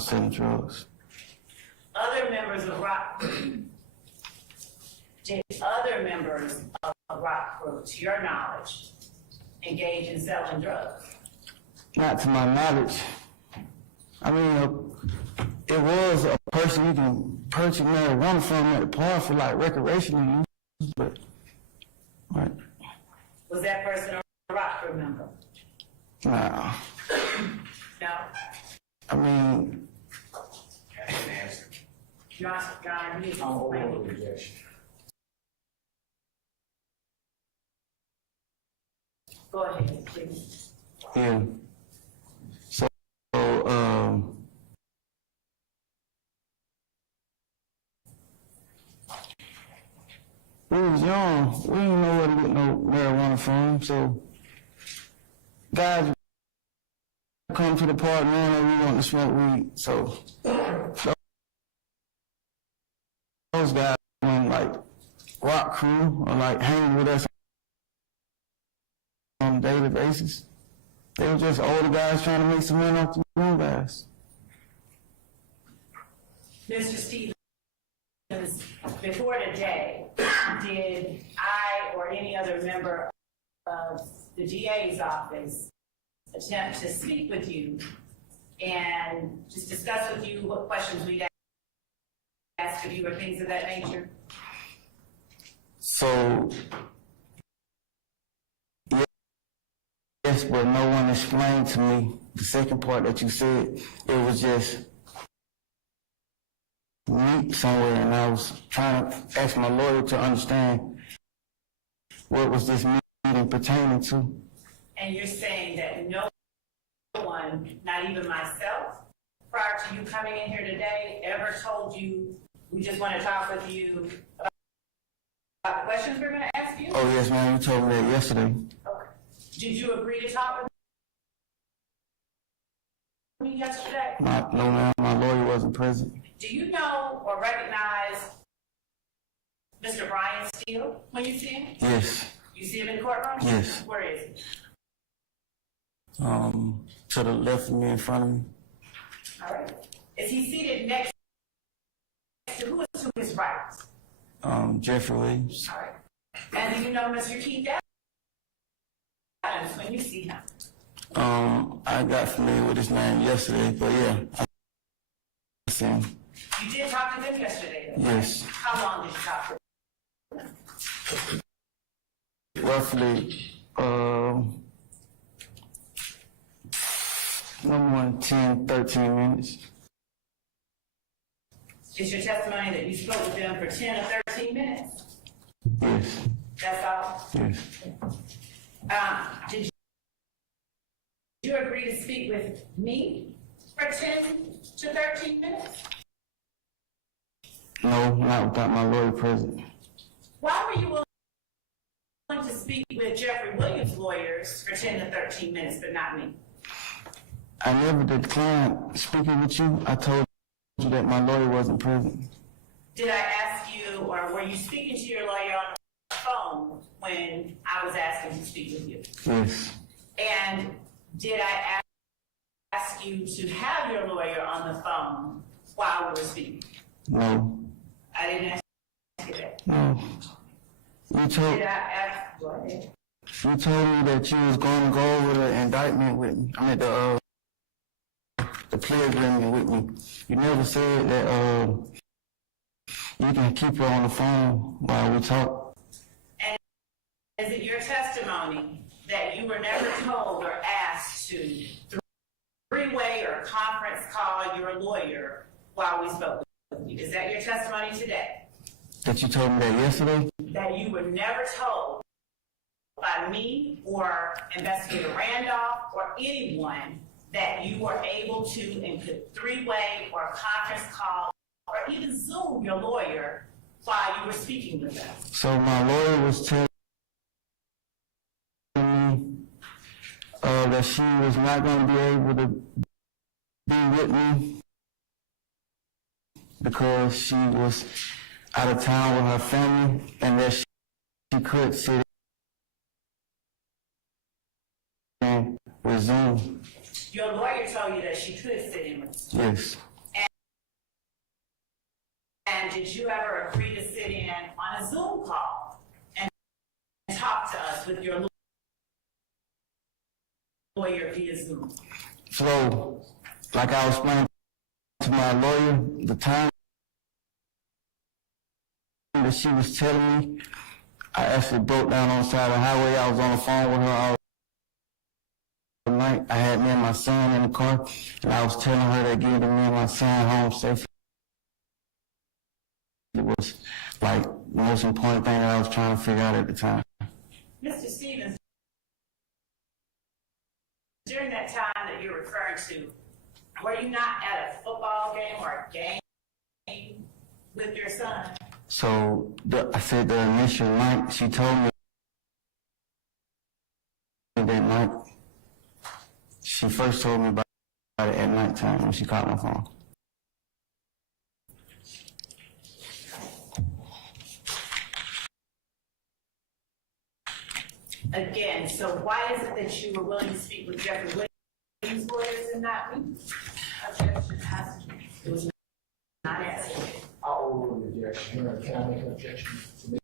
selling drugs. Other members of Rock did other members of Rock Crew, to your knowledge, engage in selling drugs? Not to my knowledge. I mean, it was a person you can purchase marijuana from at the park for like recreational use, but right. Was that person a Rock Crew member? Nah. No. I mean, John, you go ahead, please. yeah. So, we was young. We didn't know where to get no marijuana from. So, guys come to the park knowing that we want to smoke weed. So, those guys on like Rock Crew or like hanging with us on a daily basis. They were just older guys trying to make some money off the young guys. Mr. Stevens, before today, did I or any other member of the DA's office attempt to speak with you and just discuss with you what questions we'd ask of you or things of that nature? So, yes, but no one explained to me the second part that you said. It was just meet somewhere, and I was trying to ask my lawyer to understand what was this meeting pertaining to. And you're saying that no one, not even myself, prior to you coming in here today, ever told you, we just want to talk with you about the questions we're going to ask you? Oh, yes, ma'am. You told me that yesterday. Okay. Did you agree to talk with me yesterday? No, ma'am. My lawyer wasn't present. Do you know or recognize Mr. Brian Steele when you see him? Yes. You see him in the courtroom? Yes. Where is he? To the left of me, in front of me. All right. Is he seated next to who is to his right? Jeffrey Williams. All right. And do you know Mr. Keith Adams when you see him? I got familiar with his name yesterday, but yeah, I see him. You did talk to them yesterday, though, Yes. right? How long did you talk to them? Roughly, no more than 10, 13 minutes. Is your testimony that you spoke with them for 10 or 13 minutes? Yes. That's all? Yes. Did you agree to speak with me for 10 to 13 minutes? No, not without my lawyer present. Why were you willing to speak with Jeffrey Williams' lawyers for 10 to 13 minutes, but not me? I never declined speaking with you. I told you that my lawyer wasn't present. Did I ask you, or were you speaking to your lawyer on the phone when I was asking to speak with you? Yes. And did I ask you to have your lawyer on the phone while we were speaking? No. I didn't ask you that. No. Did I ask? Go ahead. You told me that you was going to go over the indictment with me. I mean, the plea agreement with me. You never said that you can keep her on the phone while we talk. And is it your testimony that you were never told or asked to three-way or conference call your lawyer while we spoke with you? Is that your testimony today? That you told me that yesterday? That you were never told by me or Investigator Randolph or anyone that you were able to and could three-way or conference call or even Zoom your lawyer while you were speaking with us? So my lawyer was telling me that she was not going to be able to be with me because she was out of town with her family, and that she could sit and resume. Your lawyer told you that she could sit in with you? Yes. And did you ever agree to sit in on a Zoom call and talk to us with your lawyer via Zoom? So, like I was explaining to my lawyer, the time that she was telling me, I actually broke down on the side of the highway. I was on the phone with her all night. I had me and my son in the car, and I was telling her that getting me and my son home safely was like the most important thing that I was trying to figure out at the time. Mr. Stevens, during that time that you're referring to, were you not at a football game or a game with your son? So I said the initial night, she told me that night. She first told me about it at nighttime when she called my phone. Again, so why is it that you were willing to speak with Jeffrey Williams' lawyers and not me? Objection asked. It was not asked. I'll overrule the objection. Can I make an objection to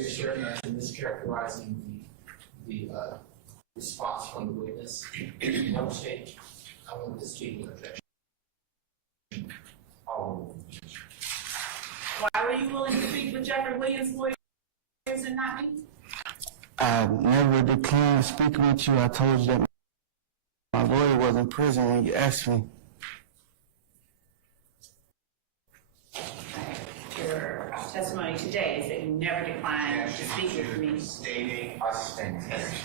mischaracterizing the response from the witness? No mistake. I want to speak with objection. I'll overrule the objection. Why were you willing to speak with Jeffrey Williams' lawyers and not me? I never declined speaking with you. I told you that my lawyer was in prison when you asked me. Your testimony today is that you never declined to speak with me. Stating us intention.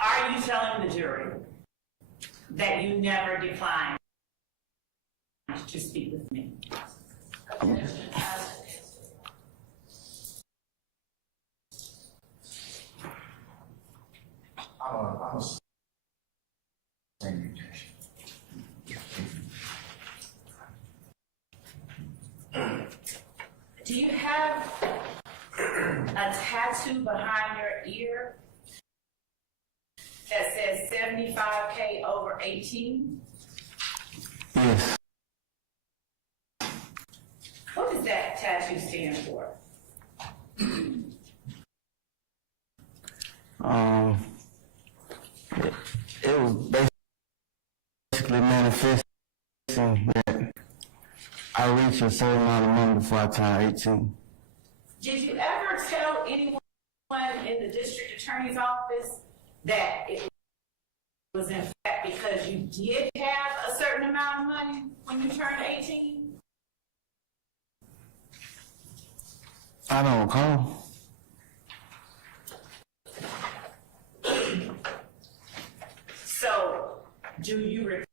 Are you telling the jury that you never declined to speak with me? I'm a saying objection. Do you have a tattoo behind your ear that says 75K over 18? Yes. What does that tattoo stand for? It was basically manifesting that I reached a certain amount of money before I turned 18. Did you ever tell anyone in the district attorney's office that it was in fact because you did have a certain amount of money when you turned 18? I don't recall. So, do you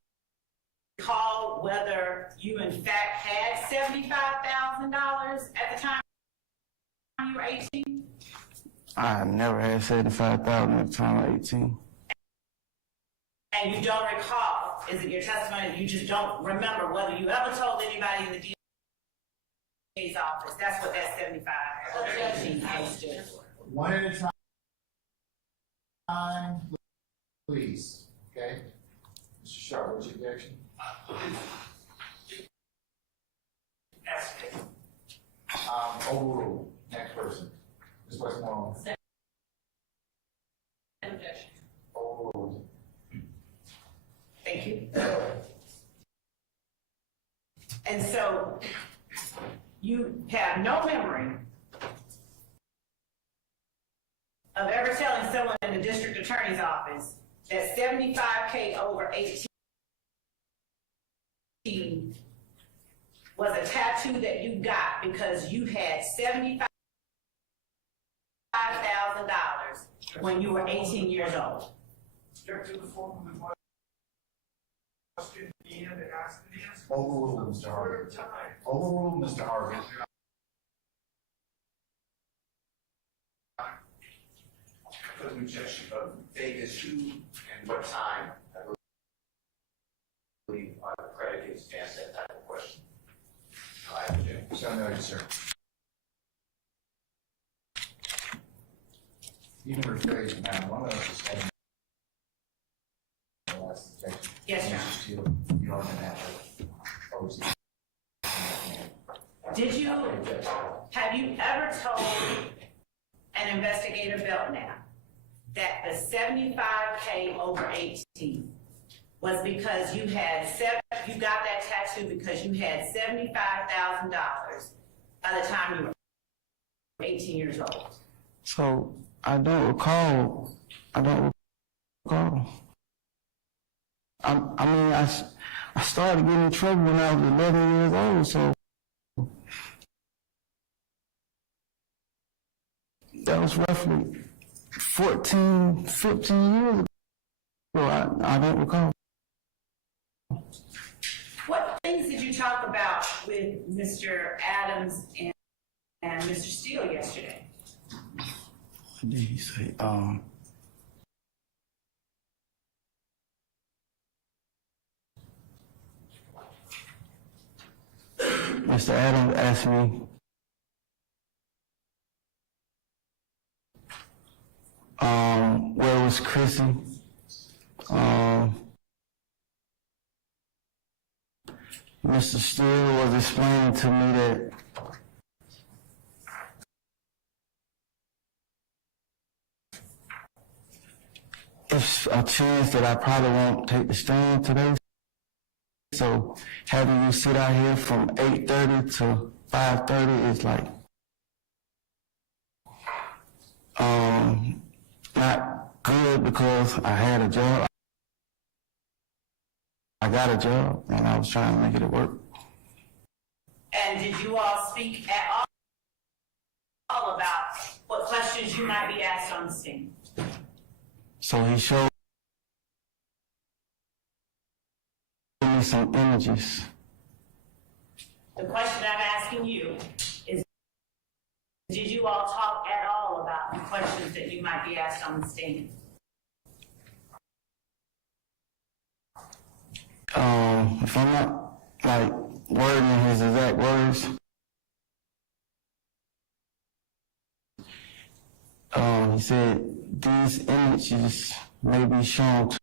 recall whether you in fact had $75,000 at the time you were 18? I never had 75,000 at the time of 18. And you don't recall, is it your testimony that you just don't remember whether you ever told anybody in the DA's office? That's what that 75 stood for. One at a time, please. Okay? Mr. Sharp, what's your objection? Overruled. Next person. Ms. Westmoreland. Objection. Overruled. Thank you. And so, you have no memory of ever telling someone in the district attorney's office that 75K over 18 was a tattoo that you got because you had $75,000 when you were 18 years old. Overruled, Mr. Harvey. Overruled, Mr. Harvey. For the objection of Vegas, who and what time, I believe, are the predicates to ask that type of question. I object. So noted, sir. You can rephrase it now. One of us is saying. Yes, sir. Still, you are gonna have to oppose it. Have you ever told an investigator Belknap that the 75K over 18 was because you got that tattoo because you had $75,000 by the time you were 18 years old? So I don't recall. I mean, I started getting in trouble when I was 11 years old, so that was roughly 14, 15 years ago. I don't recall. What things did you talk about with Mr. Adams and Mr. Steele yesterday? What did he say? Mr. Adams asked me, where was Chrissy? Mr. Steele was explaining to me that it's a chance that I probably won't take the stand today. So having you sit out here from 8:30 to 5:30 is like, not good because I had a job. I got a job and I was trying to make it work. And did you all speak at all about what questions you might be asked on the stand? So he showed me some images. The question I'm asking you is, did you all talk at all about the questions that you might be asked on the stand? If I'm not like wording his exact words, he said these images may be shown to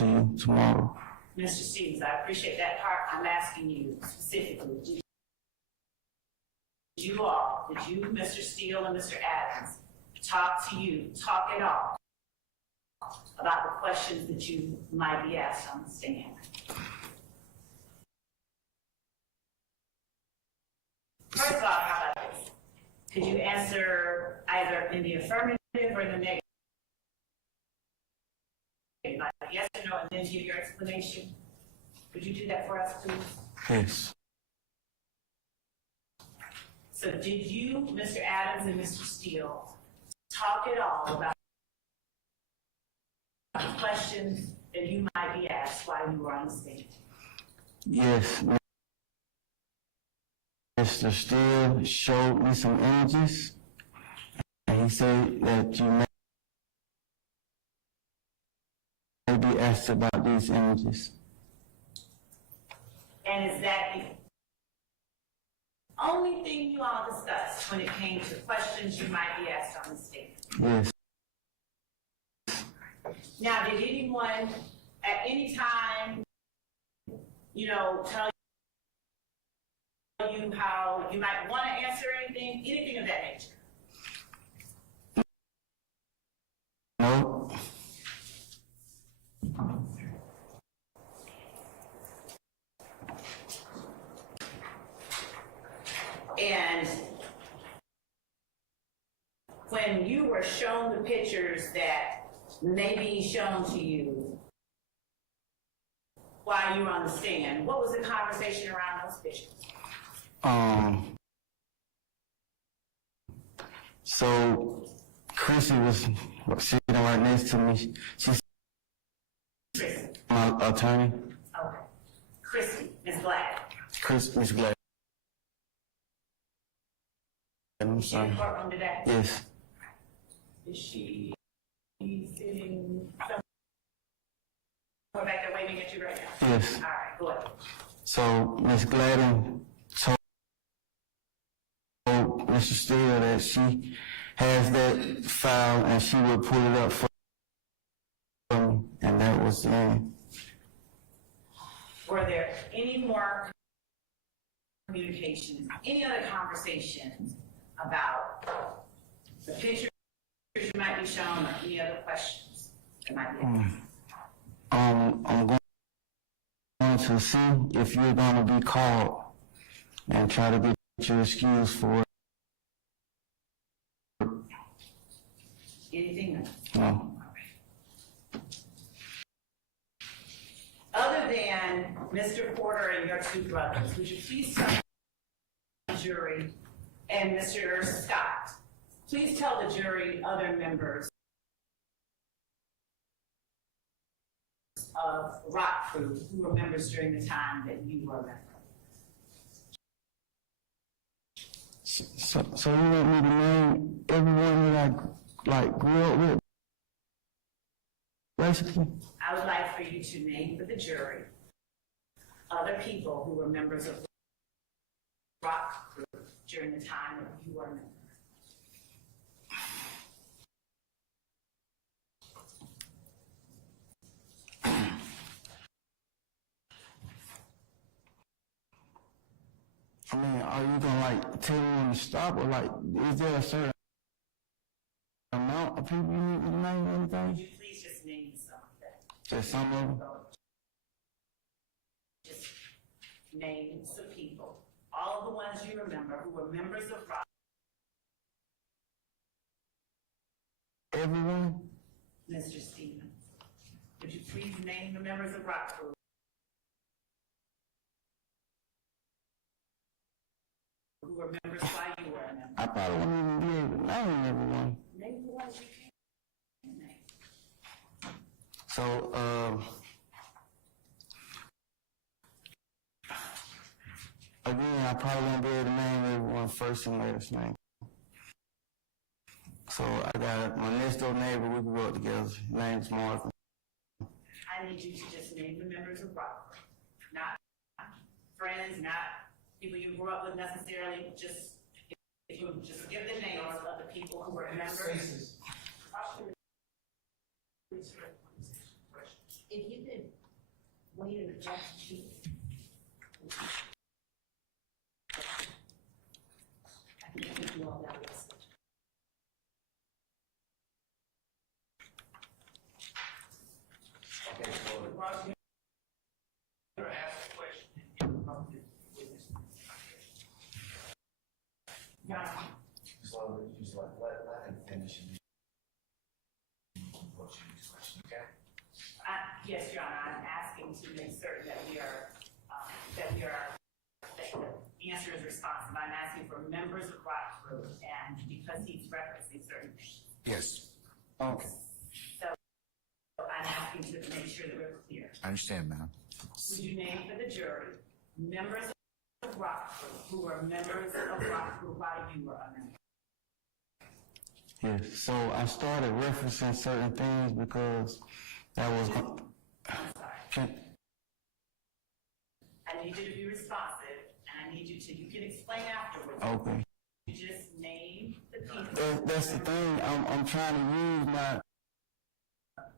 you tomorrow. Mr. Stevens, I appreciate that part. I'm asking you specifically, did you, Mr. Steele and Mr. Adams, talk at all about the questions that you might be asked on the stand? First off, how about this? Could you answer either in the affirmative or the negative? Like yes or no, and then give your explanation. Could you do that for us, please? Yes. So did you, Mr. Adams and Mr. Steele, talk at all about questions that you might be asked while you were on the stand? Yes. Mr. Steele showed me some images, and he said that you may be asked about these images. And is that the only thing you all discussed when it came to questions you might be asked on the stand? Yes. Now, did anyone at any time, tell you how you might want to answer anything of that nature? No. And when you were shown the pictures that may be shown to you while you were on the stand, what was the conversation around those pictures? So Chrissy was sitting right next to me. She's my attorney. Okay. Christy, Ms. Glad. Miss Glad. I'm sorry. In the courtroom today. Yes. Is she sitting somewhere back there waving at you right now? Yes. All right, go ahead. So Miss Gladden told Mr. Steele that she has that file, and she would pull it up for me, and that was the end. Were there any more communications, any other conversations about the pictures you might be shown, or any other questions that might be asked? I'm going to see if you're going to be called and try to get your excuse for it. Anything else? No. Other than Mr. Porter and your two brothers, would you please tell the jury, and Mr. Scott, please tell the jury other members of Rock Crew who were members during the time that you were a member? So you want me to name everyone that I grew up with, basically? I would like for you to name for the jury other people who were members of Rock Crew during the time that you were a member. I mean, are you gonna tell me to stop, or is there a certain amount of people you need me to name or Would anything? you please just name some of them? Just some of them? Just name some people, all of the ones you remember who were members of Rock. Everyone? Mr. Stevens, would you please name the members of Rock Crew who were members while you were a member? I probably won't even be able to name everyone. Name the ones you can name. So, again, I probably won't be able to name everyone first and last name. So I got my next door neighbor, we grew up together. His name's Marvin. I need you to just name the members of Rock Crew, not friends, not people you grew up with necessarily, just, if you would just give the names of the people who were members. If you could wait and adjust the sheet. I can give you all that list. Okay, so so just let him finish and then we'll change this question, okay? Yes, Your Honor, I'm asking to make certain that that the answer is responsive. I'm asking for members of Rock Crew, and because he's referencing certain things. Yes, Okay. So I'm asking to make sure that we're clear. I understand, ma'am. Would you name for the jury members of Rock Crew who were members of Rock Crew while you were a member? Yes. So I started referencing certain things because that was. I'm sorry. I need you to be responsive, and I need you can explain afterwards. Okay. You just name the people. That's the thing. I'm trying to use my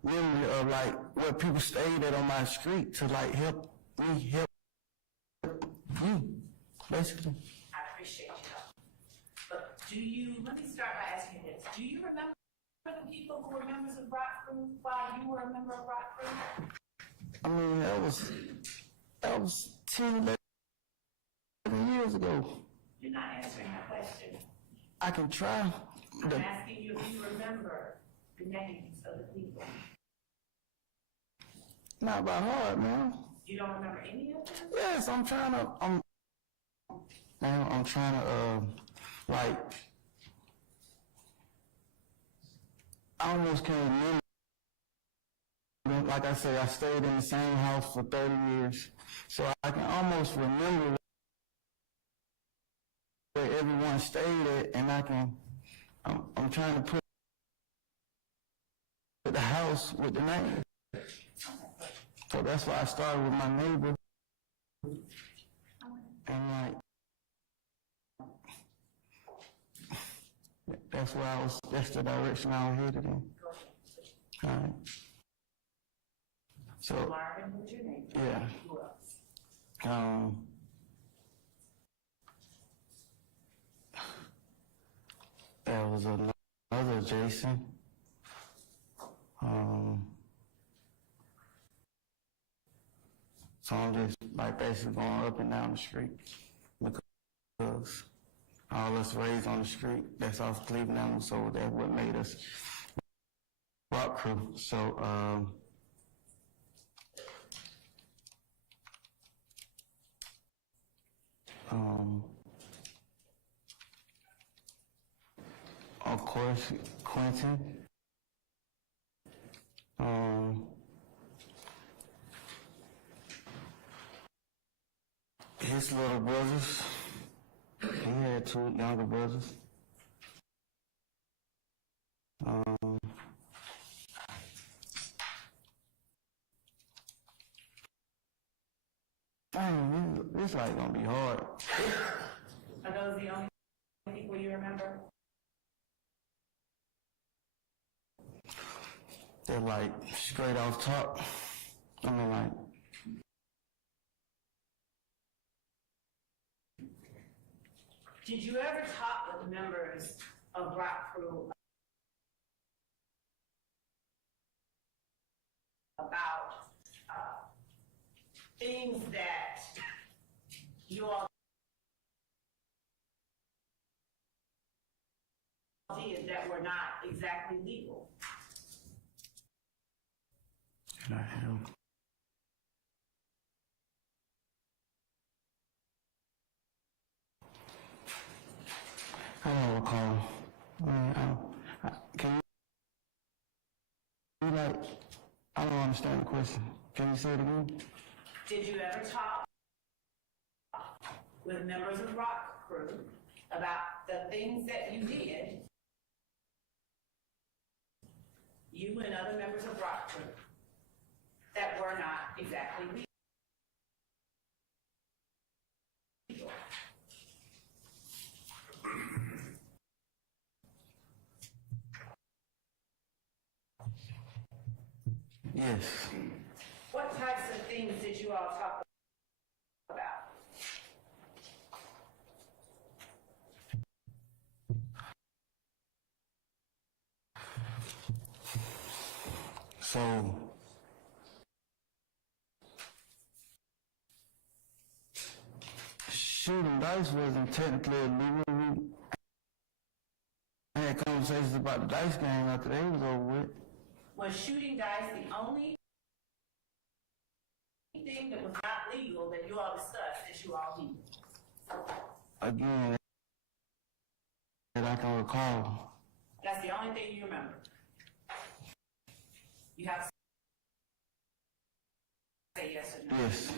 memory of what people stayed at on my street to help me help you, basically. I appreciate you. But let me start by asking you this. Do you remember the people who were members of Rock Crew while you were a member of Rock Crew? I mean, that was 10, 11 years ago. You're not answering my question. I can try. I'm asking you if you remember the names of the people. Not by heart, man. You don't remember any of them? Yes, I'm trying to, I almost can't remember. Like I said, I stayed in the same house for 30 years. So I can almost remember where everyone stayed at, and I'm trying to put the house with the name. So that's why I started with my neighbor. And that's the direction I was headed in. Go ahead. Alright. So, Marvin, who's your name? yeah, Who else? there was another Jason. So I'm just like basically going up and down the street because all us raised on the street, that's off Cleveland Avenue, so that's what made us rock crew. So, of course, Quentin. His little brothers. He had two younger brothers. Dang, this like gonna be hard. Are those the only people you remember? They're like straight off top. I mean, like, Did you ever talk with members of Rock Crew about things that you all did that were not exactly legal? can I help? I don't recall. Can you like? I don't understand the question. Can you say it again? Did you ever talk with members of Rock Crew about the things that you did, you and other members of Rock Crew, that were not exactly legal? Yes. What types of things did you all talk about? So, shooting dice wasn't technically illegal. We had conversations about the dice game after they was over with. Was shooting dice the only thing that was not legal that you all discussed that you all did? Again, that I can recall. That's the only thing you remember? You have to say yes or no. Yes.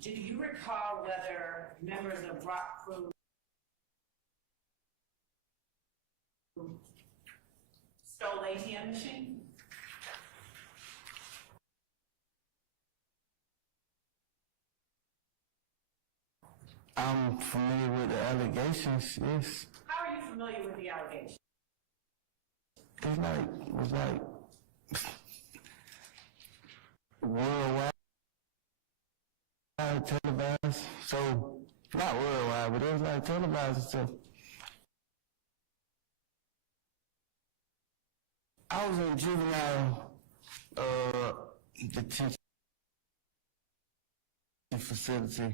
Do you recall whether members of Rock Crew stole ATM machine? I'm familiar with the allegations, yes. How are you familiar with the allegation? It was like worldwide televised. So, not worldwide, but it was like televised and stuff. I was in juvenile detention facility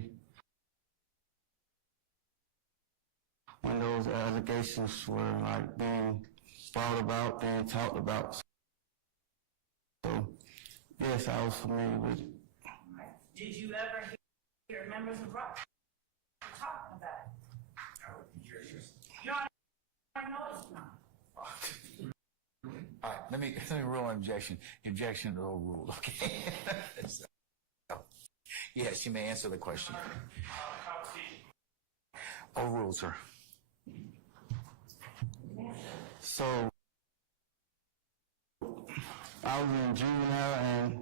when those allegations were like being brought about, being talked about. So, yes, I was familiar with it. Did you ever hear members of Rock talking about it? I would be curious. You already know it's not. All right, let me rule objection. Objection to overruled, okay? So, yes, you may answer the question. Overruled, sir. So, I was in juvenile and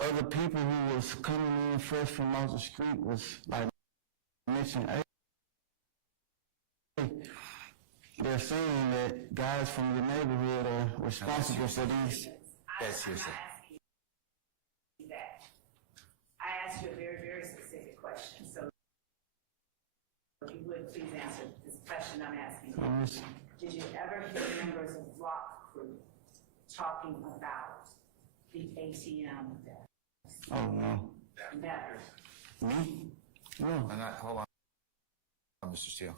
up other people who was coming in fresh from off the street was like mentioned, hey, they're saying that guys from the neighborhood are responsible for these. That's I'm your not say. asking you that. I asked you a very, very specific question, so if you would please answer this question I'm asking you. Yes. Did you ever hear members of Rock Crew talking about the ATM debt? Oh, no. Never. Me? No. Hold on, Mr. Steele.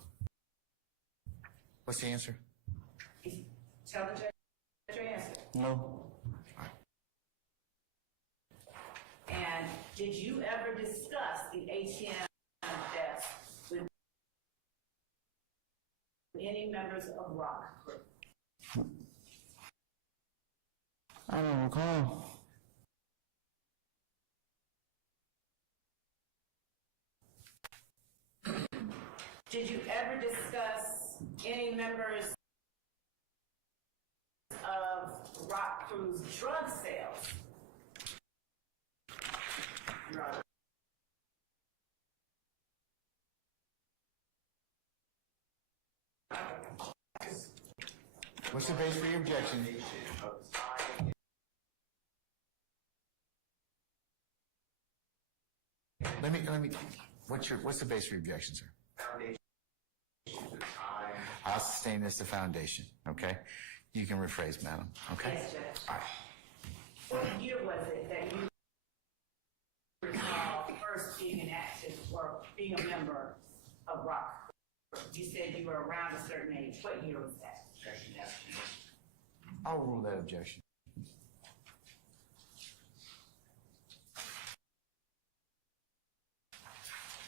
What's the answer? Tell the judge your answer. No. And did you ever discuss the ATM debt with any members of Rock Crew? I don't recall. Did you ever discuss any members of Rock Crew's drug sales? Right. What's the base for your objection? Of time Let me, what's the base for your objection, sir? foundation, the time. I'll sustain this the foundation, okay? You can rephrase, madam, okay? Yes, Judge. All right. What year was it that you recall first being an active or being a member of Rock Crew? You said you were around a certain age. What year was that? I'll rule that objection.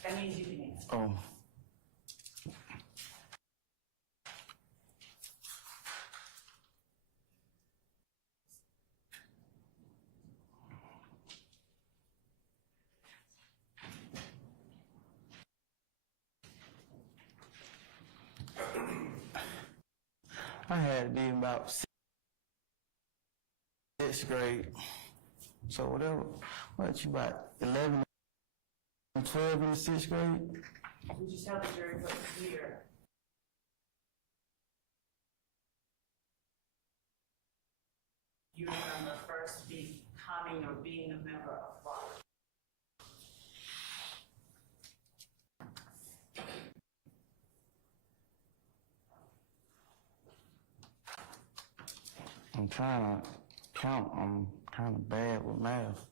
That means you can answer. Oh. I had to be about sixth grade. So whatever, what you about 11 and 12 in the sixth grade? Would you tell the jury what year you remember first becoming or being a member of Rock? I'm trying to count. I'm kind of bad with math.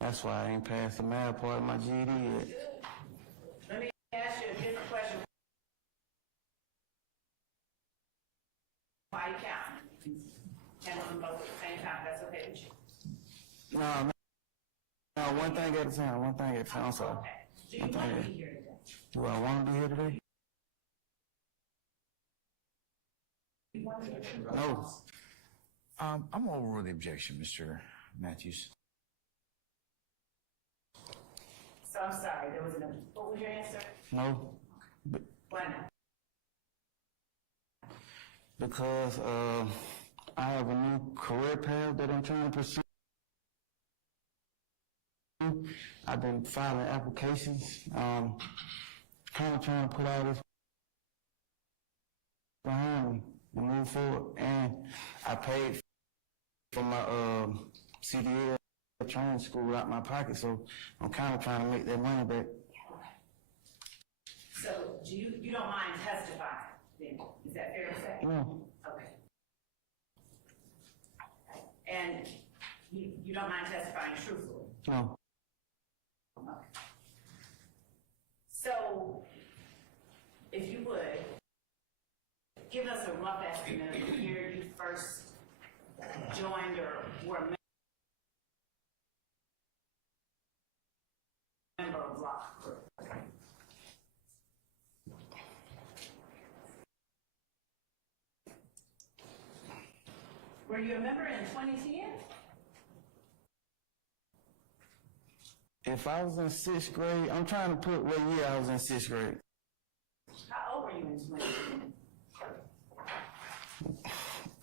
That's why I ain't passed the math part of my GED yet. Let me ask you a different question. Why you count? Handle them both at the same time. That's okay with you? No, one thing at a time. One thing at a time. So, Okay. Do you want to be here today? do I want to be here today? You want to be here? No. I'm gonna overrule the objection, Mr. Matthews. So I'm sorry, there was another. What was your answer? No. Why not? Because I have a new career path that I'm trying to pursue. I've been filing applications, kind of trying to put all this behind me and move forward. And I paid for my CDL training school out my pocket, so I'm kind of trying to make that money back. So do you don't mind testifying then? Is that fair to say? Yeah. Okay. And you don't mind testifying truthfully? No. Okay. So, if you would, give us a rough estimate of the year you first joined or were a member of Rock Crew. Were you a member in 2010? If I was in sixth grade, I'm trying to put what year I was in sixth grade. How old were you in 2010?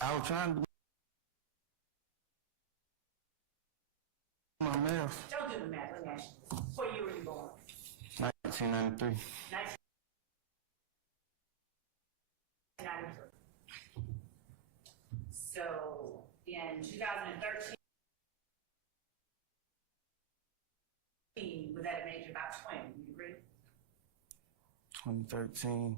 I was trying to do my math. math? Don't do the math, let me ask you. What year were you born? 1993. 1993. So in 2013, was at an age of about 20, do you agree? 2013.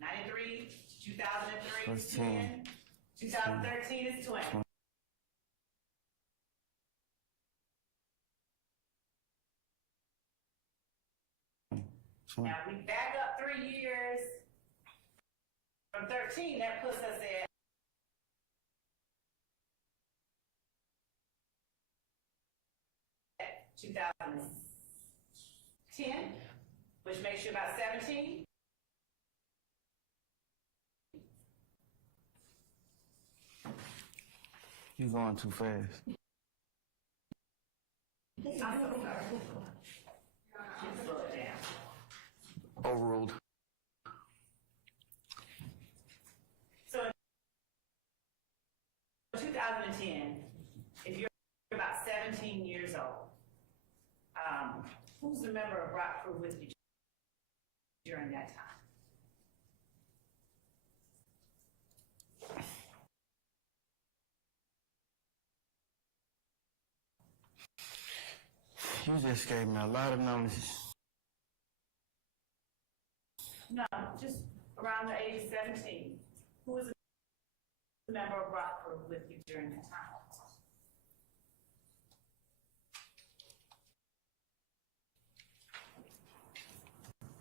93, 2003 is 13. 10, 2013 is 20. Now, we back up 3 years from 13, that puts us at 2010, which makes you about 17. You're going too fast. I'm so sorry. Just slow it down. Overruled. So in 2010, if you're about 17 years old, who's the member of rock crew with you during that time? You just gave me a lot of numbers. No, just around the age of 17. Who was a member of rock crew with you during that time?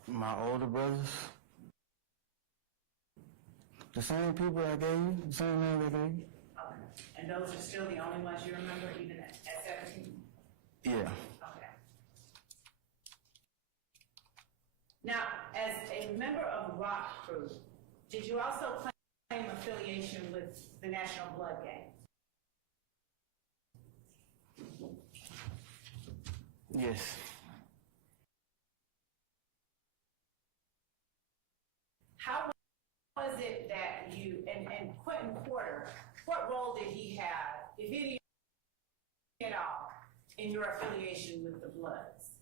My older brothers. The same people I gave you, the same name I gave you. Okay. And those are still the only ones you remember, even at 17? Yeah. Okay. Now, as a member of rock crew, did you also claim affiliation with the National Blood Gang? Yes. How was it that you, and Quentin Porter, what role did he have, if any at all, in your affiliation with the Bloods?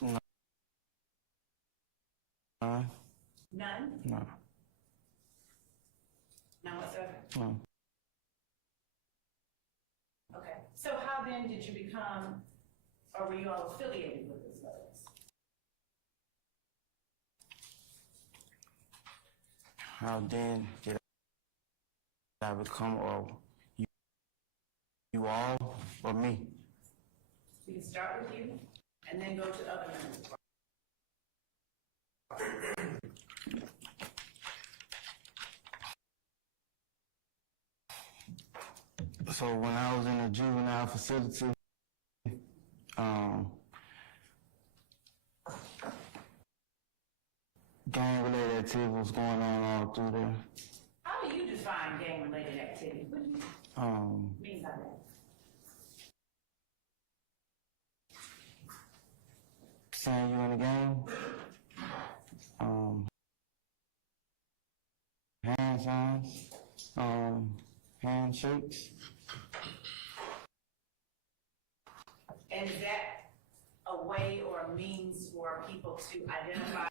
No. None? No. None whatsoever? No. Okay. So how then did you become, or were you all affiliated with the Bloods? How then did I become, or you all, or me? We can start with you, and then go to other members. So when I was in the juvenile facility, gang-related activity was going on all through there. How do you define gang-related activity? What do you mean by that? Saying you in the game, hand signs, handshakes. And is that a way or a means for people to identify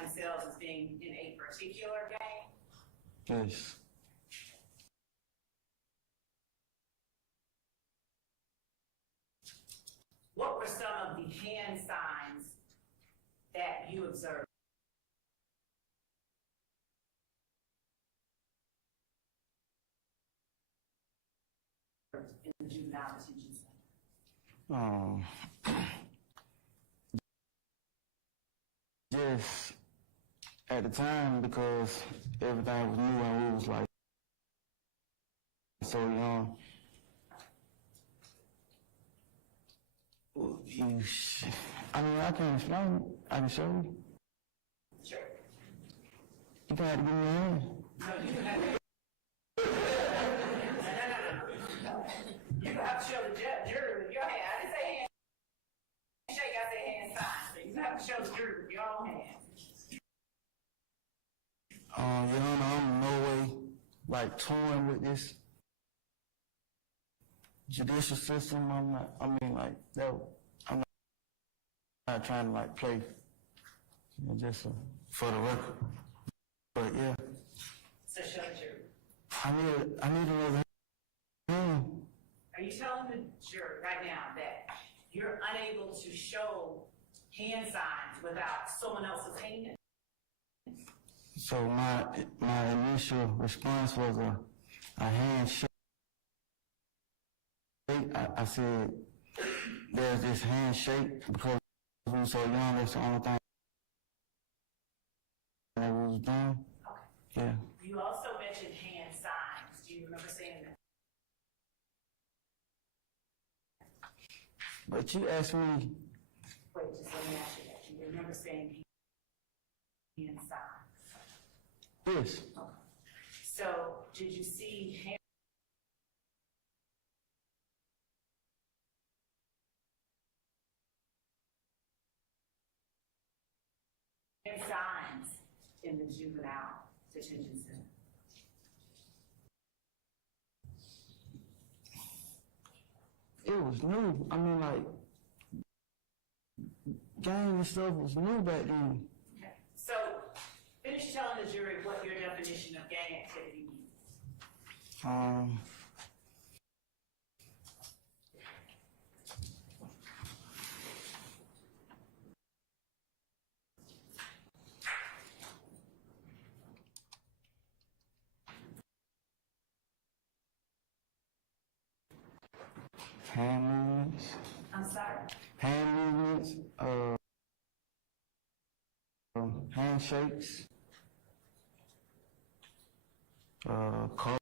themselves as being in a particular gang? Yes. What were some of the hand signs that you observed in the juvenile detention center? Just at the time, because everything was new and we was like so young. I mean, I can explain it. I can show you. Sure. You gotta give me a hand. No, you have to. You have to show the jury with your hand. I didn't say handshake, I said hand sign. So you have to show the jury with your own hand. Your Honor, I'm in no way like toying with this judicial system. I'm not trying to like play, just for the record. But yeah, So show the jury. I need another hand. Are you telling the jury right now that you're unable to show hand signs without someone else's hand? So my initial response was a handshake. I said there's this handshake because we were so young. That's the only thing that we was doing. Okay. Yeah. You also mentioned hand signs. Do you remember saying that? But you asked me, Wait, just let me ask you that. Do you remember saying hand signs? this. Okay. So did you see hand signs in the juvenile detention center? It was new. I mean, like, gang and stuff was new back then. Okay. So finish telling the jury what your definition of gang activity means. Hand movements, I'm sorry? handshakes, colors,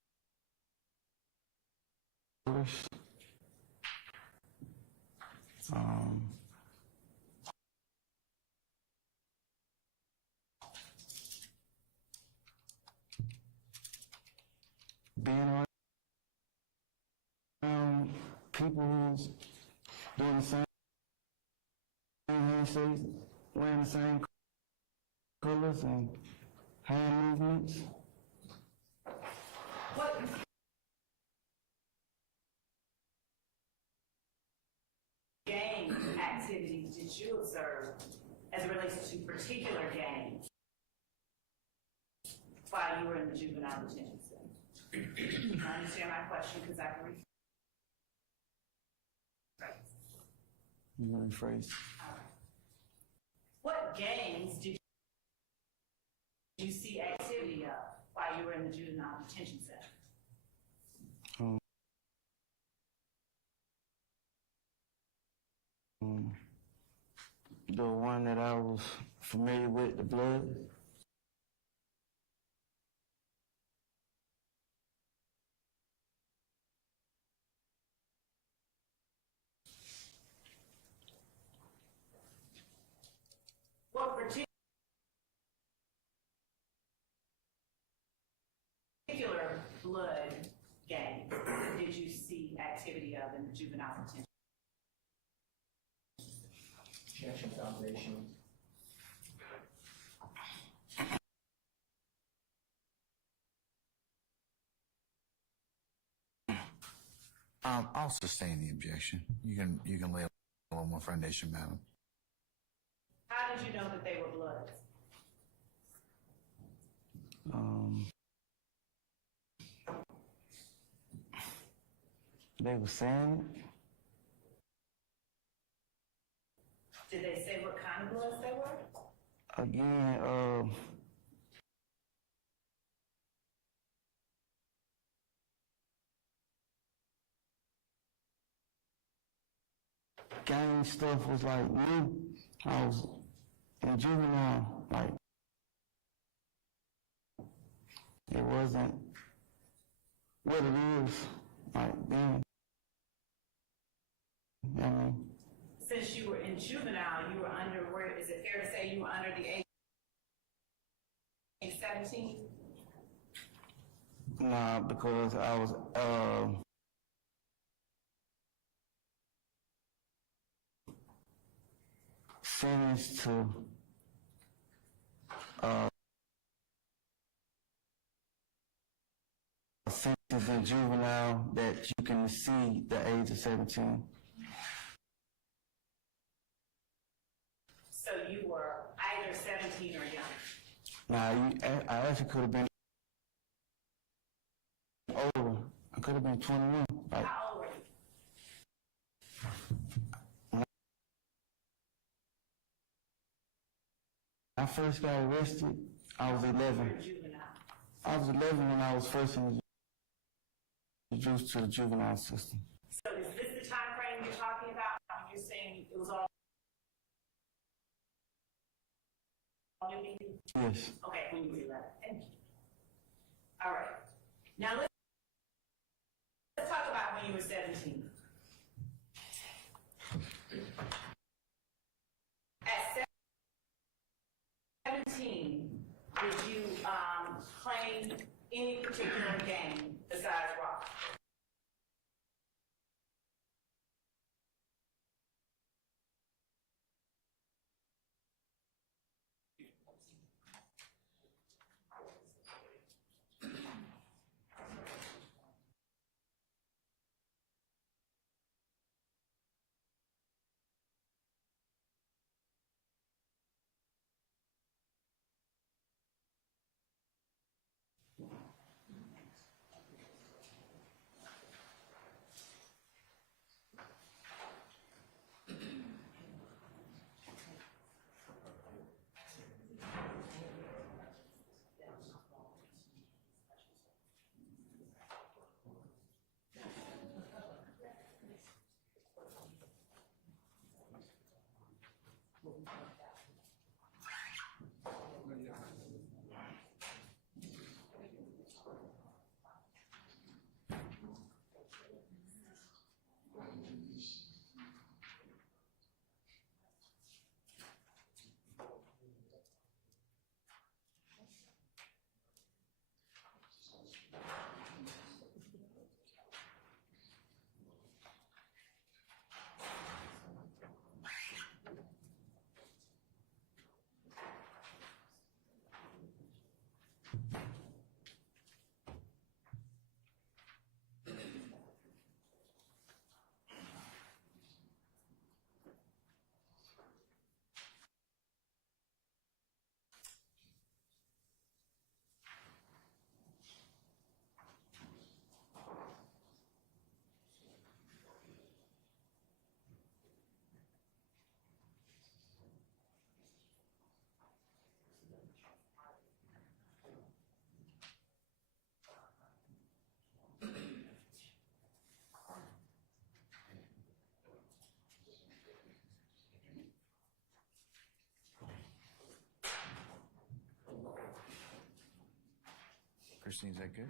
being around people who's doing the same handshakes, wearing the same colors and hand movements. What gang activities did you observe as it relates to particular gangs while you were in the juvenile detention center? I understand my question because I can rephrase. You know, rephrase. What gangs did you see activity of while you were in the juvenile detention center? The one that I was familiar with, the blood. What particular blood gang did you see activity of in the juvenile detention? Objection, foundation. I'll sustain the objection. You can lay a little more foundation, madam. How did you know that they were bloods? They were saying it. Did they say what kind of bloods they were? Again, gang stuff was like new. I was in juvenile, like, it wasn't what it is, like, then. You know what I mean? Since you were in juvenile, you were under, where, is it fair to say you were under the age of 17? Nah, because I was, sentenced to, in juvenile that you can exceed the age of 17. So you were either 17 or younger. Now, I actually could have been older. I could have been 21. Like, How old were you? when I first got arrested, I was You were 11. juvenile. I was 11 when I was first introduced to the juvenile system. So is this the time frame you're talking about? You're saying it was all new to you? Yes. Okay, when you were 11. Thank you. All right. Now let's talk about when you were 17. At 17, did you claim any particular game besides rock? Christine, is that good?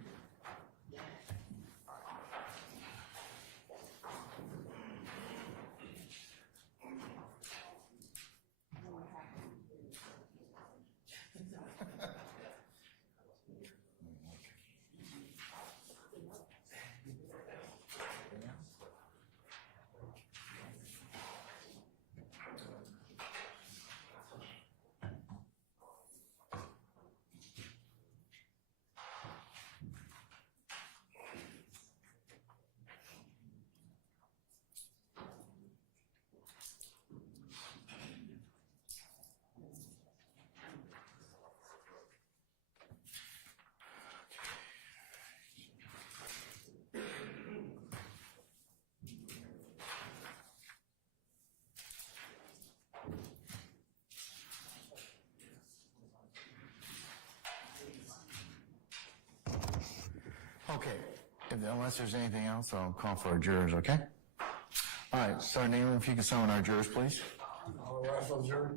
Okay, unless there's anything else, I'll call for our jurors, okay? All right, Sarney, if you could summon our jurors, please. All rise for the jury.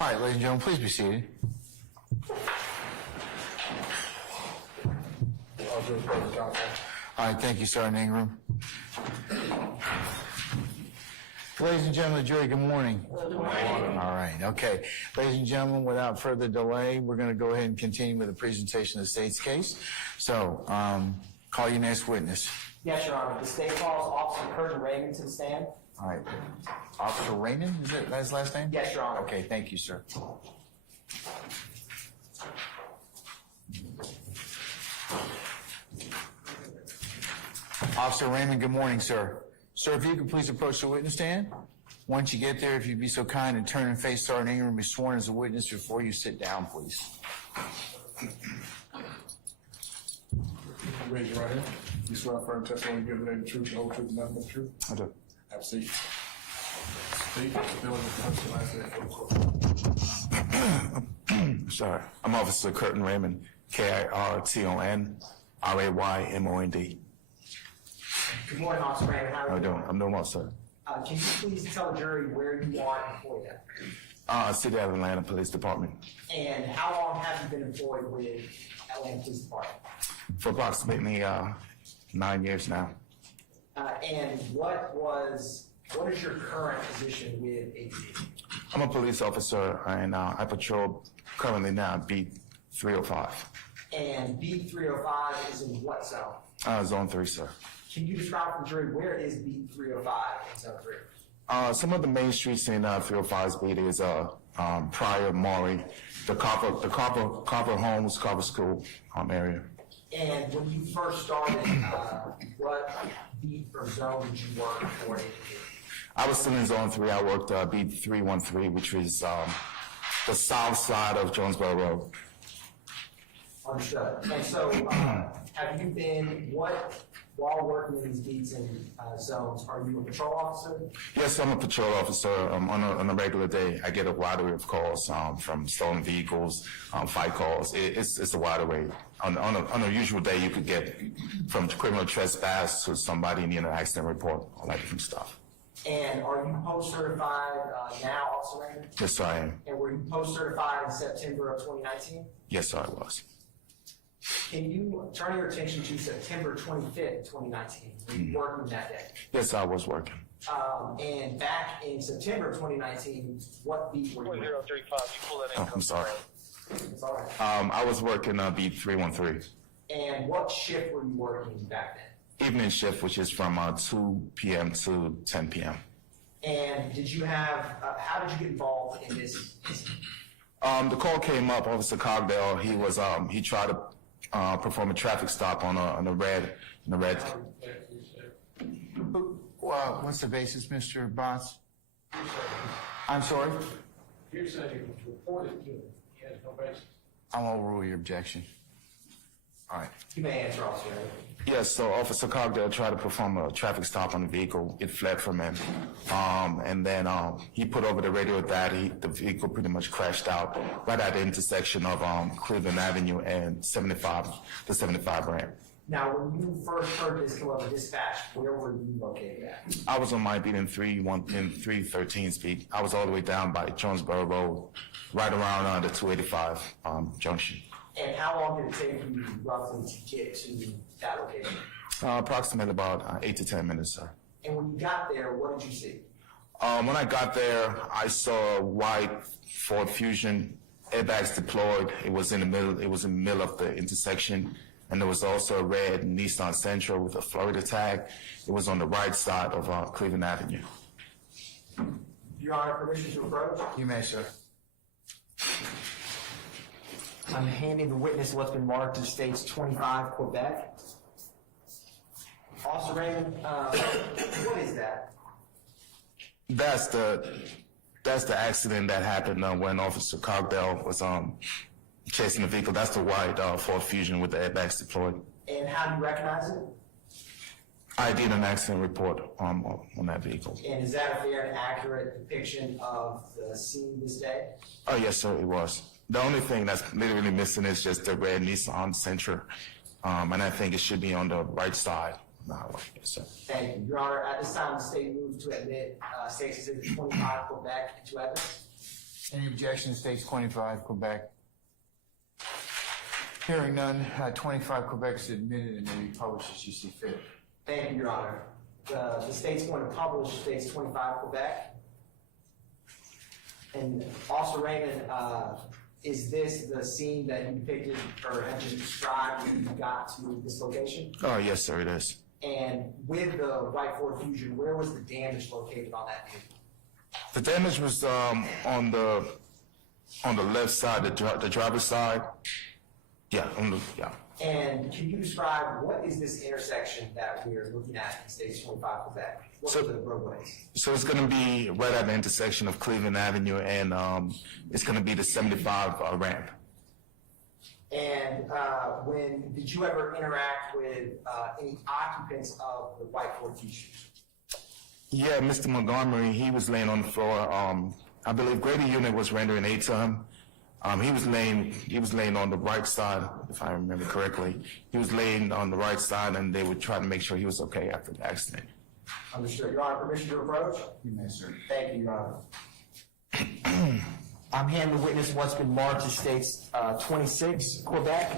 All right, ladies and gentlemen, please be seated. I'll do it for the council. All right, thank you, Sergeant Ingram. Ladies and gentlemen of the jury, good morning. Good morning. All right, okay. Ladies and gentlemen, without further delay, we're going to go ahead and continue with the presentation of the state's case. So, call your next witness. Yes, Your Honor. The state calls Officer Curtin Raymond to the stand. All right. Officer Raymond, is that his last name? Yes, Your Honor. Okay, thank you, sir. Officer Raymond, good morning, sir. Sir, if you could please approach the witness stand. Once you get there, if you'd be so kind and turn and face Sergeant Ingram and be sworn as a witness before you sit down, please. Raise your right hand. You swear affirm testimony you give today the truth, the whole truth, and nothing but the truth? I do. Have a seat. State, spell the first and last name for the court. Sorry. I'm Officer Curtin Raymond, KIRTON, RAYMOND. Good morning, Officer Raymond. How How are you you doing? I'm doing well, sir. Can you please tell the jury where you are employed at? City of Atlanta Police Department. And how long have you been employed with Atlanta Police Department? For approximately 9 years now. And what is your current position with APD? I'm a police officer and I patrol currently now beat 305. And Beat 305 is in what zone? Zone 3, sir. Can you describe for the jury where is Beat 305 in zone 3? Some of the main streets in 305's beat is Pryor, Maury, the Copper Homes, Copper School area. And when you first started, what beat or zone did you work for APD? I was still in Zone 3. I worked beat 313, which is the south side of Jonesboro Road. Understood. And so, have you been, while working in these beats and zones, are you a patrol officer? Yes, I'm a patrol officer. On a regular day, I get a wide array of calls from stolen vehicles, fight calls. It's a wide array. On a usual day, you could get from criminal trespass to somebody needing an accident report, all that different stuff. And are you post-certified now, Officer Raymond? Yes, sir, I am. And were you post-certified in September of 2019? Yes, sir, I was. Can you turn your attention to September 25th, 2019? Were you working that day? Yes, I was working. And back in September 2019, what beat were you working? 035, you pull that in. Oh, I'm sorry. It's all right. I was working beat 313. And what shift were you working back then? Evening shift, which is from 2 p.m. to 10 p.m. And did you have, how did you get involved in this incident? The call came up, Officer Cogdell. He tried to perform a traffic stop on a red. Well, what's the basis, Mr. Botts? I'm sorry? You're saying it was reported to him. He has no basis. I'll overrule your objection. All right. You may answer, Officer Raymond. Yes, so Officer Cogdell tried to perform a traffic stop on the vehicle. It fled from him. And then he put over the radio that the vehicle pretty much crashed out right at the intersection of Cleveland Avenue and the 75 ramp. Now, when you first heard this come over dispatch, where were you located at? I was on my beat in 313 speed. I was all the way down by Jonesboro Road, right around the 285 junction. And how long did it take you roughly to get to that location? Approximately about 8 to 10 minutes, sir. And when you got there, what did you see? When I got there, I saw a white Ford Fusion, airbags deployed. It was in the middle of the intersection. And there was also a red Nissan Sentra with a Florida tag. It was on the right side of Cleveland Avenue. Your Honor, permission to approach? You may, sir. I'm handing the witness what's been marked as States 25 Quebec. Officer Raymond, what is that? That's the accident that happened when Officer Cogdell was chasing the vehicle. That's the white Ford Fusion with the airbags deployed. And how do you recognize it? I did an accident report on that vehicle. And is that a fair and accurate depiction of the scene this day? Oh, yes, sir, it was. The only thing that's literally missing is just the red Nissan Sentra, and I think it should be on the right side. Yes, sir. Thank you. Your Honor, at this time, the state moves to admit States Exhibit 25 Quebec into evidence. Any objection, States 25, Quebec? Hearing none, 25 Quebec is admitted and may be published as you see fit. Thank you, Your Honor. The state's going to publish States 25 Quebec. And Officer Raymond, is this the scene that you depicted or have been described when you got to this location? Oh, yes, sir, it is. And with the white Ford Fusion, where was the damage located on that vehicle? The damage was on the left side, the driver's side. Yeah, yeah. And can you describe what is this intersection that we're looking at in States 25 Quebec? What are the roadways? So it's going to be right at the intersection of Cleveland Avenue, and it's going to be the 75 ramp. And when did you ever interact with any occupants of the white Ford Fusion? Yeah, Mr. Montgomery, he was laying on the floor. I believe Grady Unit was rendering aid to him. He was laying on the right side, if I remember correctly. He was laying on the right side, and they would try to make sure he was okay after the accident. Understood. Your Honor, permission to approach? You may, sir. Thank you, Your Honor. I'm handing the witness what's been marked as States 26 Quebec.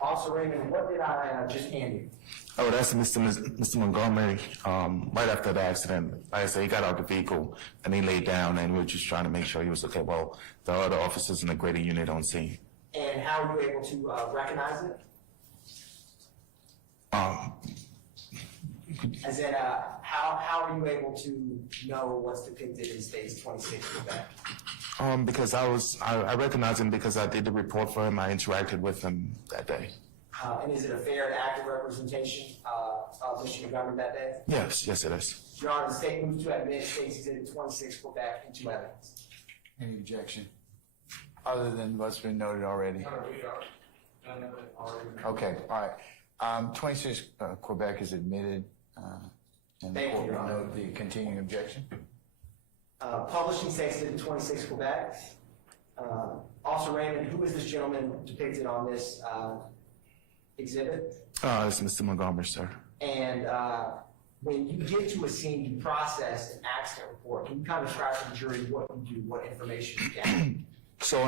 Officer Raymond, what did I just hand you? Oh, that's Mr. Montgomery. Right after the accident, like I said, he got out of the vehicle and he laid down, and we were just trying to make sure he was okay. Well, the other officers in the greater unit on scene. And how were you able to recognize it? As in, how are you able to know what's depicted in States 26 Quebec? Because I recognized him because I did the report for him. I interacted with him that day. And is it a fair and accurate representation of Mr. Montgomery that day? Yes, it is. Your Honor, the state moves to admit States Exhibit 26 Quebec into evidence. Any objection? Other than what's been noted already? Okay, all right. 26 Quebec is admitted. And the Thank you, court Your will Honor. note the continuing objection. Publishing States Exhibit 26 Quebec. Officer Raymond, who is this gentleman depicted on this exhibit? It's Mr. Montgomery, sir. And when you get to a scene, you process an accident report. Can you kind of describe to the jury what you do, what information you get? So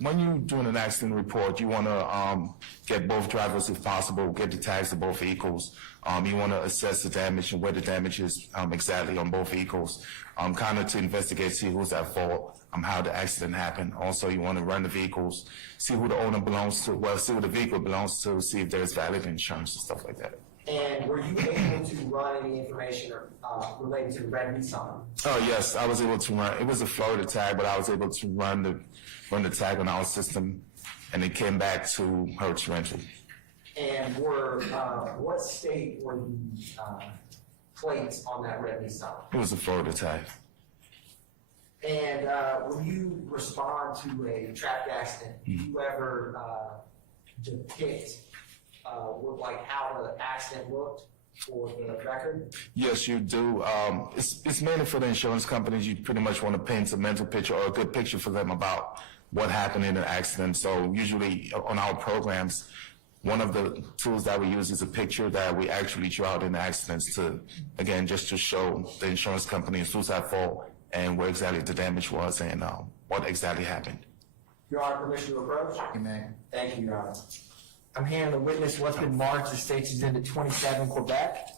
when you're doing an accident report, you want to get both drivers if possible, get the tags of both vehicles. You want to assess the damage and where the damage is exactly on both vehicles, kind of to investigate, see who's at fault, how the accident happened. Also, you want to run the vehicles, see who the owner belongs to, see who the vehicle belongs to, see if there's valid insurance and stuff like that. And were you able to run any information related to the red Nissan? Oh yes, I was able to run. It was a Florida tag, but I was able to run the tag on our system, and it came back to Hertz Rental. And what state were the plates on that red Nissan? It was a Florida tag. And when you respond to a traffic accident, do you ever depict like how the accident looked for the record? Yes, you do. It's mainly for the insurance companies. You pretty much want to paint a mental picture or a good picture for them about what happened in an accident. So usually on our programs, one of the tools that we use is a picture that we actually draw out in accidents to, again, just to show the insurance companies who's at fault and where exactly the damage was and what exactly happened. Your Honor, permission to approach? You may. Thank you, Your Honor. I'm handing the witness what's been marked as States Exhibit 27 Quebec.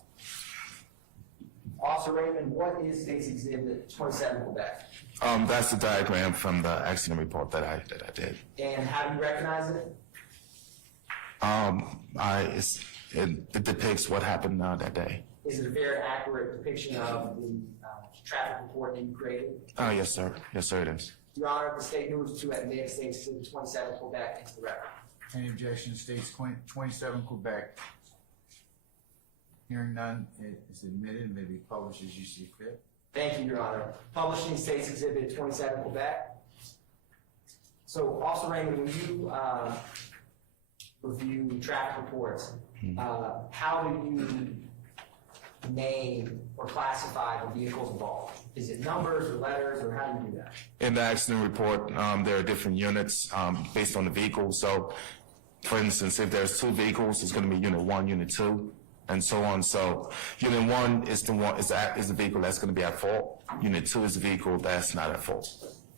Officer Raymond, what is States Exhibit 27 Quebec? That's the diagram from the accident report that I did. And how do you recognize it? It depicts what happened that day. Is it a very accurate depiction of the traffic report that you created? Yes, sir. Yes, sir, it is. Your Honor, the state moves to admit States Exhibit 27 Quebec into the record. Any objection, States 27 Quebec? Hearing none, it is admitted and may be published as you see fit. Thank you, Your Honor. Publishing States Exhibit 27 Quebec. So, Officer Raymond, when you review traffic reports, how do you name or classify the vehicles involved? Is it numbers or letters, or how do you do that? In the accident report, there are different units based on the vehicle. So, for instance, if there's two vehicles, it's going to be Unit 1, Unit 2. and so on. So Unit 1 is the vehicle that's going to be at fault. Unit 2 is the vehicle that's not at fault.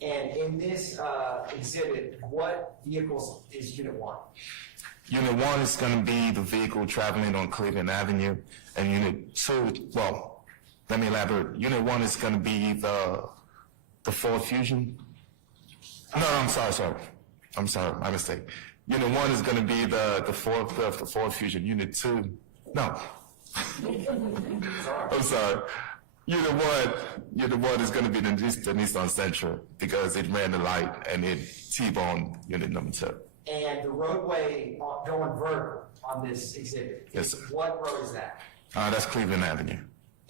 And in this exhibit, what vehicles is Unit 1? Unit 1 is going to be the vehicle traveling on Cleveland Avenue, and Unit 2, well, let me elaborate. Unit 1 is going to be the Ford Fusion. No, I'm sorry, my mistake. Unit 1 is going to be the Ford Fusion. Unit 2, no. I'm sorry. Unit 1 is going to be the Nissan Sentra because it ran the light and it T-boned unit number 2. And the roadway going vertical on this exhibit, Yes, sir. what road is that? That's Cleveland Avenue.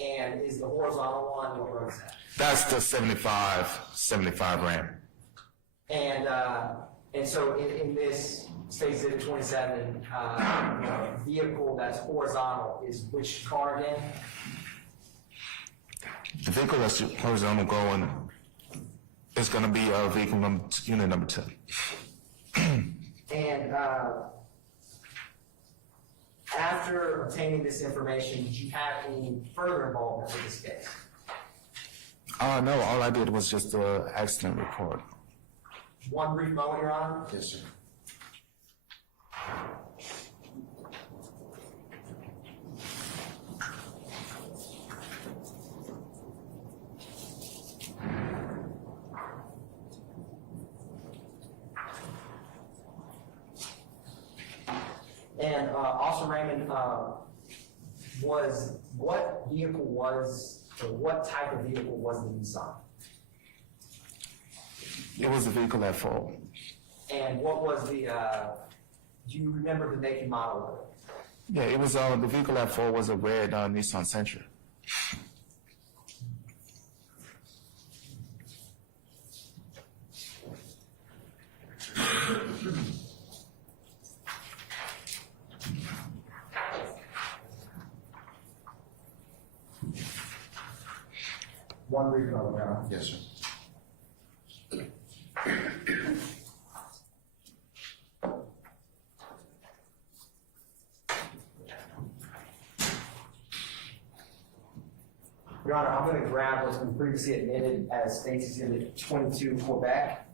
And is the horizontal one, what road is that? That's the 75 ramp. And so in this State Exhibit 27, vehicle that's horizontal is which car again? The vehicle that's horizontal going is going to be unit number 2. And after obtaining this information, did you have any further involvement with this case? No, all I did was just the accident report. One brief moment, Your Honor. Yes, sir. And Officer Raymond, what vehicle was, or what type of vehicle was the Nissan? It was a vehicle at fault. And what was the, do you remember the make and model of it? Yeah, it was the vehicle at fault was a red Nissan Sentra. One brief moment, Your Honor. Yes, sir. Your Honor, I'm going to grab what's been previously admitted as State's Exhibit 22, Quebec.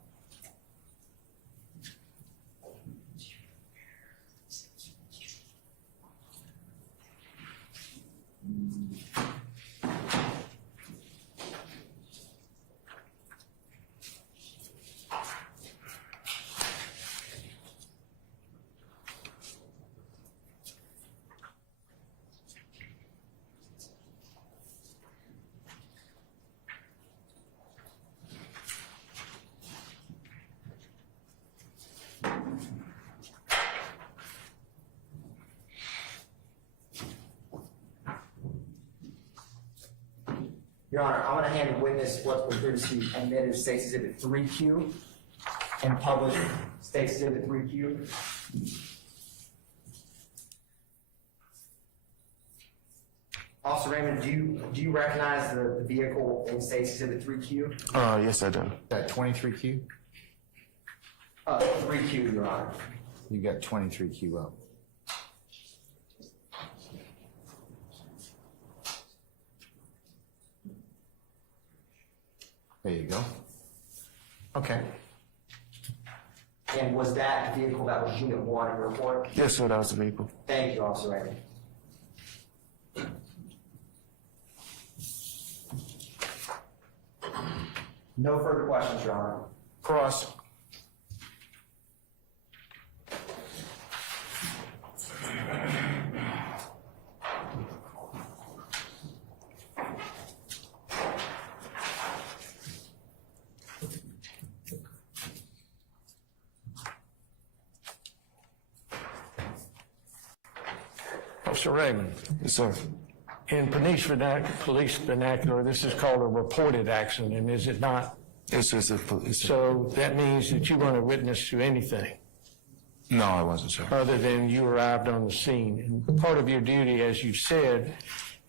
Your Honor, I'm going to hand the witness what's been previously admitted as State's Exhibit 3Q and published State's Exhibit 3Q. Officer Raymond, do you recognize the vehicle in State's Exhibit 3Q? Yes, I do. Got 23Q? 3Q, Your Honor. You got 23Q up. There you go. Okay. And was that the vehicle that was Unit 1 in your report? Yes, sir, that was the vehicle. Thank you, Officer Raymond. No further questions, Your Honor. Cross. Officer Raymond, Yes, sir. in police vernacular, this is called a reported accident, is it not? Yes, sir. So that means that you weren't a witness to anything No, I wasn't, sir. other than you arrived on the scene. And part of your duty, as you said,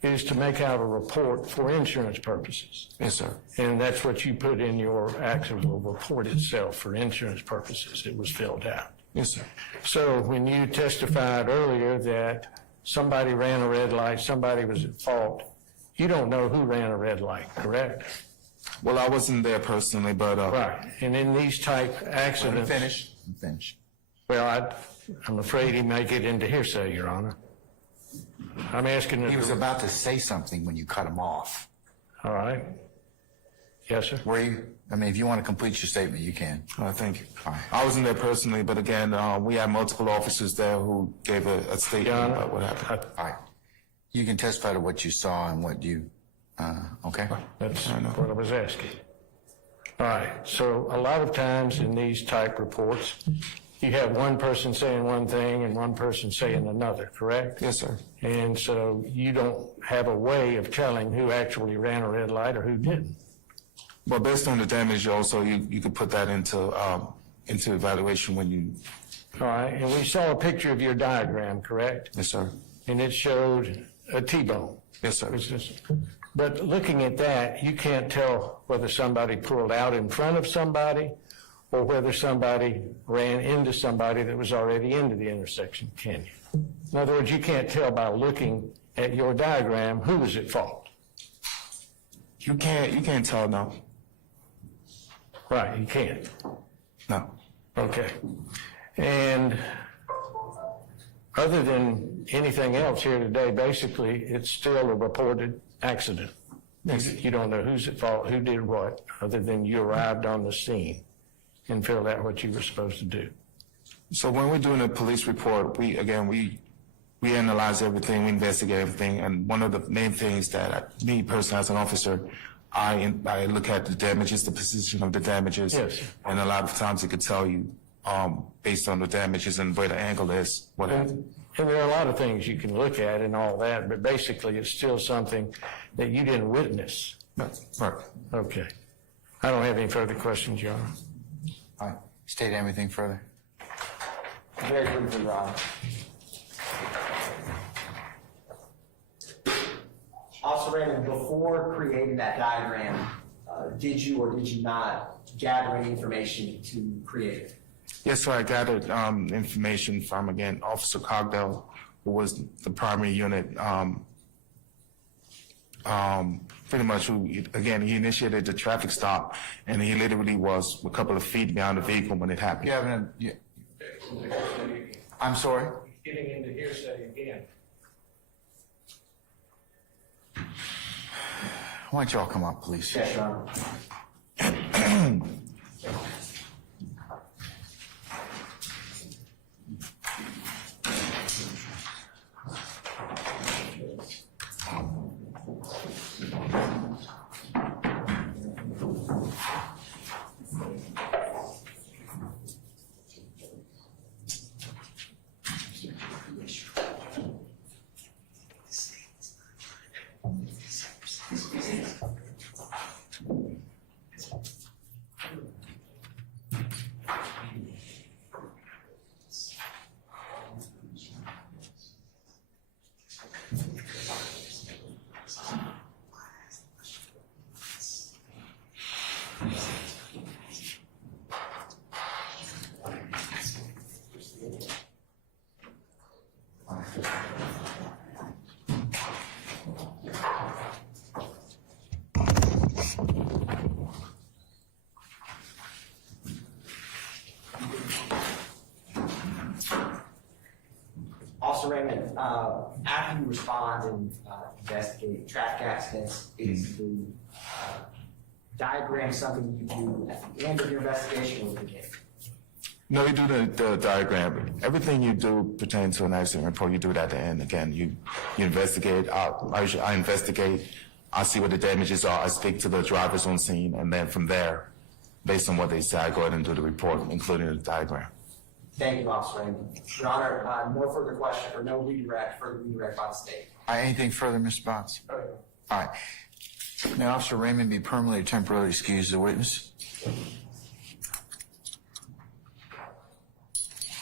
is to make out a report for insurance purposes. Yes, sir. And that's what you put in your actual report itself for insurance purposes. It was filled out. Yes, sir. So when you testified earlier that somebody ran a red light, somebody was at fault, you don't know who ran a red light, correct? Well, I wasn't there personally, but Right, and in these type accidents. Finish. Well, I'm afraid he may get into hearsay, Your Honor. I'm asking. He was about to say something when you cut him off. All right. Yes, sir. Were you? I mean, if you want to complete your statement, you can. thank you. All right. I wasn't there personally, but again, we had multiple officers there who gave a statement Your Honor, about what happened. All right. You can testify to what you saw and what you, okay? That's what I was asking. All right, so a lot of times in these type reports, you have one person saying one thing and one person saying another, correct? Yes, sir. And so you don't have a way of telling who actually ran a red light or who didn't. But based on the damage, also you could put that into evaluation when you. All right, and we saw a picture of your diagram, correct? Yes, sir. And it showed a T-bone. Yes, sir. But looking at that, you can't tell whether somebody pulled out in front of somebody or whether somebody ran into somebody that was already into the intersection, can you? In other words, you can't tell by looking at your diagram who was at fault. You can't tell, no. Right, you can't. No. Okay. And other than anything else here today, basically, it's still a reported accident. You don't know who's at fault, who did what, other than you arrived on the scene and filled out what you were supposed to do. So when we're doing a police report, we analyze everything, we investigate everything, and one of the main things that me personally as an officer, I look at the damages, the position of the damages, Yes. and a lot of times it could tell you based on the damages and where the angle is, what happened. And there are a lot of things you can look at and all that, but basically it's still something that you didn't witness. Right. Okay. I don't have any further questions, Your Honor. All right. State anything further? Very briefly, Ron. Officer Raymond, before creating that diagram, did you or did you not gather any information to create it? Yes, sir. I gathered information from, again, Officer Cogdell, who was the primary unit, pretty much who, again, he initiated the traffic stop, and he literally was a couple of feet behind the vehicle when it happened. You haven't, I'm sorry? Getting into hearsay again. Why don't you all come up, please? Yes, Your Honor. Officer Raymond, after you respond and investigate traffic accidents, is the diagram something you do at the end of your investigation or the beginning? No, you do the diagram. Everything you do pertaining to an accident report, you do it at the end. Again, you investigate. I investigate. I see what the damages are. I speak to the drivers on scene, and then from there, based on what they say, I go ahead and do the report, including the diagram. Thank you, Officer Raymond. Your Honor, no further question or no further redirect by the state. Anything further, Ms. Spots? All right. May Officer Raymond be permanently or temporarily excused as a witness?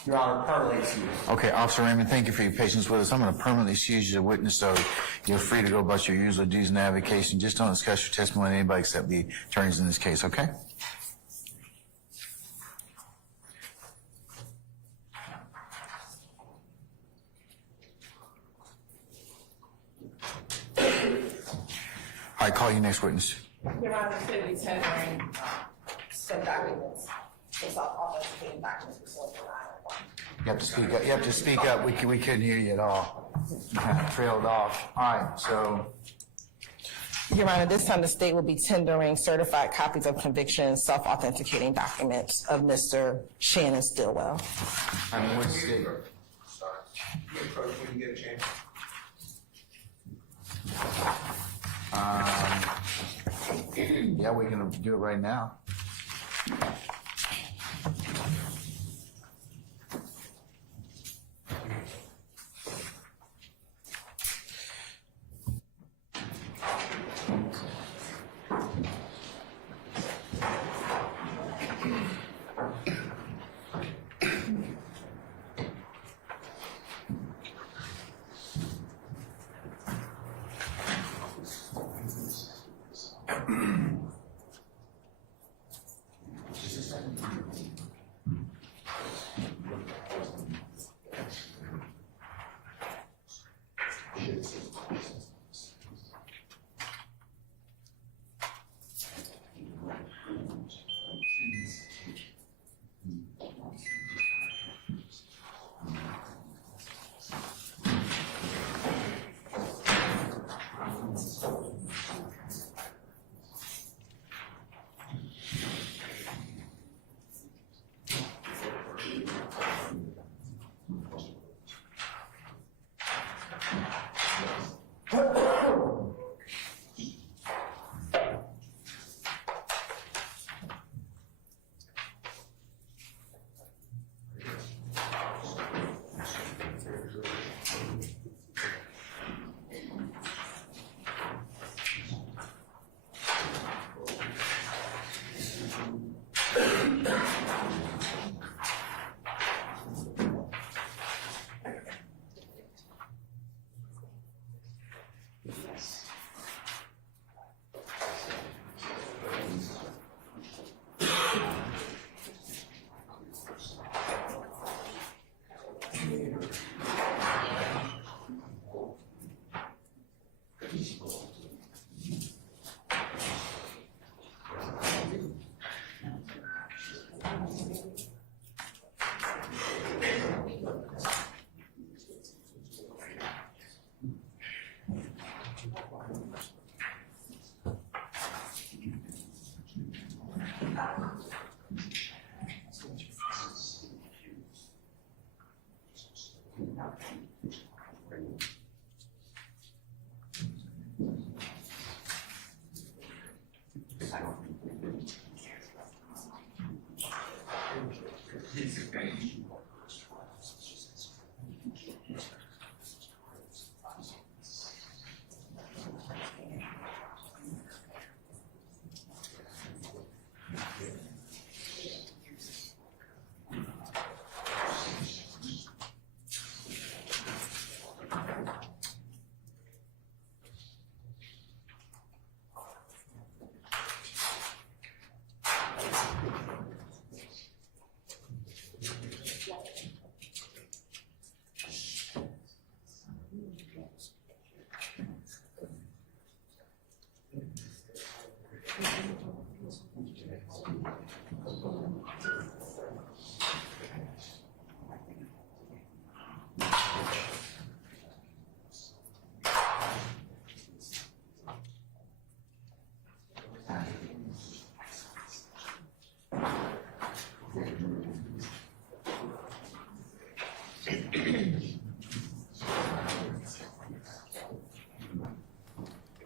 Your Honor, permanently excused. Okay, Officer Raymond, thank you for your patience with us. I'm going to permanently excuse you as a witness, so you're free to go about your usual duties and avocation. Just don't discuss your testimony with anybody except the attorneys in this case, okay? right, call your next witness. Your Honor, could be tendering some documents, some authenticating documents for social media. You have to speak up. You have to speak up. We couldn't hear you at all. You kind of trailed off. All right, so Your Honor, this time the state will be tendering certified copies of conviction, self-authenticating documents of Mr. Shannon Stillwell. I mean, what's the state? Sorry. You approach when you get a chance. Yeah, we can do it right now.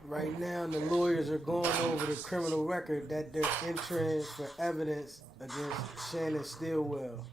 Right now, the lawyers are going over the criminal record that they're entering for evidence against Shannon Stillwell.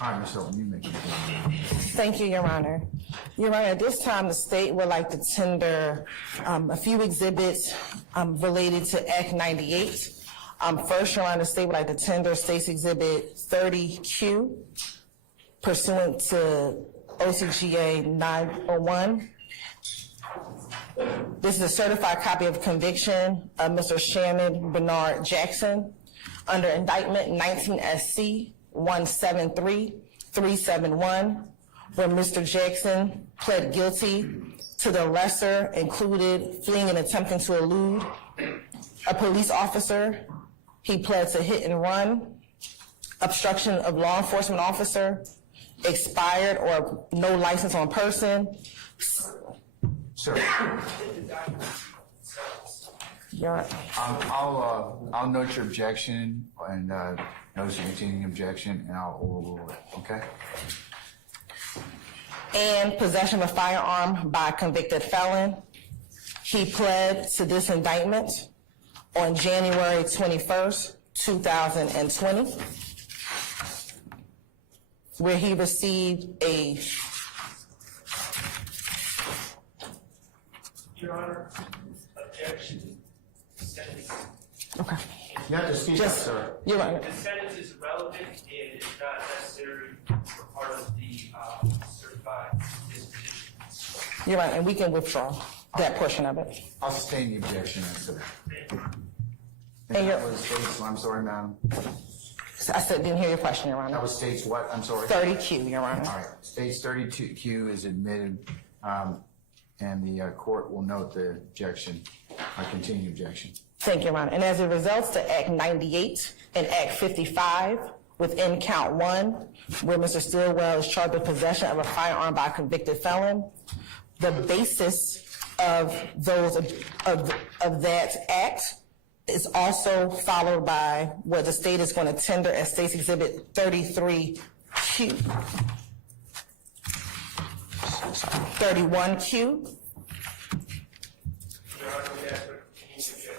All right, Ms. Hilton, you make it. Thank you, Your Honor. Your Honor, at this time, the state would like to tender a few exhibits related to Act 98. First, Your Honor, the state would like to tender State's Exhibit 30Q pursuant to OCGA 901. This is a certified copy of conviction of Mr. Shannon Bernard Jackson under indictment 19 SC 173371, where Mr. Jackson pled guilty to the lesser included fleeing and attempting to elude a police officer. He pled to hit and run, obstruction of law enforcement officer, expired or no license on person. Sir, Your I'll note your objection and notice your continuing objection, and I'll overrule it, okay? and possession of a firearm by a convicted felon. He pled to this indictment on January 21st, 2020, where he received a... Your Honor, objection. Sentence. Okay. You have to speak up, sir. You're right. The sentence is relevant and it's not necessary for part of the certified disposition. You're right, and we can withdraw that portion of it. I'll sustain the objection, sir. And you're- I'm sorry, ma'am. I said, didn't hear your question, Your Honor. That was states what? I'm sorry. 30Q, Your Honor. All right. States 32Q is admitted, and the court will note the objection, continuing objection. Thank you, Your Honor. And as it results to Act 98 and Act 55, within Count 1, where Mr. Stillwell is charged with possession of a firearm by a convicted felon, the basis of those of that act is also followed by what the state is going to tender as State's Exhibit 33Q. 31Q. Your Honor, we ask for continued objection.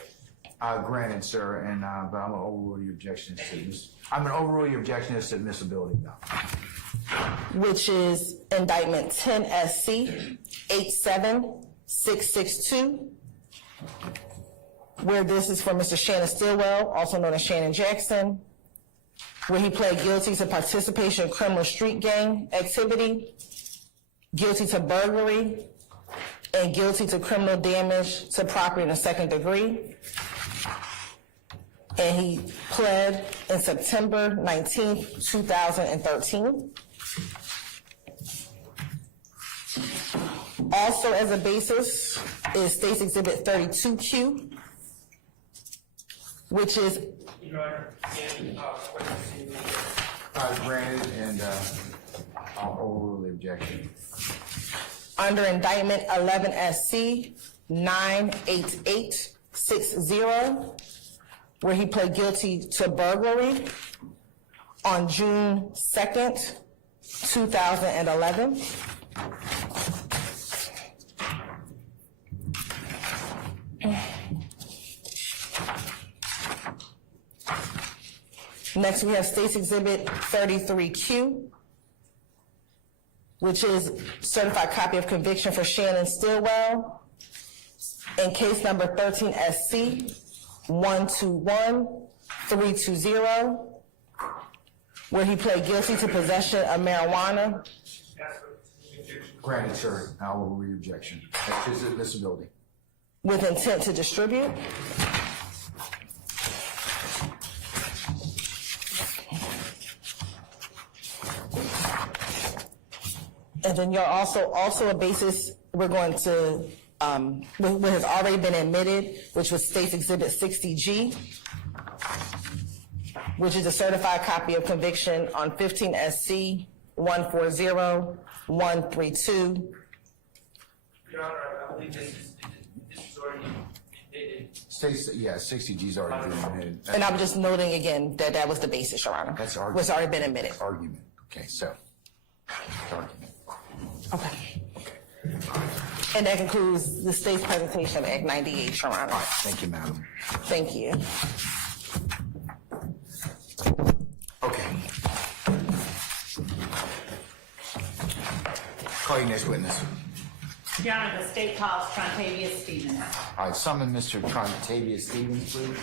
Granted, sir, and but I'm gonna overrule your objection I'm gonna overrule your objection as to admissibility now. Which is indictment 10 SC 87662, where this is for Mr. Shannon Stillwell, also known as Shannon Jackson, where he pled guilty to participation in criminal street gang activity, guilty to burglary, and guilty to criminal damage to property in the second degree. And he pled in September 19th, 2013. Also as a basis is State's Exhibit 32Q, which is... Your Honor, again, Granted, and I'll overrule the objection. under indictment 11 SC 98860, where he pled guilty to burglary on June 2nd, 2011. Next, we have State's Exhibit 33Q, which is certified copy of conviction for Shannon Stillwell in case number 13 SC 121320, where he pled guilty to possession of marijuana. Granted, sir, I will overrule your objection. That's his admissibility. With intent to distribute. And then you're also a basis we're going to, what has already been admitted, which was State's Exhibit 60G, which is a certified copy of conviction on 15 SC 140132. Your Honor, I believe this is already admitted. States, yeah, 60G's already been admitted. And I'm just noting again that that was the basis, Your Honor. That's argument. Was already been admitted. Argument. Okay, so. Argument. Okay. And that concludes the state's presentation of Act 98, Your Honor. All right, thank you, madam. Thank you. Okay. Call your next witness. Your Honor, the state calls Trontavious Stevens. All right, summon Mr. Trontavious Stevens, please.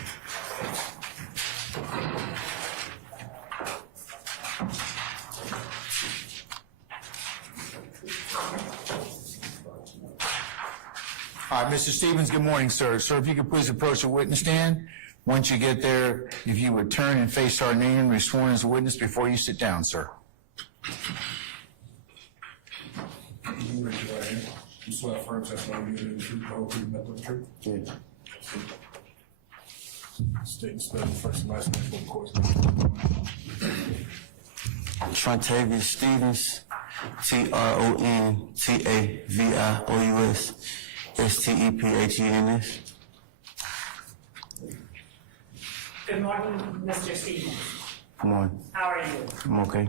All right, Mr. Stevens, good morning, sir. Sir, if you could please approach the witness stand. Once you get there, if you would turn and face our name and be sworn as a witness before you sit down, sir. You raise your right hand. You swear firm testimony you give the truth, the whole truth, nothing but the truth. Yeah. State and spell your first and last name for the court's Trontavious Stevens, Trontavious, Stephenns. Good morning, Mr. Stevens. Come on, How are you? I'm okay.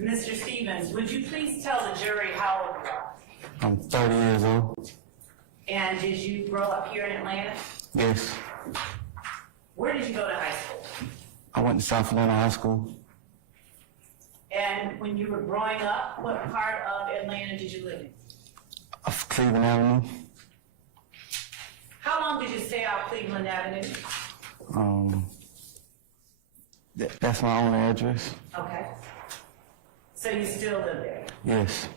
Mr. Stevens, would you please tell the jury how old you are? I'm 30 years old. And did you grow up here in Atlanta? Yes. Where did you go to high school? I went to South Atlanta High School. And when you were growing up, what part of Atlanta did you live in? Off Cleveland Avenue. How long did you stay out Cleveland Avenue? That's my only address. Okay. So you still live there? Yes.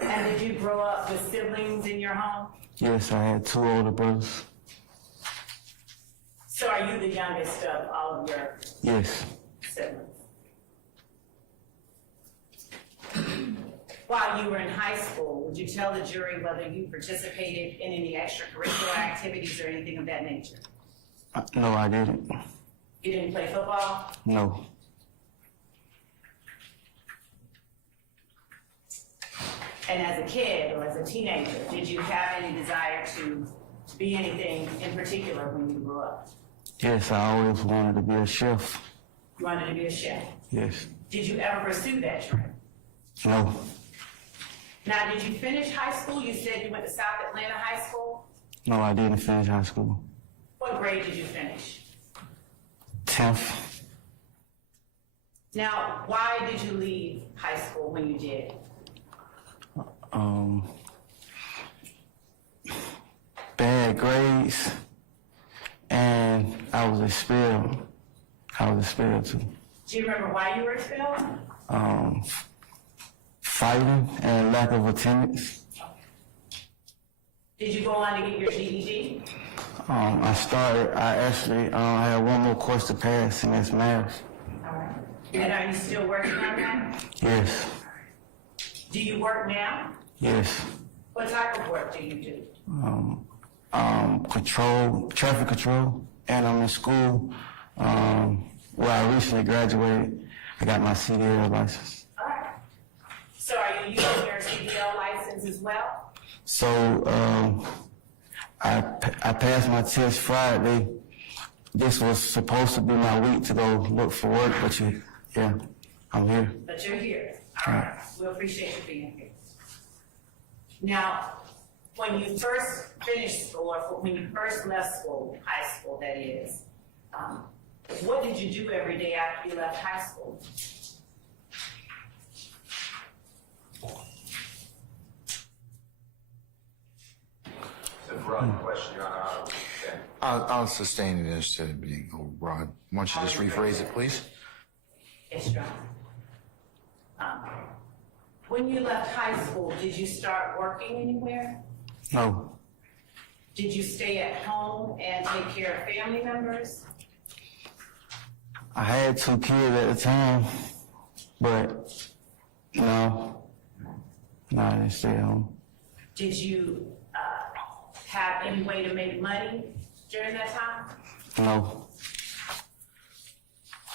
And did you grow up with siblings in your home? Yes, I had 2 older brothers. So are you the youngest of all of your Yes. siblings? While you were in high school, would you tell the jury whether you participated in any extracurricular activities or anything of that nature? No, I didn't. You didn't play football? No. And as a kid or as a teenager, did you have any desire to be anything in particular when you grew up? Yes, I always wanted to be a chef. You wanted to be a chef. Yes. Did you ever pursue that dream? No. Now, did you finish high school? You said you went to South Atlanta High School. No, I didn't finish high school. What grade did you finish? 10th. Now, why did you leave high school when you did? Bad grades, and I was expelled. Too. Do you remember why you were expelled? Fighting and lack of attendance. Did you go on to get your GED? I actually had one more course to pass, and that's math. All right. And are you still working on that? Yes. Do you work now? Yes. What type of work do you do? Traffic control, and I'm in school, where I recently graduated. I got my CDL license. All right. So are you using your CDL license as well? So, I passed my test Friday. This was supposed to be my week to go look for work, but I'm here. But you're here. All right. We appreciate you being here. Now, when you first finished school, or when you first left school, high school that is, what did you do every day after you left high school? It's a broad question, Your Honor. I'll sustain it instead of being overbroad. Why don't you just rephrase it, please? Yes, Your Honor. When you left high school, did you start working anywhere? No. Did you stay at home and take care of family members? I had 2 kids at the time, but no, I didn't stay at home. Did you have any way to make money during that time? No.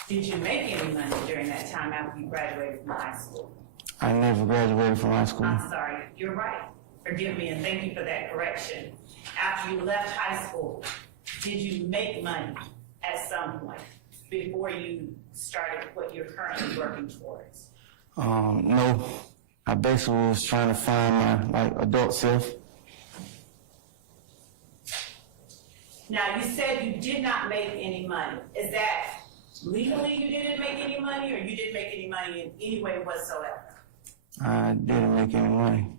Did you make any money during that time after you graduated from high school? I never graduated from high school. I'm sorry, you're right. Forgive me and thank you for that correction. After you left high school, did you make money at some point before you started what you're currently working towards? No. I basically was trying to find my adult self. Now, you said you did not make any money. Is that legally you didn't make any money, or you didn't make any money in any way whatsoever? I didn't make any money.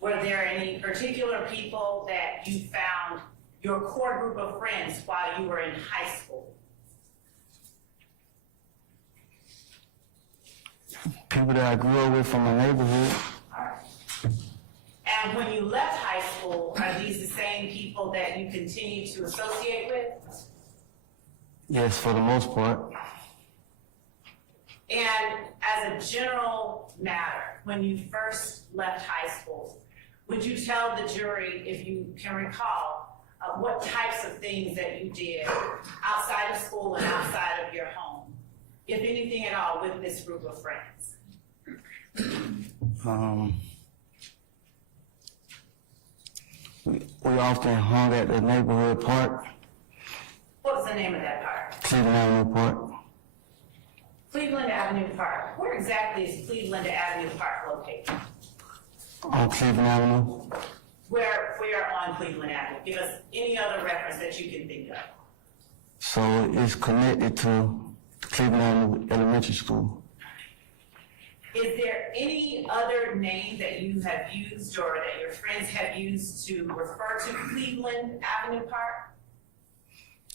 Were there any particular people that you found your core group of friends while you were in high school? People that I grew up with from my neighborhood. And when you left high school, are these the same people that you continue to associate with? Yes, for the most part. And as a general matter, when you first left high school, would you tell the jury, if you can recall, what types of things that you did outside of school and outside of your home, if anything at all, with this group of friends? We often hung at the neighborhood park, What was the name of that park? Cleveland Avenue Park. Cleveland Avenue Park. Where exactly is Cleveland Avenue Park located? On Cleveland Avenue. Where on Cleveland Avenue? Give us any other reference that you can think of. So it's connected to Cleveland Avenue Elementary School. Is there any other name that you have used or that your friends have used to refer to Cleveland Avenue Park?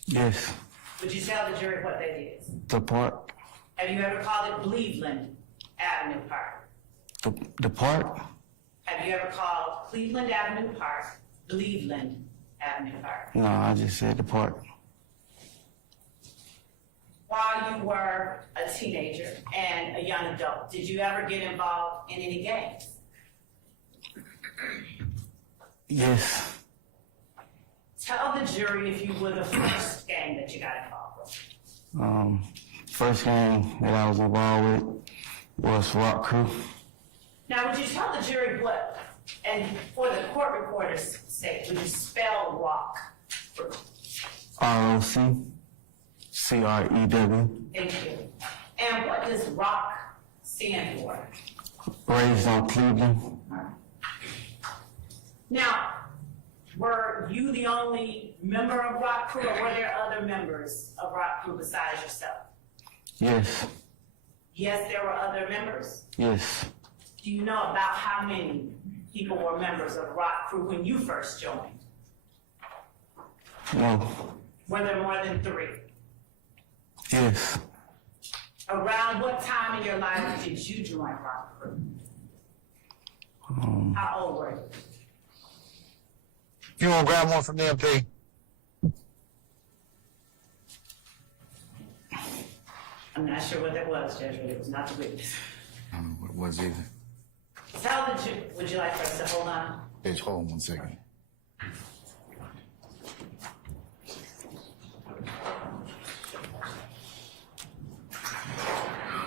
Yes, Would you tell the jury what that is? the park. Have you ever called it Cleveland Avenue Park? The park? Have you ever called Cleveland Avenue Park Cleveland Avenue Park? No, I just said the park. While you were a teenager and a young adult, did you ever get involved in any games? Yes, Tell the jury, if you would, the first game that you got involved with. first game that I was involved with was Rock Crew. Now, would you tell the jury what, and for the court reporter's sake, would you spell rock? ROC, CREW, Thank you. And what does rock stand for? raised on Cleveland. Now, were you the only member of Rock Crew, or were there other members of Rock Crew besides yourself? Yes, Yes, there were other members. yes. Do you know about how many people were members of Rock Crew when you first joined? No, Were there more than 3? yes. Around what time in your life did you join Rock Crew? How old were you? You want to grab one from the MP? I'm not sure what that was, Judge, but it was not the witness. I don't know what it was either. Tell the jury, would you like for us to hold on? Bitch, hold on 1 second.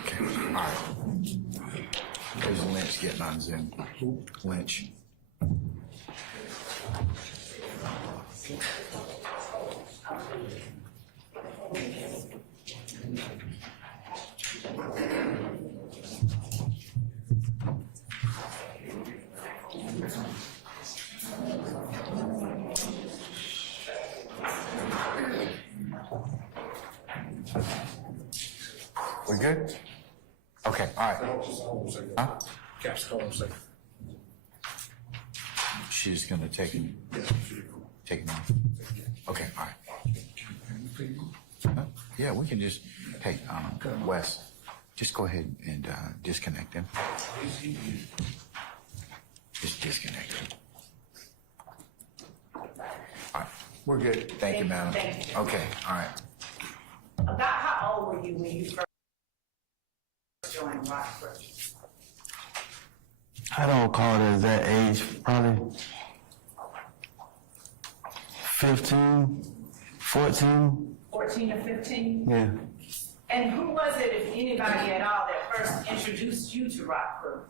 Okay, all right. There's Lynch getting on Zoom. Lynch. We're good? Okay, all right. Hold on a second. Huh? Caps, hold on a second. She's gonna take him off. Okay, all right. Huh? Yeah, we can just, hey, Wes, just go ahead and disconnect him. Just disconnect him. All right, we're good. Thank you, madam. Thank you. Okay, all right. About how old were you when you first joined Rock Crew? I don't call it at that age, probably 15, 14. 14 or 15? Yeah. And who was it, if anybody at all, that first introduced you to Rock Crew?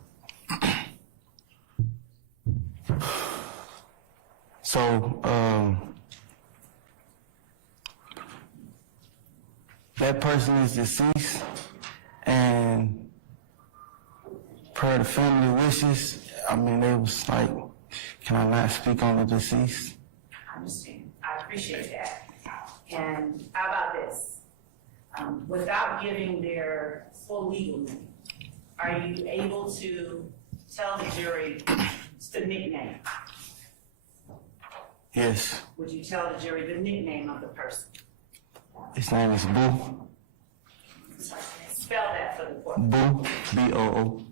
So, that person is deceased, and per the family wishes, I mean, they was like, can I not speak on the deceased? I understand. I appreciate that. And how about this? Without giving their full legal name, are you able to tell the jury the nickname? Yes. Would you tell the jury the nickname of the person? His name is Boo. Spell that for the court. Boo. B-O-O.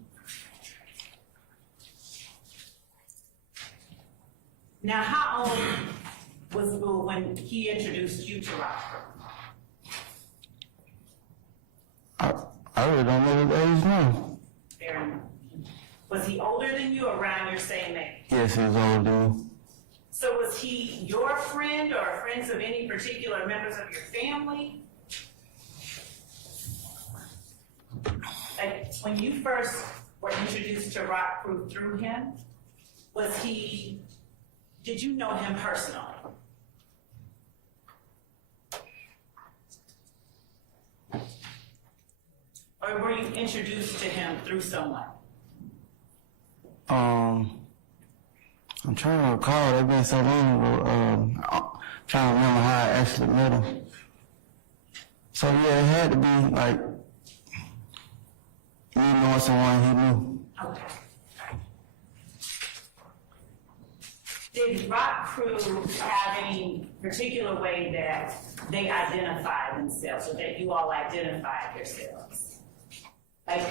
Now, how old was Boo when he introduced you to Rock? I really don't know his age now. Fair enough. Was he older than you, around your same age? Yes, he's older than me. So was he your friend or friends of any particular members of your family? Like, when you first were introduced to Rock Crew through him, did you know him personally? Or were you introduced to him through someone? I'm trying to recall, it's been so long ago, I'm trying to remember how I actually met him. So yeah, it had to be like, me knowing someone he knew. Okay. Did Rock Crew have any particular way that they identify themselves, or that you all identified yourselves? Like,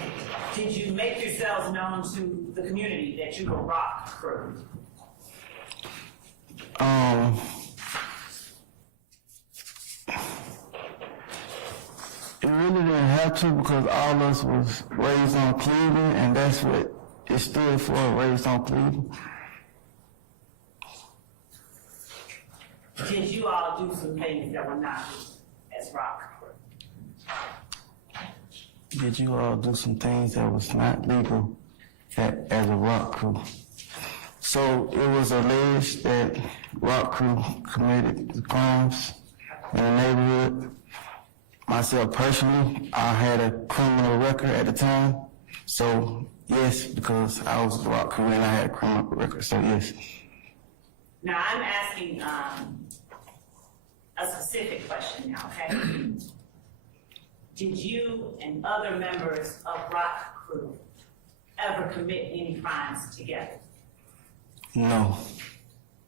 did you make yourselves known to the community that you were Rock Crew? It really didn't have to, because all of us was raised on Cleveland, and that's what it stood for, raised on Cleveland. Did you all do some things that were not as Rock Crew? Did you all do some things that was not legal as a Rock Crew? So it was alleged that Rock Crew committed crimes in the neighborhood. Myself personally, I had a criminal record at the time. So yes, because I was a Rock Crew and I had a criminal record, so yes. Now I'm asking a specific question now, okay? Did you and other members of Rock Crew ever commit any crimes together? No.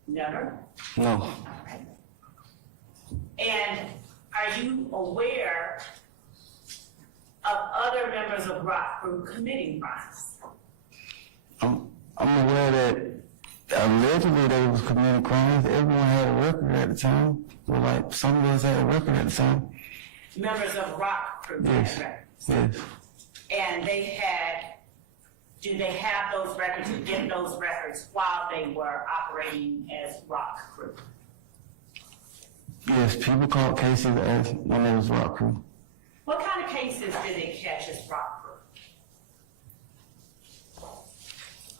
Never? No. All right. And are you aware of other members of Rock Crew committing crimes? I'm aware that allegedly they was committing crimes. Everyone had a record at the time. Well, like, some of us had a record at the time. Members of Rock Crew Yes. had records? Yes. And did they have those records, or get those records while they were operating as Rock Crew? Yes, people caught cases as when it was Rock Crew. What kind of cases did they catch as Rock Crew?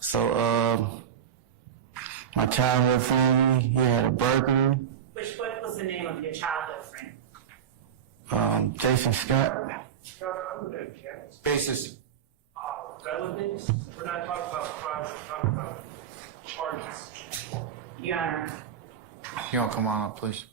So, my childhood friend, he had a burglary. What was the name of your childhood friend? Jason Scott. Basis. Relevant, we're not talking about crimes, we're talking about charges. Your Honor. You all come on up, please.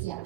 Yeah.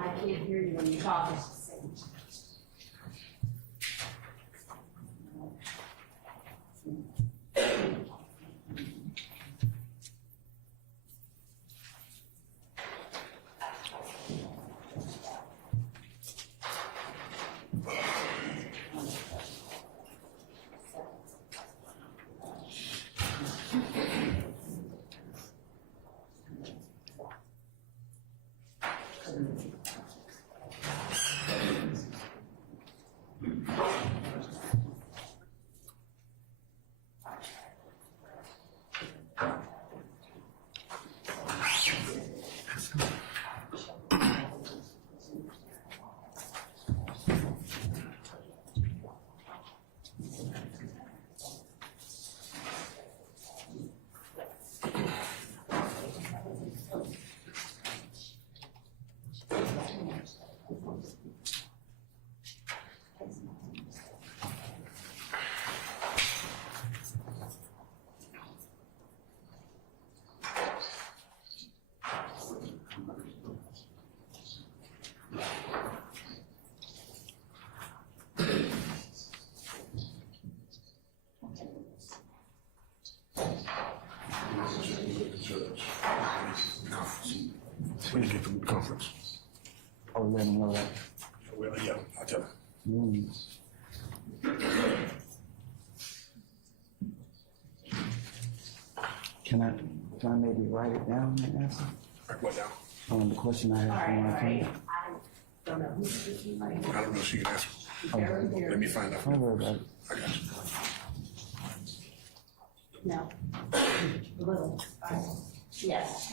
I can't hear you when you're talking. When you get from the conference. I'll let them know that. Well, yeah, I'll tell them. Can I maybe write it down and answer? Write what down? The question I have for my team. I don't know who's speaking right now. I don't know if she can answer. Let me find out. Don't worry about it. I got you. No. Little. Yes.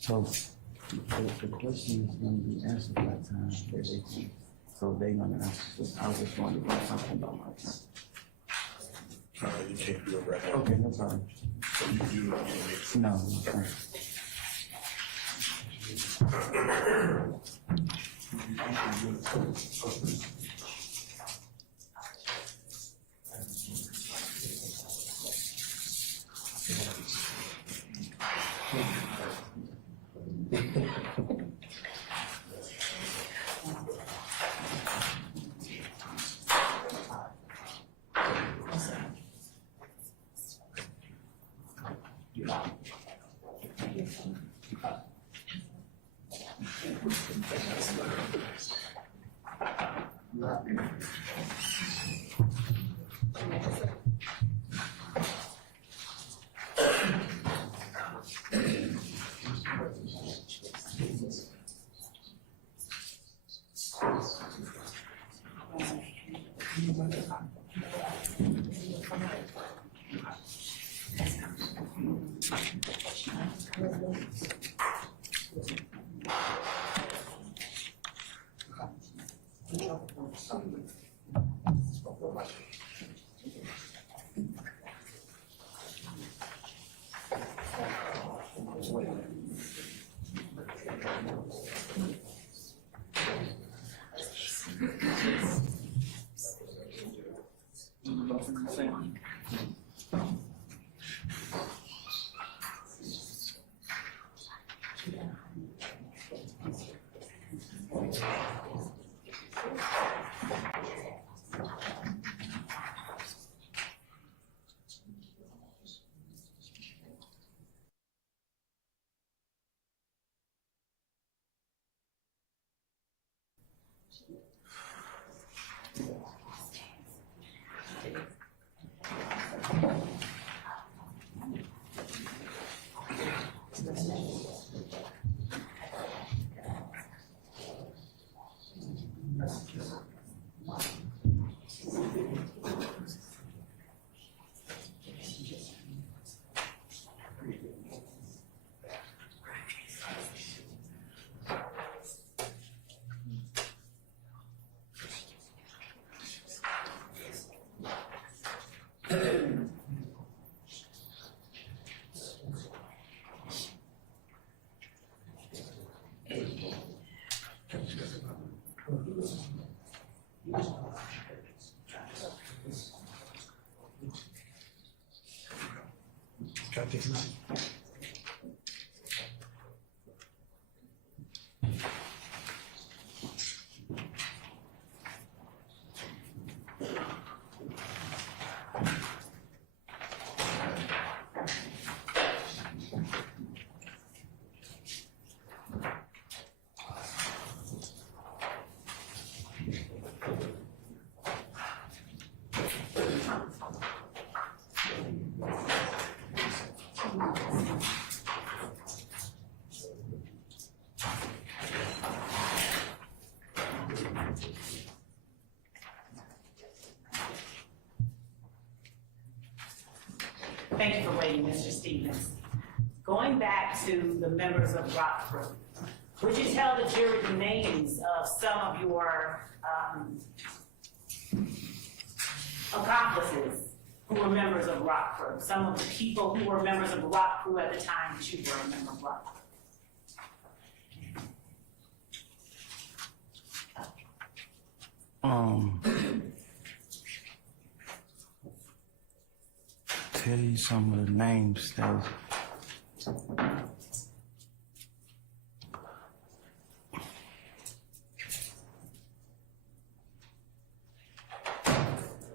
So the question is gonna be answered by the time that they can. So they gonna answer. I was just wondering about something about my time. You can't do it right now. Okay, no problem. So you need me. No, thank you. Got this. Thank you for waiting, Mr. Stevens. Going back to the members of Rock Group, would you tell the jury the names of some of your accomplices who were members of Rock Group? Some of the people who were members of Rock Group at the time that you were a member of Rock Group? Tell you some of the names that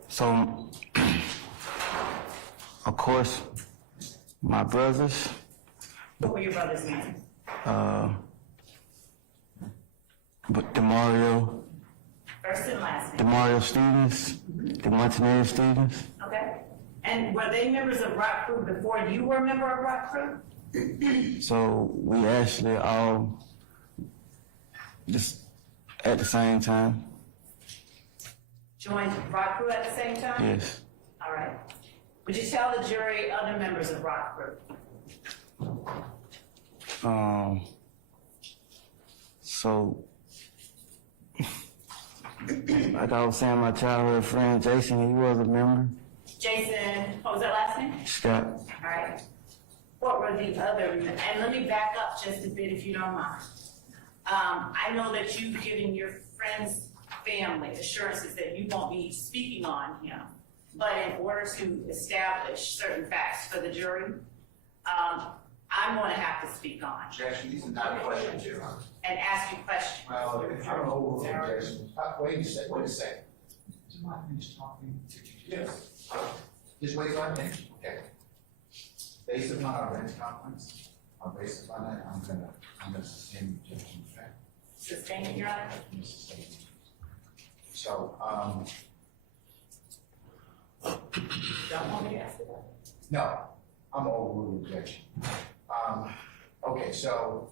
so of course my brothers, What were your brothers' names? but Demario First and last name. Demario Stevens, DeMontenay Stevens. Okay. And were they members of Rock Group before you were a member of Rock Group? So we actually all just at the same time. Joined Rock Group at the same time? Yes. All right. Would you tell the jury other members of Rock Group? So like I was saying, my childhood friend Jason, he was a member. Jason, what was that last name? Scott. All right. What were the other, and let me back up just a bit if you don't mind. I know that you've given your friend's family assurances that you won't be speaking on him, but in order to establish certain facts for the jury, I'm going to have to speak on Objection, these are not questions, Your Honor. and ask you questions. Well, if you're over objection, wait a second, wait a second. Do you mind me just talking? Yes. Just wait till I finish, okay? Based upon our written conference, based upon that, I'm gonna sustain the objection, okay? Sustain it, Your Honor. I'm gonna sustain it. So, Don't want me to ask it. no, I'm overruling the objection. Okay, so.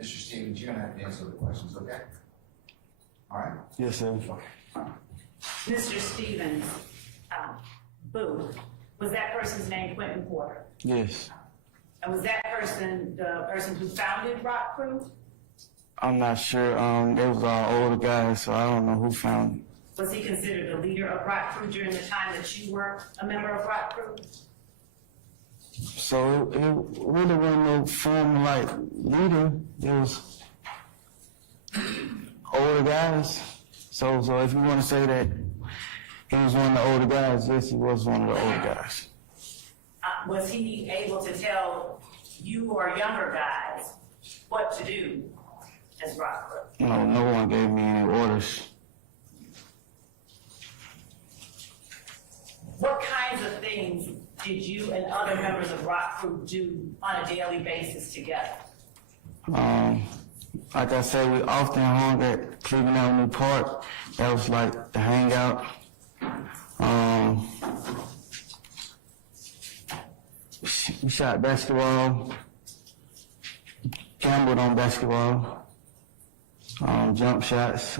Mr. Stevens, you're gonna have to answer the questions, okay? All right? Yes, sir. Mr. Stevens, Booth, was that person's name Quentin Porter? Yes. And was that person the person who founded Rock Crew? I'm not sure. They was all older guys, so I don't know who found it. Was he considered the leader of Rock Crew during the time that you were a member of Rock Crew? So it really wasn't no formal like leader. It was older guys. So if you want to say that he was one of the older guys, yes, he was one of the older guys. Was he able to tell you or younger guys what to do as Rock Crew? No, no one gave me any orders. What kinds of things did you and other members of Rock Crew do on a daily basis together? Like I said, we often hung at Cleveland Avenue Park. That was like the hangout. We shot basketball, gambled on basketball, jump shots.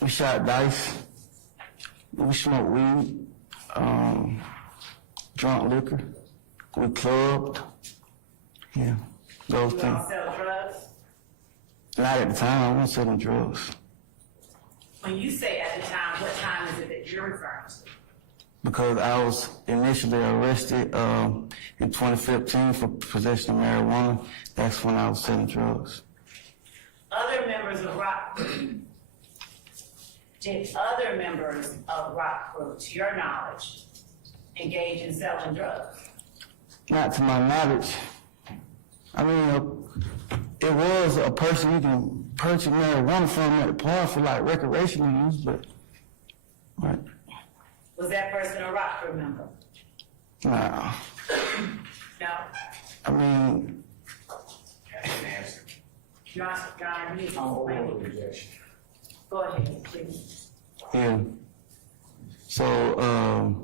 We shot dice. We smoked weed, drunk liquor. We clubbed. Yeah, those You things. all sell drugs? Not at the time. I wasn't selling drugs. When you say at the time, what time is it that you're referring to? Because I was initially arrested in 2015 for possession of marijuana. That's when I was selling drugs. Other members of Rock Crew, did other members of Rock Crew, to your knowledge, engage in selling drugs? Not to my knowledge. I mean, it was a person you can purchase marijuana from at the park for like recreational use, but right. Was that person a Rock Crew member? Nah. No? I mean, Your Honor, you go ahead, please. yeah. So,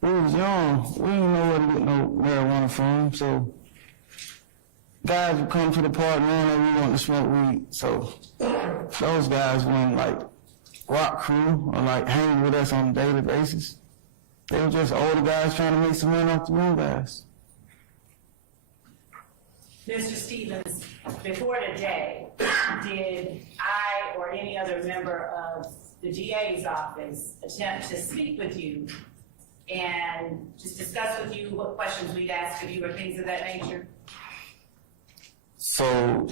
we was young. We didn't know where to get no marijuana from, so guys would come to the park knowing that we wanted to smoke weed. So those guys weren't like Rock Crew or like hanging with us on a daily basis. They were just older guys trying to make some money off the young guys. Mr. Stevens, before today, did I or any other member of the DA's office attempt to speak with you and just discuss with you what questions we'd ask of you or things of that nature? So,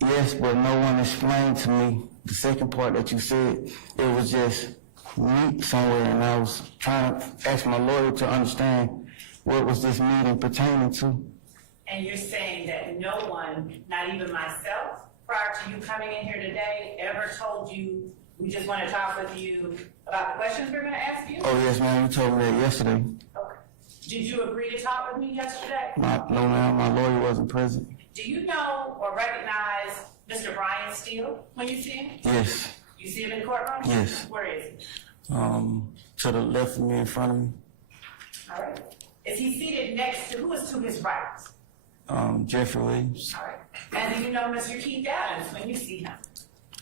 yes, but no one explained to me the second part that you said. It was just meet somewhere, and I was trying to ask my lawyer to understand what was this meeting pertaining to. And you're saying that no one, not even myself, prior to you coming in here today, ever told you, we just want to talk with you about the questions we're going to ask you? Oh, yes, ma'am, you told me that yesterday. Okay. Did you agree to talk with me yesterday? No, ma'am, my lawyer wasn't present. Do you know or recognize Mr. Brian Steele when you see him? Yes. You see him in the courtroom? Yes. Where is he? To the left of me, in front of me. All right. Is he seated next to, who is to his right? Jeffrey Williams. All right. And do you know Mr. Keith Adams when you see him?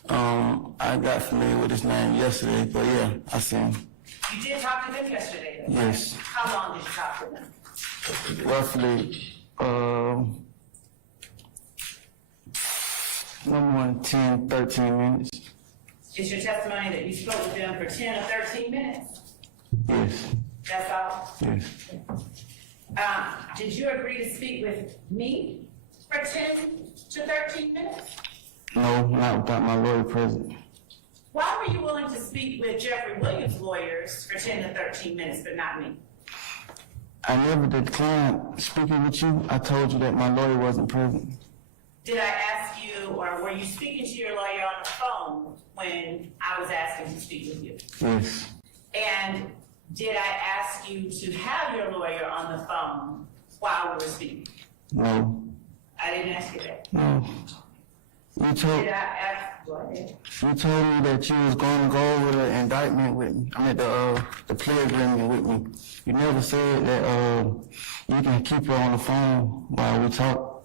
I got familiar with his name yesterday, but yeah, I see him. You did talk to them yesterday, though? Yes. How long did you talk to them? Roughly, no more than 10, 13 minutes. Is your testimony that you spoke with them for 10 or 13 minutes? Yes. That's all? Yes. Did you agree to speak with me for 10 to 13 minutes? No, not without my lawyer present. Why were you willing to speak with Jeffrey Williams' lawyers for 10 to 13 minutes, but not me? I never declined speaking with you. I told you that my lawyer wasn't present. Did I ask you, or were you speaking to your lawyer on the phone when I was asking to speak with you? Yes. And did I ask you to have your lawyer on the phone while we were speaking? No. I didn't ask you that. No. You told. Go ahead. You told me that you was going to go over the indictment with me. I mean, the plea agreement with me. You never said that you can keep her on the phone while we talk.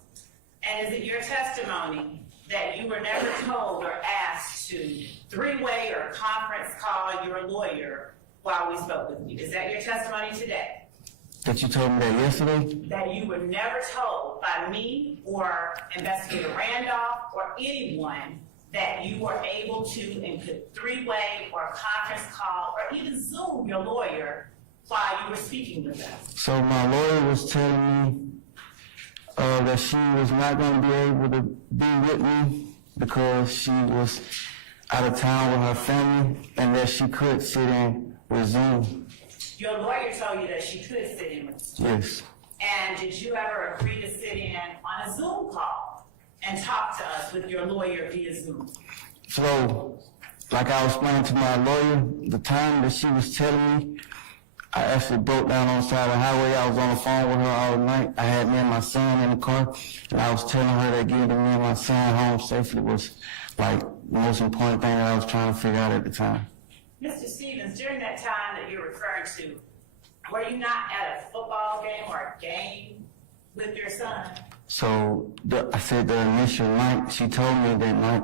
And is it your testimony that you were never told or asked to three-way or conference call your lawyer while we spoke with you? Is that your testimony today? That you told me that yesterday? That you were never told by me or Investigator Randolph or anyone that you were able to and could three-way or conference call or even Zoom your lawyer while you were speaking with us? So my lawyer was telling me that she was not going to be able to be with me because she was out of town with her family and that she could sit in with Zoom. Your lawyer told you that she could sit in with you? Yes. And did you ever agree to sit in on a Zoom call and talk to us with your lawyer via Zoom? So, like I was explaining to my lawyer, the time that she was telling me, I actually broke down on the side of the highway. I was on the phone with her all night. I had me and my son in the car, and I was telling her that getting me and my son home safely was like the most important thing that I was trying to figure out at the time. Mr. Stevens, during that time that you're referring to, were you not at a football game or a game with your son? So I said the initial night, she told me that night.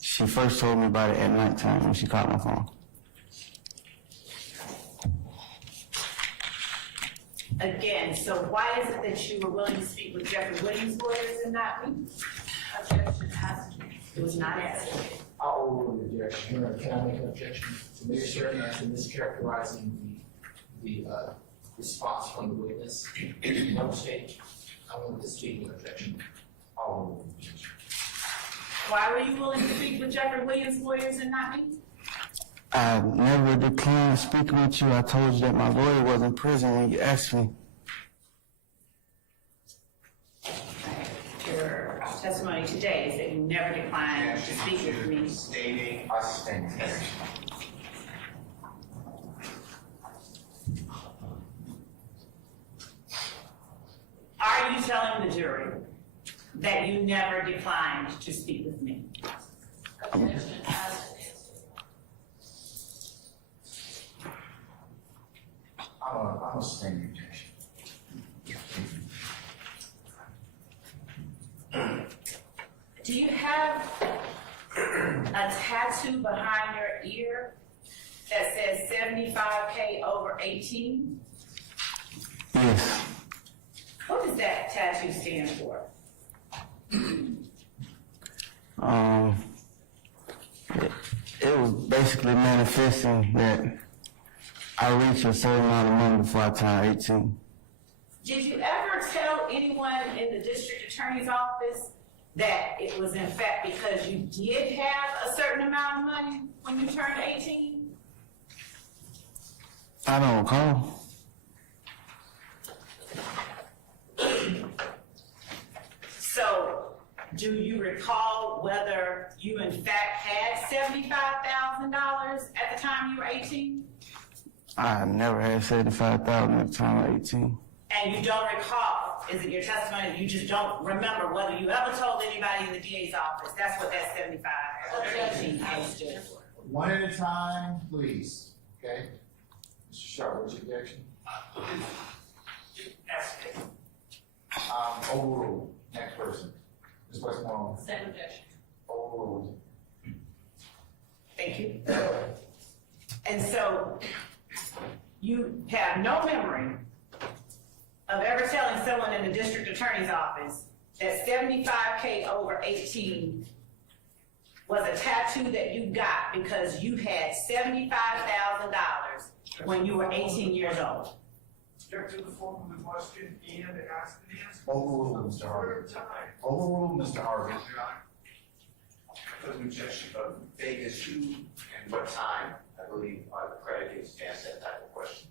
She first told me about it at nighttime when she called my phone. Again, so why is it that you were willing to speak with Jeffrey Williams' lawyers and not me? Objection asked. It was not asked. I'll overrule the objection. Can I make an objection to Ms. Sheridan for mischaracterizing the response from the witness? No stage. I want to speak with objection. I'll overrule the objection. Why were you willing to speak with Jeffrey Williams' lawyers and not me? I never declined speaking with you. I told you that my lawyer was in prison when you asked me. Your testimony today is that you never declined to speak with me. Stating a sentence. Are you telling the jury that you never declined to speak with me? I'm a standing objection. Do you have a tattoo behind your ear that says 75K over 18? Yes. What does that tattoo stand for? It was basically manifesting that I reach a certain amount of money before I turn 18. Did you ever tell anyone in the district attorney's office that it was in fact because you did have a certain amount of money when you turned 18? I don't recall. So, do you recall whether you in fact had $75,000 at the time you were 18? I never had 75,000 at the time of 18. And you don't recall, is it your testimony that you just don't remember whether you ever told anybody in the DA's office? That's what that 75 or 18 stood for. One at a time, please. Okay? Mr. Sharp, what's your objection? Overruled. Next person. Ms. Westmoreland. Same objection. Overruled. Thank you. And so, you have no memory of ever telling someone in the district attorney's office that 75K over 18 was a tattoo that you got because you had $75,000 when you were 18 years old. Object to the form of the question and ask the answer. Overruled, Mr. Harvey. Overruled, Mr. Harvey. Because objection of Vegas who and what time, I believe, are the predicates to ask that type of question.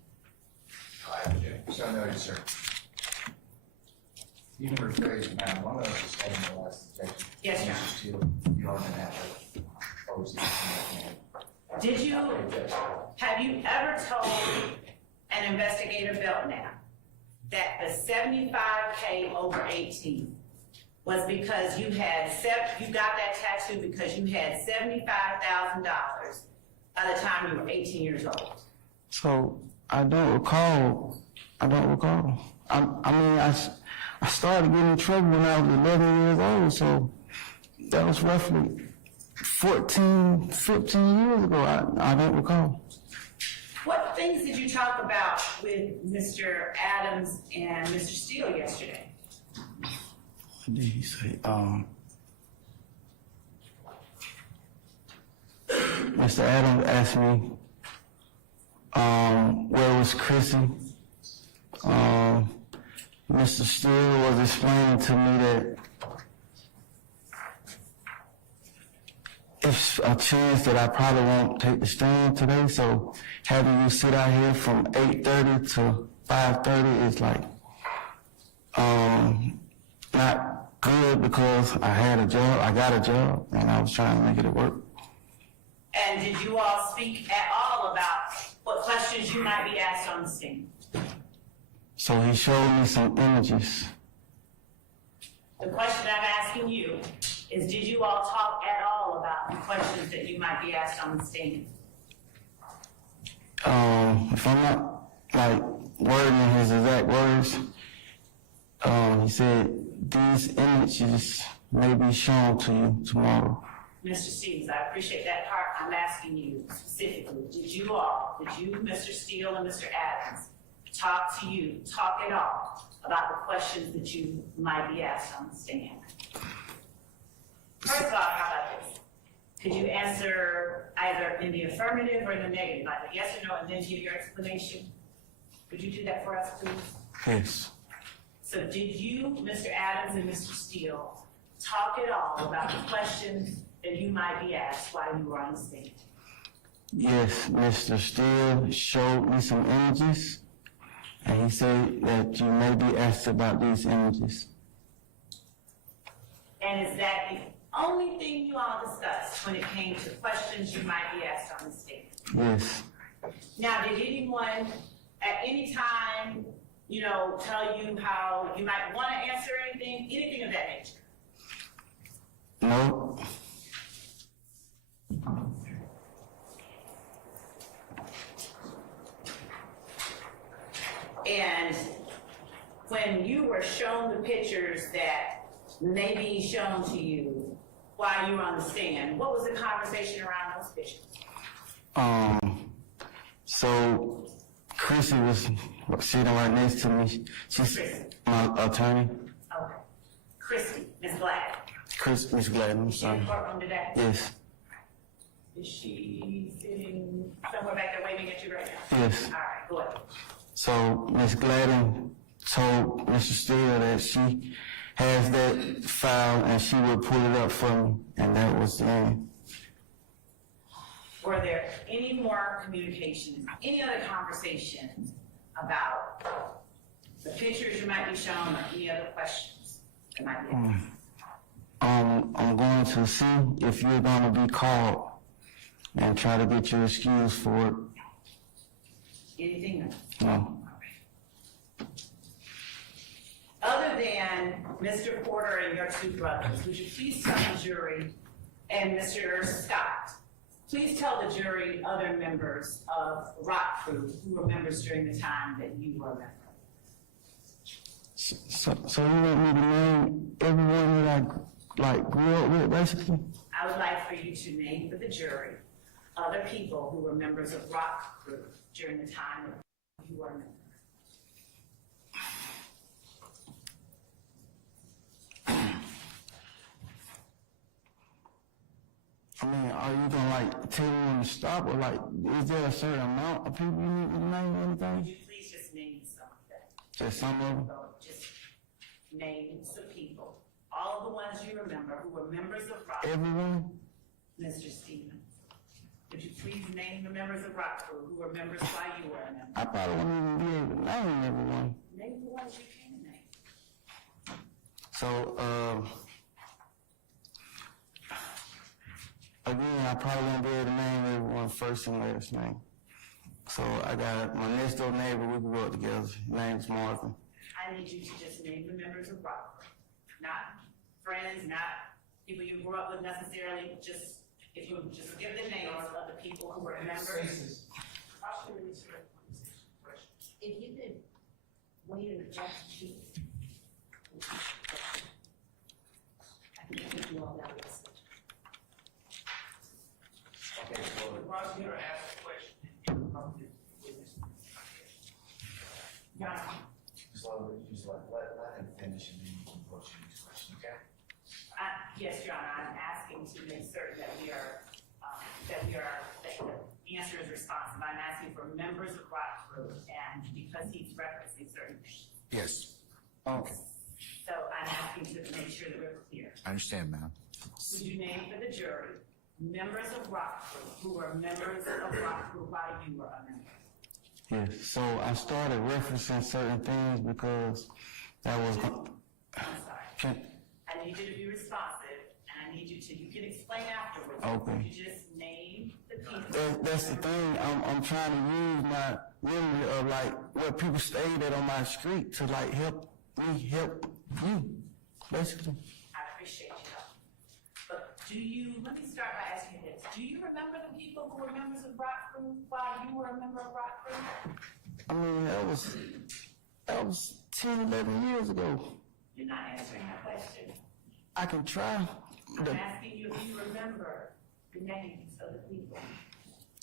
I object. So noted, sir. You can rephrase, ma'am. One of us is having the last objection. Yes, sir. Mr. Steele, you are going to have to oversee this. Did you, have you ever told an investigator Belknap that the 75K over 18 was because you got that tattoo because you had $75,000 by the time you were 18 years old. So I don't recall. I started getting in trouble when I was 11 years old, so that was roughly 14, 15 years ago. I don't recall. What things did you talk about with Mr. Adams and Mr. Steele yesterday? What did he say? Mr. Adams asked me, where was Chrissy? Mr. Steele was explaining to me that it's a chance that I probably won't take the stand today, so having you sit out here from 8:30 to 5:30 is like, not good because I got a job, and I was trying to make it work. And did you all speak at all about what questions you might be asked on the stand? So he showed me some images. The question I'm asking you is, did you all talk at all about the questions that you might be asked on the stand? If I'm not like wording his exact words, he said these images may be shown to you tomorrow. Mr. Stevens, I appreciate that part. I'm asking you specifically, did you, Mr. Steele and Mr. Adams, talk at all about the questions that you might be asked on the stand? First off, how about this? Could you answer either in the affirmative or in the negative, like a yes or no, and then give your explanation? Could you do that for us, please? Yes. So did you, Mr. Adams and Mr. Steele, talk at all about the questions that you might be asked while you were on the stand? Yes, Mr. Steele showed me some images, and he said that you may be asked about these images. And is that the only thing you all discussed when it came to questions you might be asked on the stand? Yes. Now, did anyone at any time, tell you how you might want to answer anything of that nature? No. And when you were shown the pictures that may be shown to you while you were on the stand, what was the conversation around those pictures? So Chrissy was sitting right next to me. She's my attorney. Okay. Christy, Ms. Glad. Miss Gladden, I'm Is she in sorry. the courtroom today? Yes. Is she sitting somewhere back there waving at you right now? Yes. All right, go ahead. So Miss Gladden told Mr. Steele that she has that file and she would pull it up for me, and that was the end. Were there any more communications, any other conversations about the pictures you might be shown or any other questions that might be asked? I'm going to see if you're going to be called and try to get your excuse for it. Anything else? No. Other than Mr. Porter and your two brothers, would you please tell the jury, and Mr. Scott, please tell the jury other members of Rock Crew who were members during the time that you were a member? So you want me to name everyone that I grew up with, basically? I would like for you to name for the jury other people who were members of Rock Crew during the time that you were a member. I mean, are you gonna tell me when to stop, or is there a certain amount of people you need me to name or anything? Would you please just name some of them? Just some of them? So just name some people. All of the ones you remember who were members of Rock Crew. Everyone? Mr. Stevens, would you please name the members of Rock Crew who were members while you were a member? I probably won't even be able to name everyone. Name the ones you can name. So, again, I probably won't be able to name everyone first and last name. So I got my next door neighbor, we grew up together. His name's Marvin. I need you to just name the members of Rock Crew, not friends, not people you grew up with necessarily, just, if you would just give the names of the people who were members. Faces. If you could wait an objection. I think you all that was. Okay, so The prosecutor asked a question and interrupted the witness. Your Honor, just let him finish and then you can approach his question, okay? yes, Your Honor, I'm asking to make certain that that the answer is responsive. I'm asking for members of Rock Crew, and because he's referencing certain things. Yes, Okay. So I'm asking to make sure that we're clear. I understand, ma'am. Would you name for the jury members of Rock Crew who were members of Rock Crew while you were a member? Yes, so I started referencing certain things because that was, I'm sorry. I need you to be responsive, and I need you can explain afterwards. Okay. You just name the people. that's the thing, I'm trying to use my memory of like what people stayed at on my street to like help you, basically. I appreciate you. But let me start by asking you this. Do you remember the people who were members of Rock Crew while you were a member of Rock Crew? I mean, that was 10, 11 years ago. You're not answering my question. I can try. I'm asking you if you remember the names of the people.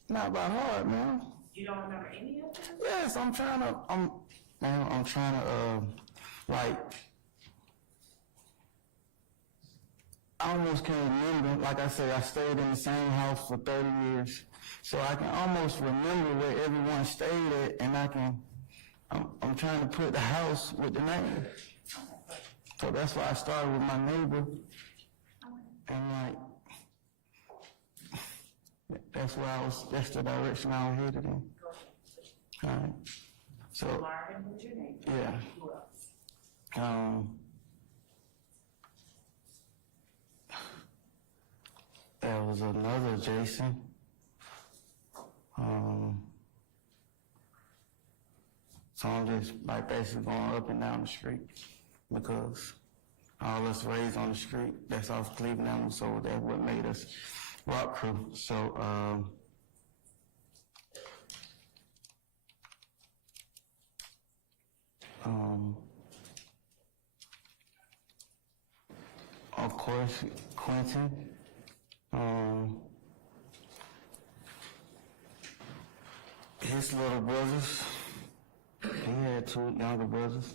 Not by heart, man. You don't remember any of them? Yes, I'm trying to, like, I almost can't remember. Like I said, I stayed in the same house for 30 years. So I can almost remember where everyone stayed at, and I'm trying to put the house with the name. So that's why I started with my neighbor. And that's the direction I was headed in. Go ahead. Alright. So, Marvin, what's your name? yeah. Who else? There was another Jason. So I'm just like basically going up and down the street because all us raised on the street, that's off Cleveland Avenue, so that's what made us Rock Crew. So, of course, Quentin. His little brothers. He had 2 younger brothers.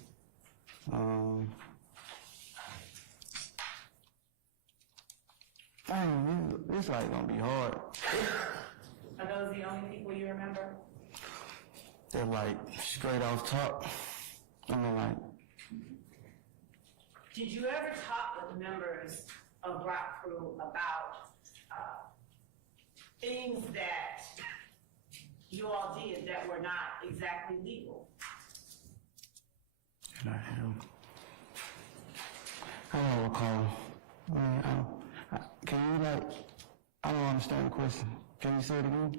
Dang, this like gonna be hard. Are those the only people you remember? They're like straight off top. I mean, like, Did you ever talk with members of Rock Crew about things that you all did that were not exactly legal? can I have? I don't recall. Can you like? I don't understand the question. Can you say it again?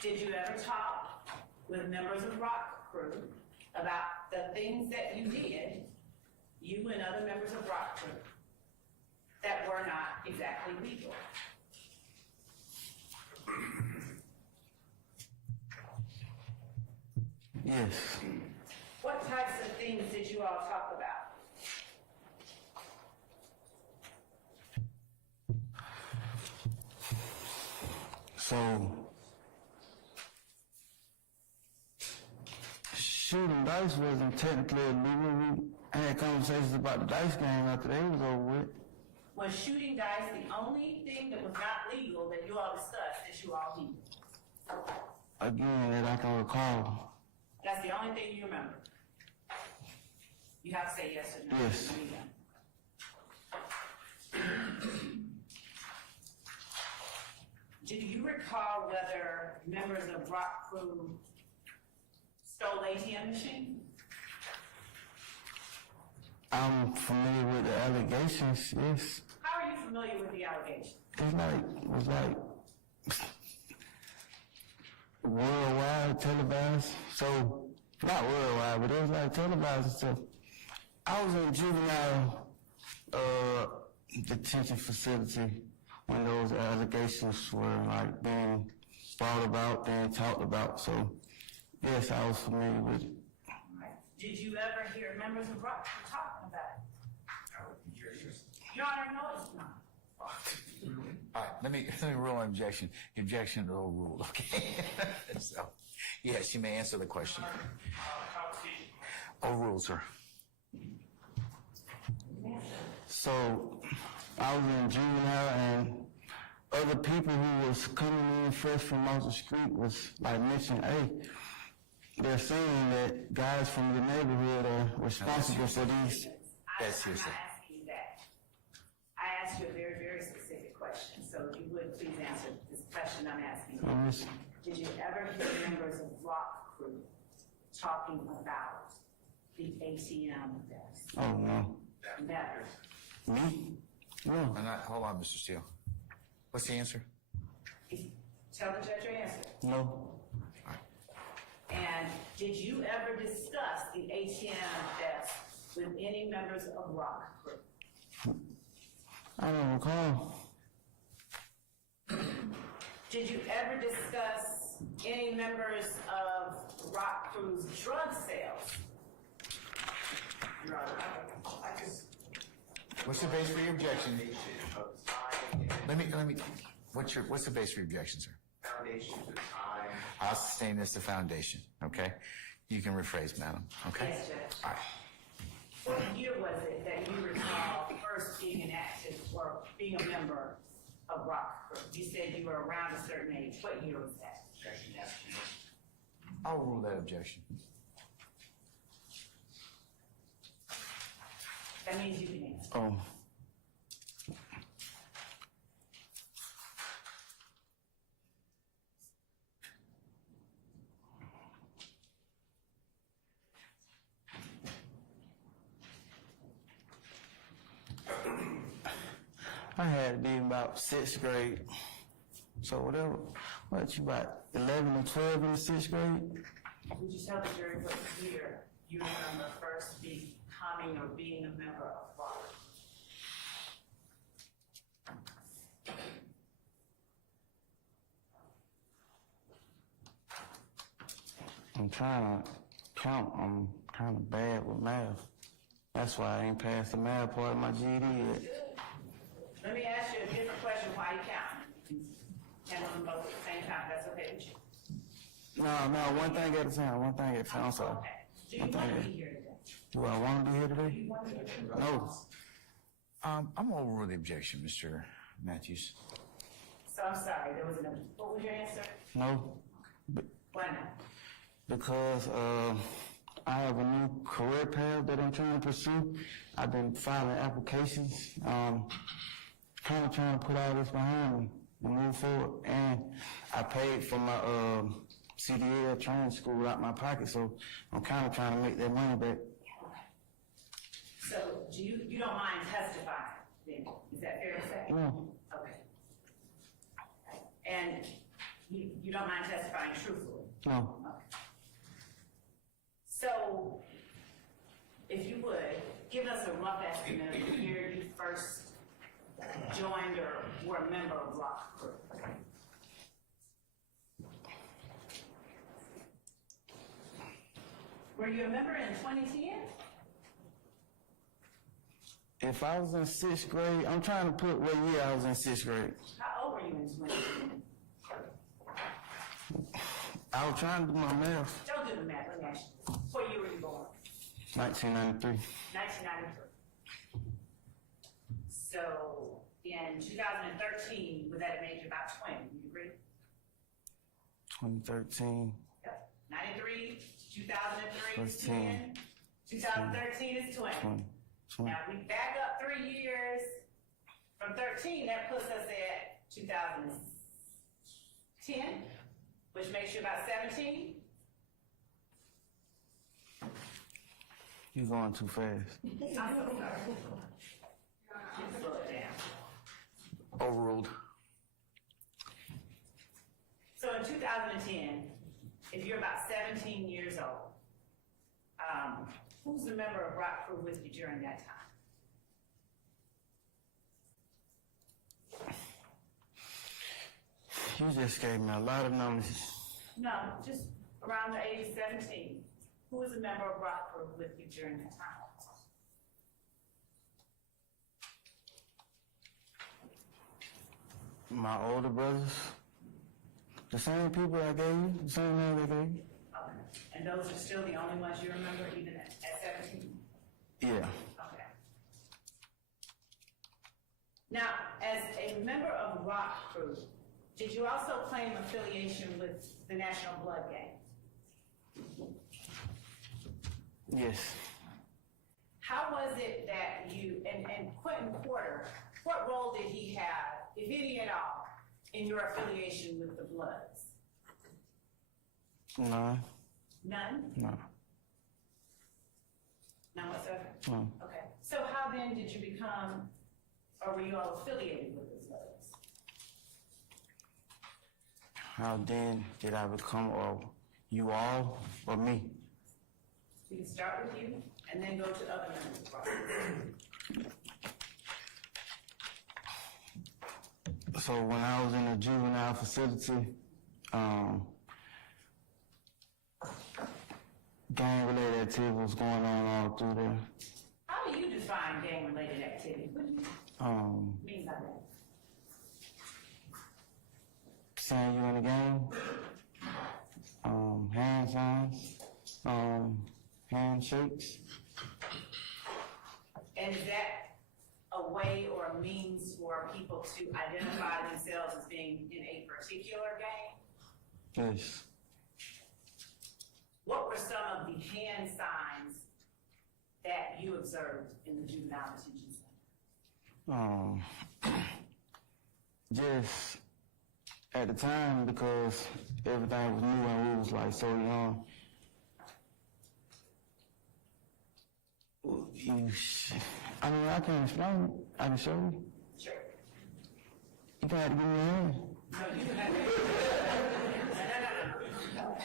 Did you ever talk with members of Rock Crew about the things that you did, you and other members of Rock Crew, that were not exactly legal? Yes. What types of things did you all talk about? So, shooting dice wasn't technically illegal. We had conversations about the dice game after they was over with. Was shooting dice the only thing that was not legal that you all discussed that you all did? Again, that I can recall. That's the only thing you remember? You have to say yes or no. Yes. Do you recall whether members of Rock Crew stole ATM machines? I'm familiar with the allegations, yes. How are you familiar with the allegations? It was like worldwide televised. So, not worldwide, but it was like televised and stuff. I was in juvenile detention facility when those allegations were like being brought about, being talked about. So yes, I was familiar with it. Did you ever hear members of Rock Crew talking about it? Your Honor, no, it's not. All right, let me rule on objection. Objection is overruled, okay? So, yes, you may answer the question. Overruled, sir. So I was in juvenile, and other people who was coming in fresh from off the street was like mentioning, hey, they're saying that guys from the neighborhood are responsible for these. That's I'm your not sir. asking you that. I asked you a very, very specific question, so if you would please answer this question I'm asking you. Did you ever hear members of Rock Crew talking about the ATM thefts? Oh, no. Never. Me? No. Hold on, Mr. Steele. What's the answer? Tell the judge your answer. No. And did you ever discuss the ATM thefts with any members of Rock Crew? I don't recall. Did you ever discuss any members of Rock Crew's drug sales? What's the base for your objection? Let me, what's the base for your objection, sir? Foundation to time. I'll sustain this the foundation, okay? You can rephrase, madam, okay? Yes, Judge. All right. What year was it that you recall first being an active or being a member of Rock Crew? You said you were around a certain age. What year was that? I'll rule that objection. That means you can answer. Oh. I had to be in about 6th grade. So whatever, what, you about 11 or 12 in the 6th grade? Would you tell the jury what year you remember first becoming or being a member of Rock Crew? I'm trying to count. I'm kind of bad with math. That's why I ain't passed the math part of my GED yet. Let me ask you a different question while you count. Handle them both at the same time. That's okay with you? No, one thing at a time. One thing at a time. I'm sorry. Okay. Do you want to be here today? Do I want to be here Do today? you want to be here today? No. I'm gonna overrule the objection, Mr. Matthews. So I'm sorry, there was another. What was your answer? No. Why not? Because I have a new career path that I'm trying to pursue. I've been filing applications, kind of trying to put all this behind me and move forward. And I paid for my CDL training school out my pocket, so I'm kind of trying to make that money back. So do you don't mind testifying then? Is that fair to say? No. Okay. And you don't mind testifying truthfully? No. Okay. So, if you would, give us a rough estimate of the year you first joined or were a member of Rock Crew. Were you a member in 2010? If I was in 6th grade, I'm trying to put what year I was in 6th grade. How old were you in 2010? I was trying to do my math. Don't do the math, let me ask you. What year were you born? 1993. 1993. So, in 2013, was at an age of about 20, do you agree? 2013. Yep. 93, 2003 is 13. 10, 2013 is 20. 20. Now, if we back up 3 years from 13, that puts us at 2010, which makes you about 17. You're going too fast. I'm so sorry. Slow it down. Overruled. So in 2010, if you're about 17 years old, who's a member of Rock Crew with you during that time? You just gave me a lot of numbers. No, just around the age of 17. Who was a member of Rock Group with you during that time? My older brothers, the same people I gave you, the same name I gave you. Okay. And those are still the only ones you remember, even at 17? Yeah. Okay. Now, as a member of Rock Group, did you also claim affiliation with the National Blood Gang? Yes. How was it that you, and Quentin Porter, what role did he have, if any at all, in your affiliation with the Bloods? None. None? No. None whatsoever? No. Okay. So how then did you become, or were you all affiliated with the Bloods? How then did I become, or you all, or me? We can start with you and then go to other members of the party. So when I was in a juvenile facility, gang-related activity was going on all through there. How do you define gang-related activity? What do you mean by that? Saying you in a gang, hand signs, handshakes. And is that a way or a means for people to identify themselves as being in a particular gang? Yes. What were some of the hand signs that you observed in the juvenile detention center? Just at the time, because everything was new and we was like so young. I mean, I can explain it. I can show you. Sure. You gotta give me a hand. No, you have no.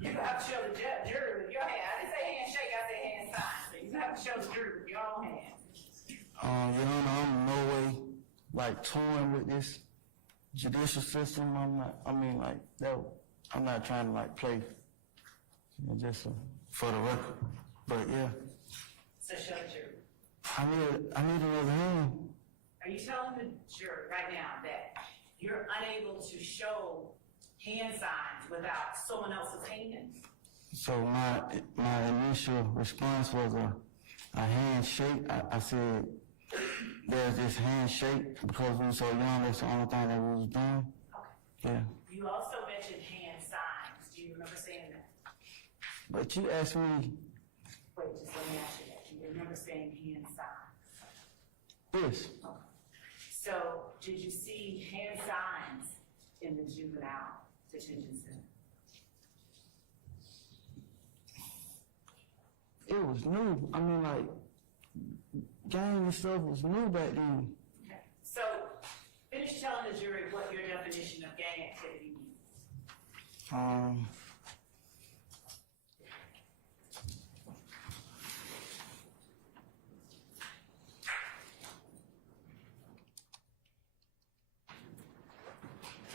You have to show the jury with your hand. I didn't say handshake, I said hand sign. So you have to show the jury with your own hand. Your Honor, I'm no way like toying with this judicial system. I'm not trying to like play, just for the record. But yeah. So show the jury. I need another hand. Are you telling the jury right now that you're unable to show hand signs without someone else's hand? So my initial response was a handshake. I said there's this handshake because we were so young. That's the only thing that we was doing. Okay. Yeah. You also mentioned hand signs. Do you remember saying that? But you asked me. Wait, just let me ask you that. Do you remember saying hand signs? Yes. Okay. So, did you see hand signs in the juvenile detention center? It was new. I mean, like, gang and stuff was new back then. Okay. So, finish telling the jury what your definition of gang activity means.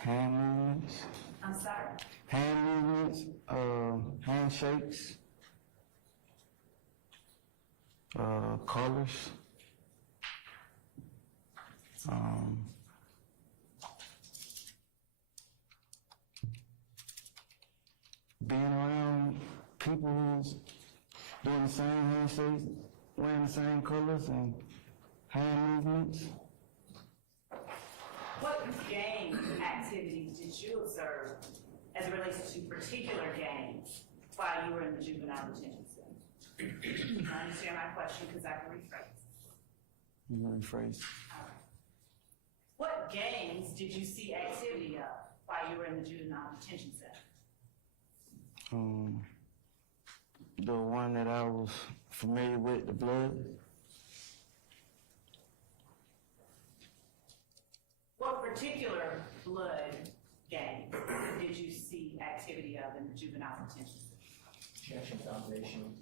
Hand movements. I'm sorry? Hand movements, handshakes, colors, being around people who's doing the same handshakes, wearing the same colors and hand movements. What gang activities did you observe as it relates to particular gangs while you were in the juvenile detention center? I understand my question because I can rephrase. You can rephrase. What gangs did you see activity of while you were in the juvenile detention center? The one that I was familiar with, the Blood. What particular blood gang did you see activity of in the juvenile detention center? Objection, Foundation.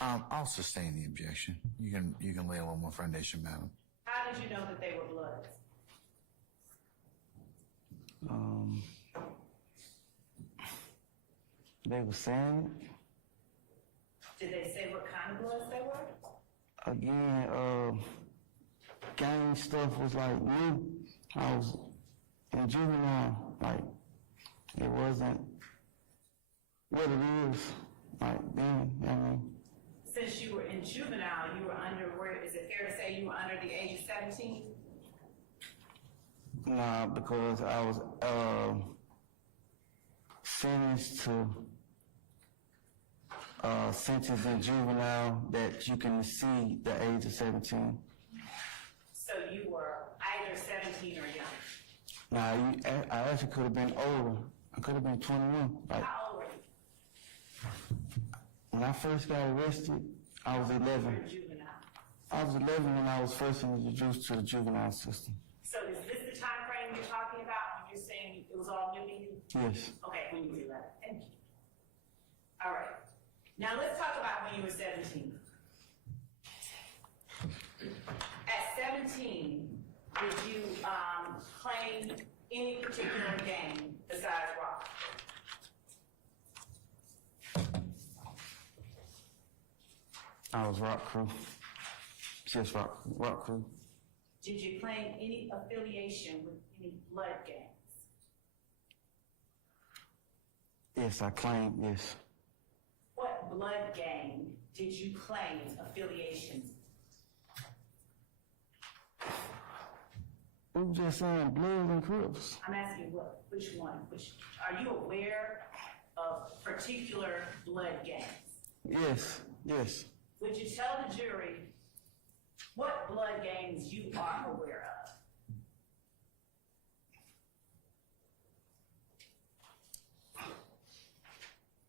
I'll sustain the objection. You can lay a little more foundation, madam. How did you know that they were Bloods? They were saying Did they say what kind of bloods they were? again, gang stuff was like new. I was in juvenile, like it wasn't what it is. Like then, I mean, Since you were in juvenile, you were under, is it fair to say you were under the age of 17? nah, because I was sentenced to sentence in juvenile that you can exceed the age of 17. So you were either 17 or younger. Nah, I actually could have been older. I could have been 21. Like, How old were you? when I first got arrested, I was You were 11. juvenile. I was 11 when I was first introduced to the juvenile system. So is this the time frame you're talking about when you're saying it was all new to you? Yes. Okay, when you were 11. Thank you. All right. Now let's talk about when you were 17. At 17, did you claim any particular gang besides rock? I was rock crew. Just rock crew. Did you claim any affiliation with any blood gangs? Yes, I claimed yes. What blood gang did you claim affiliation with? We were just saying Bloods and Crips. I'm asking which one? Are you aware of particular blood gangs? Yes, yes. Would you tell the jury what blood gangs you are aware of?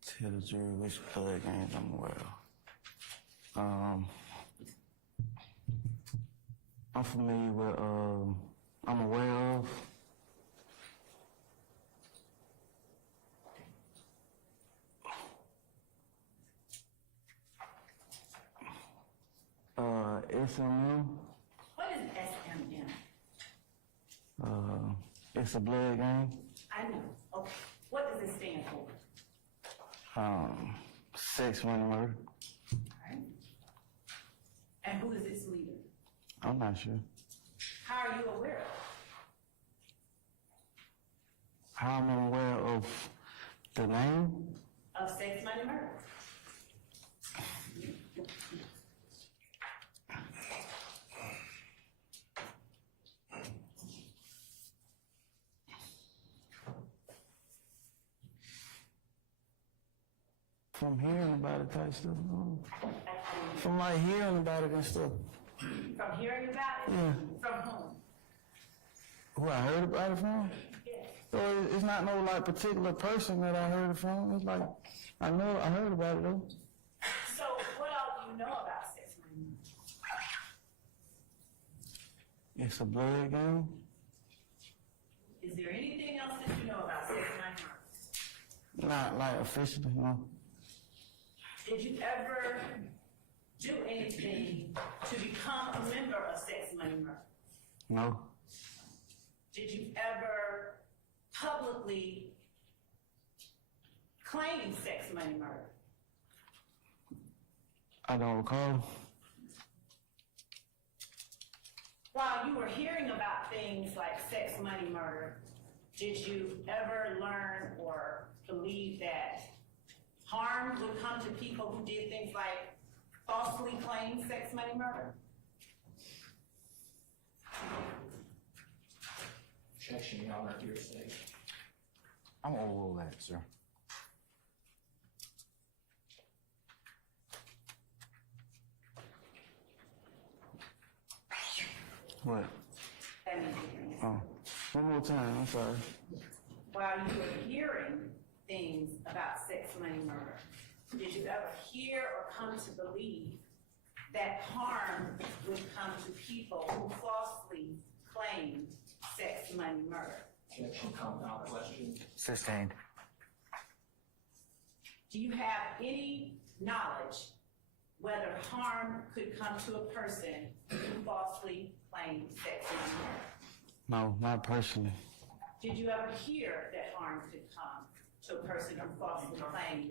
Tell the jury which blood gangs I'm aware of. I'm familiar with, I'm aware of SMM. What is SMM? It's a blood gang. I know. Okay. What does it stand for? Sex, money, murder. All right. And who is its leader? I'm not sure. How are you aware of it? How am I aware of the name? Of sex, money, murder? From hearing about it type stuff. From like hearing about it and stuff. From hearing about it? Yeah. From whom? Who I heard about it from? Yes. So it's not no like particular person that I heard it from. It's like I heard about it though. So what else do you know about sex, money, murder? It's a blood gang. Is there anything else that you know about sex, money, murder? Not like officially, no. Did you ever do anything to become a member of sex, money, murder? No. Did you ever publicly claim sex, money, murder? I don't recall. While you were hearing about things like sex, money, murder, did you ever learn or believe that harm would come to people who did things like falsely claim sex, money, murder? Objection, Your Honor, hearsay. I'm gonna overrule that, sir. What? That means you're hearing. Oh. One more time, I'm sorry. While you were hearing things about sex, money, murder, did you ever hear or come to believe that harm would come to people who falsely claimed sex, money, murder? Objection, compound question. Sustained. Do you have any knowledge whether harm could come to a person who falsely claimed sex, money, murder? No, not personally. Did you ever hear that harm could come to a person who falsely claimed?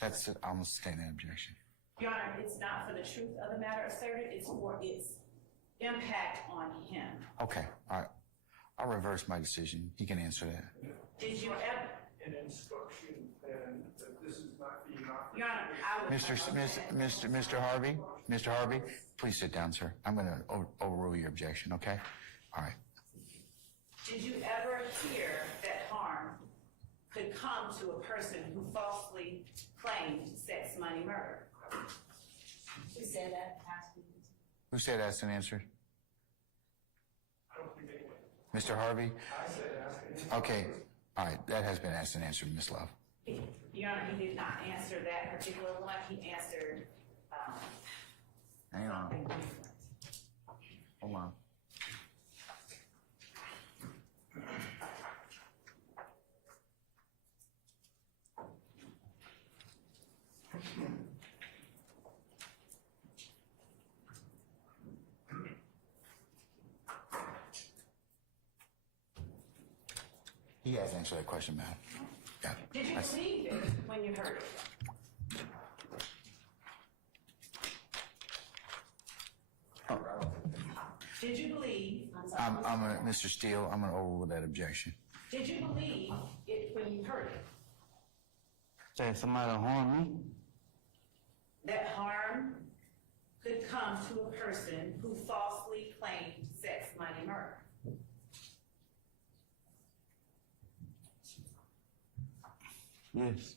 That's it. I'm sustaining an objection. Your Honor, it's not for the truth of the matter asserted, it's for its impact on him. Okay, all right. I'll reverse my decision. He can answer that. Did you ever? An instruction and that this is not being offered. Your Honor, I would. Mr. Harvey, please sit down, sir. I'm going to overrule your objection, okay? All right. Did you ever hear that harm could come to a person who falsely claimed sex, money, murder? Who said that? Who said asked and answered? I don't think anyone. Mr. Harvey? I said ask and answer. Okay. All right. That has been asked and answered, Ms. Love. Your Honor, he did not answer that particular one. He answered Hang on. something different. Hold on. He has answered that question, ma'am. Yeah. Did you believe it when you heard it? Did you believe? Mr. Steele, I'm going to overrule that objection. Did you believe it when you heard it? Say somebody harm me? That harm could come to a person who falsely claimed sex, money, murder? Yes.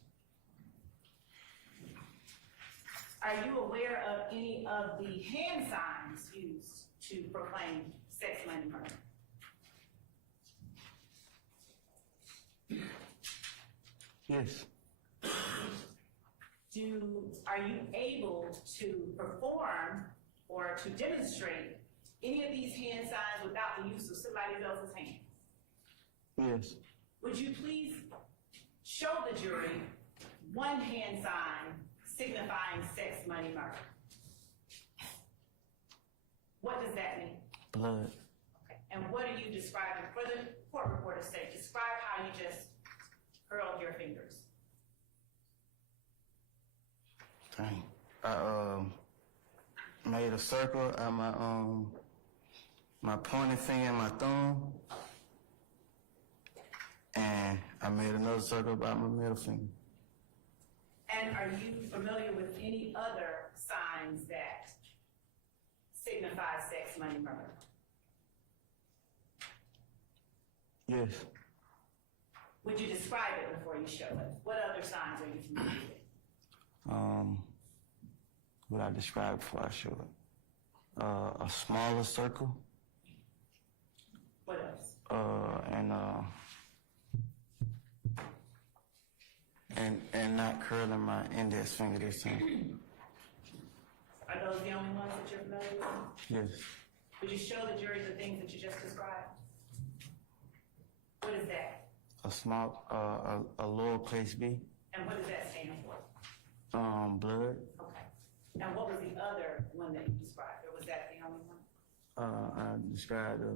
Are you aware of any of the hand signs used to proclaim sex, money, murder? Yes. Are you able to perform or to demonstrate any of these hand signs without the use of somebody else's hand? Yes. Would you please show the jury one hand sign signifying sex, money, murder? What does that mean? Blood. Okay. And what are you describing? For the court reporter's sake, describe how you just hurled your fingers. Dang. I made a circle out my pointing finger and my thumb, and I made another circle about my middle finger. And are you familiar with any other signs that signify sex, money, murder? Yes. Would you describe it before you show it? What other signs are you familiar with? What I described before I show it. A smaller circle. What else? And not curling my index finger this time. Are those the only ones that you're familiar with? Yes. Would you show the jury the things that you just described? What is that? A small, a lowercase b. And what does that stand for? Blood. Okay. And what was the other one that you described? Or was that the only one? I described a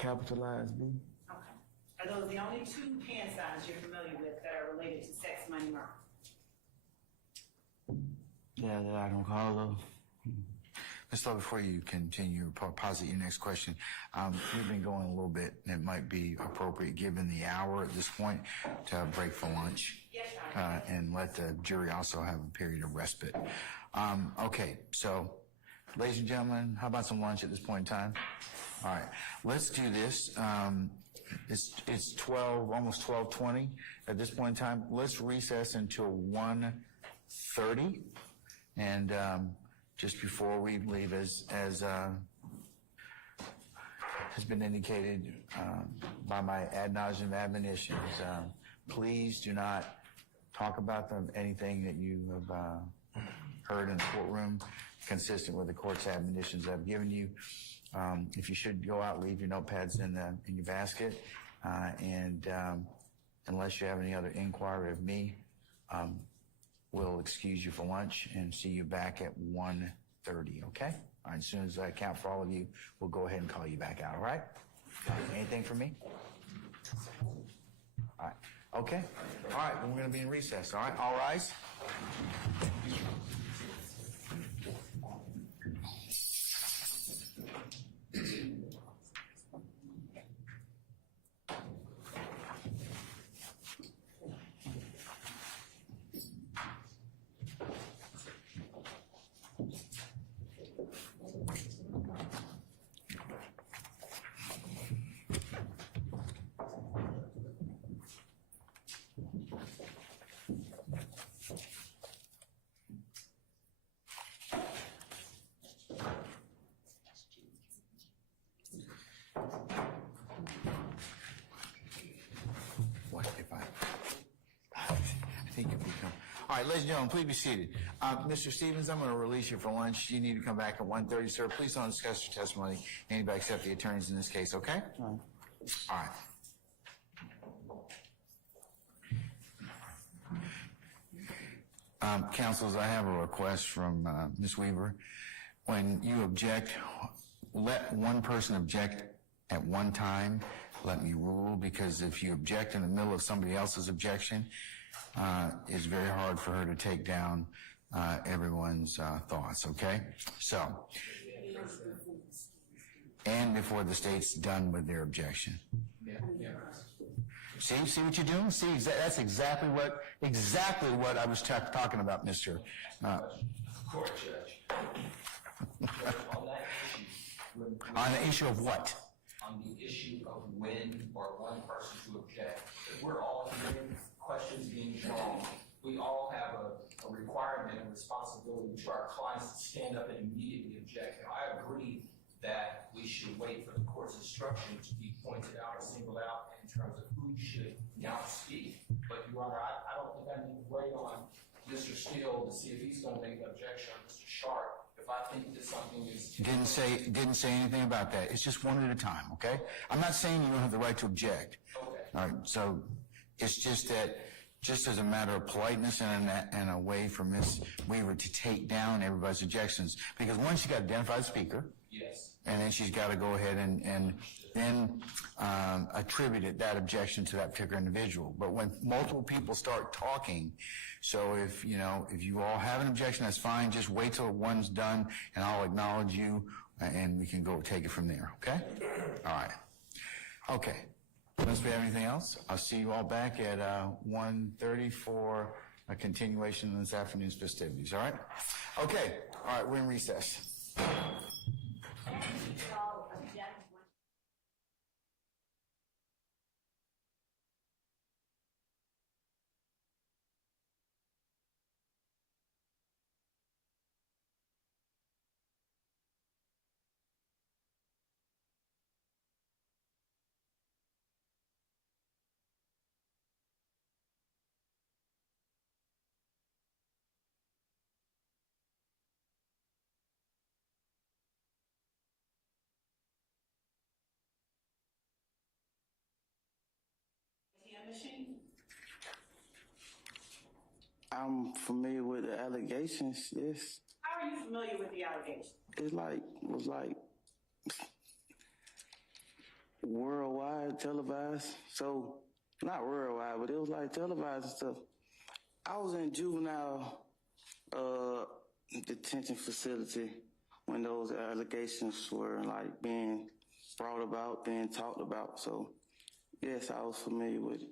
capitalized B. Okay. Are those the only two hand signs you're familiar with that are related to sex, money, murder? Yeah, that I can call of. Ms. Love, before you continue or posit your next question, we've been going a little bit, and it might be appropriate, given the hour at this point, to break for lunch. Yes, Your Honor. And let the jury also have a period of respite. Okay, so, ladies and gentlemen, how about some lunch at this point in time? All right, let's do this. It's 12, almost 12:20 at this point in time. Let's recess until 1:30, and just before we leave, as has been indicated by my ad nauseum admonitions, please do not talk about anything that you have heard in the courtroom consistent with the court's admonitions I've given you. If you should go out, leave your notepads in your basket, and unless you have any other inquiry of me, we'll excuse you for lunch and see you back at 1:30, okay? All right, as soon as I count for all of you, we'll go ahead and call you back out, all right? Anything for me? All right. Okay. All right. Then we're going to be in recess. All right. All rise. What if I think if we come. All right, ladies and gentlemen, please be seated. Mr. Stevens, I'm going to release you for lunch. You need to come back at 1:30, sir. Please don't discuss your testimony. Anybody except the attorneys in this case, okay? All right. Counsels, I have a request from Ms. Weaver. When you object, let one person object at one time. Let me rule, because if you object in the middle of somebody else's objection, it's very hard for her to take down everyone's thoughts, okay? So, and before the state's done with their objection. See what you're doing? See, that's exactly what I was talking about, Mr. Court judge. On that issue, On the issue of what? on the issue of when or one person to object, if we're all hearing questions being drawn, we all have a requirement and responsibility to our clients to stand up and immediately object. Now, I agree that we should wait for the court's instruction to be pointed out or singled out in terms of who should now speak. But, Your Honor, I don't think I need to wait on Mr. Steele to see if he's going to make an objection, or Mr. Sharp, if I think that something is... Didn't say anything about that. It's just one at a time, okay? I'm not saying you don't have the right to object. Okay. All right, so it's just that, just as a matter of politeness and a way for Ms. Weaver to take down everybody's objections, because one, she got to identify the speaker. Yes. And then she's got to go ahead and then attribute that objection to that particular individual. But when multiple people start talking, so if you all have an objection, that's fine. Just wait till one's done, and I'll acknowledge you, and we can go take it from there. Okay? All right. Okay. Unless we have anything else, I'll see you all back at 1:30 for a continuation of this afternoon's festivities. All right? Okay. All right. We're in recess. ATM machine? I'm familiar with the allegations, yes. How are you familiar with the allegations? It was like worldwide televised. So, not worldwide, but it was like televised and stuff. I was in juvenile detention facility when those allegations were like being brought about, being talked about. So, yes, I was familiar with it.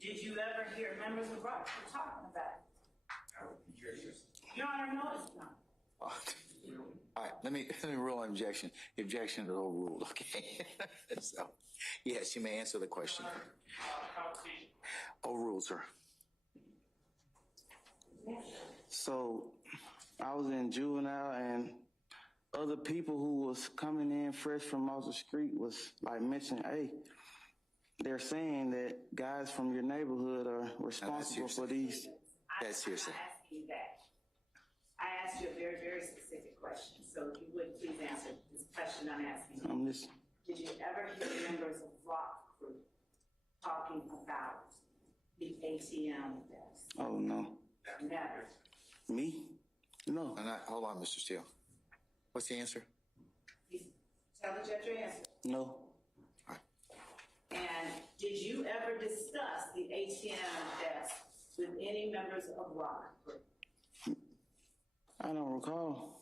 Did you ever hear members of Rochester talking about it? Your Honor, no, it's not. All right, let me rule on objection. The objection is overruled, okay? So, yes, you may answer the question. Conversation. Overruled, sir. So, I was in juvenile, and other people who was coming in fresh from off the street was like mentioning, hey, they're saying that guys from your neighborhood are responsible for these. That's hearsay. I'm not asking you that. I asked you a very, very specific question, so if you would please answer this question I'm asking you. I'm listening. Did you ever hear members of Rock Crew talking about the ATM thefts? Oh, no. Never. Me? No. Hold on, Mr. Steele. What's the answer? Tell the judge your answer. No. Did you ever discuss the ATM desk with any members of Rock Crew? I don't recall.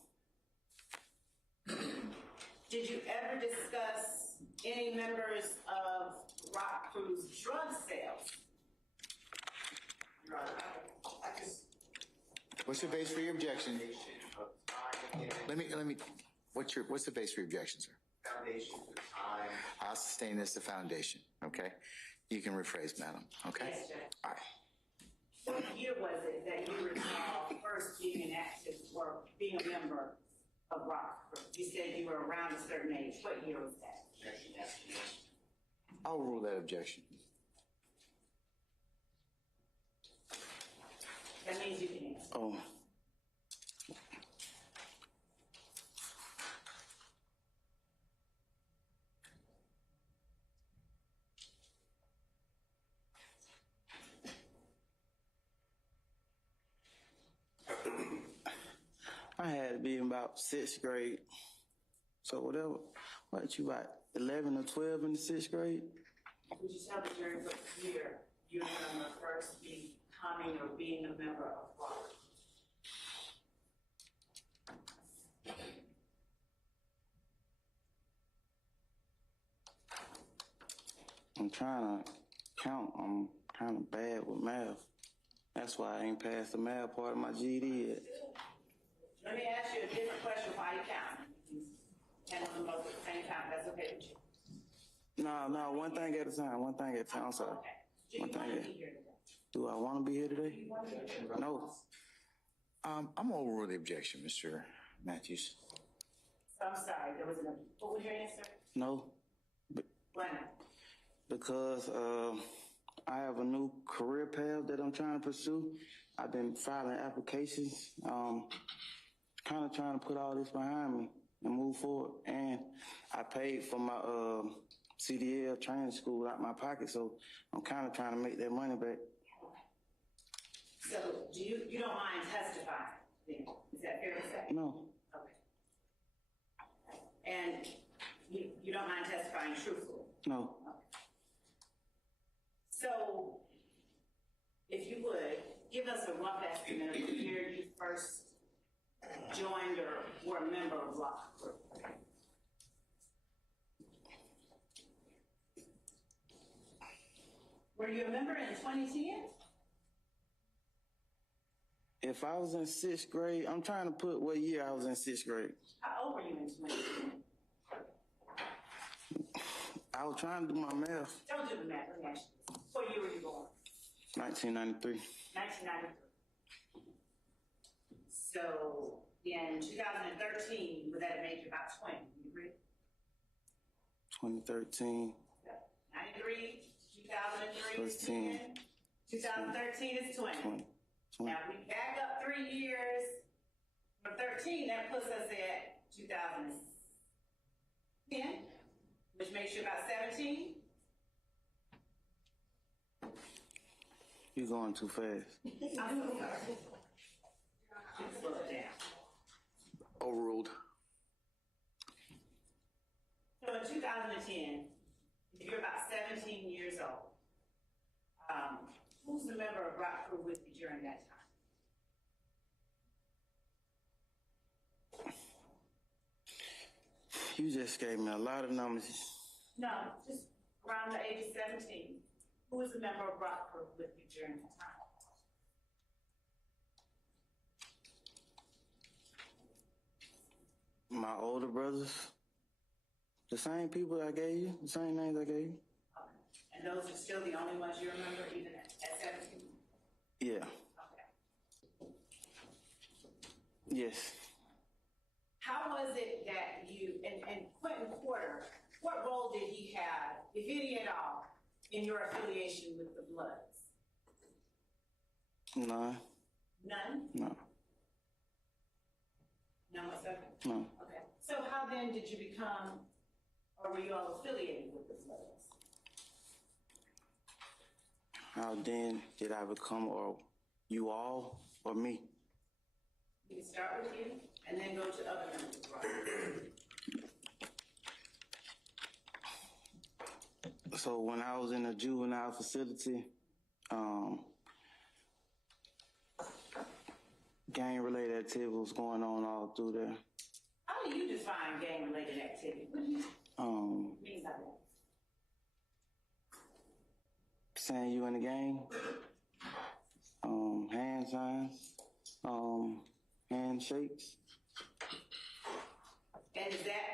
Did you ever discuss any members of Rock Crew's drug sales? What's the base for your objection? Let me, what's the base for your objection, sir? Foundation for time. I'll sustain this, the foundation, okay? You can rephrase, madam, okay? Yes, Judge. All right. What year was it that you recall first being an active or being a member of Rock Crew? You said you were around a certain age. What year was that? I'll rule that objection. That means you can answer. Oh. I had to be in about 6th grade. So whatever, what you about 11 or 12 in the 6th grade? Would you tell the jury what year you remember first becoming or being a member of Rock? I'm trying to count. I'm kind of bad with math. That's why I ain't passed the math part of my GED yet. Let me ask you a different question while you count. Handle them both at the same time. That's okay with you? No, one thing at a time. One thing at a time. I'm sorry. Okay. Do you want to be here today? Do I want to be here Do today? you want to be here? No. I'm gonna overrule the objection, Mr. Matthews. So I'm sorry. There was an. What was your answer? No. Why not? Because I have a new career path that I'm trying to pursue. I've been filing applications, kind of trying to put all this behind me and move forward. And I paid for my CDL training school out my pocket, so I'm kind of trying to make that money back. So do you don't mind testifying then? Is that fair to say? No. Okay. And you don't mind testifying truthfully? No. Okay. So, if you would, give us a rough estimate of the year you first joined or were a member of Rock Crew. Were you a member in 2010? If I was in 6th grade, I'm trying to put what year I was in 6th grade. How old were you in 2010? I was trying to do my math. Don't do the math, let me ask you this. What year were you born? 1993. 1993. So, in 2013, would that have made you about 20? You agree? 2013. 93, 2003 is 13. 10, 2013 is 20. 20. Now, if we back up 3 years from 13, that puts us at 2010, which makes you about 17. You're going too fast. I'm so sorry. Slow it down. Overruled. So in 2010, if you're about 17 years old, who's the member of Rock Crew with you during that time? You just gave me a lot of numbers. No, just around the age of 17. Who was a member of Rock Crew with you during that time? My older brothers. The same people I gave you, the same names I gave you. Okay. And those are still the only ones you remember, even at 17? Yeah. Okay. Yes. How was it that you, and Quentin Porter, what role did he have, if any at all, in your affiliation with the Bloods? None. None? No. None whatsoever? No. Okay. So how then did you become, or were you all affiliated with the Bloods? How then did I become, or you all, or me? We can start with you, and then go to other members of Rock Crew. So when I was in a juvenile facility, gang-related activity was going on all through there. How do you define gang-related activity? What do you mean by that? Saying you in the gang, hand signs, handshakes. And is that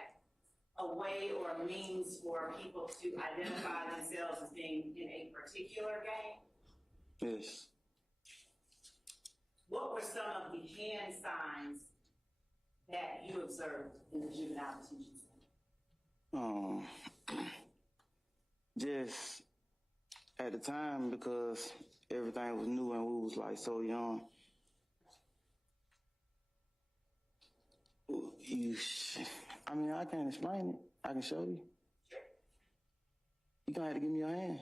a way or a means for people to identify themselves as being in a particular gang? Yes. What were some of the hand signs that you observed in the juvenile detention center? Just at the time, because everything was new and we was like so young. I can't explain it. I can show you. You gonna have to give me your hand.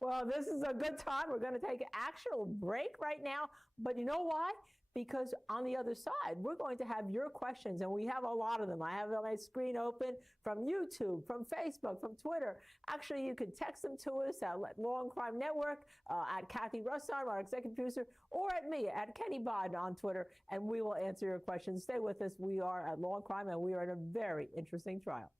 Well, this is a good time. We're going to take an actual break right now. But you know why? Because on the other side, we're going to have your questions, and we have a lot of them. I have my screen open from YouTube, from Facebook, from Twitter. Actually, you can text them to us at Law and Crime Network, at Kathy Russheim, our executive producer, or at me, at Kenny Bod on Twitter, and we will answer your questions. Stay with us. We are at Law and Crime, and we are in a very interesting trial.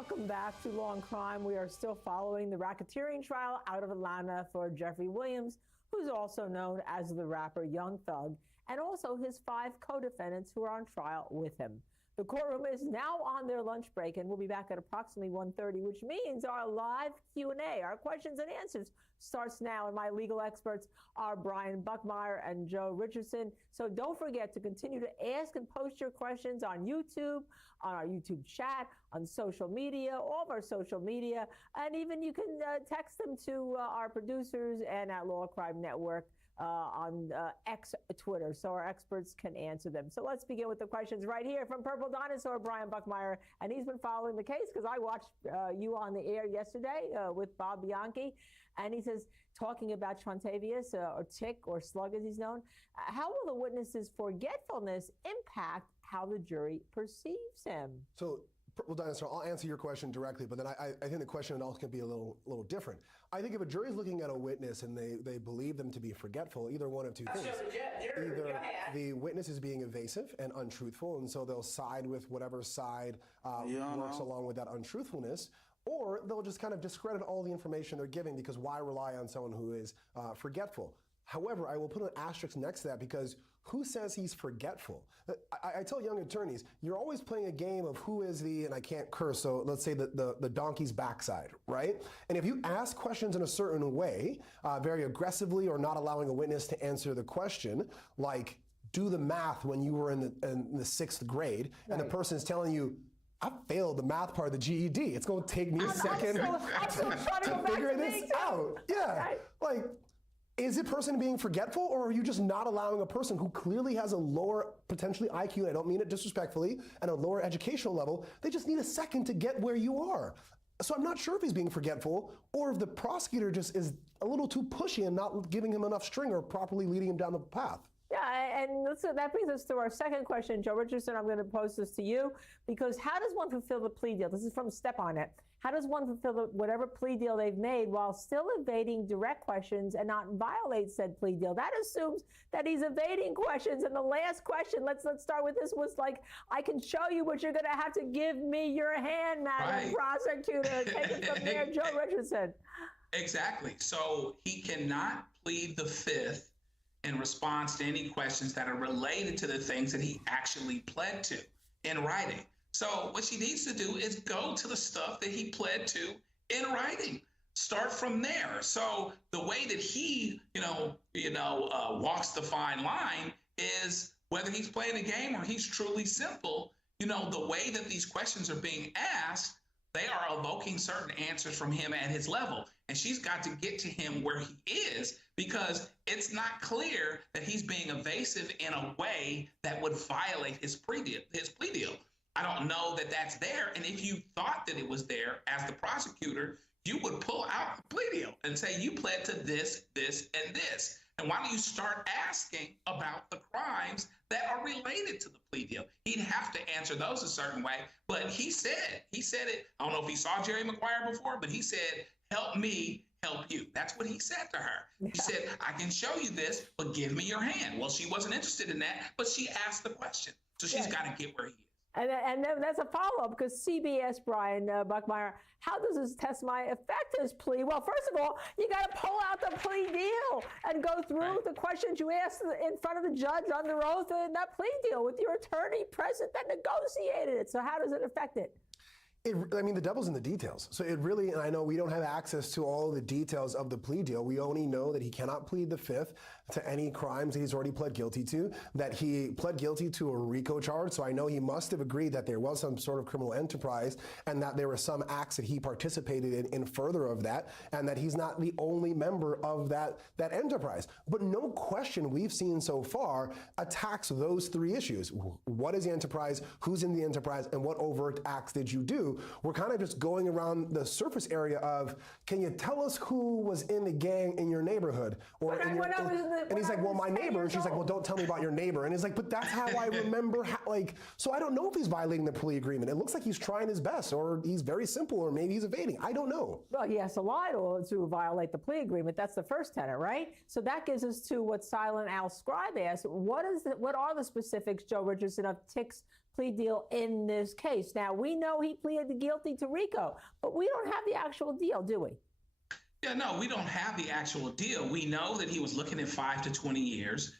Welcome back to Law and Crime. We are still following the racketeering trial out of Atlanta for Jeffrey Williams, who's also known as the rapper Young Thug, and also his 5 co-defendants who are on trial with him. The courtroom is now on their lunch break, and we'll be back at approximately 1:30, which means our live Q&A, our questions and answers, starts now. And my legal experts are Brian Buckmeyer and Joe Richardson. So don't forget to continue to ask and post your questions on YouTube, on our YouTube chat, on social media, all of our social media, and even you can text them to our producers and at Law Crime Network on X Twitter, so our experts can answer them. So let's begin with the questions right here from Purple Dinosaur, Brian Buckmeyer, and he's been following the case because I watched you on the air yesterday with Bob Bianchi, and he says, talking about Trontavious, or Tick, or Slug as he's known, how will the witness's forgetfulness impact how the jury perceives him? So, well, Dinosaur, I'll answer your question directly, but then I think the question also can be a little different. I think if a jury is looking at a witness and they believe them to be forgetful, either one of two things. Either the witness is being evasive and untruthful, and so they'll side with whatever side works along with that untruthfulness, or they'll just kind of discredit all the information they're giving because why rely on someone who is forgetful? However, I will put an asterisk next to that because who says he's forgetful? I tell young attorneys, you're always playing a game of who is the, and I can't curse, so let's say the donkey's backside, right? And if you ask questions in a certain way, very aggressively or not allowing a witness to answer the question, like do the math when you were in the 6th grade, and the person's telling you, I failed the math part of the GED. It's going to take me a second to figure this out. Yeah, like, is it person being forgetful, or are you just not allowing a person who clearly has a lower, potentially IQ, and I don't mean it disrespectfully, and a lower educational level, they just need a second to get where you are. So I'm not sure if he's being forgetful, or if the prosecutor just is a little too pushy and not giving him enough string or properly leading him down the path. Yeah, and that brings us to our second question. Joe Richardson, I'm going to pose this to you, because how does one fulfill the plea deal? This is from Step On It. How does one fulfill whatever plea deal they've made while still evading direct questions and not violate said plea deal? That assumes that he's evading questions. And the last question, let's start with this, was like, I can show you, but you're going to have to give me your hand, Madam Prosecutor. Take it from there, Joe Richardson. Exactly. So he cannot plead the 5th in response to any questions that are related to the things that he actually pled to in writing. So what she needs to do is go to the stuff that he pled to in writing. Start from there. So the way that he, walks the fine line is whether he's playing a game or he's truly simple. The way that these questions are being asked, they are evoking certain answers from him at his level. And she's got to get to him where he is, because it's not clear that he's being evasive in a way that would violate his plea deal. I don't know that that's there. And if you thought that it was there as the prosecutor, you would pull out the plea deal and say, you pled to this, this, and this. And why don't you start asking about the crimes that are related to the plea deal? He'd have to answer those a certain way. But he said it. I don't know if he saw Jerry Maguire before, but he said, help me help you. That's what he said to her. He said, I can show you this, but give me your hand. Well, she wasn't interested in that, but she asked the question. So she's got to get where he is. And then that's a follow-up, because CBS, Brian Buckmeyer, how does his testimony affect his plea? Well, first of all, you got to pull out the plea deal and go through the questions you asked in front of the judge under oath in that plea deal with your attorney present that negotiated it. So how does it affect it? The devil's in the details. So it really, and I know we don't have access to all the details of the plea deal. We only know that he cannot plead the 5th to any crimes that he's already pled guilty to, that he pled guilty to a RICO charge. So I know he must have agreed that there was some sort of criminal enterprise and that there were some acts that he participated in further of that, and that he's not the only member of that enterprise. But no question we've seen so far attacks those 3 issues. What is the enterprise? Who's in the enterprise? And what overt acts did you do? We're kind of just going around the surface area of, can you tell us who was in the gang in your neighborhood? And he's like, well, my neighbor. And she's like, well, don't tell me about your neighbor. And he's like, but that's how I remember. So I don't know if he's violating the plea agreement. It looks like he's trying his best, or he's very simple, or maybe he's evading. I don't know. Well, he has to lie to violate the plea agreement. That's the first tenet, right? So that gives us to what Silent Al Scribe asked. What are the specifics, Joe Richardson, of Tick's plea deal in this case. Now, we know he pleaded guilty to RICO, but we don't have the actual deal, do we? Yeah, no, we don't have the actual deal. We know that he was looking at 5 to 20 years.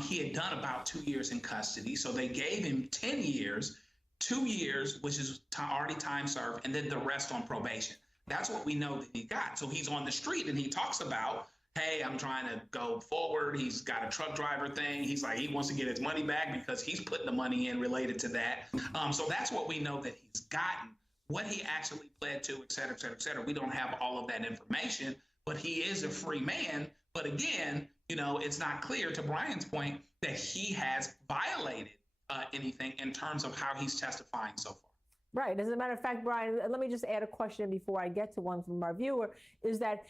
He had done about 2 years in custody, so they gave him 10 years, 2 years, which is already time served, and then the rest on probation. That's what we know that he got. So he's on the street and he talks about, hey, I'm trying to go forward. He's got a truck driver thing. He's like, he wants to get his money back because he's putting the money in related to that. So that's what we know that he's gotten. What he actually pled to, et cetera, et cetera, et cetera. We don't have all of that information, but he is a free man. But again, you know, it's not clear, to Brian's point, that he has violated anything in terms of how he's testifying so far. Right. As a matter of fact, Brian, let me just add a question before I get to one from our viewer, is that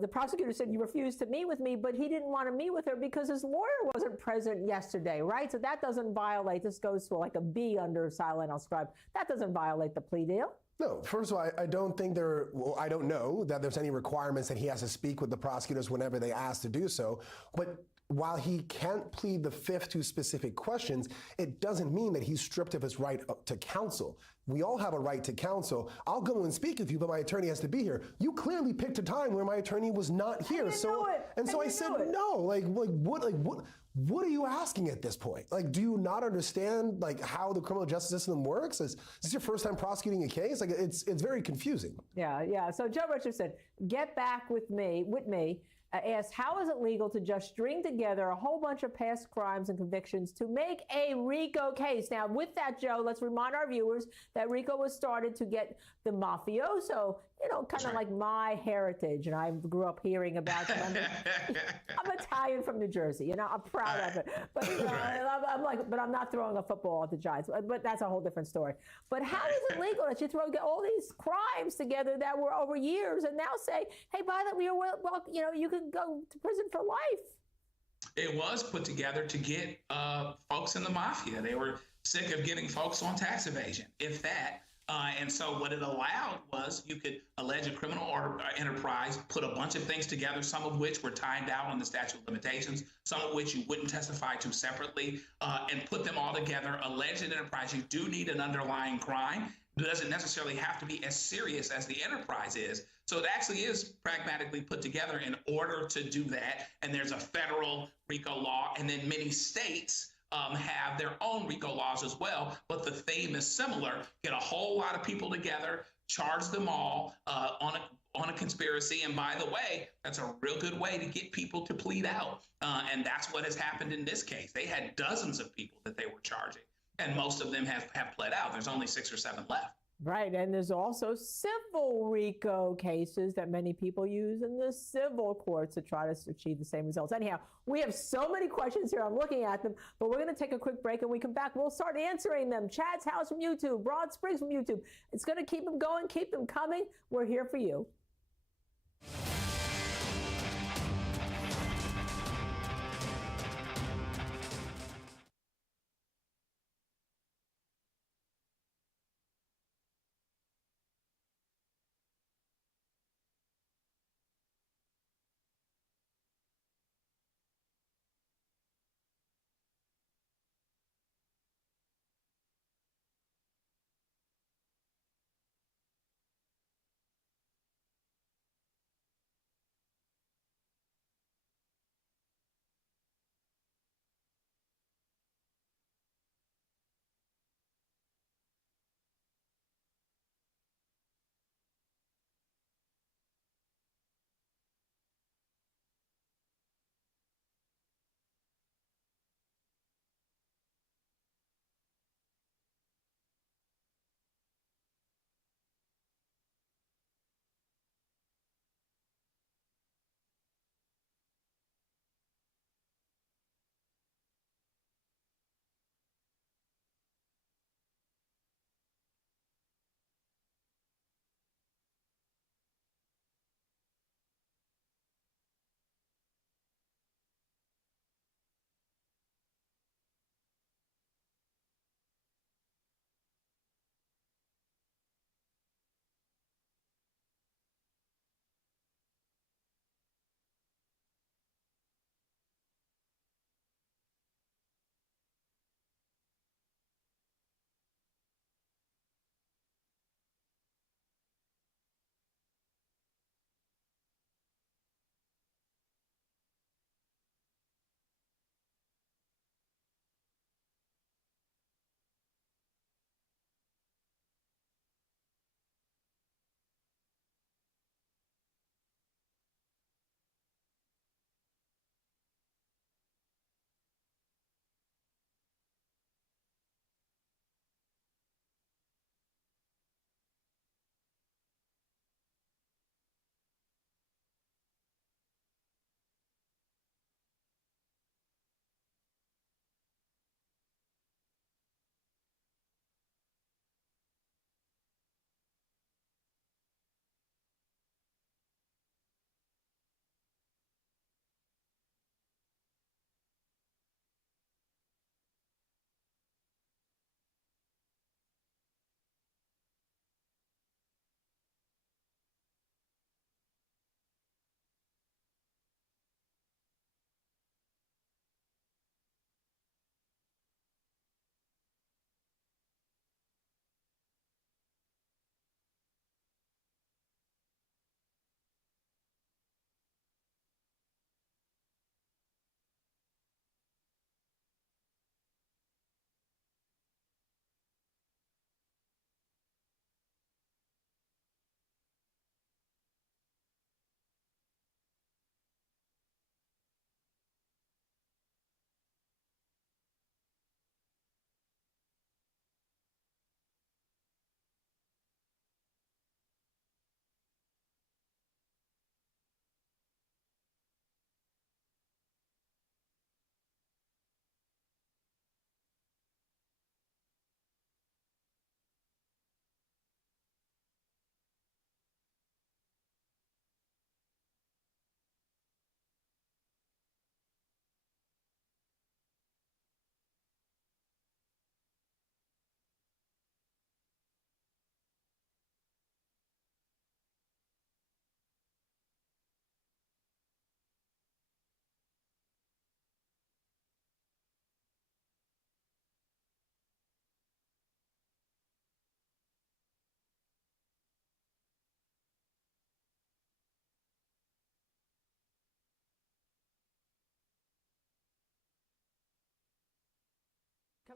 the prosecutor said you refused to meet with me, but he didn't want to meet with her because his lawyer wasn't present yesterday, right? So that doesn't violate, this goes to like a B under silent scribe. That doesn't violate the plea deal. No, first of all, I don't think I don't know that there's any requirements that he has to speak with the prosecutors whenever they ask to do so. But while he can't plead the fifth to specific questions, it doesn't mean that he's stripped of his right to counsel. We all have a right to counsel. I'll go and speak with you, but my attorney has to be here. You clearly picked a time where my attorney was not here. I said no. What are you asking at this point? Like, do you not understand like how the criminal justice system works? Is this your first time prosecuting a case? Like, it's very confusing. Yeah. So Joe Richardson, get back with me. Asked, how is it legal to just string together a whole bunch of past crimes and convictions to make a RICO case? Now, with that, Joe, let's remind our viewers that RICO was started to get the mafioso, you know, kind of like my heritage. And I grew up hearing about them. I'm Italian from New Jersey, you know, I'm proud of it. But you know, but I'm not throwing a football at the Giants. But that's a whole different story. But how is it legal that you throw all these crimes together that were over years and now say, hey, by the way, well, you know, you can go to prison for life? It was put together to get folks in the mafia. They were sick of getting folks on tax evasion, if that. And so what it allowed was you could allege a criminal enterprise, put a bunch of things together, some of which were timed out on the statute of limitations, some of which you wouldn't testify to separately, and put them all together, allege an enterprise. You do need an underlying crime. It doesn't necessarily have to be as serious as the enterprise is. So it actually is pragmatically put together in order to do that. And there's a federal RICO law, and then many states have their own RICO laws as well, but the theme is similar. Get a whole lot of people together, charge them all on a conspiracy, and by the way, that's a real good way to get people to plead out. And that's what has happened in this case. They had dozens of people that they were charging, and most of them have pled out. There's only 6 or 7 left. Right, and there's also civil RICO cases that many people use in the civil courts to try to achieve the same results. Anyhow, we have so many questions here. I'm looking at them, but we're going to take a quick break, and we come back. We'll start answering them. Chad's House from YouTube, Broad Springs from YouTube. It's going to keep them going, keep them coming. We're here for you.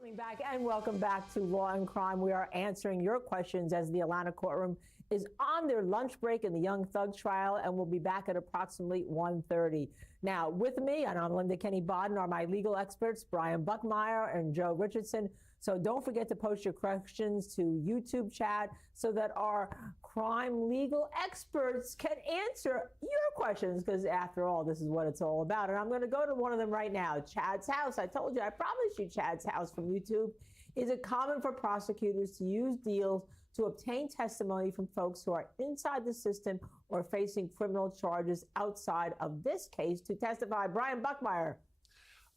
Coming back, and welcome back to Law and Crime. We are answering your questions as the Atlanta courtroom is on their lunch break in the Young Thug trial, and we'll be back at approximately 1:30. Now, with me, and I'm Linda Kenny Bodden, are my legal experts, Brian Buckmeyer and Joe Richardson. So don't forget to post your questions to YouTube chat so that our crime legal experts can answer your questions, because after all, this is what it's all about. And I'm going to go to one of them right now. Chad's House. I told you, I promised you Chad's House from YouTube. Is it common for prosecutors to use deals to obtain testimony from folks who are inside the system or facing criminal charges outside of this case to testify? Brian Buckmeyer.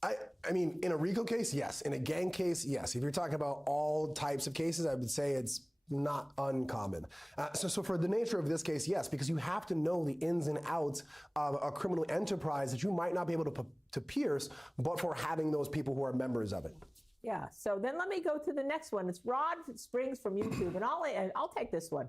I mean, in a RICO case, yes. In a gang case, yes. If you're talking about all types of cases, I would say it's not uncommon. So for the nature of this case, yes, because you have to know the ins and outs of a criminal enterprise that you might not be able to pierce, but for having those people who are members of it. Yeah, so then let me go to the next one. It's Rod Springs from YouTube, and I'll take this one.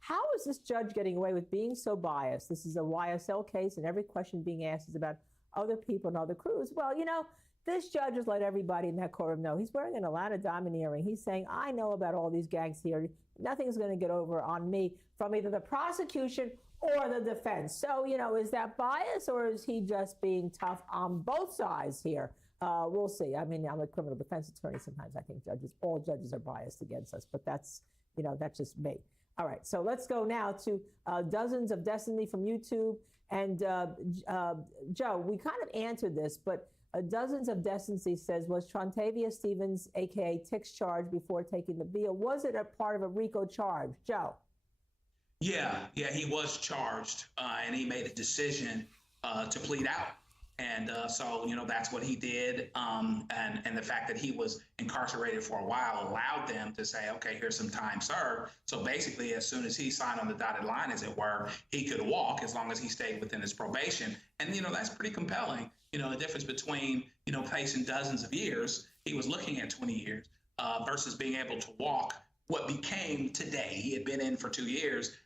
How is this judge getting away with being so biased? This is a YSL case, and every question being asked is about other people and other crews. Well, you know, this judge has let everybody in that courtroom know. He's wearing an Atlanta diamond earring. He's saying, I know about all these gangs here. Nothing's going to get over on me from either the prosecution or the defense. So, you know, is that bias, or is he just being tough on both sides here? We'll see. I mean, I'm a criminal defense attorney. Sometimes I think all judges are biased against us, but that's just me. All right, so let's go now to Dozens of Destiny from YouTube. And Joe, we kind of answered this, but Dozens of Destiny says, was Trontavia Stevens, a.k.a. Tick's, charged before taking the deal? Was it a part of a RICO charge? Joe? Yeah, he was charged, and he made a decision to plead out. And so, you know, that's what he did. And the fact that he was incarcerated for a while allowed them to say, okay, here's some time served. So basically, as soon as he signed on the dotted line, as it were, he could walk as long as he stayed within his probation. And, you know, that's pretty compelling. You know, the difference between, you know, facing dozens of years, he was looking at 20 years, versus being able to walk what became today. He had been in for 2 years.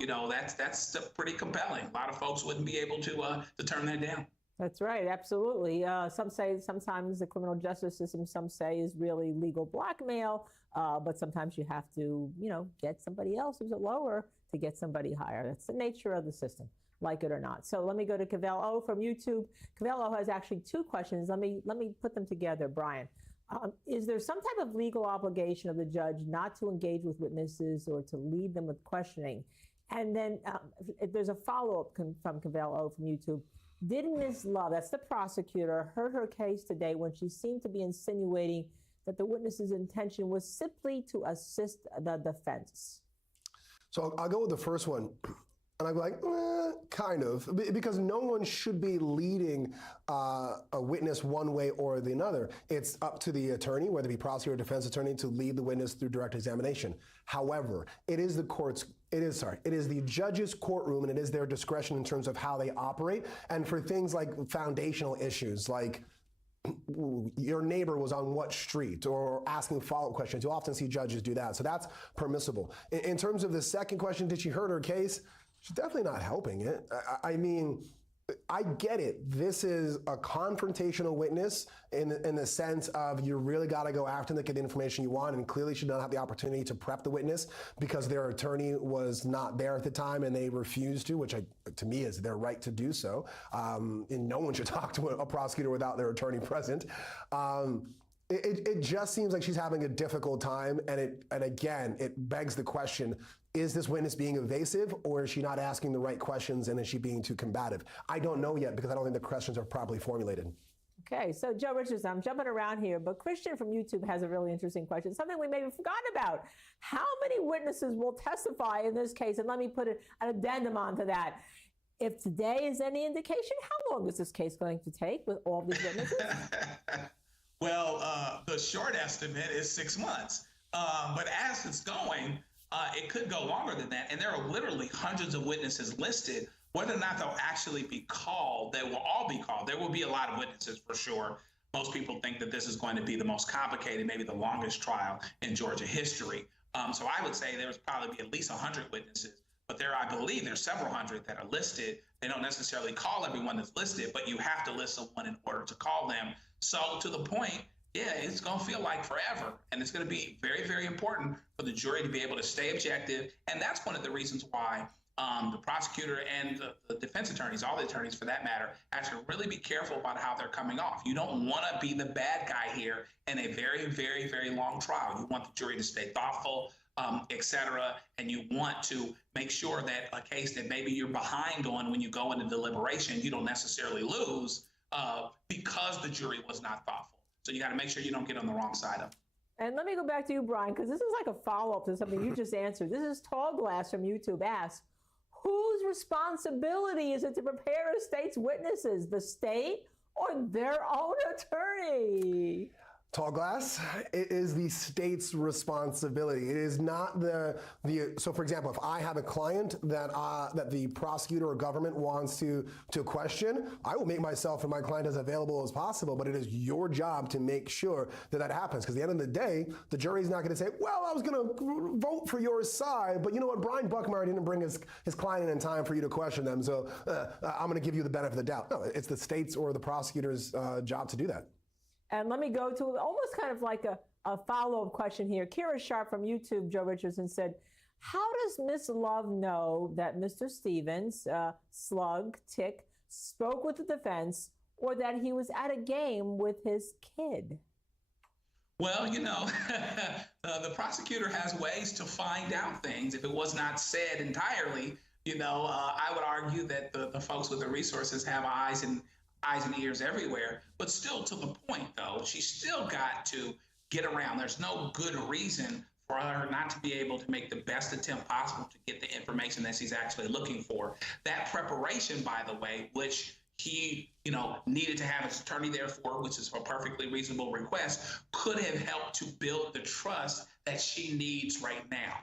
You know, that's pretty compelling. A lot of folks wouldn't be able to turn that down. That's right, absolutely. Some say sometimes the criminal justice system, some say, is really legal blackmail, but sometimes you have to, you know, get somebody else who's a lower to get somebody higher. That's the nature of the system, like it or not. So let me go to Cavell O from YouTube. Cavell O has actually two questions. Let me put them together, Brian. Is there some type of legal obligation of the judge not to engage with witnesses or to lead them with questioning? And then if there's a follow-up from Cavell O from YouTube. Did Ms. Love, that's the prosecutor, hurt her case today when she seemed to be insinuating that the witness's intention was simply to assist the defense? So I'll go with the first one. And I'd be like, kind of, because no one should be leading a witness one way or the other. It's up to the attorney, whether it be prosecutor or defense attorney, to lead the witness through direct examination. However, it is the judge's courtroom, and it is their discretion in terms of how they operate. And for things like foundational issues, like your neighbor was on what street, or asking follow-up questions, you often see judges do that. So that's permissible. In terms of the second question, did she hurt her case? She's definitely not helping it. I mean, I get it. This is a confrontational witness in the sense of you really got to go after them to get the information you want, and clearly she did not have the opportunity to prep the witness because their attorney was not there at the time and they refused to, which to me is their right to do so. And no one should talk to a prosecutor without their attorney present. It just seems like she's having a difficult time, and again, it begs the question, is this witness being evasive, or is she not asking the right questions, and is she being too combative? I don't know yet, because I don't think the questions are properly formulated. Okay, so Joe Richardson, I'm jumping around here, but Christian from YouTube has a really interesting question, something we maybe forgot about. How many witnesses will testify in this case? And let me put an addendum onto that. If today is any indication, how long is this case going to take with all these witnesses? Well, the short estimate is 6 months. But as it's going, it could go longer than that. And there are literally hundreds of witnesses listed. Whether or not they'll actually be called, they will all be called. There will be a lot of witnesses for sure. Most people think that this is going to be the most complicated, maybe the longest trial in Georgia history. So I would say there's probably be at least 100 witnesses. But I believe there's several hundred that are listed. They don't necessarily call everyone that's listed, but you have to list someone in order to call them. So to the point, yeah, it's going to feel like forever. And it's going to be very, very important for the jury to be able to stay objective. And that's one of the reasons why the prosecutor and the defense attorneys, all the attorneys for that matter, have to really be careful about how they're coming off. You don't want to be the bad guy here in a very, very, very long trial. You want the jury to stay thoughtful, et cetera, and you want to make sure that a case that maybe you're behind on when you go into deliberation, you don't necessarily lose because the jury was not thoughtful. So you got to make sure you don't get on the wrong side of it. And let me go back to you, Brian, because this is like a follow-up to something you just answered. This is Tall Glass from YouTube asks, whose responsibility is it to prepare a state's witnesses, the state or their own attorney? Tall Glass, it is the state's responsibility. It is not so for example, if I have a client that the prosecutor or government wants to question, I will make myself and my client as available as possible, but it is your job to make sure that that happens. Because at the end of the day, the jury's not going to say, well, I was going to vote for your side, but you know what, Brian Buckmeyer didn't bring his client in time for you to question them, so I'm going to give you the benefit of the doubt. No, it's the state's or the prosecutor's job to do that. And let me go to almost kind of like a follow-up question here. Kira Sharp from YouTube, Joe Richardson said, how does Miss Love know that Mr. Stevens, Slug, Tick, spoke with the defense or that he was at a game with his kid? Well, you know, the prosecutor has ways to find out things. If it was not said entirely, you know, I would argue that the folks with the resources have eyes and ears everywhere, but still to the point though, she's still got to get around. There's no good reason for her not to be able to make the best attempt possible to get the information that she's actually looking for. That preparation, by the way, which he, you know, needed to have his attorney there for, which is a perfectly reasonable request, could have helped to build the trust that she needs right now.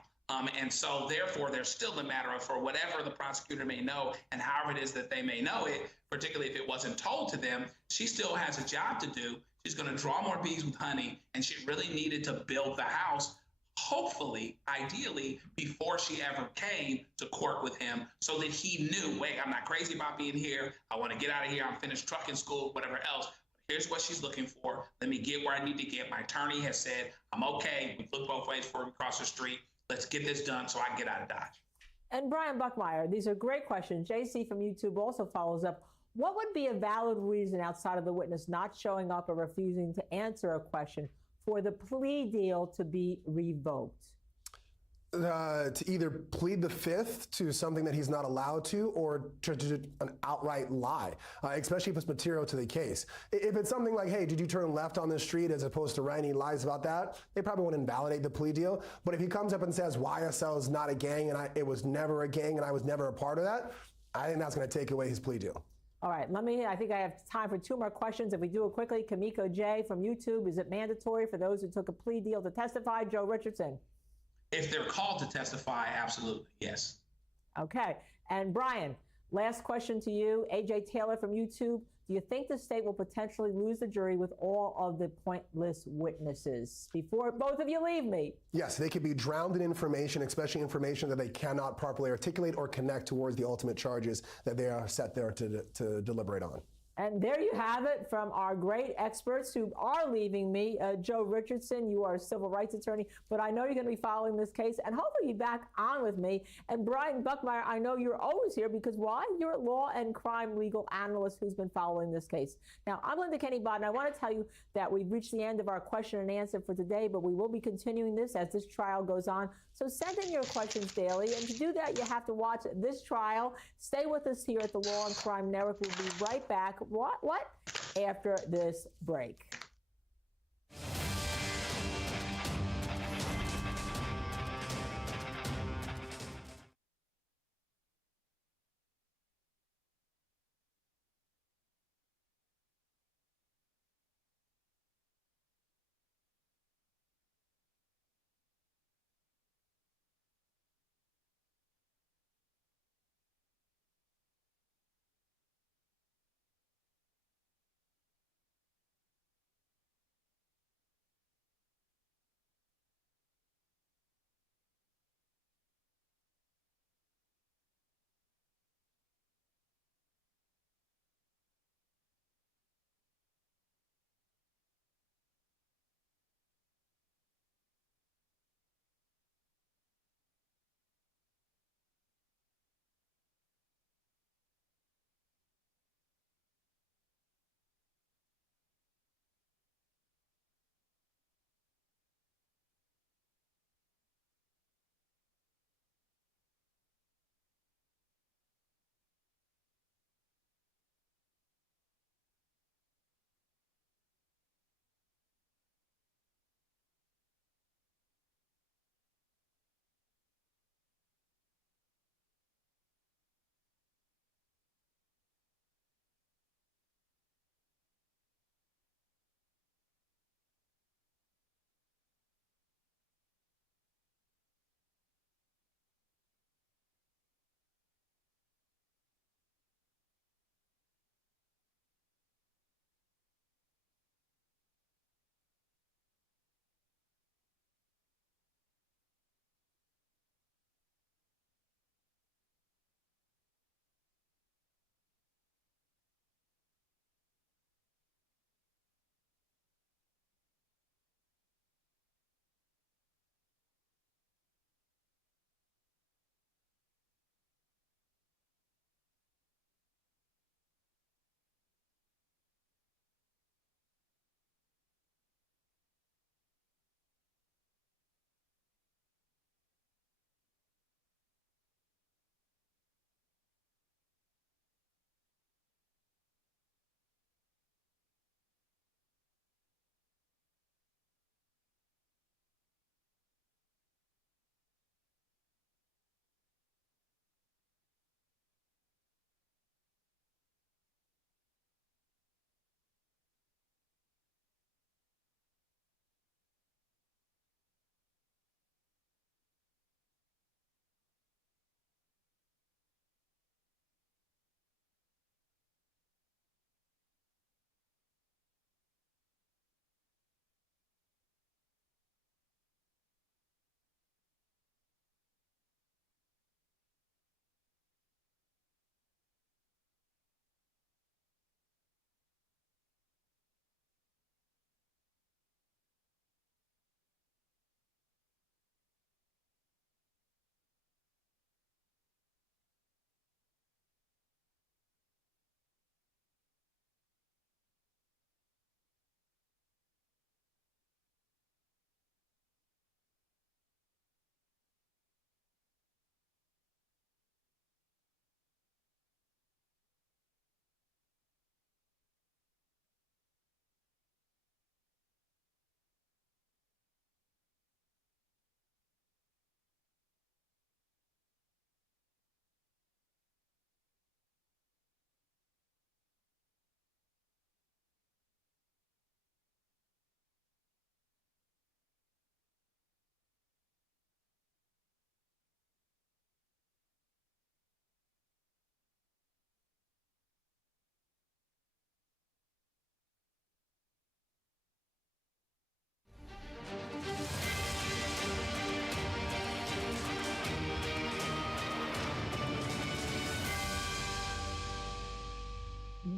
And so therefore, there's still a matter of, for whatever the prosecutor may know and however it is that they may know it, particularly if it wasn't told to them, she still has a job to do. She's going to draw more bees with honey, and she really needed to build the house, hopefully, ideally, before she ever came to court with him, so that he knew, wait, I'm not crazy about being here. I want to get out of here. I'm finished trucking school, whatever else. Here's what she's looking for. Let me get where I need to get. My attorney has said, I'm okay. We look both ways before we cross the street. Let's get this done so I can get out of Dodge. And Brian Buckmeyer, these are great questions. JC from YouTube also follows up. What would be a valid reason outside of the witness not showing up or refusing to answer a question for the plea deal to be revoked? To either plead the fifth to something that he's not allowed to, or to do an outright lie, especially if it's material to the case. If it's something like, hey, did you turn left on the street, as opposed to writing lies about that, they probably won't invalidate the plea deal. But if he comes up and says YSL is not a gang and it was never a gang and I was never a part of that, I think that's going to take away his plea deal. All right, I think I have time for two more questions. If we do it quickly, Kamiko J from YouTube, is it mandatory for those who took a plea deal to testify? Joe Richardson. If they're called to testify, absolutely, yes. Okay. And Brian, last question to you. AJ Taylor from YouTube. Do you think the state will potentially lose the jury with all of the pointless witnesses? Before both of you leave me. Yes, they could be drowned in information, especially information that they cannot properly articulate or connect towards the ultimate charges that they are set there to deliberate on. And there you have it from our great experts who are leaving me. Joe Richardson, you are a civil rights attorney, but I know you're going to be following this case and hopefully be back on with me. And Brian Buckmeyer, I know you're always here because why? You're a law and crime legal analyst who's been following this case. Now, I'm Linda Kenny Bodden. I want to tell you that we've reached the end of our question and answer for today, but we will be continuing this as this trial goes on. So send in your questions daily. And to do that, you have to watch this trial. Stay with us here at the Law and Crime Network. We'll be right back. What? After this break.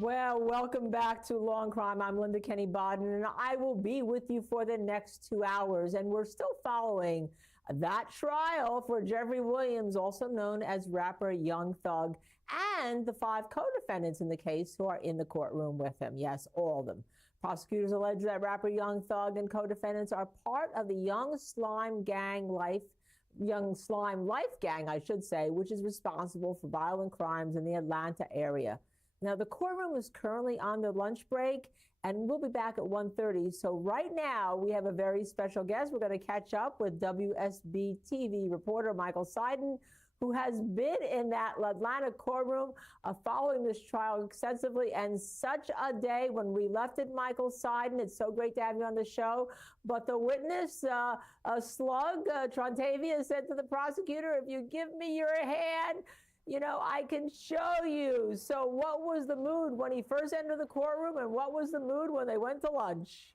Well, welcome back to Law and Crime. I'm Linda Kenny Bodden, and I will be with you for the next 2 hours. And we're still following that trial for Jeffrey Williams, also known as rapper Young Thug, and the 5 co-defendants in the case who are in the courtroom with him. Yes, all of them. Prosecutors allege that rapper Young Thug and co-defendants are part of the Young Slime Life Gang, I should say, which is responsible for violent crimes in the Atlanta area. Now, the courtroom is currently on their lunch break, and we'll be back at 1:30. So right now, we have a very special guest. We're going to catch up with WSB TV reporter Michael Seiden, who has been in that Atlanta courtroom following this trial extensively. And such a day when we left it, Michael Seiden. It's so great to have you on the show. But the witness, Slug, Trontavia, said to the prosecutor, if you give me your hand, you know, I can show you. So what was the mood when he first entered the courtroom, and what was the mood when they went to lunch?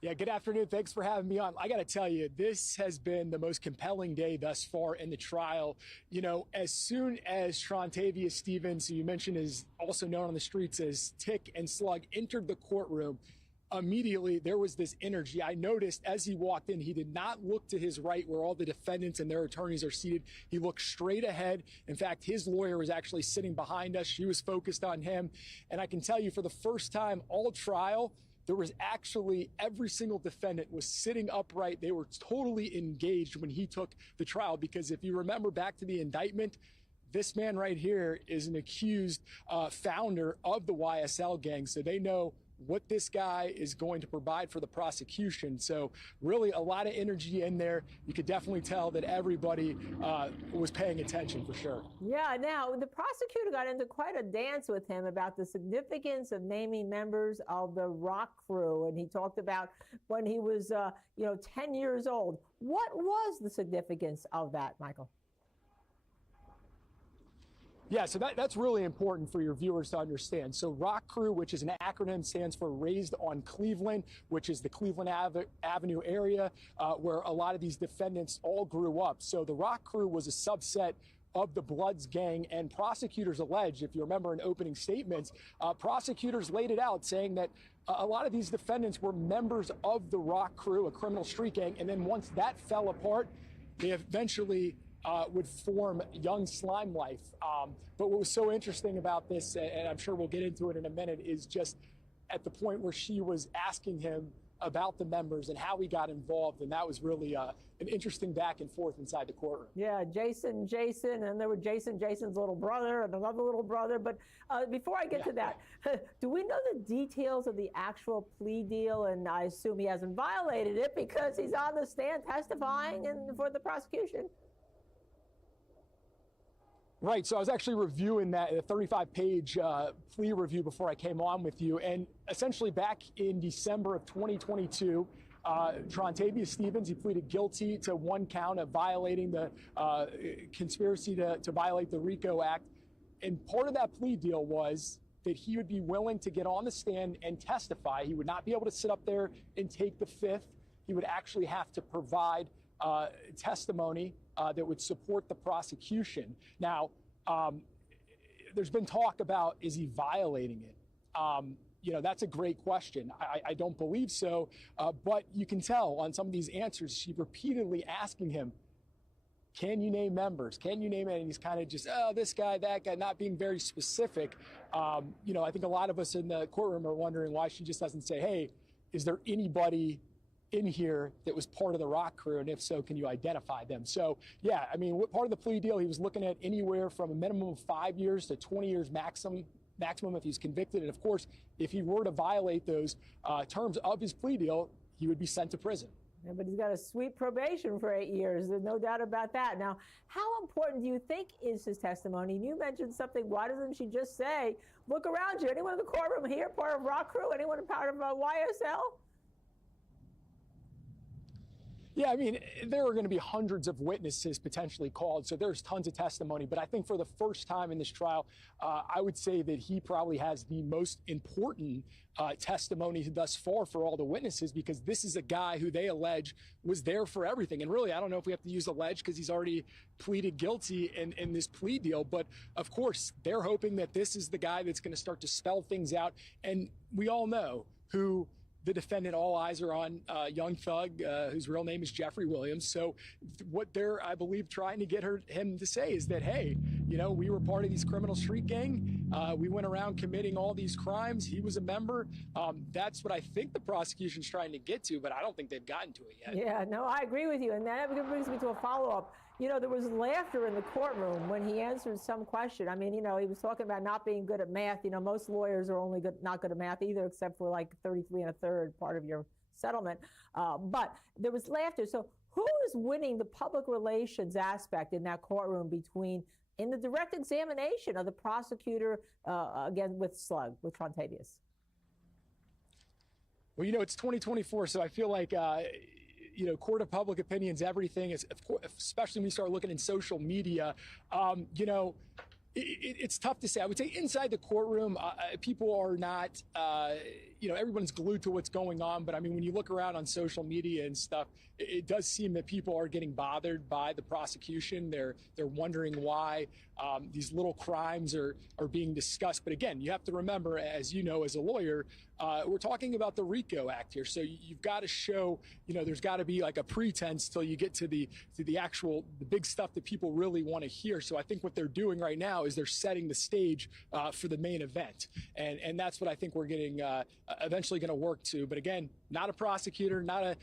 Yeah, good afternoon. Thanks for having me on. I got to tell you, this has been the most compelling day thus far in the trial. You know, as soon as Trontavia Stevens, who you mentioned is also known on the streets as Tick and Slug, entered the courtroom, immediately there was this energy. I noticed as he walked in, he did not look to his right where all the defendants and their attorneys are seated. He looked straight ahead. In fact, his lawyer was actually sitting behind us. She was focused on him. And I can tell you, for the first time all trial, there was actually every single defendant was sitting upright. They were totally engaged when he took the trial, because if you remember back to the indictment, this man right here is an accused founder of the YSL gang. So they know what this guy is going to provide for the prosecution. So really a lot of energy in there. You could definitely tell that everybody was paying attention for sure. Yeah, now the prosecutor got into quite a dance with him about the significance of naming members of the rock crew. And he talked about when he was, 10 years old. What was the significance of that, Michael? Yeah, so that's really important for your viewers to understand. So Rock Crew, which is an acronym, stands for Raised on Cleveland, which is the Cleveland Avenue area where a lot of these defendants all grew up. So the Rock Crew was a subset of the Bloods gang, and prosecutors allege, if you remember in opening statements, prosecutors laid it out saying that a lot of these defendants were members of the Rock Crew, a criminal street gang, and then once that fell apart, they eventually would form Young Slime Life. But what was so interesting about this, and I'm sure we'll get into it in a minute, is just at the point where she was asking him about the members and how he got involved, and that was really an interesting back and forth inside the courtroom. Yeah, Jason, and there were Jason's little brother and another little brother. But before I get to that, do we know the details of the actual plea deal? And I assume he hasn't violated it because he's on the stand testifying and for the prosecution. Right, so I was actually reviewing that, a 35-page plea review before I came on with you, and essentially back in December of 2022, Trontavia Stevens, he pleaded guilty to 1 count of violating the conspiracy to violate the RICO Act, and part of that plea deal was that he would be willing to get on the stand and testify. He would not be able to sit up there and take the fifth. He would actually have to provide testimony that would support the prosecution. Now, there's been talk about, is he violating it? That's a great question. I don't believe so, but you can tell on some of these answers, she's repeatedly asking him, can you name members? Can you name it? And he's kind of just, this guy, that guy, not being very specific. I think a lot of us in the courtroom are wondering why she just doesn't say, hey, is there anybody in here that was part of the Rock Crew, and if so, can you identify them? So yeah, I mean, what part of the plea deal, he was looking at anywhere from a minimum of 5 years to 20 years maximum if he's convicted. And of course, if he were to violate those terms of his plea deal, he would be sent to prison. Yeah, but he's got a sweet probation for 8 years. There's no doubt about that. Now, how important do you think is his testimony? You mentioned something. Why doesn't she just say, look around you, anyone in the courtroom here, part of Rock Crew, anyone part of YSL? Yeah, I mean, there are going to be hundreds of witnesses potentially called, so there's tons of testimony. But I think for the first time in this trial, I would say that he probably has the most important testimony thus far for all the witnesses, because this is a guy who they allege was there for everything. And really, I don't know if we have to use allege because he's already pleaded guilty in this plea deal. But of course, they're hoping that this is the guy that's going to start to spell things out. And we all know who the defendant, all eyes are on, young thug, whose real name is Jeffrey Williams. So what they're, I believe, trying to get him to say is that, hey, you know, we were part of these criminal street gang. We went around committing all these crimes. He was a member. That's what I think the prosecution's trying to get to, but I don't think they've gotten to it yet. Yeah, no, I agree with you. And that brings me to a follow-up. You know, there was laughter in the courtroom when he answered some question. I mean, you know, he was talking about not being good at math. You know, most lawyers are only not good at math either, except for like 33 1/3 part of your settlement. But there was laughter. So who is winning the public relations aspect in that courtroom in the direct examination of the prosecutor, again, with Trontavious? Well, you know, it's 2024, so I feel like, you know, court of public opinion's everything, is, especially when you start looking in social media. You know, it's tough to say. I would say inside the courtroom, people are not, you know, everyone's glued to what's going on. But I mean, when you look around on social media and stuff, it does seem that people are getting bothered by the prosecution. They're wondering why these little crimes are being discussed. But again, you have to remember, as you know, as a lawyer, we're talking about the RICO Act here. So you've got to show, you know, there's got to be like a pretense till you get to the big stuff that people really want to hear. So I think what they're doing right now is they're setting the stage for the main event. And that's what I think we're getting eventually going to work to. But again, not a prosecutor, not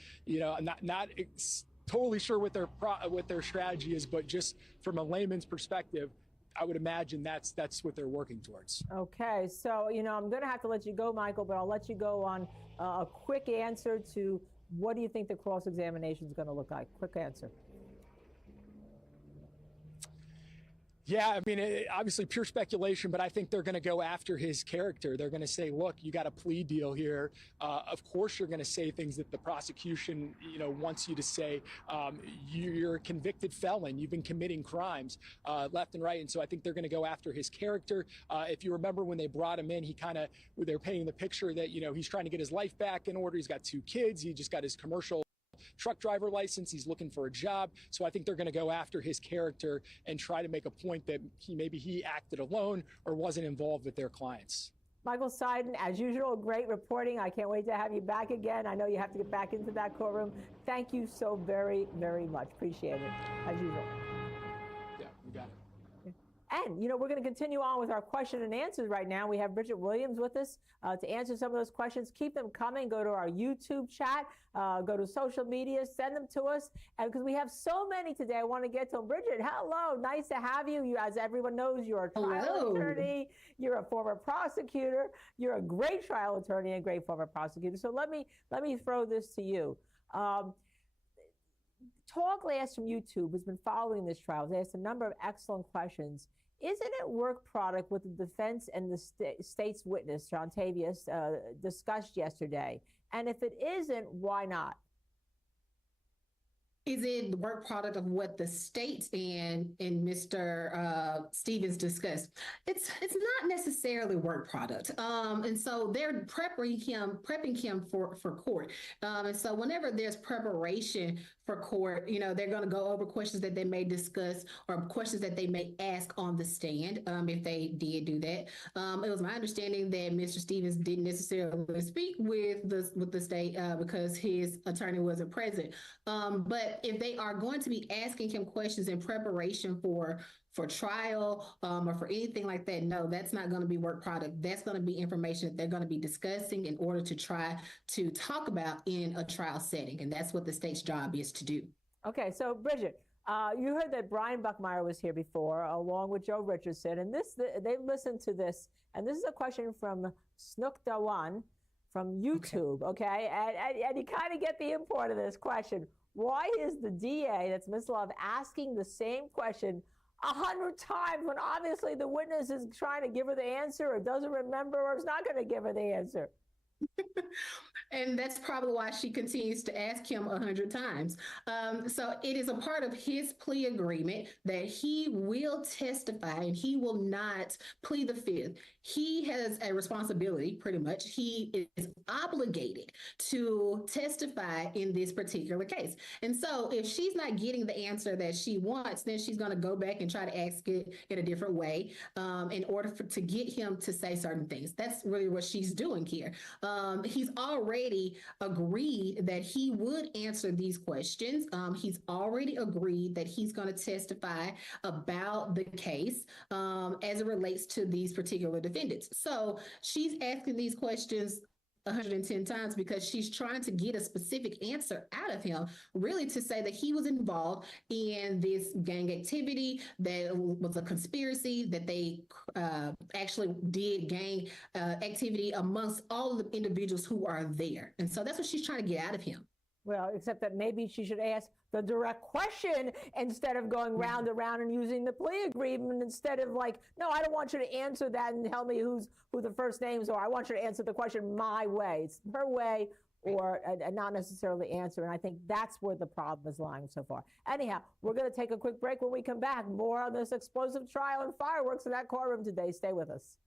totally sure what their strategy is, but just from a layman's perspective, I would imagine that's what they're working towards. Okay, so, you know, I'm going to have to let you go, Michael, but I'll let you go on a quick answer to what do you think the cross-examination is going to look like? Quick answer. Yeah, I mean, obviously pure speculation, but I think they're going to go after his character. They're going to say, look, you got a plea deal here. Of course, you're going to say things that the prosecution, you know, wants you to say. You're a convicted felon. You've been committing crimes left and right. And so I think they're going to go after his character. If you remember when they brought him in, they're painting the picture that, you know, he's trying to get his life back in order. He's got 2 kids. He just got his commercial truck driver license. He's looking for a job. So I think they're going to go after his character and try to make a point that maybe he acted alone or wasn't involved with their clients. Michael Seiden, as usual, great reporting. I can't wait to have you back again. I know you have to get back into that courtroom. Thank you so very, very much. Appreciate it, as usual. Yeah, you got it. And, you know, we're going to continue on with our question and answers right now. We have Bridget Williams with us to answer some of those questions. Keep them coming. Go to our YouTube chat. Go to social media. Send them to us. And because we have so many today, I want to get to them. Bridget, hello. Nice to have you. You, as everyone knows, you're a trial attorney. You're a former prosecutor. You're a great trial attorney and great former prosecutor. So let me throw this to you. Talk Last from YouTube has been following this trial. They asked a number of excellent questions. Isn't it work product what the defense and the state's witness, Trontavious, discussed yesterday? And if it isn't, why not? Is it the work product of what the state and Mr. Stevens discussed? It's not necessarily work product. And so they're prepping him for court. And so whenever there's preparation for court, you know, they're going to go over questions that they may discuss or questions that they may ask on the stand, if they did do that. It was my understanding that Mr. Stevens didn't necessarily speak with the state because his attorney wasn't present. But if they are going to be asking him questions in preparation for trial or for anything like that, no, that's not going to be work product. That's going to be information that they're going to be discussing in order to try to talk about in a trial setting. And that's what the state's job is to do. Okay, so Bridget, you heard that Brian Buckmeyer was here before, along with Joe Richardson, and they listened to this, and this is a question from Snook Dawan from YouTube, okay? And you kind of get the import of this question. Why is the DA, that's Ms. Love, asking the same question 100 times when obviously the witness is trying to give her the answer or doesn't remember or is not going to give her the answer? And that's probably why she continues to ask him 100 times. So it is a part of his plea agreement that he will testify and he will not plead the fifth. He has a responsibility, pretty much. He is obligated to testify in this particular case. And so if she's not getting the answer that she wants, then she's going to go back and try to ask it in a different way in order to get him to say certain things. That's really what she's doing here. He's already agreed that he would answer these questions. He's already agreed that he's going to testify about the case as it relates to these particular defendants. So she's asking these questions 110 times because she's trying to get a specific answer out of him, really to say that he was involved in this gang activity, that was a conspiracy, that they actually did gang activity amongst all of the individuals who are there. And so that's what she's trying to get out of him. Well, except that maybe she should ask the direct question instead of going round and round and using the plea agreement, instead of like, no, I don't want you to answer that and tell me who the first names are. I want you to answer the question my way. It's her way, or not necessarily answer. And I think that's where the problem is lying so far. Anyhow, we're going to take a quick break. When we come back, more on this explosive trial and fireworks in that courtroom today. Stay with us.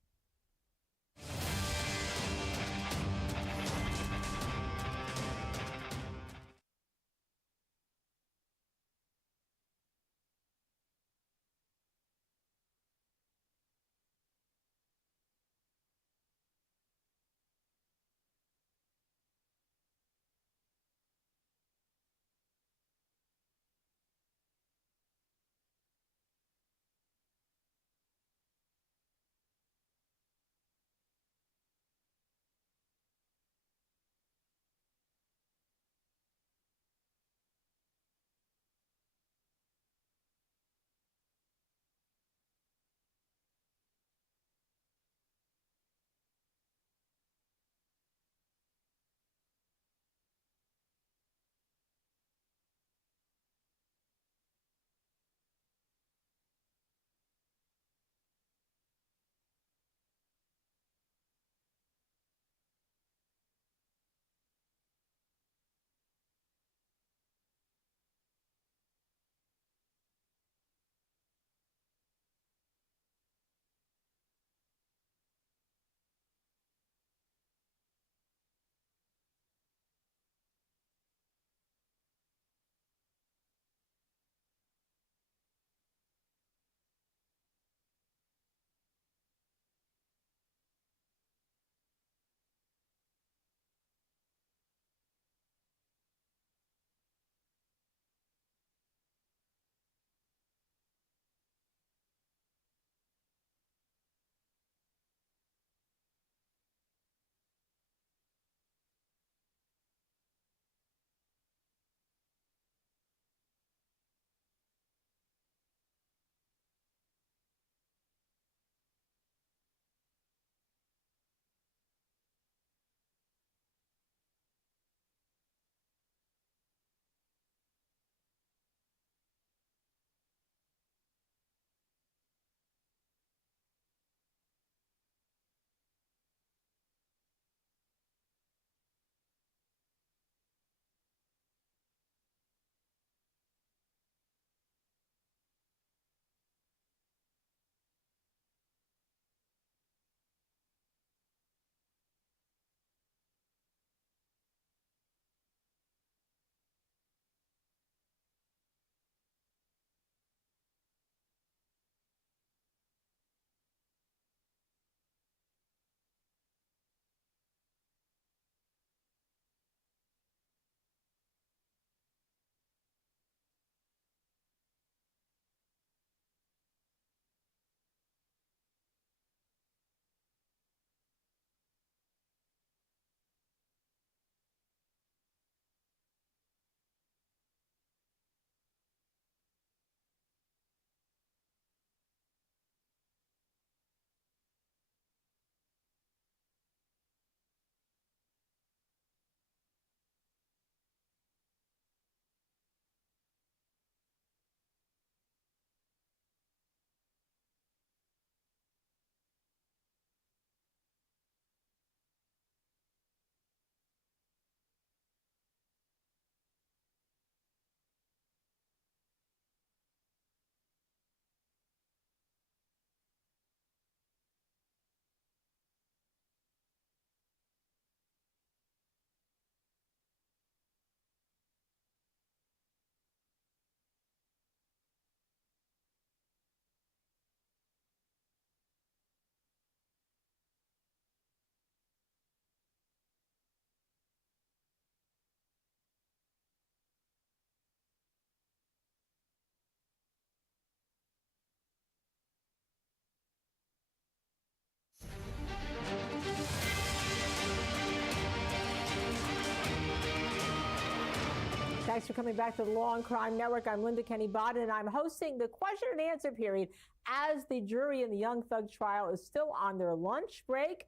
Thanks for coming back to the Law and Crime Network. I'm Linda Kenny Bodden, and I'm hosting the question and answer period as the jury in the Young Thug trial is still on their lunch break.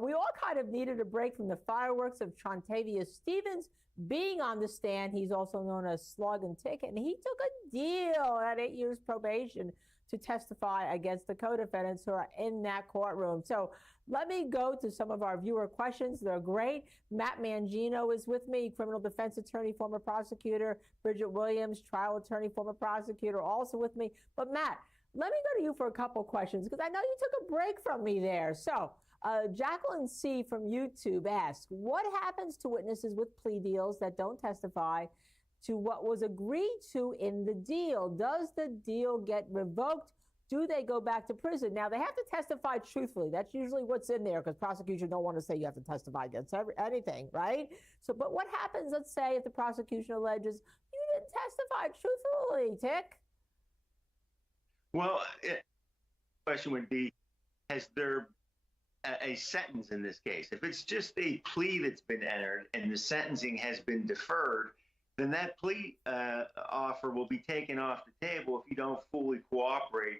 We all kind of needed a break from the fireworks of Trontavia Stevens being on the stand. He's also known as Slug and Ticket, and he took a deal at 8 years probation to testify against the co-defendants who are in that courtroom. So let me go to some of our viewer questions. They're great. Matt Mangino is with me, criminal defense attorney, former prosecutor. Bridget Williams, trial attorney, former prosecutor, also with me. But Matt, let me go to you for a couple questions because I know you took a break from me there. So Jacqueline C. from YouTube asks, what happens to witnesses with plea deals that don't testify to what was agreed to in the deal? Does the deal get revoked? Do they go back to prison? Now, they have to testify truthfully. That's usually what's in there because prosecution don't want to say you have to testify against anything, right? So, but what happens, let's say, if the prosecution alleges you didn't testify truthfully, Tick? Well, the question would be, has there a sentence in this case? If it's just a plea that's been entered and the sentencing has been deferred, then that plea offer will be taken off the table if you don't fully cooperate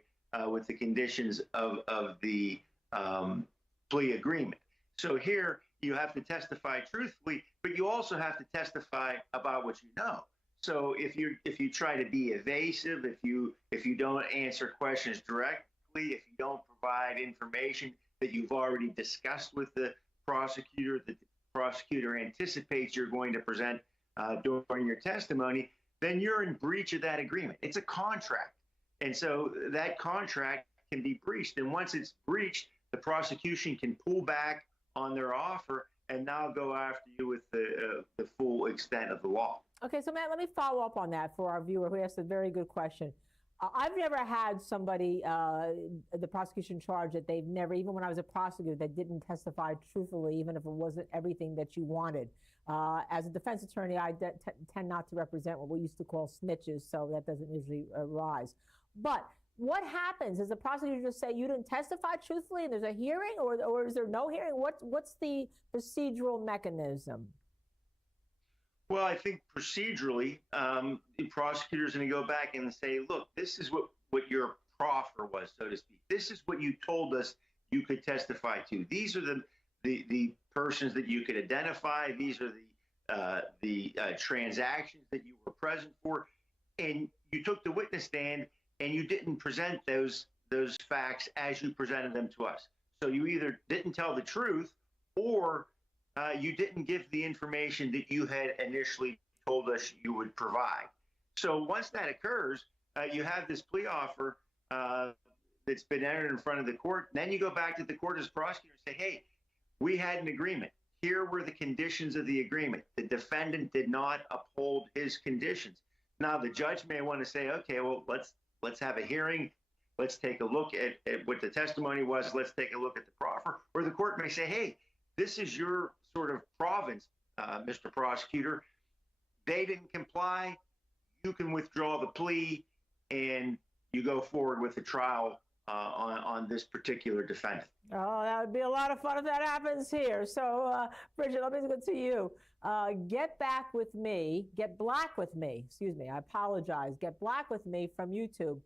with the conditions of the plea agreement. So here you have to testify truthfully, but you also have to testify about what you know. So if you try to be evasive, if you don't answer questions directly, if you don't provide information that you've already discussed with the prosecutor, that the prosecutor anticipates you're going to present during your testimony, then you're in breach of that agreement. It's a contract. And so that contract can be breached. And once it's breached, the prosecution can pull back on their offer and now go after you with the full extent of the law. Okay, so Matt, let me follow up on that for our viewer who asked a very good question. I've never had somebody, the prosecution charge that they've never, even when I was a prosecutor, that didn't testify truthfully, even if it wasn't everything that you wanted. As a defense attorney, I tend not to represent what we used to call snitches, so that doesn't usually arise. But what happens? Does the prosecutor just say you didn't testify truthfully and there's a hearing, or is there no hearing? What's the procedural mechanism? Well, I think procedurally, the prosecutor's going to go back and say, look, this is what your proffer was, so to speak. This is what you told us you could testify to. These are the persons that you could identify. These are the transactions that you were present for. And you took the witness stand and you didn't present those facts as you presented them to us. So you either didn't tell the truth or you didn't give the information that you had initially told us you would provide. So once that occurs, you have this plea offer that's been entered in front of the court. And then you go back to the court as prosecutor and say, hey, we had an agreement. Here were the conditions of the agreement. The defendant did not uphold his conditions. Now, the judge may want to say, okay, well, let's have a hearing. Let's take a look at what the testimony was. Let's take a look at the proffer. Or the court may say, hey, this is your sort of province, Mr. Prosecutor. They didn't comply. You can withdraw the plea and you go forward with the trial on this particular defendant. Oh, that would be a lot of fun if that happens here. So, Bridget, let me go to you. Get Black with Me, excuse me, I apologize. Get Black with Me from YouTube.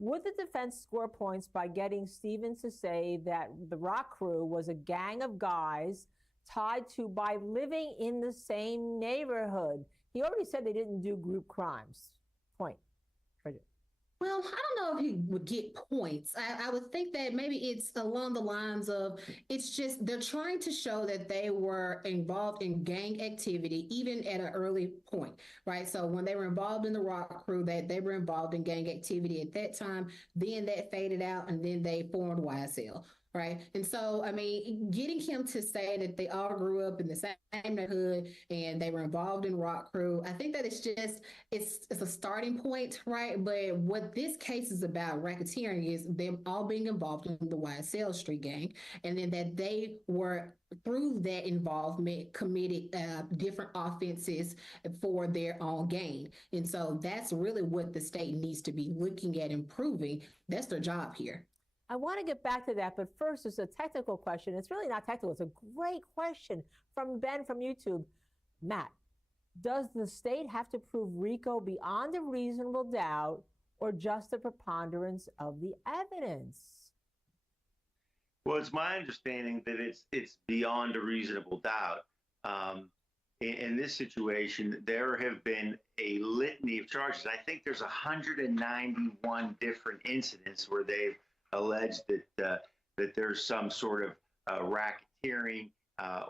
Would the defense score points by getting Stevens to say that the Rock Crew was a gang of guys tied to by living in the same neighborhood? He already said they didn't do group crimes. Point. Bridget. Well, I don't know if he would get points. I would think that maybe it's along the lines of, it's just they're trying to show that they were involved in gang activity, even at an early point, right? So when they were involved in the Rock Crew, that they were involved in gang activity at that time, then that faded out, and then they formed YSL. Right. And so, I mean, getting him to say that they all grew up in the same neighborhood and they were involved in Rock Crew, I think that it's a starting point. Right. But what this case is about, racketeering, is them all being involved in the YSL Street Gang, and then that they were, through that involvement, committed different offenses for their own gain. And so that's really what the state needs to be looking at improving. That's their job here. I want to get back to that, but first, it's a technical question. It's really not technical. It's a great question from Ben from YouTube. Matt, Does the state have to prove RICO beyond a reasonable doubt or just the preponderance of the evidence? Well, it's my understanding that it's beyond a reasonable doubt. In this situation, there have been a litany of charges. I think there's 191 different incidents where they've alleged that there's some sort of racketeering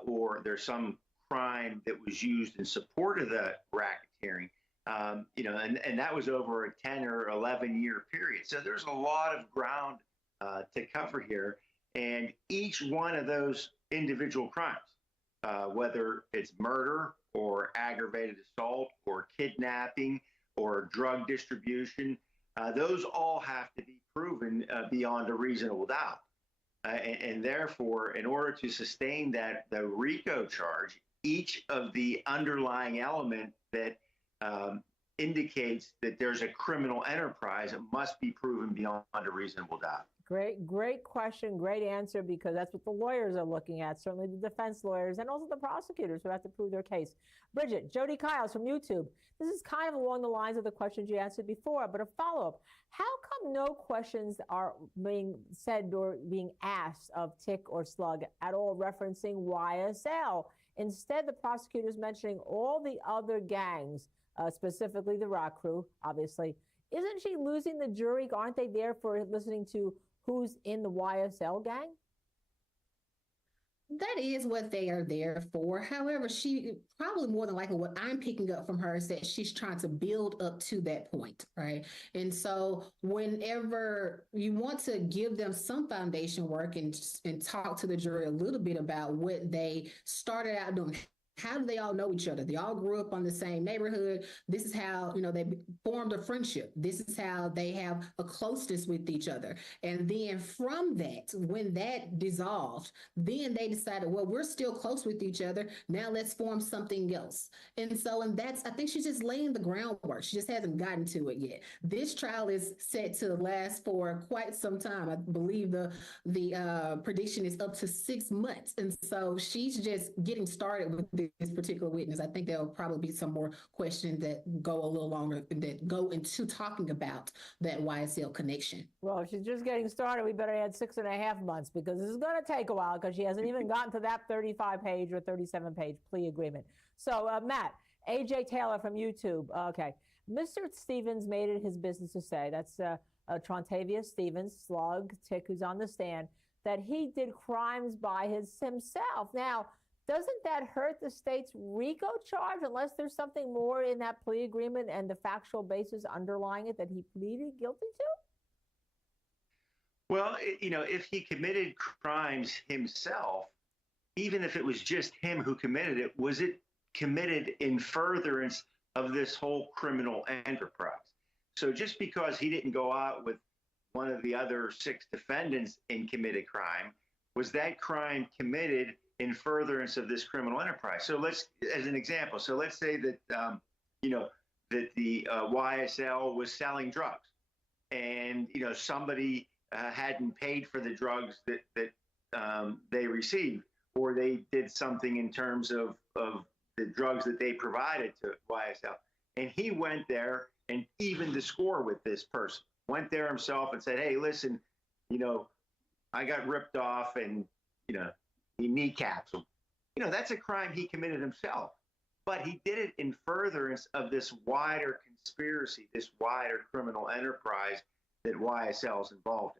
or there's some crime that was used in support of the racketeering. And that was over a 10 or 11 year period. So there's a lot of ground to cover here. And each one of those individual crimes, whether it's murder or aggravated assault or kidnapping or drug distribution, those all have to be proven beyond a reasonable doubt. And therefore, in order to sustain the RICO charge, each of the underlying element that indicates that there's a criminal enterprise, it must be proven beyond a reasonable doubt. Great question, great answer, because that's what the lawyers are looking at, certainly the defense lawyers and also the prosecutors who have to prove their case. Bridget, Jody Kiles from YouTube. This is kind of along the lines of the questions you answered before, but a follow-up. How come no questions are being said or being asked of Tick or Slug at all referencing YSL? Instead, the prosecutor's mentioning all the other gangs, specifically the Rock Crew, obviously. Isn't she losing the jury? Aren't they there for listening to who's in the YSL gang? That is what they are there for. However, she probably more than likely what I'm picking up from her is that she's trying to build up to that point, right? And so whenever you want to give them some foundation work and talk to the jury a little bit about what they started out doing. How do they all know each other? They all grew up on the same neighborhood. This is how, they formed a friendship. This is how they have a closeness with each other. And then from that, when that dissolved, then they decided, well, we're still close with each other. Now let's form something else. And I think she's just laying the groundwork. She just hasn't gotten to it yet. This trial is set to last for quite some time. I believe the prediction is up to 6 months. And so she's just getting started with this particular witness. I think there'll probably be some more questions that go a little longer, that go into talking about that YSL connection. Well, if she's just getting started, we better add 6.5 months, because this is going to take a while, because she hasn't even gotten to that 35-page or 37-page plea agreement. So, Matt, AJ Taylor from YouTube. Okay. Mr. Stevens made it his business to say, that's Trontavious Stevens, Slug, Tick, who's on the stand, that he did crimes by himself. Now, doesn't that hurt the state's RICO charge unless there's something more in that plea agreement and the factual basis underlying it that he pleaded guilty to? Well, if he committed crimes himself, even if it was just him who committed it, was it committed in furtherance of this whole criminal enterprise? So just because he didn't go out with one of the other 6 defendants and commit a crime, was that crime committed in furtherance of this criminal enterprise? So let's say that, that the YSL was selling drugs and, somebody hadn't paid for the drugs that they received, or they did something in terms of the drugs that they provided to YSL. And he went there and evened the score with this person, went there himself and said, hey, listen, I got ripped off and, he kneecaps him. That's a crime he committed himself, but he did it in furtherance of this wider conspiracy, this wider criminal enterprise that YSL is involved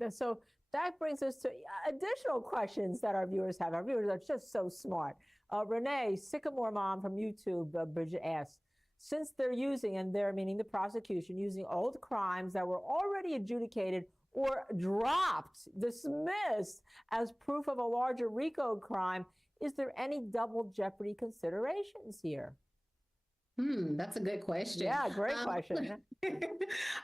in. So that brings us to additional questions that our viewers have. Our viewers are just so smart. Renee, Sycamore Mom from YouTube, Bridget asks, since they're using, and they're meaning the prosecution, using old crimes that were already adjudicated or dropped, dismissed as proof of a larger RICO crime, is there any double jeopardy considerations here? That's a good question. Yeah, great question.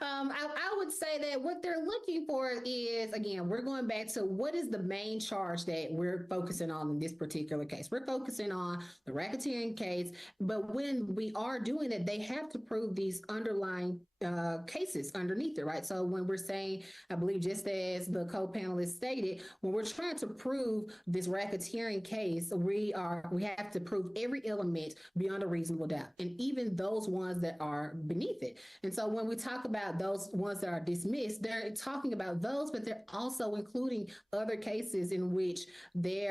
I would say that what they're looking for is, again, we're going back to what is the main charge that we're focusing on in this particular case. We're focusing on the racketeering case, but when we are doing it, they have to prove these underlying cases underneath it, right? So when we're saying, I believe just as the co-panelists stated, when we're trying to prove this racketeering case, we have to prove every element beyond a reasonable doubt, and even those ones that are beneath it. And so when we talk about those ones that are dismissed, they're talking about those, but they're also including other cases in which they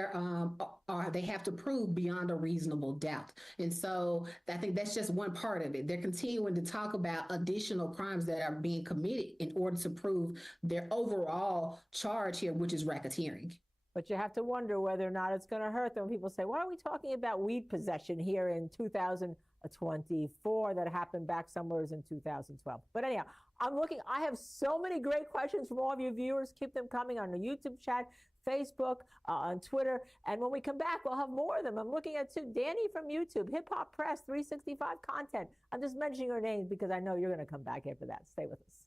have to prove beyond a reasonable doubt. And so I think that's just one part of it. They're continuing to talk about additional crimes that are being committed in order to prove their overall charge here, which is racketeering. But you have to wonder whether or not it's going to hurt them when people say, why are we talking about weed possession here in 2024 that happened back somewhere in 2012? But anyhow, I have so many great questions from all of you viewers. Keep them coming on the YouTube chat, Facebook, on Twitter. And when we come back, we'll have more of them. I'm looking at Danny from YouTube, Hip Hop Press 365 Content. I'm just mentioning your names because I know you're going to come back after that. Stay with us.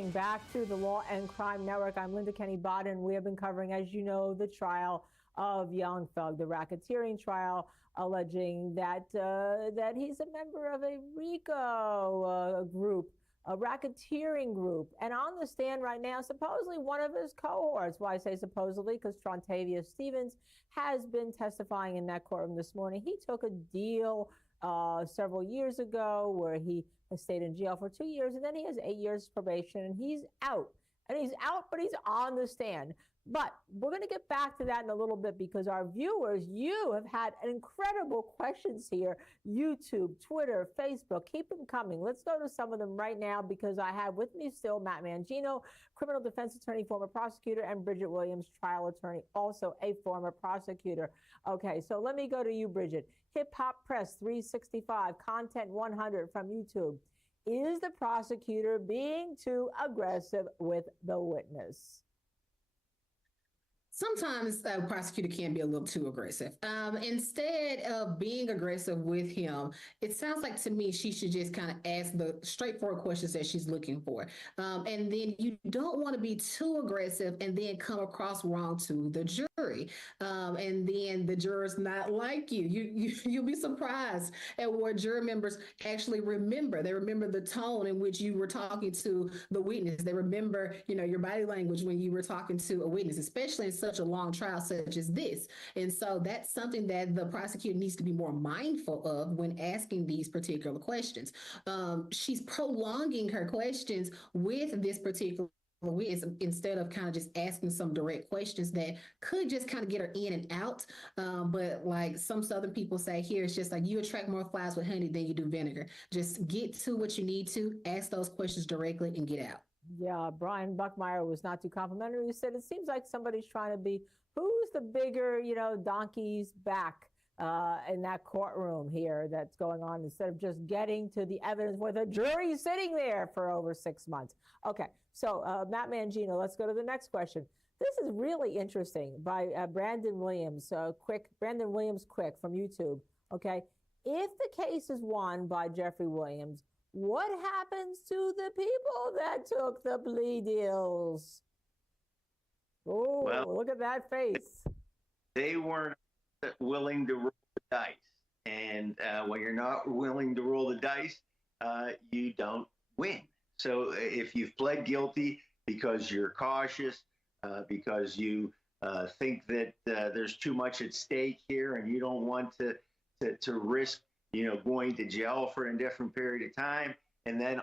coming back to the Law and Crime Network. I'm Linda Kenny Bodden. We have been covering, as you know, the trial of Young Thug, the racketeering trial, alleging that that he's a member of a RICO group, a racketeering group. And on the stand right now, supposedly one of his cohorts, why I say supposedly, because Trontavia Stevens has been testifying in that courtroom this morning. He took a deal several years ago where he has stayed in jail for 2 years, and then he has 8 years probation, and he's out. And he's out, but he's on the stand. But we're going to get back to that in a little bit, because our viewers, you have had incredible questions here. YouTube, Twitter, Facebook, keep them coming. Let's go to some of them right now, because I have with me still Matt Mangino, criminal defense attorney, former prosecutor, and Bridget Williams, trial attorney, also a former prosecutor. Okay, so let me go to you, Bridget. Hip Hop Press 365, Content 100 from YouTube. Is the prosecutor being too aggressive with the witness? Sometimes a prosecutor can be a little too aggressive. Instead of being aggressive with him, it sounds like to me she should just kind of ask the straightforward questions that she's looking for. And then you don't want to be too aggressive and then come across wrong to the jury. And then the jurors not like you. You'll be surprised at what jury members actually remember. They remember the tone in which you were talking to the witness. They remember, your body language when you were talking to a witness, especially in such a long trial such as this. And so that's something that the prosecutor needs to be more mindful of when asking these particular questions. She's prolonging her questions with this particular witness instead of kind of just asking some direct questions that could just kind of get her in and out. But like some Southern people say here, it's just like you attract more flies with honey than you do vinegar. Just get to what you need to, ask those questions directly, and get out. Yeah, Brian Buckmeyer was not too complimentary. He said, it seems like somebody's trying to be, who's the bigger, donkey's back in that courtroom here that's going on, instead of just getting to the evidence where the jury's sitting there for over 6 months. Okay, so Matt Mangino, let's go to the next question. This is really interesting by Brandon Williams, Brandon Williams Quick from YouTube. Okay, if the case is won by Jeffrey Williams, what happens to the people that took the plea deals? Oh, well, look at that face. They weren't willing to roll the dice. And when you're not willing to roll the dice, you don't win. So if you've pled guilty because you're cautious, because you think that there's too much at stake here and you don't want to risk going to jail for an indefinite period of time, and then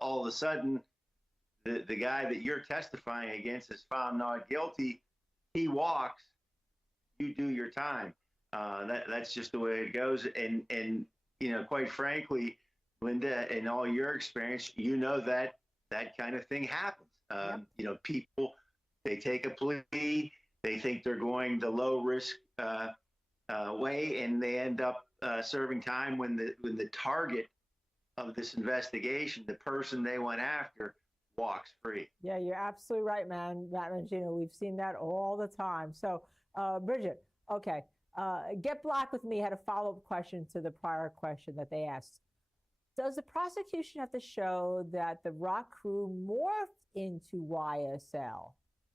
all of a sudden, the guy that you're testifying against is found not guilty, he walks, you do your time. That's just the way it goes. And quite frankly, Linda, in all your experience, that kind of thing happens. Yep. People, they take a plea, they think they're going the low risk way, and they end up serving time when the target of this investigation, the person they went after, walks free. Yeah, you're absolutely right, man. Matt Mangino, we've seen that all the time. So, Bridget, okay, Get Black With Me had a follow-up question to the prior question that they asked. Does the prosecution have to show that the rock crew morphed into YSL?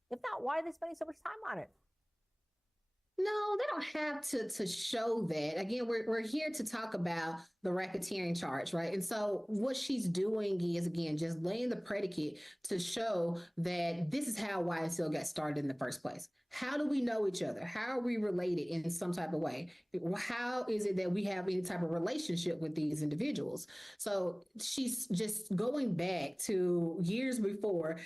If not, why are they spending so much time on it? No, they don't have to show that. Again, we're here to talk about the racketeering charge, right? And so what she's doing is, again, just laying the predicate to show that this is how YSL got started in the first place. How do we know each other? How are we related in some type of way? How is it that we have any type of relationship with these individuals? So she's just going back to years before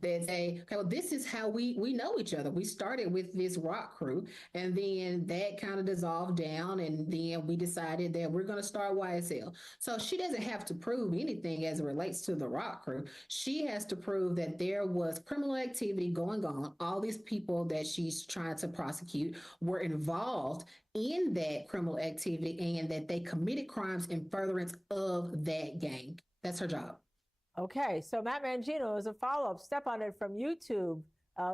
that say, okay, well, this is how we know each other. We started with this rock crew, and then that kind of dissolved down, and then we decided that we're going to start YSL. So she doesn't have to prove anything as it relates to the rock crew. She has to prove that there was criminal activity going on. All these people that she's trying to prosecute were involved in that criminal activity, and that they committed crimes in furtherance of that gang. That's her job. Okay, so Matt Mangino is a follow-up step on it from YouTube,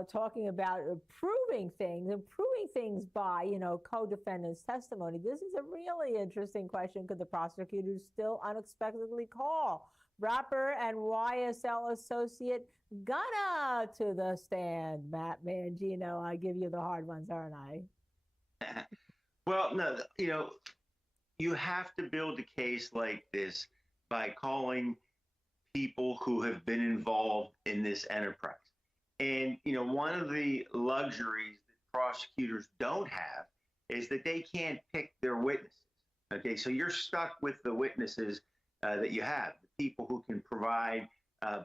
talking about proving things by, co-defendant's testimony. This is a really interesting question. Could the prosecutor still unexpectedly call rapper and YSL associate Gunna to the stand. Matt Mangino, I give you the hard ones, aren't I? Well, no, you have to build a case like this by calling people who have been involved in this enterprise. And, one of the luxuries that prosecutors don't have is that they can't pick their witnesses. Okay, so you're stuck with the witnesses that you have, the people who can provide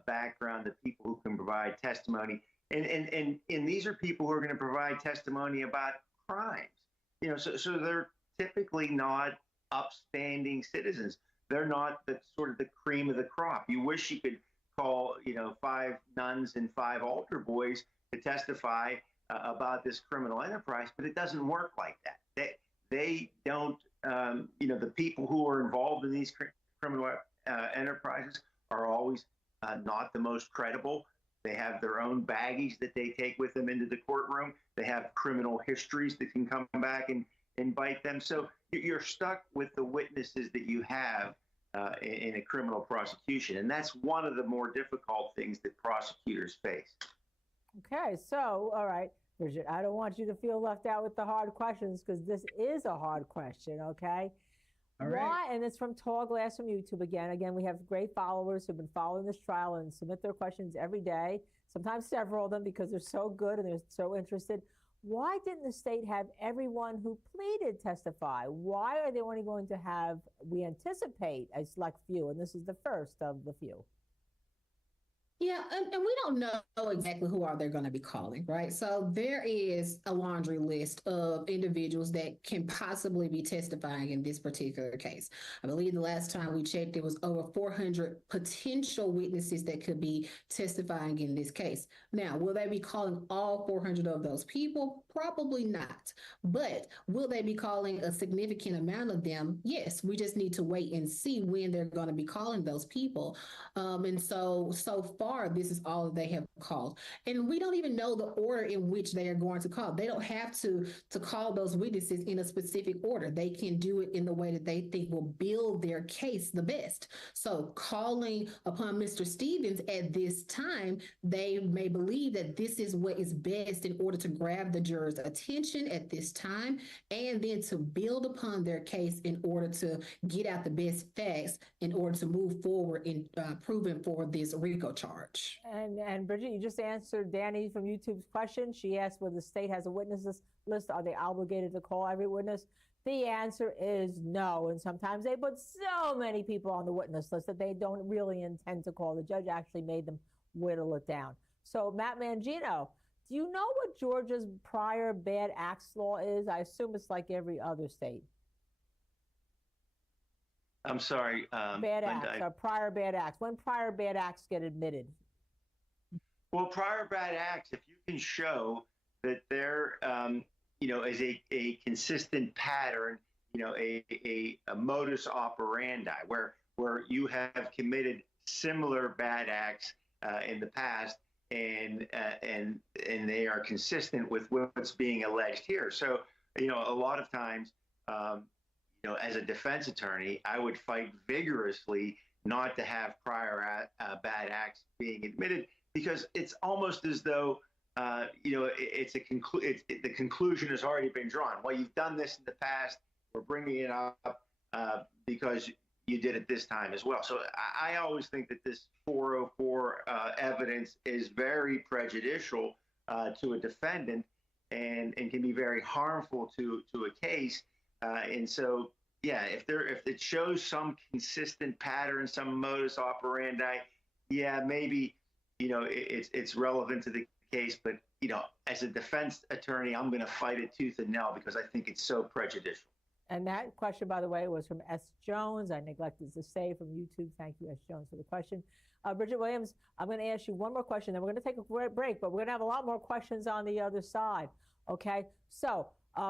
background, the people who can provide testimony. And these are people who are going to provide testimony about crimes. So they're typically not upstanding citizens. They're not the sort of the cream of the crop. You wish you could call, 5 nuns and 5 altar boys to testify about this criminal enterprise, but it doesn't work like that. They don't, the people who are involved in these criminal enterprises are always not the most credible. They have their own baggage that they take with them into the courtroom. They have criminal histories that can come back and bite them. So you're stuck with the witnesses that you have in a criminal prosecution. And that's one of the more difficult things that prosecutors face. Okay, so, all right, Bridget, I don't want you to feel left out with the hard questions because this is a hard question, okay? All right. Why, and it's from Tall Glass from YouTube again. Again, we have great followers who've been following this trial and submit their questions every day, sometimes several of them because they're so good and they're so interested. Why didn't the state have everyone who pleaded testify? Why are they only going to have, we anticipate, a select few, and this is the first of the few? Yeah, and we don't know exactly who are they going to be calling, right? So there is a laundry list of individuals that can possibly be testifying in this particular case. I believe the last time we checked, there was over 400 potential witnesses that could be testifying in this case. Now, will they be calling all 400 of those people? Probably not. But will they be calling a significant amount of them? Yes, we just need to wait and see when they're going to be calling those people. And so far, this is all that they have called. And we don't even know the order in which they are going to call. They don't have to call those witnesses in a specific order. They can do it in the way that they think will build their case the best. So calling upon Mr. Stevens at this time, they may believe that this is what is best in order to grab the jurors' attention at this time, and then to build upon their case in order to get out the best facts in order to move forward in proving for this RICO charge. And Bridget, you just answered Danny from YouTube's question. She asked whether the state has a witnesses list. Are they obligated to call every witness? The answer is no. And sometimes they put so many people on the witness list that they don't really intend to call. The judge actually made them whittle it down. So Matt Mangino, do you know what Georgia's prior bad acts law is? I assume it's like every other state. I'm sorry. Bad acts, or prior bad acts. When prior bad acts get admitted? Well, prior bad acts, if you can show that there, is a consistent pattern, a modus operandi where you have committed similar bad acts in the past, and they are consistent with what's being alleged here. So, a lot of times, as a defense attorney, I would fight vigorously not to have prior bad acts being admitted, because it's almost as though, the conclusion has already been drawn. Well, you've done this in the past. We're bringing it up because you did it this time as well. So I always think that this 404 evidence is very prejudicial to a defendant and can be very harmful to a case. And so, yeah, if it shows some consistent pattern, some modus operandi, yeah, maybe, it's relevant to the case. But, as a defense attorney, I'm going to fight it tooth and nail because I think it's so prejudicial. And that question, by the way, was from S. Jones. I neglected to say from YouTube. Thank you, S. Jones, for the question. Bridget Williams, I'm going to ask you one more question, then we're going to take a break, but we're going to have a lot more questions on the other side. Okay? So,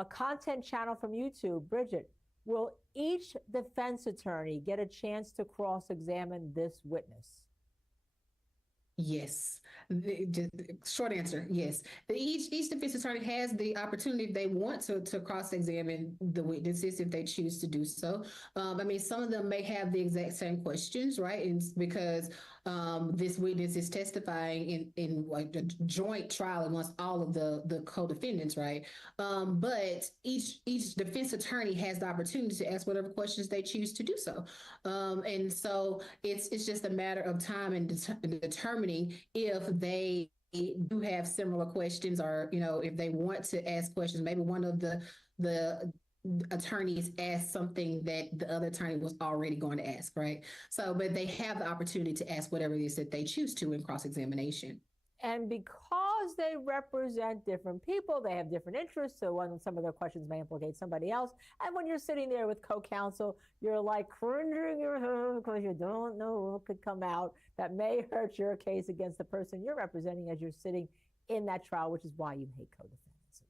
content channel from YouTube. Bridget, will each defense attorney get a chance to cross-examine this witness? Yes. The short answer, yes. Each defense attorney has the opportunity, if they want to cross-examine the witnesses if they choose to do so. I mean, some of them may have the exact same questions, right? And because this witness is testifying in like a joint trial amongst all of the co-defendants, right? But each defense attorney has the opportunity to ask whatever questions they choose to do so. And so it's just a matter of time and determining if they do have similar questions, or if they want to ask questions. Maybe one of the attorneys asked something that the other attorney was already going to ask, right? So, but they have the opportunity to ask whatever it is that they choose to in cross-examination. And because they represent different people, they have different interests. So some of their questions may implicate somebody else. And when you're sitting there with co-counsel, you're like cringing because you don't know what could come out that may hurt your case against the person you're representing as you're sitting in that trial, which is why you hate co-defendants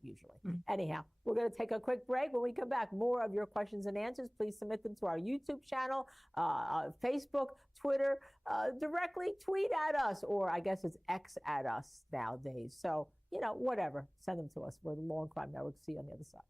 usually. Anyhow, we're going to take a quick break. When we come back, more of your questions and answers. Please submit them to our YouTube channel, Facebook, Twitter, directly tweet at us, or I guess it's X at us nowadays. So, whatever, send them to us. We're the Law and Crime Network. See you on the other side.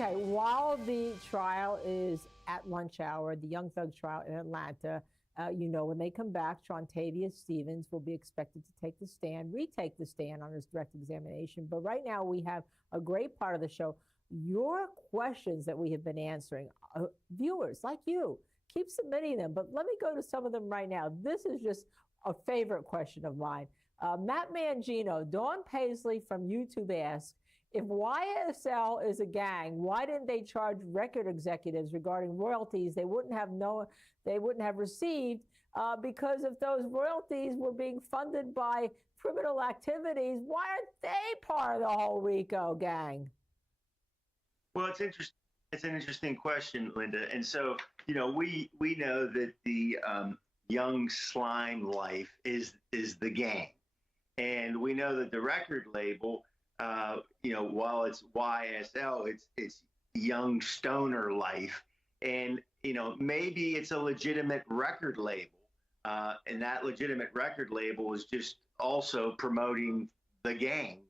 Okay, while the trial is at lunch hour, the Young Thug trial in Atlanta, when they come back, Trontavia Stevens will be expected to take the stand, retake the stand on his direct examination. But right now we have a great part of the show. Your questions that we have been answering, viewers like you, keep submitting them. But let me go to some of them right now. This is just a favorite question of mine. Matt Mangino, Dawn Paisley from YouTube asks, if YSL is a gang, why didn't they charge record executives regarding royalties they wouldn't have received because if those royalties were being funded by criminal activities, why aren't they part of the whole RICO gang? Well, it's interesting. It's an interesting question, Linda. And so, we know that the young slime life is the gang, and we know that the record label, while it's YSL, it's young stoner life, and maybe it's a legitimate record label, and that legitimate record label is just also promoting the gang,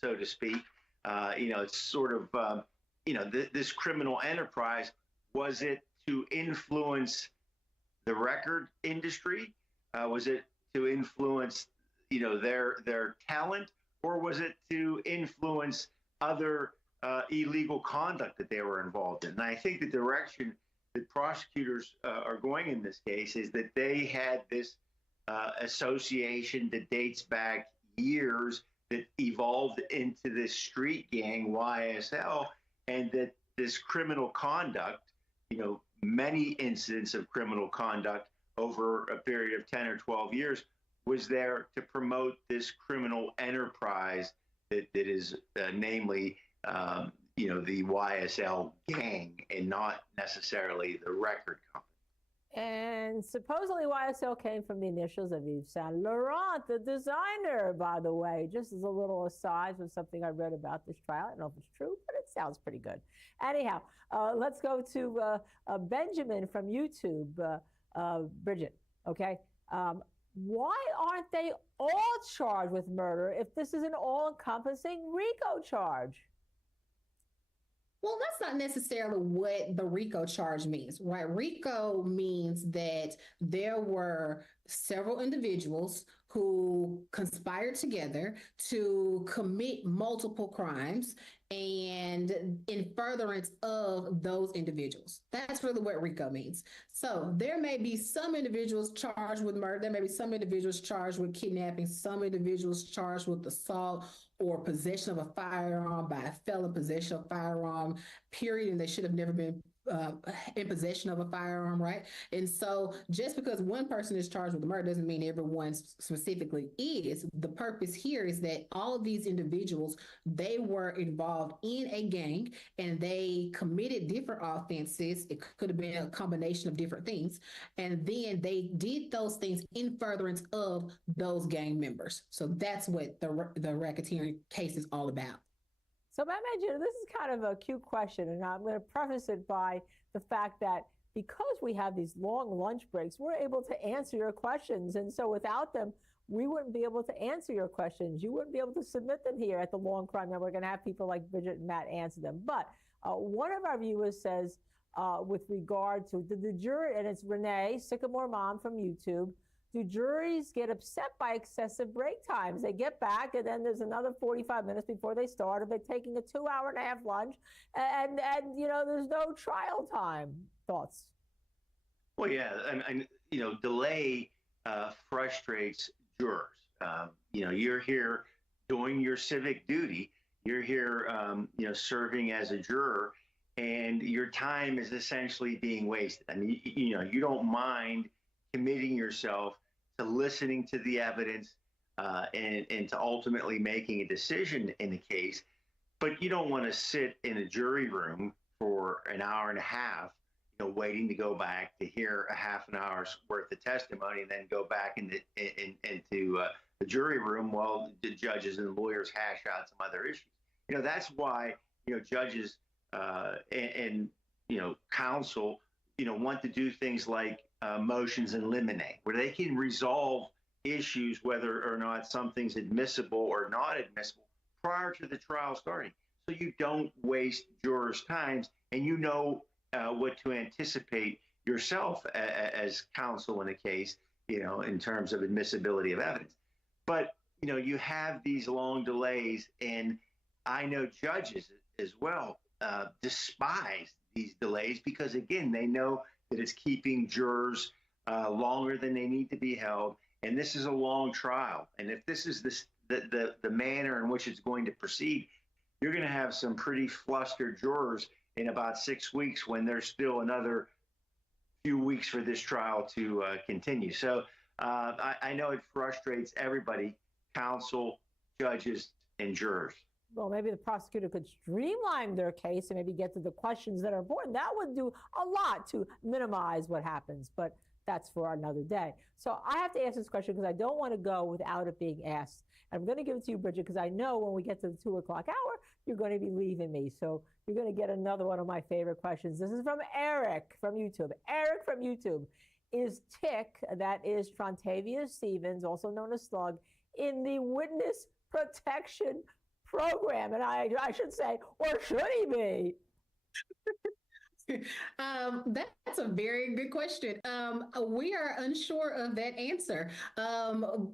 so to speak. It's sort of this criminal enterprise, was it to influence the record industry? Was it to influence, their talent, or was it to influence other illegal conduct that they were involved in? And I think the direction that prosecutors are going in this case is that they had this association that dates back years that evolved into this street gang, YSL, and that this criminal conduct, many incidents of criminal conduct over a period of 10 or 12 years was there to promote this criminal enterprise that is namely, the YSL gang, and not necessarily the record company. And supposedly YSL came from the initials of Yves Saint Laurent, the designer, by the way. Just as a little aside from something I read about this trial. I don't know if it's true, but it sounds pretty good. Anyhow, let's go to Benjamin from YouTube, Bridget, okay? Why aren't they all charged with murder if this is an all-encompassing RICO charge? Well, that's not necessarily what the RICO charge means, right? RICO means that there were several individuals who conspired together to commit multiple crimes and in furtherance of those individuals. That's really what RICO means. So there may be some individuals charged with murder. There may be some individuals charged with kidnapping, some individuals charged with assault or possession of a firearm by a felon, possession of a firearm, period, and they should have never been in possession of a firearm, right? And so just because one person is charged with murder doesn't mean everyone specifically is. The purpose here is that all of these individuals, they were involved in a gang and they committed different offenses. It could have been a combination of different things. And then they did those things in furtherance of those gang members. So that's what the racketeering case is all about. So I imagine this is kind of a cute question, and I'm going to preface it by the fact that because we have these long lunch breaks, we're able to answer your questions. And so without them, we wouldn't be able to answer your questions. You wouldn't be able to submit them here at the Long Crime. And we're going to have people like Bridget and Matt answer them. But one of our viewers says, with regard to the jury, and it's Renee, Sycamore Mom from YouTube, do juries get upset by excessive break times? They get back, and then there's another 45 minutes before they start, or they're taking a 2.5-hour lunch, and there's no trial time. Thoughts? Well, yeah, and delay frustrates jurors. You're here doing your civic duty. You're here, serving as a juror, and your time is essentially being wasted. I mean, you don't mind committing yourself to listening to the evidence and to ultimately making a decision in the case, but you don't want to sit in a jury room for an hour and a half, waiting to go back to hear a half an hour's worth of testimony and then go back into the jury room while the judges and lawyers hash out some other issues. That's why, judges and counsel, want to do things like motions in limine, where they can resolve issues, whether or not something's admissible or not admissible, prior to the trial starting. so you don't waste jurors' times and you know what to anticipate yourself as counsel in a case, in terms of admissibility of evidence. But, you have these long delays, and I know judges as well despise these delays because, again, they know that it's keeping jurors longer than they need to be held. And this is a long trial. And if this is the manner in which it's going to proceed, you're going to have some pretty flustered jurors in about 6 weeks when there's still another few weeks for this trial to continue. So I know it frustrates everybody, counsel, judges, and jurors. Well, maybe the prosecutor could streamline their case and maybe get to the questions that are important. That would do a lot to minimize what happens, but that's for another day. So I have to ask this question because I don't want to go without it being asked. And I'm going to give it to you, Bridget, because I know when we get to the 2 o'clock hour, you're going to be leaving me. So you're going to get another one of my favorite questions. This is from Eric from YouTube. Eric from YouTube. Is Tick, that is Trontavia Stevens, also known as Slug, in the witness protection program? And I should say, or should he be? That's a very good question. We are unsure of that answer.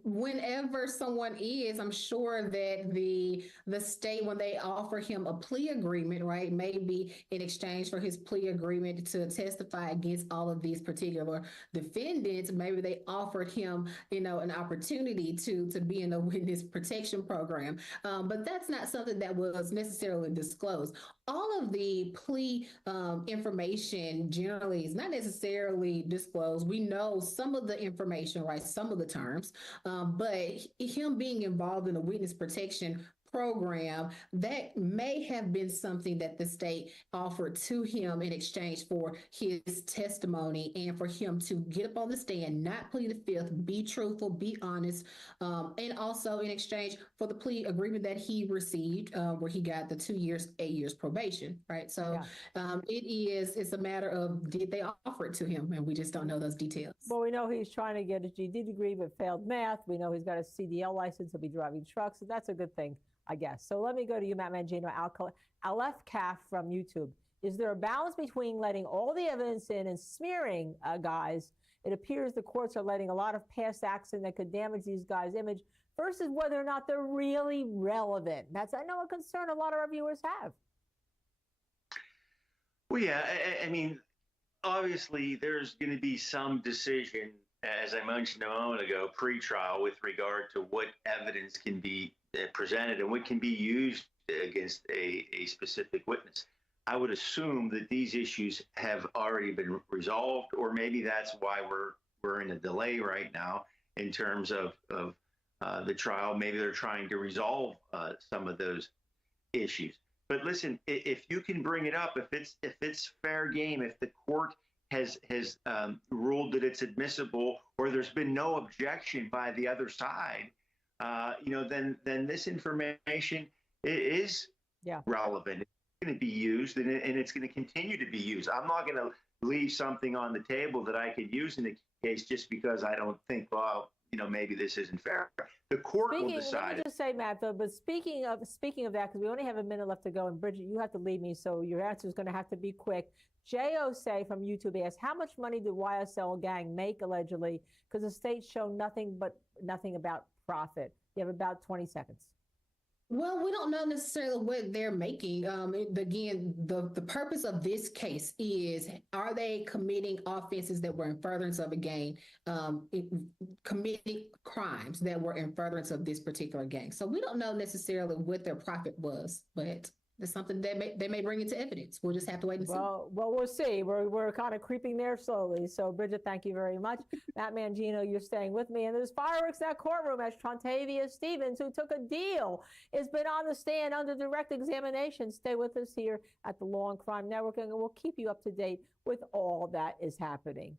Whenever someone is, I'm sure that the state, when they offer him a plea agreement, right, maybe in exchange for his plea agreement to testify against all of these particular defendants, maybe they offered him, an opportunity to be in a witness protection program. But that's not something that was necessarily disclosed. All of the plea information generally is not necessarily disclosed. We know some of the information, right? Some of the terms, but him being involved in a witness protection program, that may have been something that the state offered to him in exchange for his testimony and for him to get up on the stand, not plead the fifth, be truthful, be honest, and also in exchange for the plea agreement that he received, where he got the 2 years, 8 years probation, right? So it's a matter of, did they offer it to him? And we just don't know those details. Well, we know he's trying to get a GD degree but failed math. We know he's got a CDL license. He'll be driving trucks. So that's a good thing, I guess. So let me go to you, Matt Mangino, Aleph Calf from YouTube. Is there a balance between letting all the evidence in and smearing guys? It appears the courts are letting a lot of past accident that could damage these guys' image versus whether or not they're really relevant. That's, I know, a concern a lot of our viewers have. Well, yeah, I mean, obviously there's going to be some decision, as I mentioned a moment ago, pre-trial, with regard to what evidence can be presented and what can be used against a specific witness. I would assume that these issues have already been resolved, or maybe that's why we're in a delay right now in terms of the trial. Maybe they're trying to resolve some of those issues. But listen, if you can bring it up, if it's fair game, if the court has ruled that it's admissible, or there's been no objection by the other side, then this information is relevant. It's going to be used, and it's going to continue to be used. I'm not going to leave something on the table that I could use in the case just because I don't think, well, maybe this isn't fair. The court will decide. Let me just say, Matt, though, but speaking of that, because we only have a minute left to go, and Bridget, you have to leave me, so your answer is going to have to be quick. J.O. Say from YouTube asks, how much money did YSL gang make, allegedly? Because the state showed nothing about profit. You have about 20 seconds. Well, we don't know necessarily what they're making. Again, the purpose of this case is, are they committing offenses that were in furtherance of a gang, committing crimes that were in furtherance of this particular gang? So we don't know necessarily what their profit was, but it's something they may bring into evidence. We'll just have to wait and see. Well, we'll see. We're kind of creeping there slowly. So, Bridget, thank you very much. Matt Mangino, you're staying with me. And there's fireworks in that courtroom as Trontavia Stevens, who took a deal, has been on the stand under direct examination. Stay with us here at the Law and Crime Network, and we'll keep you up to date with all that is happening.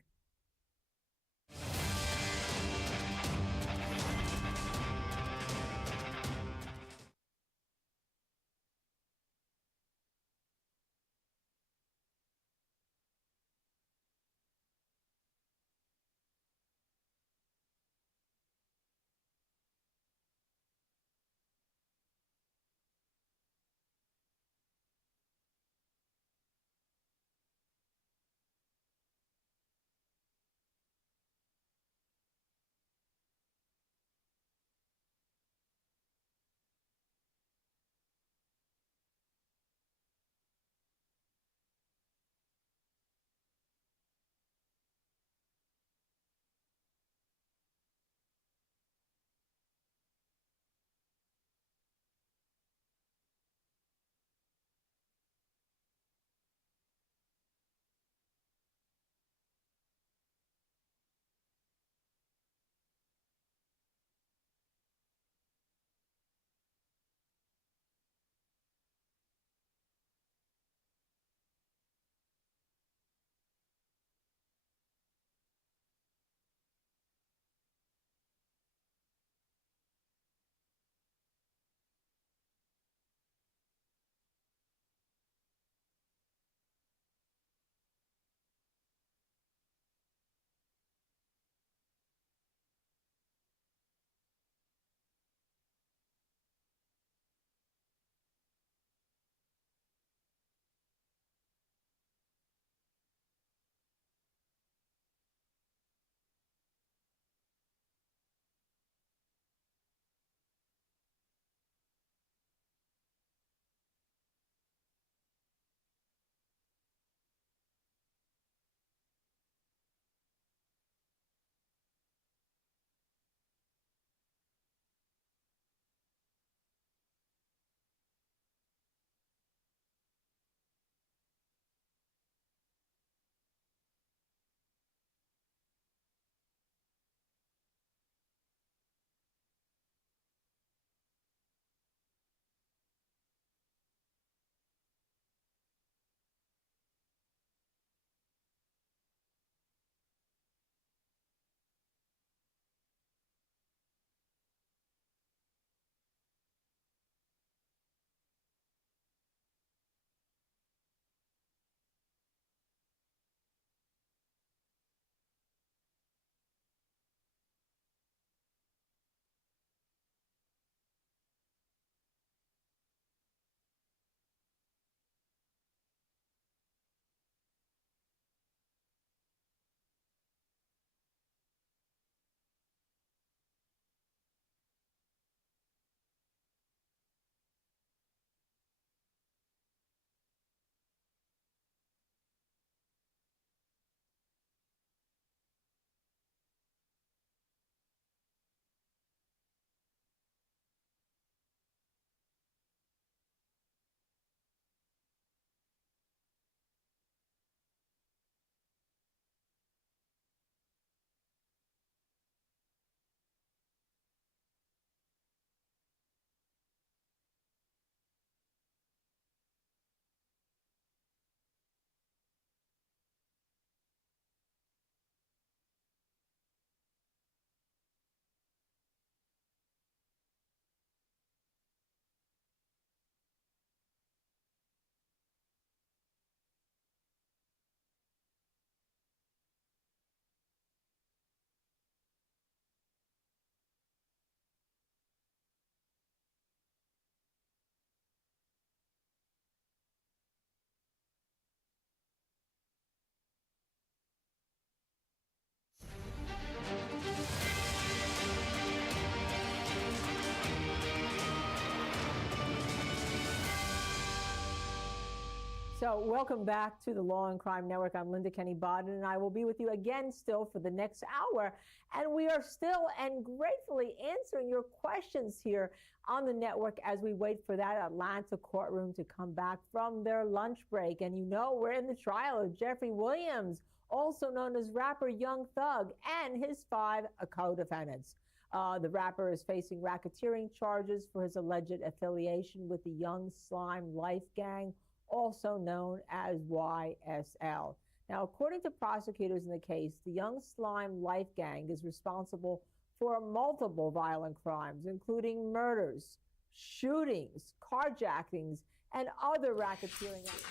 So welcome back to the Law and Crime Network. I'm Linda Kenny Bodden, and I will be with you again still for the next hour. And we are still and gratefully answering your questions here on the network as we wait for that Atlanta courtroom to come back from their lunch break. And you know, we're in the trial of Jeffrey Williams, also known as rapper Young Thug, and his 5 co-defendants. The rapper is facing racketeering charges for his alleged affiliation with the Young Slime Life Gang, also known as YSL. Now, according to prosecutors in the case, the Young Slime Life Gang is responsible for multiple violent crimes, including murders, shootings, carjackings, and other racketeering acts.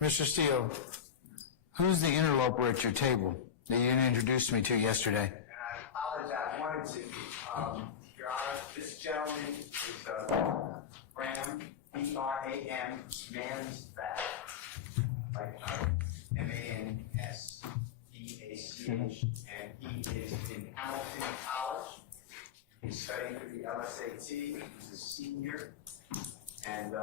Mr. Steele, who's the interloper at your table that you didn't introduce me to yesterday? I apologize. I wanted to, Your Honor, this gentleman is Bram, B-R-A-M, Mansbach, like M-A-N-S-B-A-C-H, and he is in Hamilton College. He's studying for the LSAT. He's a senior, and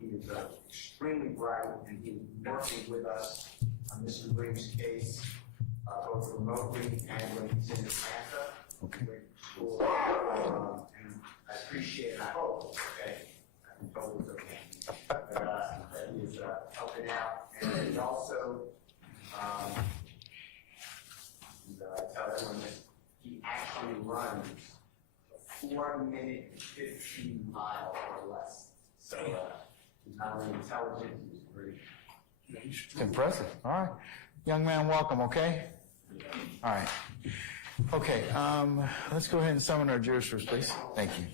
he is extremely bright, and he's working with us on Mr. Williams' case, both remotely and when he's in Atlanta. Okay. School, and I appreciate it. I hope, okay, I'm told it's okay, that he's helping out, and he also, I tell everyone that he actually runs a 4-minute, 15 mile or less. So he's not only intelligent, he's great. It's impressive. All right. Young man, welcome, okay? All right. Okay, let's go ahead and summon our jurors first, please. Thank you.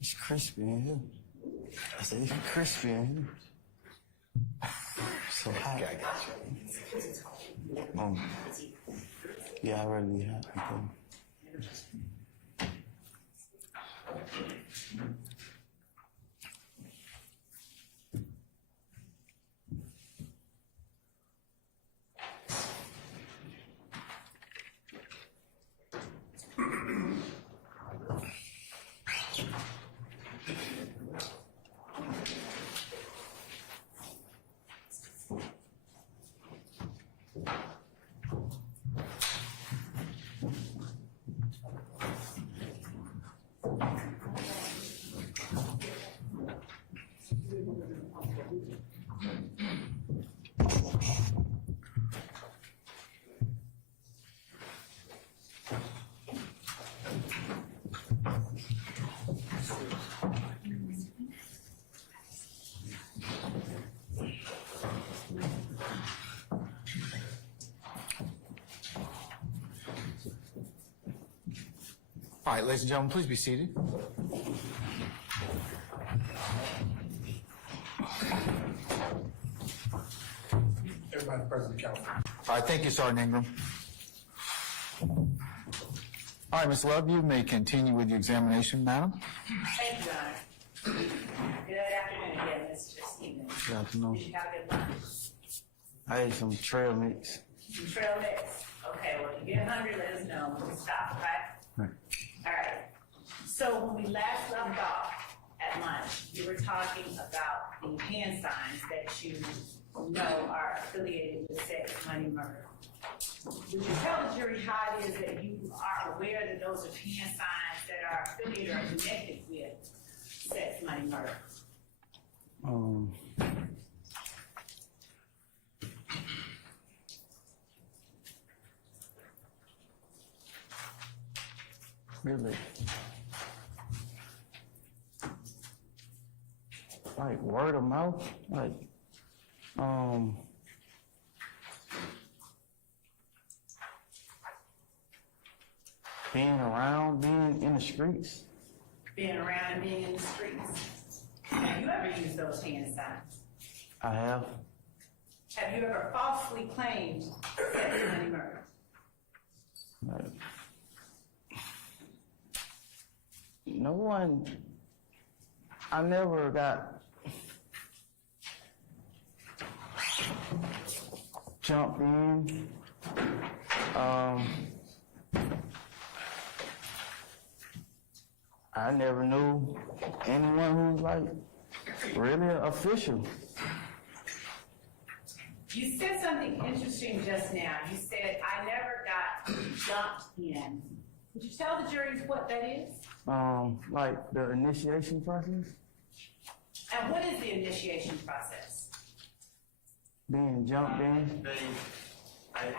It's crispy in here. I said it's crispy in here. So hot. Yeah, I already have. All right, ladies and gentlemen, please be seated. Everybody present, count. All right, thank you, Sergeant Ingram. All right, Ms. Love, you may continue with your examination, madam. Thank you, Your Honor. Good afternoon again, Mr. Stevens. Good afternoon. Did you have a good lunch? I ate some trail mix. Some trail mix? Okay, well, if you get hungry, let us know. We'll stop, right? Right. All right. So when we last left off at lunch, you were talking about the hand signs that you know are affiliated with sex, money, murder. Would you tell the jury how it is that you are aware that those are hand signs that are affiliated or connected with sex, money, murder? Really? Like word of mouth? Like, being around, being in the streets. Being around and being in the streets. Have you ever used those hand signs? I have. Have you ever falsely claimed sex, money, murder? Like, no one I never got jumped in. I never knew anyone who was like really official. You said something interesting just now. You said, I never got jumped in. Could you tell the jury what that is? Like the initiation process. And what is the initiation process? Being jumped in. I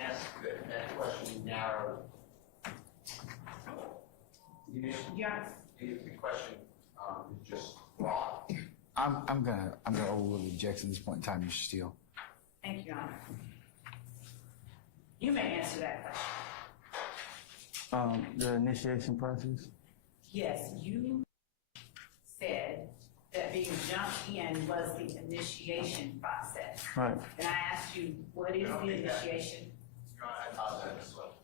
asked that question narrowly. Yeah. The question is just broad. I'm gonna overrule the objection at this point in time, Mr. Steele. Thank you, Your Honor. You may answer that question. The initiation process. Yes, you said that being jumped in was the initiation process. Right. And I asked you, what is the initiation? Your Honor, I apologize as well.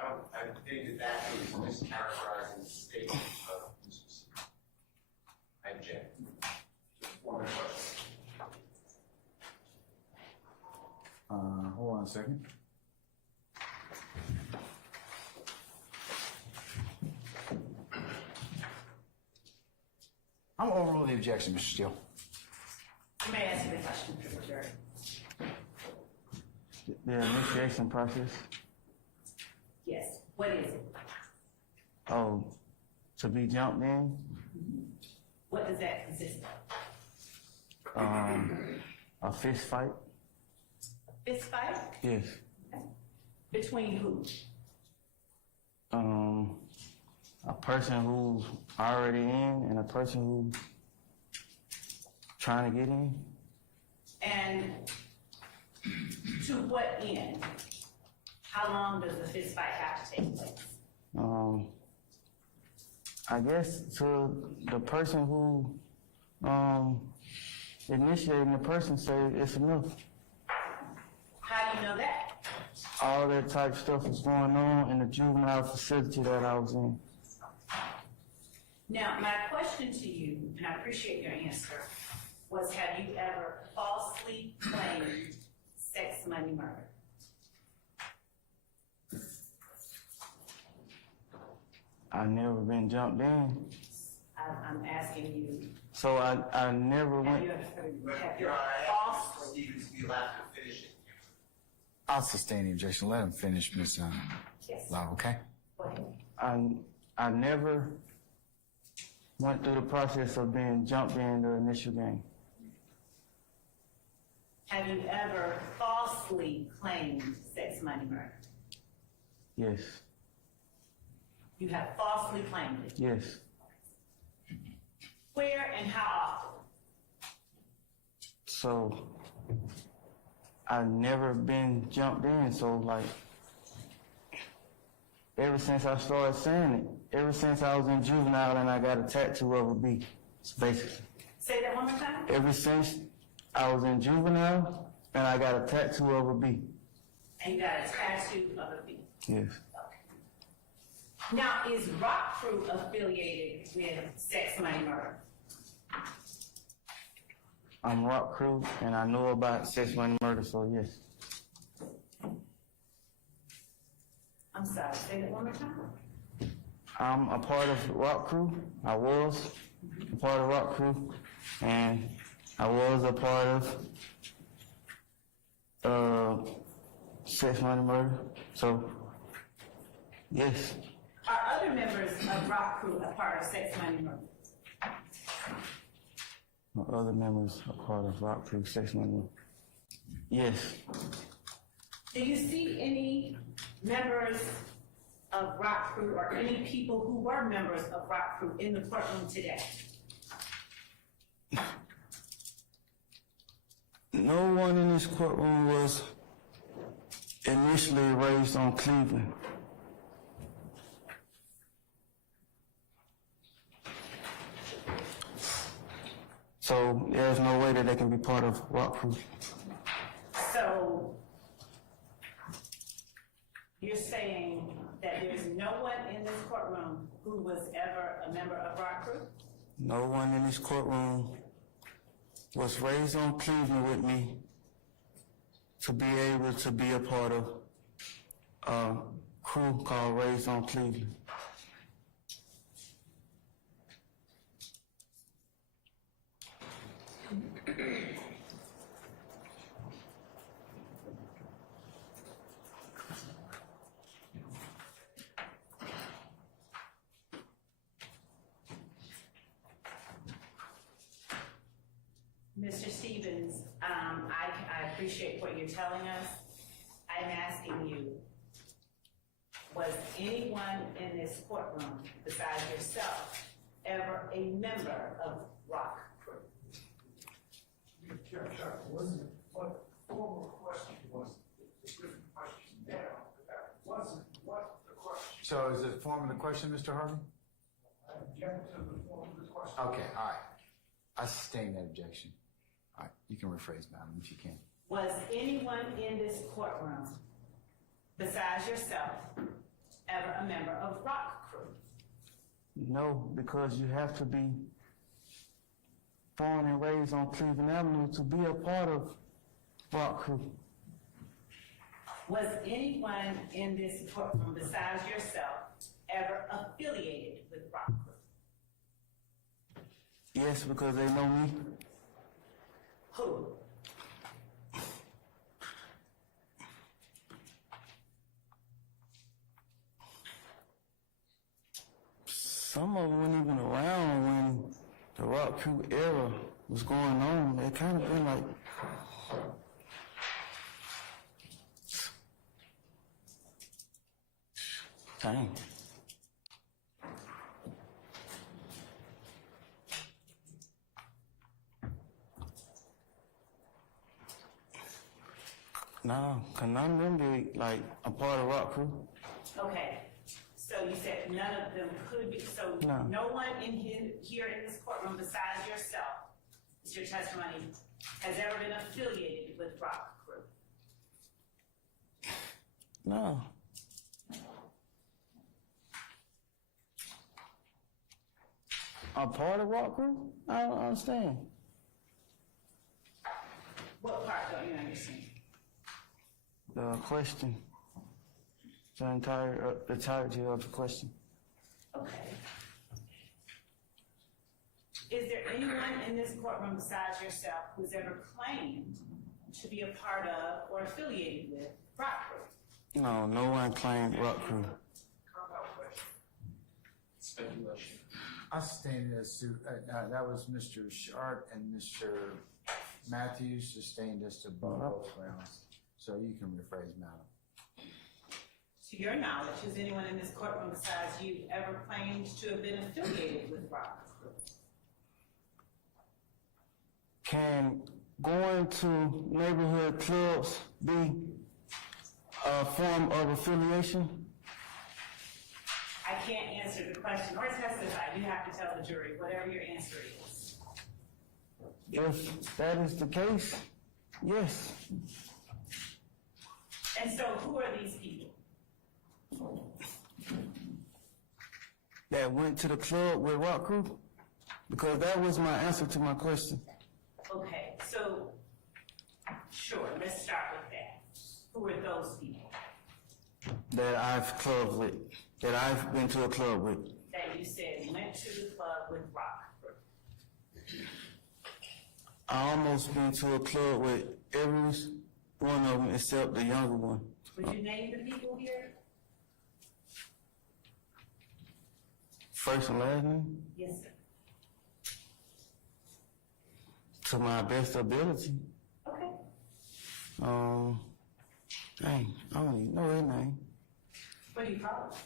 I think that is mischaracterizing the statement of Mr. Steele. I object. One more question. Hold on a second. I'm overruling the objection, Mr. Steele. You may answer the question for the jury. The initiation process. Yes, what is it? Oh, to be jumped in. What does that consist of? A fist fight. A fist fight? Yes. Between who? A person who's already in and a person who's trying to get in. And to what end? How long does the fist fight have to take place? I guess to the person who initiating the person say it's enough. How do you know that? All that type of stuff was going on in the juvenile facility that I was in. Now, my question to you, and I appreciate your answer, was have you ever falsely claimed sex, money, murder? I never been jumped in. I'm asking you. So I never went. Have you falsely? Stevens, you'll have to finish it. I'll sustain the objection. Let him finish, Ms. Lau, okay? I never went through the process of being jumped in the initial game. Have you ever falsely claimed sex, money, murder? Yes. You have falsely claimed it. Yes. Where and how often? So I've never been jumped in, so like ever since I started saying it, ever since I was in juvenile and I got a tattoo of a bee, basically. Say that one more time. Ever since I was in juvenile and I got a tattoo of a bee. And you got a tattoo of a bee. Yes. Now, is Rock Crew affiliated with sex, money, murder? I'm Rock Crew and I know about sex, money, murder, so yes. I'm sorry, say that one more time. I'm a part of Rock Crew. I was a part of Rock Crew, and I was a part of sex, money, murder. So, yes. Are other members of Rock Crew a part of sex, money, murder? My other members are part of Rock Crew, sex, money, murder. Yes. Do you see any members of Rock Crew or any people who were members of Rock Crew in the courtroom today? No one in this courtroom was initially raised on Cleveland. So there's no way that they can be part of Rock Crew. So you're saying that there's no one in this courtroom who was ever a member of Rock Crew? No one in this courtroom was raised on Cleveland with me to be able to be a part of a crew called Raised on Cleveland. Mr. Stevens, I appreciate what you're telling us. I'm asking you, was anyone in this courtroom besides yourself ever a member of Rock Crew? Wasn't what the former question was, the different question now, that wasn't what the question. So is it form of the question, Mr. Harvey? I object to the form of the question. Okay, all right. I sustain that objection. All right, you can rephrase, madam, if you can. Was anyone in this courtroom besides yourself ever a member of Rock Crew? No, because you have to be born and raised on Cleveland Avenue to be a part of Rock Crew. Was anyone in this courtroom besides yourself ever affiliated with Rock Crew? Yes, because they know me. Who? Some of them weren't even around when the Rock Crew era was going on. They kind of been like, dang. No, cause none of them be like a part of Rock Crew. Okay, so you said none of them could be, so No. no one in here in this courtroom besides yourself, it's your testimony, has ever been affiliated with Rock Crew? No. A part of Rock Crew? I don't understand. What part don't you understand? The question. The entirety of the question. Okay. Is there anyone in this courtroom besides yourself who's ever claimed to be a part of or affiliated with Rock Crew? No, no one claimed Rock Crew. Speculation. I sustained as to, that was Mr. Sharp and Mr. Matthews sustained us to both grounds. So you can rephrase, madam. To your knowledge, has anyone in this courtroom besides you ever claimed to have been affiliated with Rock Crew? Can going to neighborhood clubs be a form of affiliation? I can't answer the question or testify. You have to tell the jury whatever your answer is. If that is the case, yes. And so who are these people? That went to the club with Rock Crew? Because that was my answer to my question. Okay, so sure, let's start with that. Who are those people That I've clubbed with. That I've been to a club with. that you said went to the club with Rock Crew? I almost been to a club with every one of them except the younger one. Would you name the people here? First and last name? Yes, sir. To my best ability. Okay. Dang, I don't even know his name. What do you call it?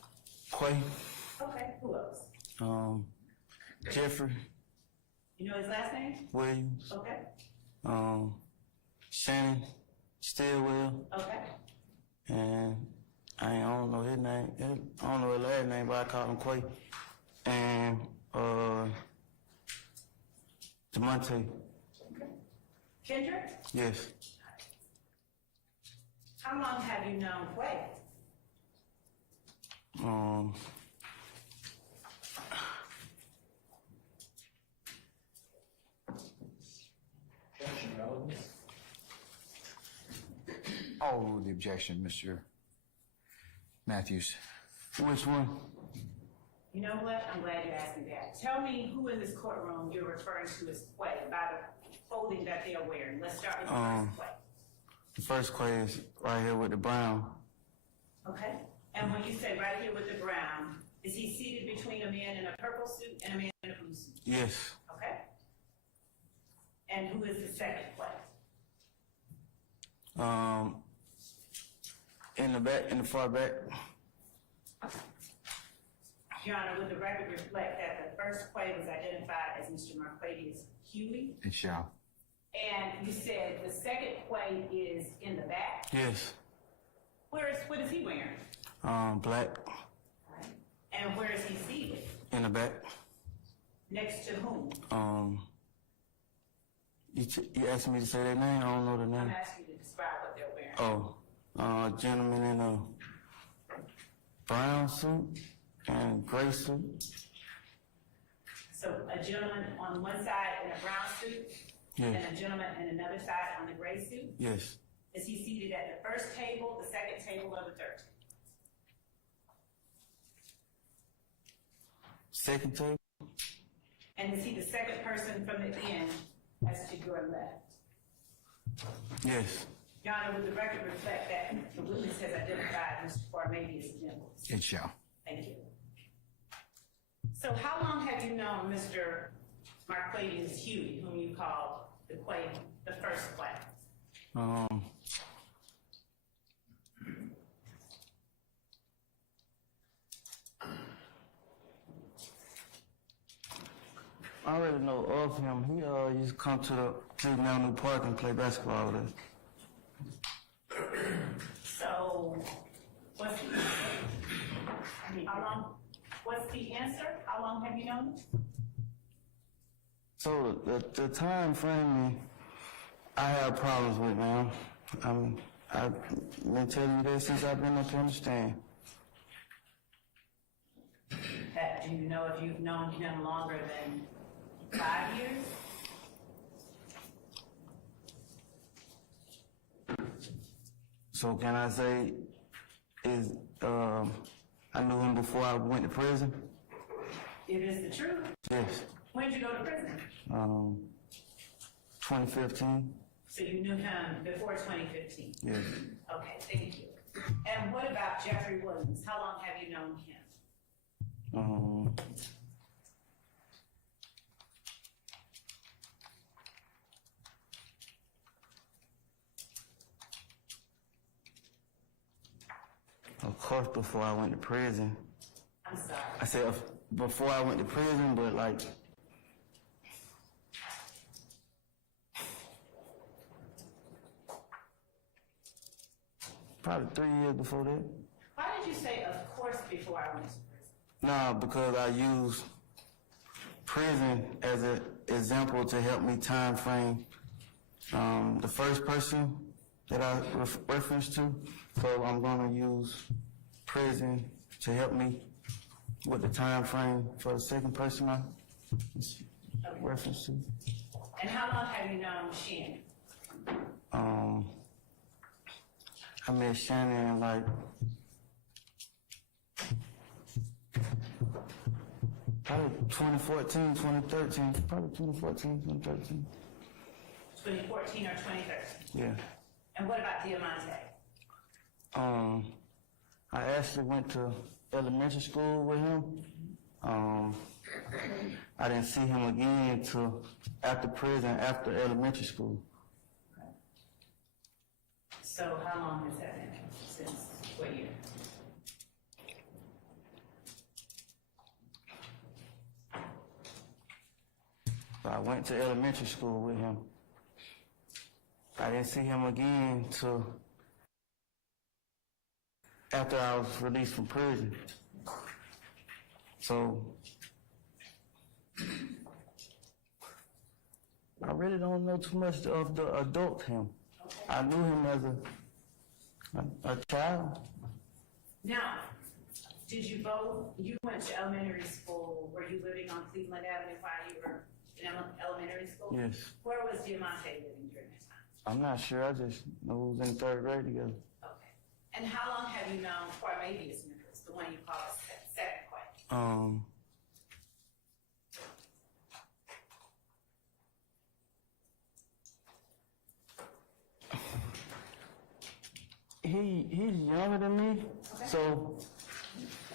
Quay. Okay, who else? Jeffrey You know his last name? Williams. Okay. Shannon Stillwell. Okay. And I don't know his name. I don't know his last name, but I call him Quay. And DeMonte. Kendrick? Yes. How long have you known Quay? objection, Mr. Matthews. Which one? You know what? I'm glad you asked me that. Tell me who in this courtroom you're referring to as Quay by the clothing that they're wearing. Let's start with the first Quay. The first Quay is right here with the brown. Okay. And when you say right here with the brown, is he seated between a man in a purple suit and a man in a blue suit? Yes. Okay. And who is the second Quay? In the back, in the far back. Your Honor, would the record reflect that the first Quay was identified as Mr. Marquadius Huey? It shall. And you said the second Quay is in the back? Yes. What is he wearing? Black. And where is he seated? In the back. Next to whom? You asked me to say their name? I don't know the I'm name. asking you to describe what they're wearing. A gentleman in a brown suit and gray suit. So a gentleman on one side in a brown suit, Yes. and a gentleman in another side on the gray suit? Yes. Is he seated at the first table, the second table, or the third table? Second table? And is he the second person from the end as to your left? Yes. Your Honor, would the record reflect that the witness has identified Mr. Barmavius Nichols? It shall. Thank you. So how long have you known Mr. Marquadius Huey, whom you called the first Quay? I already know of him. He used to come to the Cleveland Avenue Park and play basketball with us. So, what's the answer? How long have you known him? So the time frame I have problems with, man. I've been telling you this since I've been up on the stand. Do you know if you've known him longer than 5 years? So can I say, I knew him before I went to prison? It is the truth. Yes. When did you go to prison? 2015. So you knew him before 2015? Yes. Okay, thank you. And what about Jeffrey Williams? How long have you known him? Of course, before I went to prison. I'm sorry. I said before I went to prison, but like, probably 3 years before that. Why did you say, of course, before I went to prison? No, because I use prison as an example to help me time frame the first person that I referenced to. So I'm going to use prison to help me with the time frame for the second person I referenced to. And how long have you known Shannon? I met Shannon in like probably 2014, 2013, probably 2014, 2013. 2014 or 2013? Yeah. And what about Diamante? I actually went to elementary school with him. I didn't see him again until after prison, after elementary school. So how long has that been? Since what year? So I went to elementary school with him. I didn't see him again till after I was released from prison. So I really don't know too much of the adult him. I knew him as a child. Now, you went to elementary school, were you living on Cleveland Avenue while you were in elementary school? Yes. Where was Diamante living during that time? I'm not sure. I just know we was in third grade together. Okay. And how long have you known Cornelius Nichols, the one you call a second question? He's younger than me, so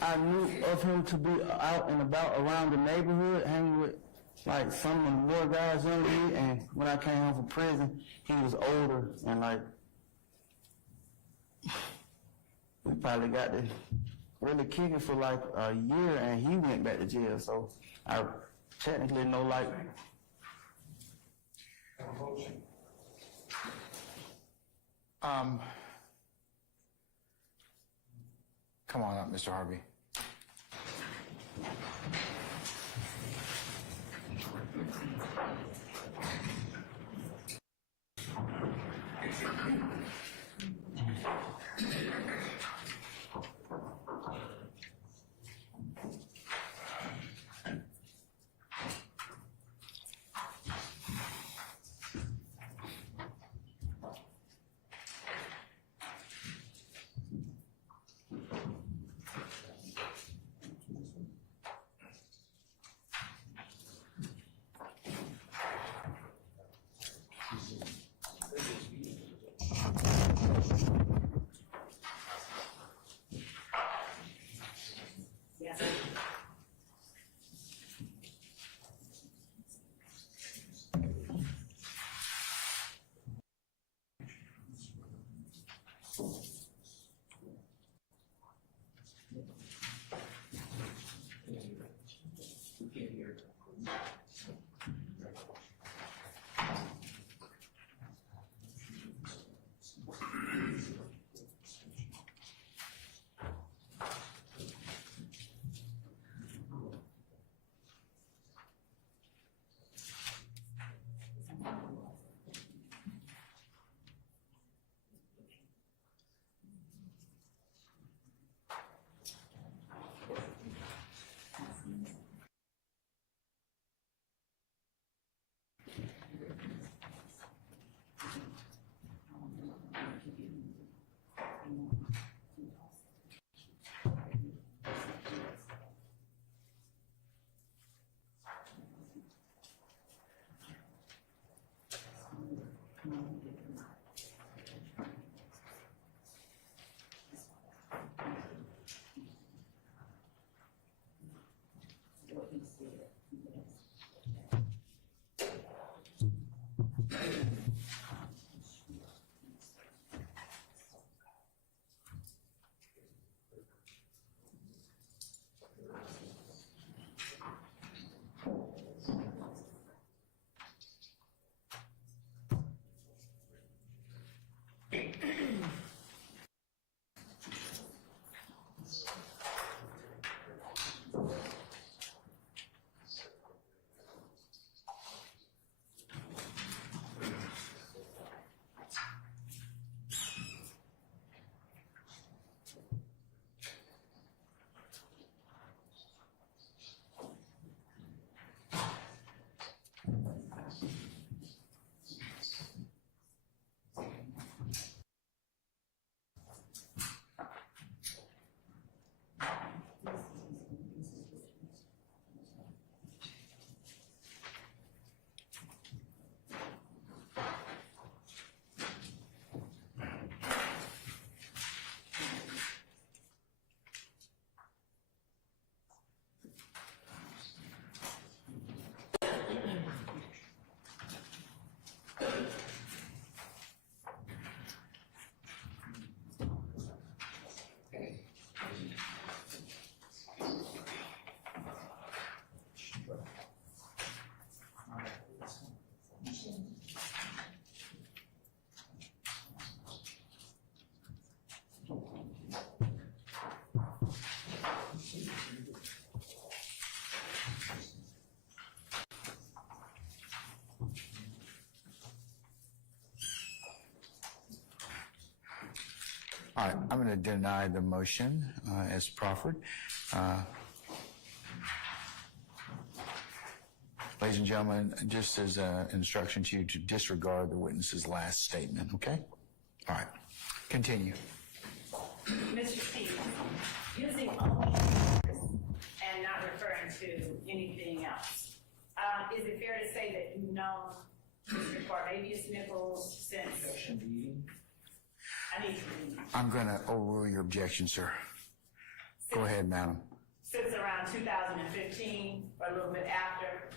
I knew of him to be out and about around the neighborhood, hanging with like some of the more guys younger than me. And when I came home from prison, he was older, and like we probably got to really kick it for like a year, and he went back to jail. So I technically know like. Come on up, Mr. Harvey. Yes. All right, I'm going to deny the motion as proffered. Ladies and gentlemen, just as an instruction to you to disregard the witness's last statement, okay? All right, continue. Mr. Stevens, using only numbers and not referring to anything else, is it fair to say that you've known Mr. Barbabius Nichols since? Objection B. I need to read. I'm going to overrule your objection, sir. Go ahead, madam. Since around 2015 or a little bit after,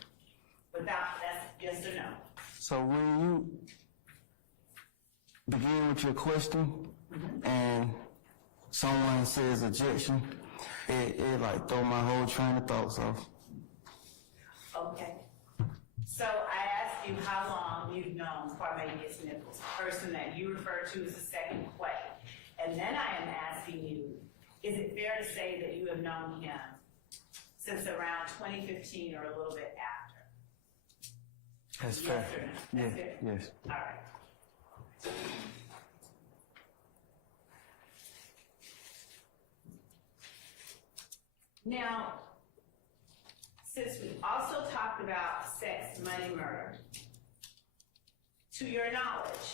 without, that's yes or no? So when you begin with your question and someone says objection, it like throw my whole train of thoughts off. Okay. So I asked you how long you've known Barbabius Nichols, the person that you refer to as the second Quay. And then I am asking you, is it fair to say that you have known him since around 2015 or a little bit after? That's Yes fair. or no? Yes, That's fair? yes. All right. Now, since we also talked about sex, money, murder, to your knowledge,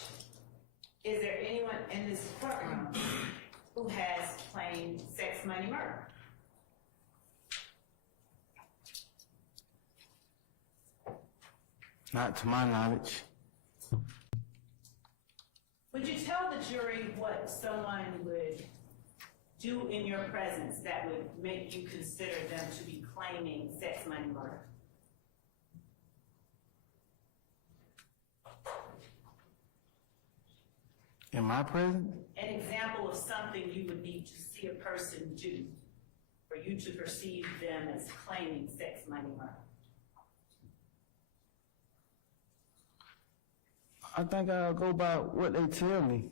is there anyone in this courtroom who has claimed sex, money, murder? Not to my knowledge. Would you tell the jury what someone would do in your presence that would make you consider them to be claiming sex, money, murder? In my presence? An example of something you would need to see a person do for you to perceive them as claiming sex, money, murder. I think I'll go by what they tell me.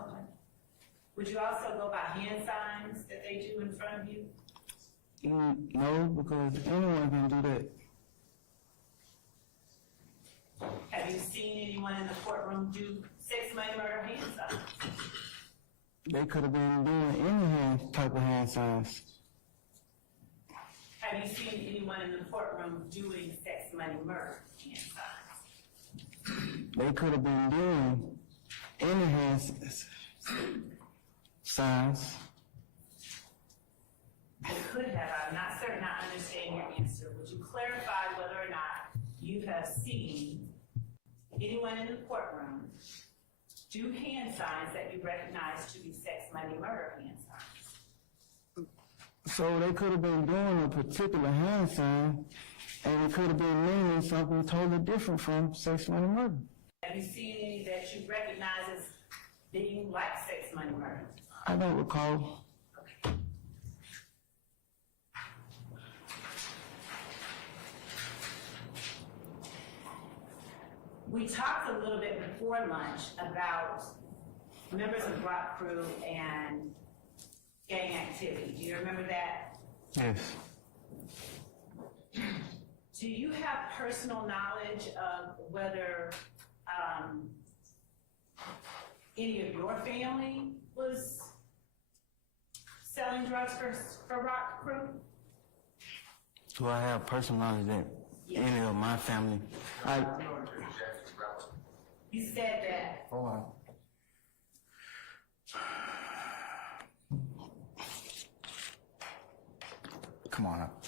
Okay. Would you also go by hand signs that they do in front of you? No, because anyone can do that. Have you seen anyone in the courtroom do sex, money, murder hand signs? They could have been doing any type of hand signs. Have you seen anyone in the courtroom doing sex, money, murder hand signs? They could have been doing any hand signs. I could have. I'm not certain I understand your answer. Would you clarify whether or not you have seen anyone in the courtroom do hand signs that you recognize to be sex, money, murder hand signs? So they could have been doing a particular hand sign, and it could have been meaning something totally different from sex, money, murder. Have you seen any that you recognize as being like sex, money, murder? I don't recall. Okay. We talked a little bit before lunch about members of Rock Crew and gang activity. Do you remember that? Yes. Do you have personal knowledge of whether any of your family was selling drugs for Rock Crew? Do I have personal knowledge that any of my family? You said that. Hold on. Come on up.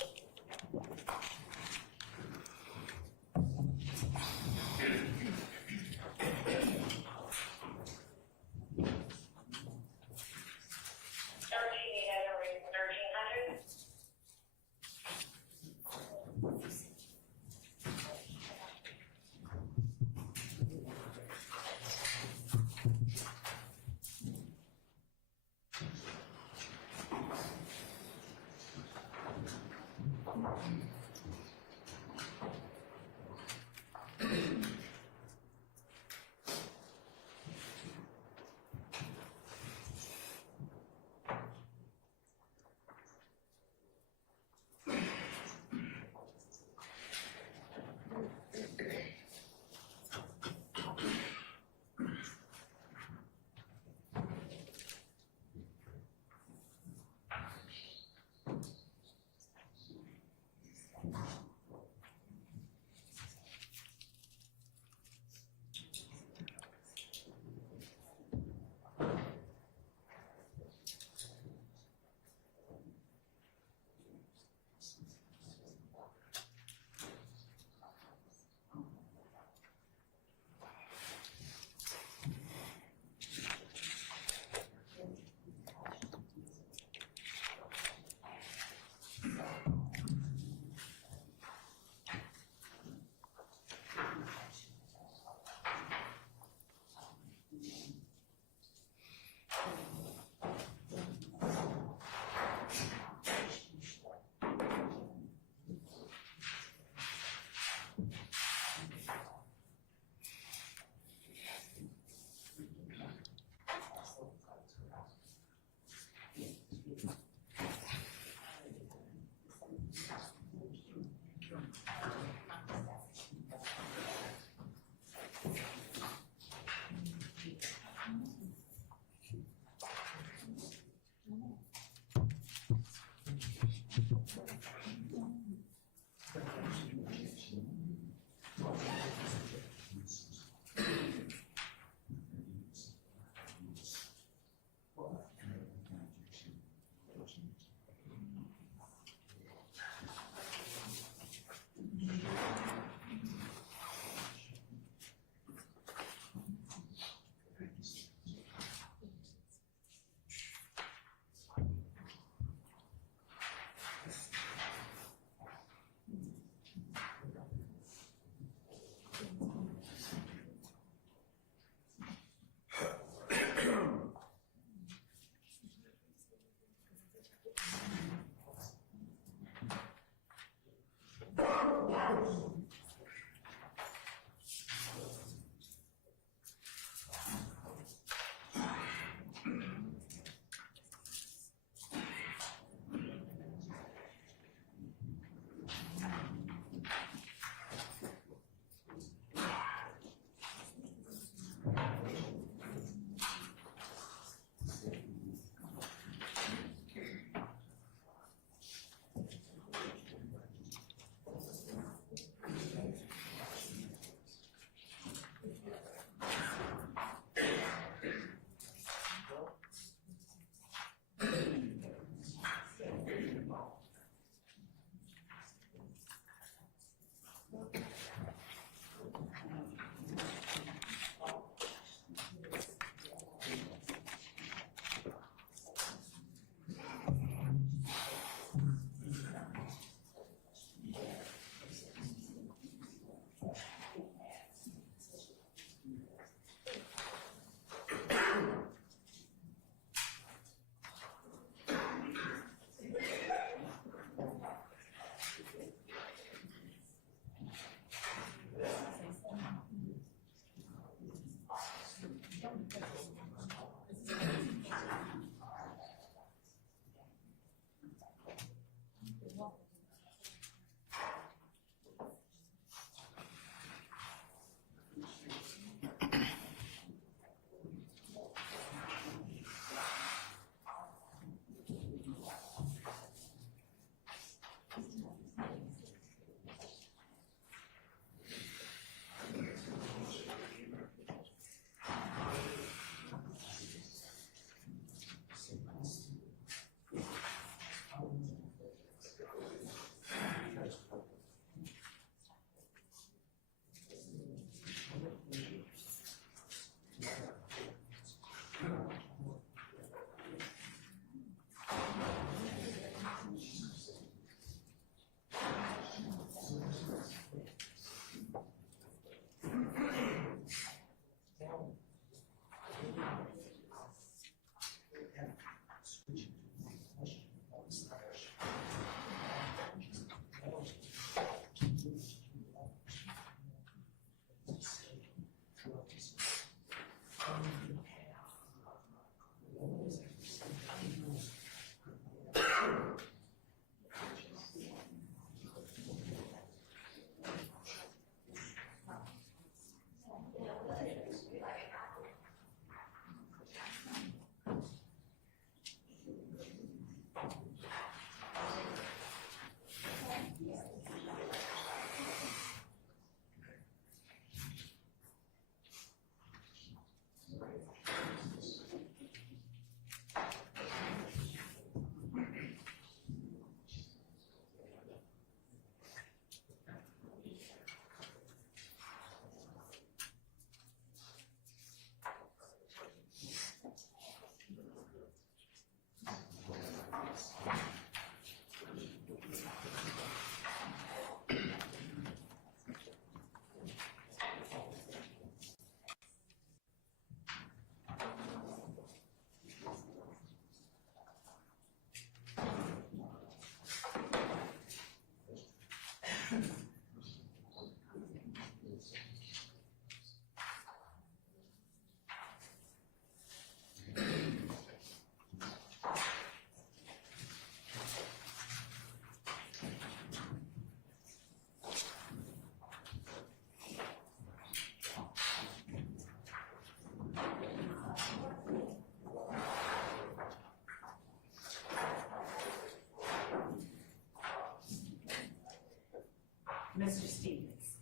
Mr. Stevens,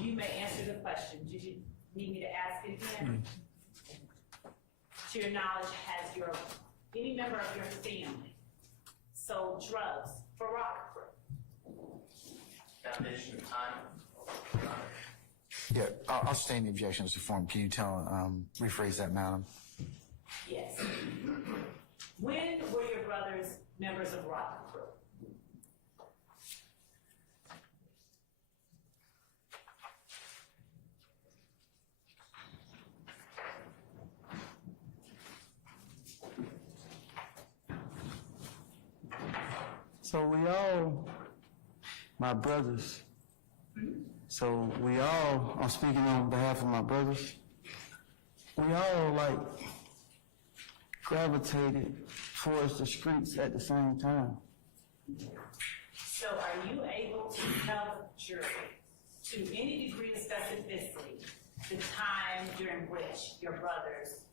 you may answer the question. Did you need me to ask it again? To your knowledge, has any member of your family sold drugs for Rockford? Foundation of time. Yeah, I'll sustain the objection, Mr. Form. Can you rephrase that, madam? Yes. When were your brothers members of Rockford? So we all, my brothers, so we all, I'm speaking on behalf of my brothers, we all like gravitated towards the streets at the same time. So are you able to tell the jury, to any degree of specificity, the time during which your brothers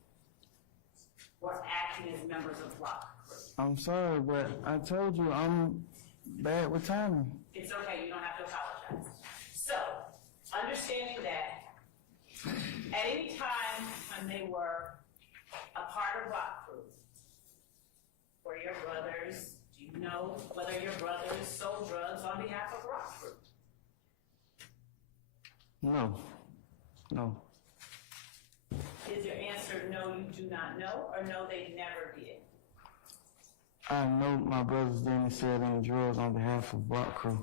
were acting as members of Rockford? I'm sorry, but I told you I'm bad with timing. It's okay, you don't have to apologize. So, understanding that, at any time when they were a part of Rockford, were your brothers, do you know know whether your brothers sold drugs on behalf of Rock Group? No. No. Is your answer no, you do not know, or no, they never did? I know my brothers didn't sell any drugs on behalf of Block Crew.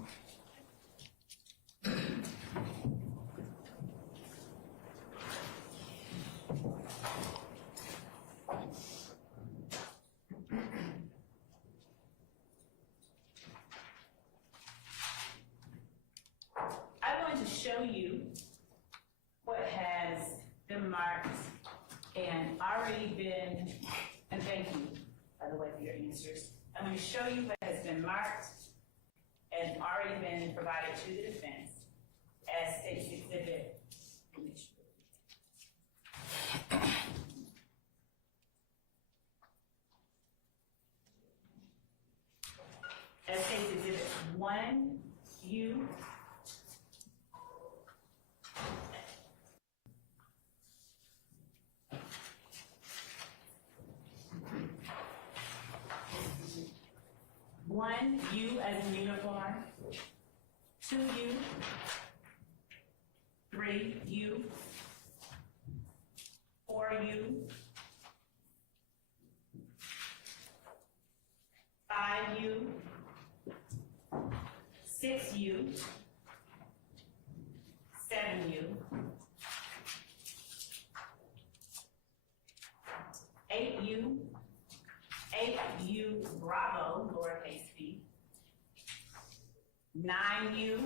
I'm going to show you what has been marked and already been, and thank you, by the way, for your answers. I'm going to show you what has been marked and already been provided to the defense as State's Exhibit. As State's Exhibit 1U. One, U as in uniform. 2U. 3U. 4U. 5U. 6U. 7U. 8U. 8U Bravo, lowercase b. 9U.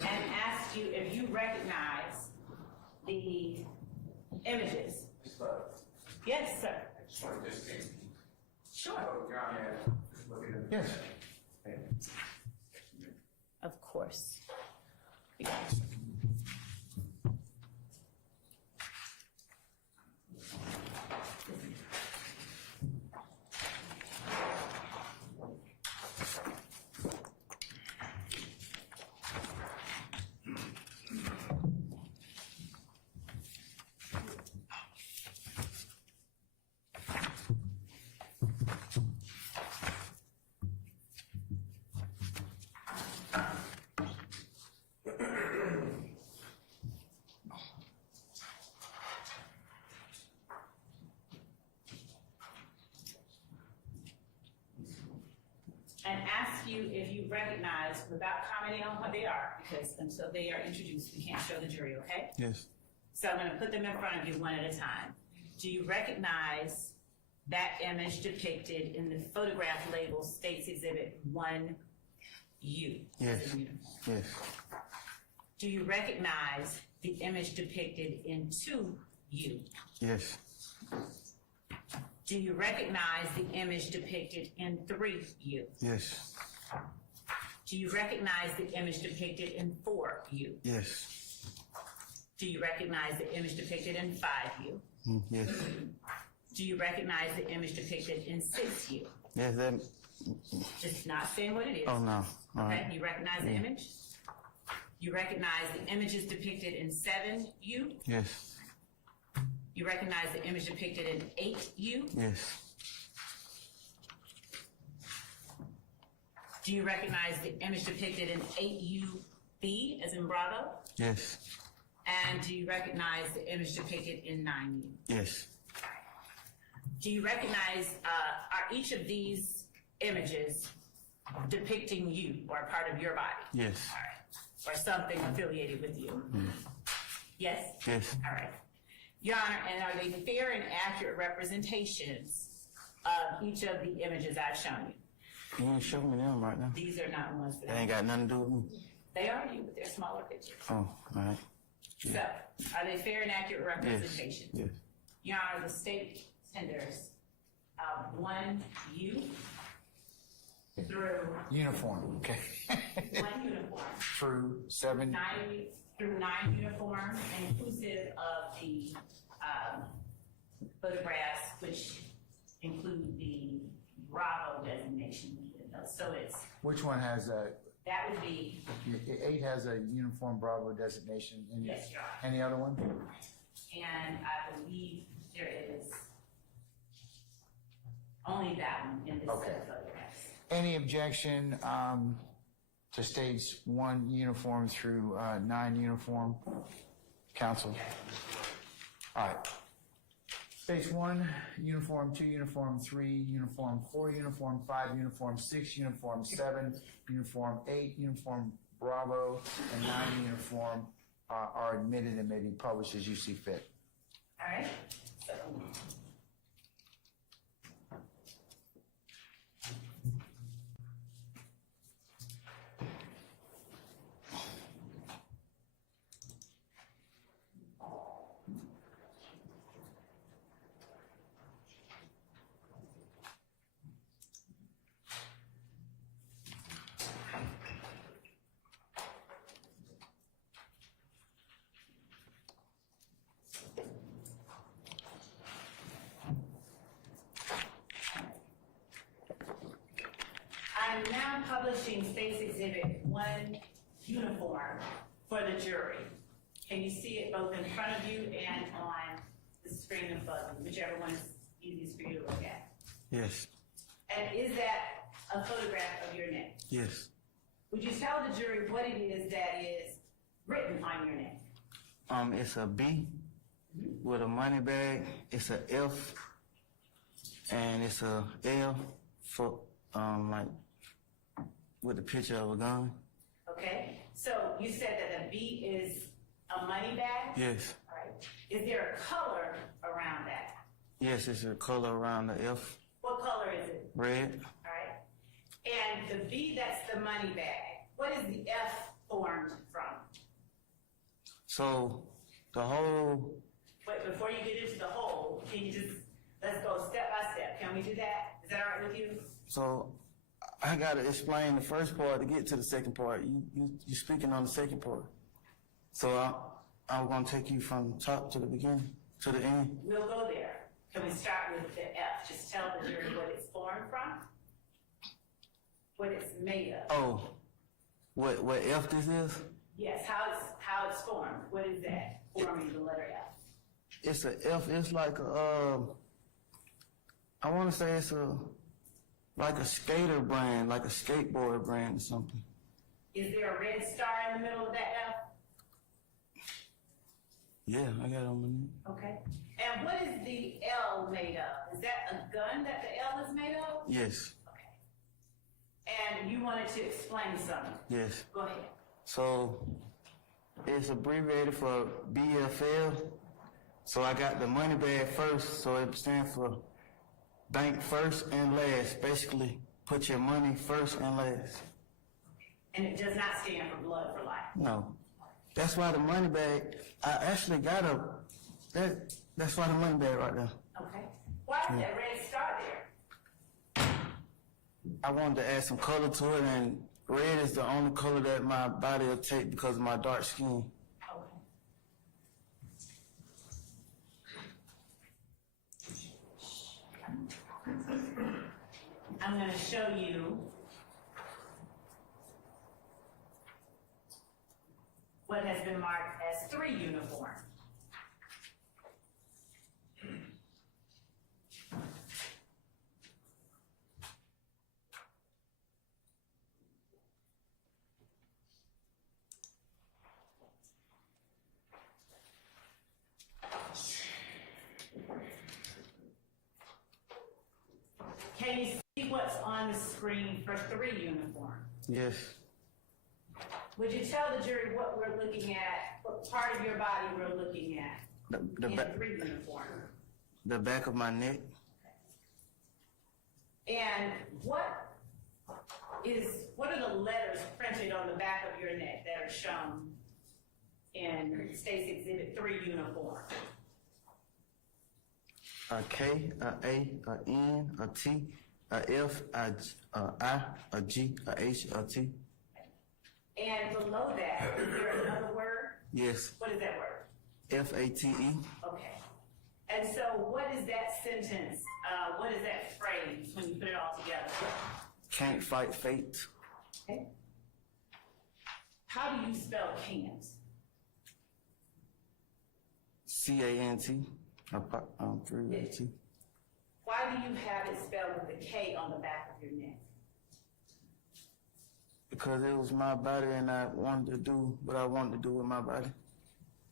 And ask you if you recognize the images. Yes, sir. I just wanted to say. Sure. Yes. Of course. And ask you if you recognize, without commenting on what they are, because until they are introduced, we can't show the jury, okay? Yes. So I'm gonna put them in front of you one at a time. Do you recognize that image depicted in the photograph labeled State's Exhibit 1U? Yes. Yes. Do you recognize the image depicted in 2U? Yes. Do you recognize the image depicted in 3U? Yes. Do you recognize the image depicted in 4U? Yes. Do you recognize the image depicted in 5U? Yes. Do you recognize the image depicted in 6U? Yes, that. Just not saying what it is. Oh, no. All Okay, right. you recognize the image? You recognize the images depicted in 7U? Yes. You recognize the image depicted in 8U? Yes. Do you recognize the image depicted in 8UB, as in Bravo? Yes. And do you recognize the image depicted in 9U? Yes. Do you recognize, are each of these images depicting you or a part of your body? Yes. All right. Or something affiliated with you? Yes? Yes. All right. Your Honor, and are they fair and accurate representations of each of the images I've shown you? You ain't showing me them right now. These are not ones They that ain't got nothing to do with me. they are you, but they're smaller pictures. Oh, all right. So, are they fair and accurate representations? Yes. Your Honor, the state tenders 1U through Uniform, okay. 1 uniform. Through 7. 9 uniform, inclusive of the photographs, which include the Bravo designation. So it's, Which one has a, that would be, 8 has a uniform Bravo designation? Yes, Your Honor. Any other one? and I believe there is that one in this Okay. set of photographs. Any objection to stage 1 uniform through 9 uniform? Council? All right. Stage 1, uniform 2, uniform 3, uniform 4, uniform 5, uniform 6, uniform 7, uniform 8, uniform Bravo, and 9 uniform are admitted and may be published as you see fit. All right? So, I'm now publishing State's Exhibit 1 uniform for the jury. Can you see it both in front of you and on the screen above you, whichever one is easiest for you to look at? Yes. And is that a photograph of your neck? Yes. Would you tell the jury what it is that is written on your neck? It's a B with a money bag. It's a F, and it's a L for like with a picture of a gun. Okay, so you said that the B is a money bag? Yes. All right. Is there a color around that? Yes, it's a color around the F. What color is it? Red. All right. And the B, that's the money bag. What is the F formed from? So the whole. Wait, before you get into the whole, can you just, let's go step by step. Can we do that? Is that all right with you? So I gotta explain the first part to get to the second part. You speaking on the second part. So I'm gonna take you from top to the beginning to the end. We'll go there. Can we start with the F? Just tell the jury what it's formed from, what it's made of. Oh, what F this is? Yes, how it's formed. What is that forming the letter F? It's a F. It's like a. I want to say it's like a skater brand, like a skateboard brand or something. Is there a red star in the middle of that F? Yeah, I got it on my knee. Okay. And what is the L made of? Is that a gun that the L is made of? Yes. And you wanted to explain something. Yes. Go ahead. So it's abbreviated for BFL. So I got the money bag first, so it stands for bank first and last. Basically, put your money first and last. And it does not stand for blood for life. No. That's why the money bag, I actually got that's why the money bag right there. Okay. Why is that red star there? I wanted to add some color to it, and red is the only color that my body will take because of my dark skin. Okay. I'm going to show you what has been marked as 3 uniform. Can you see what's on the screen for 3 uniform? Yes. Would you tell the jury what we're looking at, what part of your body we're looking at in 3 uniform? The back of my neck. And what are the letters printed on the back of your neck that are shown in State's Exhibit 3 uniform? A K, a A, a N, a T, a F, a I, a G, a H, a T. And below that, is there another word? Yes. What is that word? F-A-T-E. Okay. And so what is that sentence, what is that phrase when you put it all together? Can't fight fate. Okay. How do you spell can't? C-A-N-T. 3-A-T. Why do you have it spelled with a K on the back of your neck? Because it was my body and I wanted to do what I wanted to do with my body.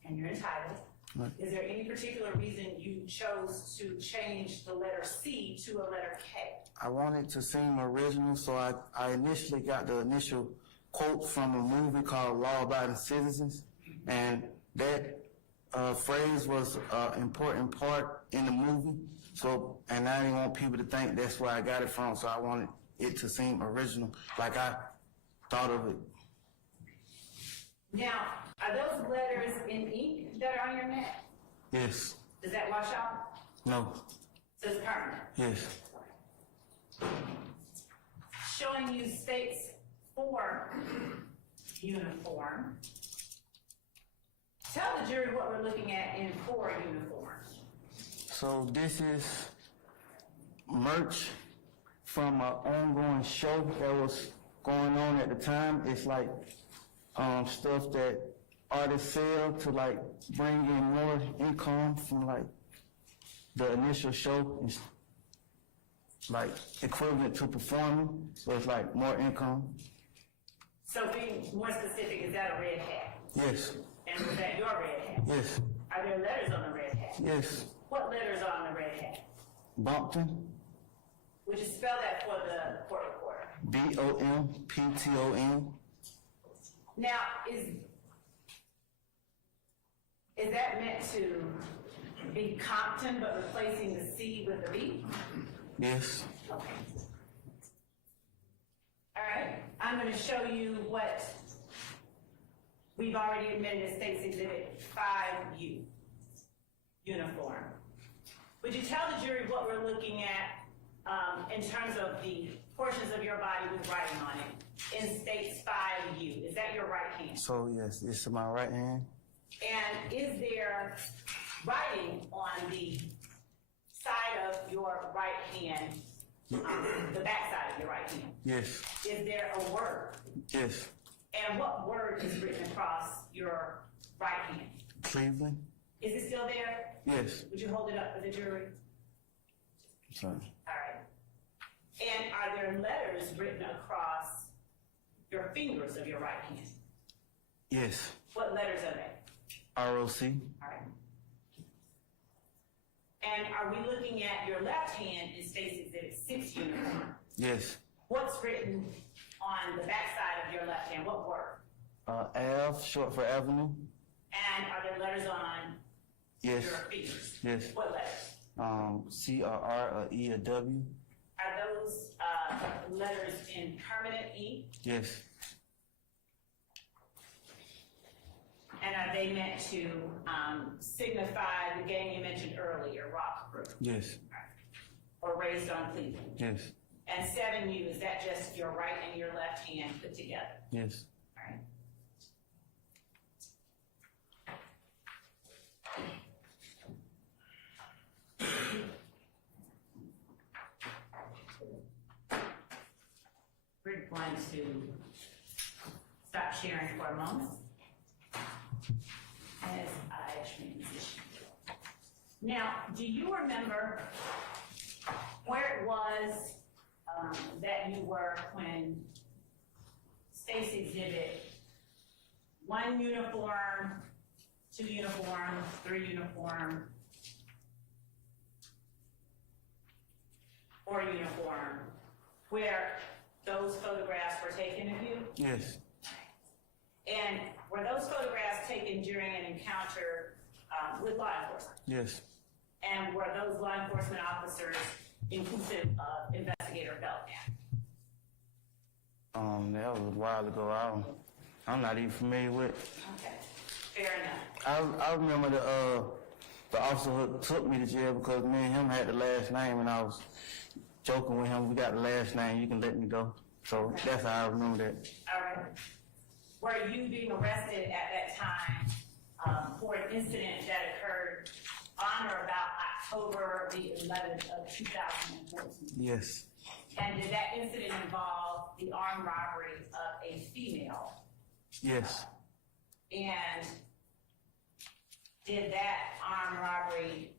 And you're entitled. Right. Is there any particular reason you chose to change the letter C to a letter K? I wanted to seem original, so I initially got the initial quote from a movie called Law Abiding Citizens, and that phrase was an important part in the movie. So, and I didn't want people to think that's where I got it from, so I wanted it to seem original, like I thought of it. Now, are those letters in ink that are on your neck? Yes. Does that wash off? No. So it's permanent? Yes. Showing you states for uniform. Tell the jury what we're looking at in for uniform. So this is merch from an ongoing show that was going on at the time. It's like stuff that artists sell to like bring in more income from like the initial show. It's like equivalent to performing, so it's like more income. So being more specific, is that a red hat? Yes. And was that your red hat? Yes. Are there letters on the red hat? Yes. What letters are on the red hat? Bompton. Would you spell that for the court reporter? BOMPTON. Now, is that meant to be Compton but replacing the C with the B? Yes. Okay. All right, I'm going to show you what we've already admitted as State's Exhibit 5U, uniform. Would you tell the jury what we're looking at in terms of the portions of your body with writing on it in State's 5U? Is that your right hand? So yes, this is my right hand. And is there writing on the side of your right hand, the back side of your right hand? Yes. Is there a word? Yes. And what word is written across your right hand? Cleveland. Is it still there? Yes. Would you hold it up for the jury? Sorry. All right. And are there letters written across your fingers of your right hand? Yes. What letters are they? ROC. All right. And are we looking at your left hand in State's Exhibit 6 uniform? Yes. What's written on the back side of your left hand? What word? Ave, short for Avenue. And are there letters on Yes. your fingers? Yes. What letters? C, a R, a E, a W. Are those letters in permanent ink? Yes. And are they meant to signify the game you mentioned earlier, Rock Crew, Yes. or Raised on Cleveland? Yes. And 7U, is that just your right and your left hand put together? Yes. All right. We're going to stop sharing for a moment as I transition. Now, do you remember where it was that you were when State's Exhibit 1 uniform, 2 uniform, 3 uniform, 4 uniform, where those photographs were taken of you? Yes. And were those photographs taken during an encounter with law enforcement? Yes. And were those law enforcement officers inclusive of Investigator Belknap? That was a while ago. I'm not even familiar with. Okay, fair enough. I remember the officer who took me to jail because me and him had the last name, and I was joking with him. We got the last name. You can let me go. So that's how I remember that. All right. Were you being arrested at that time for an incident that occurred on or about October the 11th of 2014? Yes. And did that incident involve the armed robbery of a female? Yes. And did that armed robbery,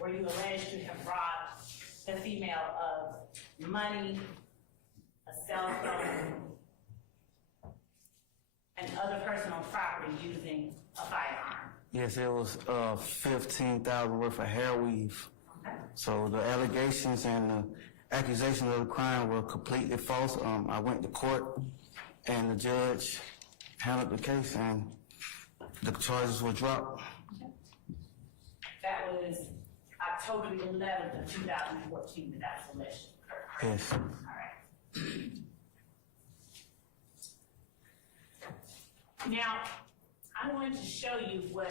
were you alleged to have robbed the female of money, a cell phone, and other personal property using a firearm. Yes, it was 15,000 worth of hair weave. Okay. So the allegations and the accusations of the crime were completely false. I went to court, and the judge handled the case, and the charges were dropped. That was October the 11th of 2014 that was alleged. Yes. All right. Now, I wanted to show you what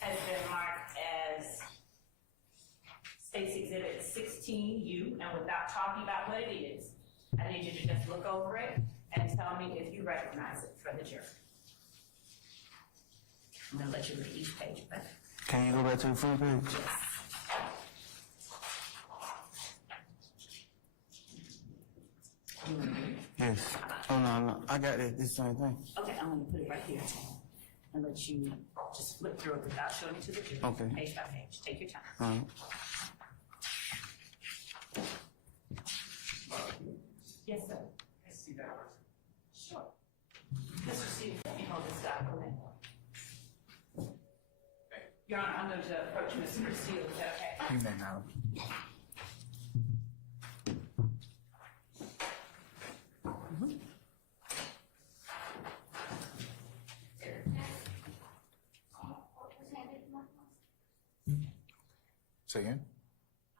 has been marked as State's Exhibit 16U, and without talking about what it is, I need you to just look over it and tell me if you recognize it for the jury. I'm gonna let you look at each page, but. Can you go back to the front page? Yes. Oh, no, I got it. This same thing. Okay, I'm gonna put it right here and let you just flip through it without showing it to the jury. Okay. Page by page. Take your time. All right. Yes, sir. I see that. Sure. Mr. Stevens, let me hold this document. Your Honor, I'm going to approach Mr. Steele. Is that okay? You may, madam. Say again?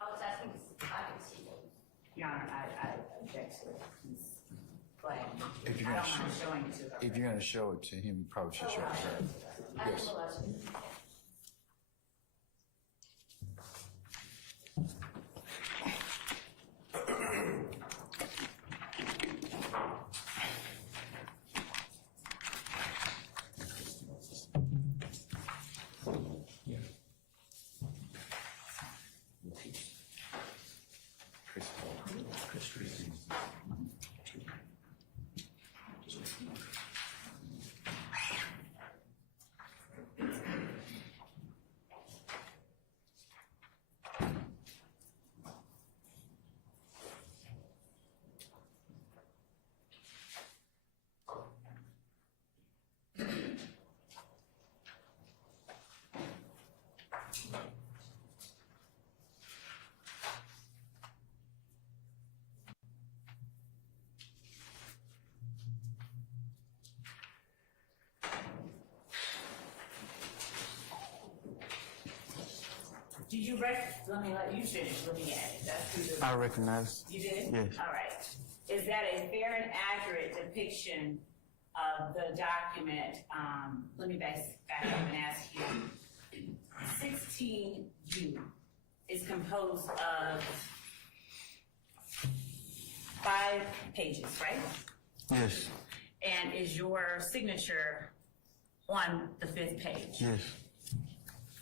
I was asking if I could see it. Your Honor, I object to it. He's flagging. If you're I gonna don't mind show- showing it to her. If you're gonna show it to him, you probably should show it to her. Yes. Did you let me let you finish looking at it. That's who the. I recognize. You did? Yes. All right. Is that a fair and accurate depiction of the document? Let me back up and ask you. 16U is composed of 5 pages, right? Yes. And is your signature on the 5th page? Yes.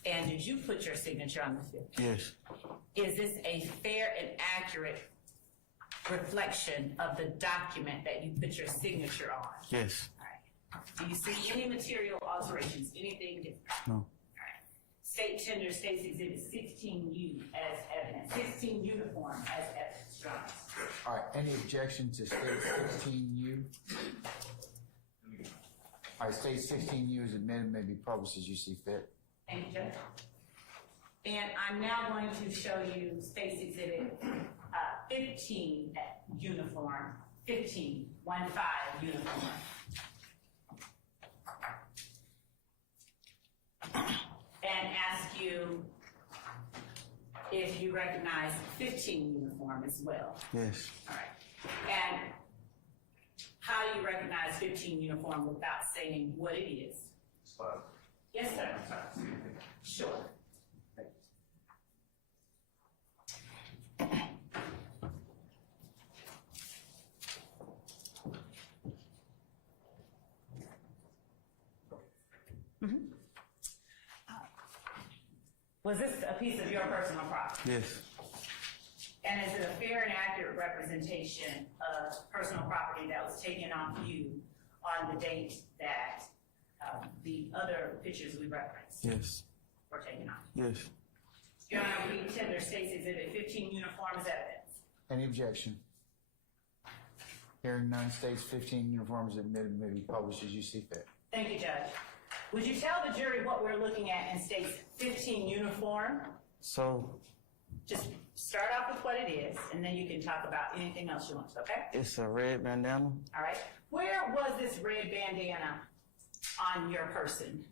And did you put your signature on the 5th page? Yes. Is this a fair and accurate reflection of the document that you put your signature on? Yes. All right. Do you see any material alterations, anything different? No. All right. State tender State's Exhibit 16U as evidence, 16 uniform as evidence, Your Honor. All right, any objection to state 16U? All right, state 16U is admitted, may be published as you see fit. Thank you, Judge. And I'm now going to show you State's Exhibit 15 uniform, 15 uniform. And ask you if you recognize 15 uniform as well. Yes. All right. And how do you recognize 15 uniform without saying what it is? Yes, sir. Sure. Was this a piece of your personal property? Yes. And is it a fair and accurate representation of personal property that was taken off you on the date that the other pictures we referenced Yes. were taken off? Yes. Your Honor, we tender State's Exhibit 15 uniform as evidence. Any objection? Hearing none, states 15 uniforms admitted may be published as you see fit. Thank you, Judge. Would you tell the jury what we're looking at in State's 15 uniform? So Just start off with what it is, and then you can talk about anything else you want to, okay? it's a red bandana. All right. Where was this red bandana on your person?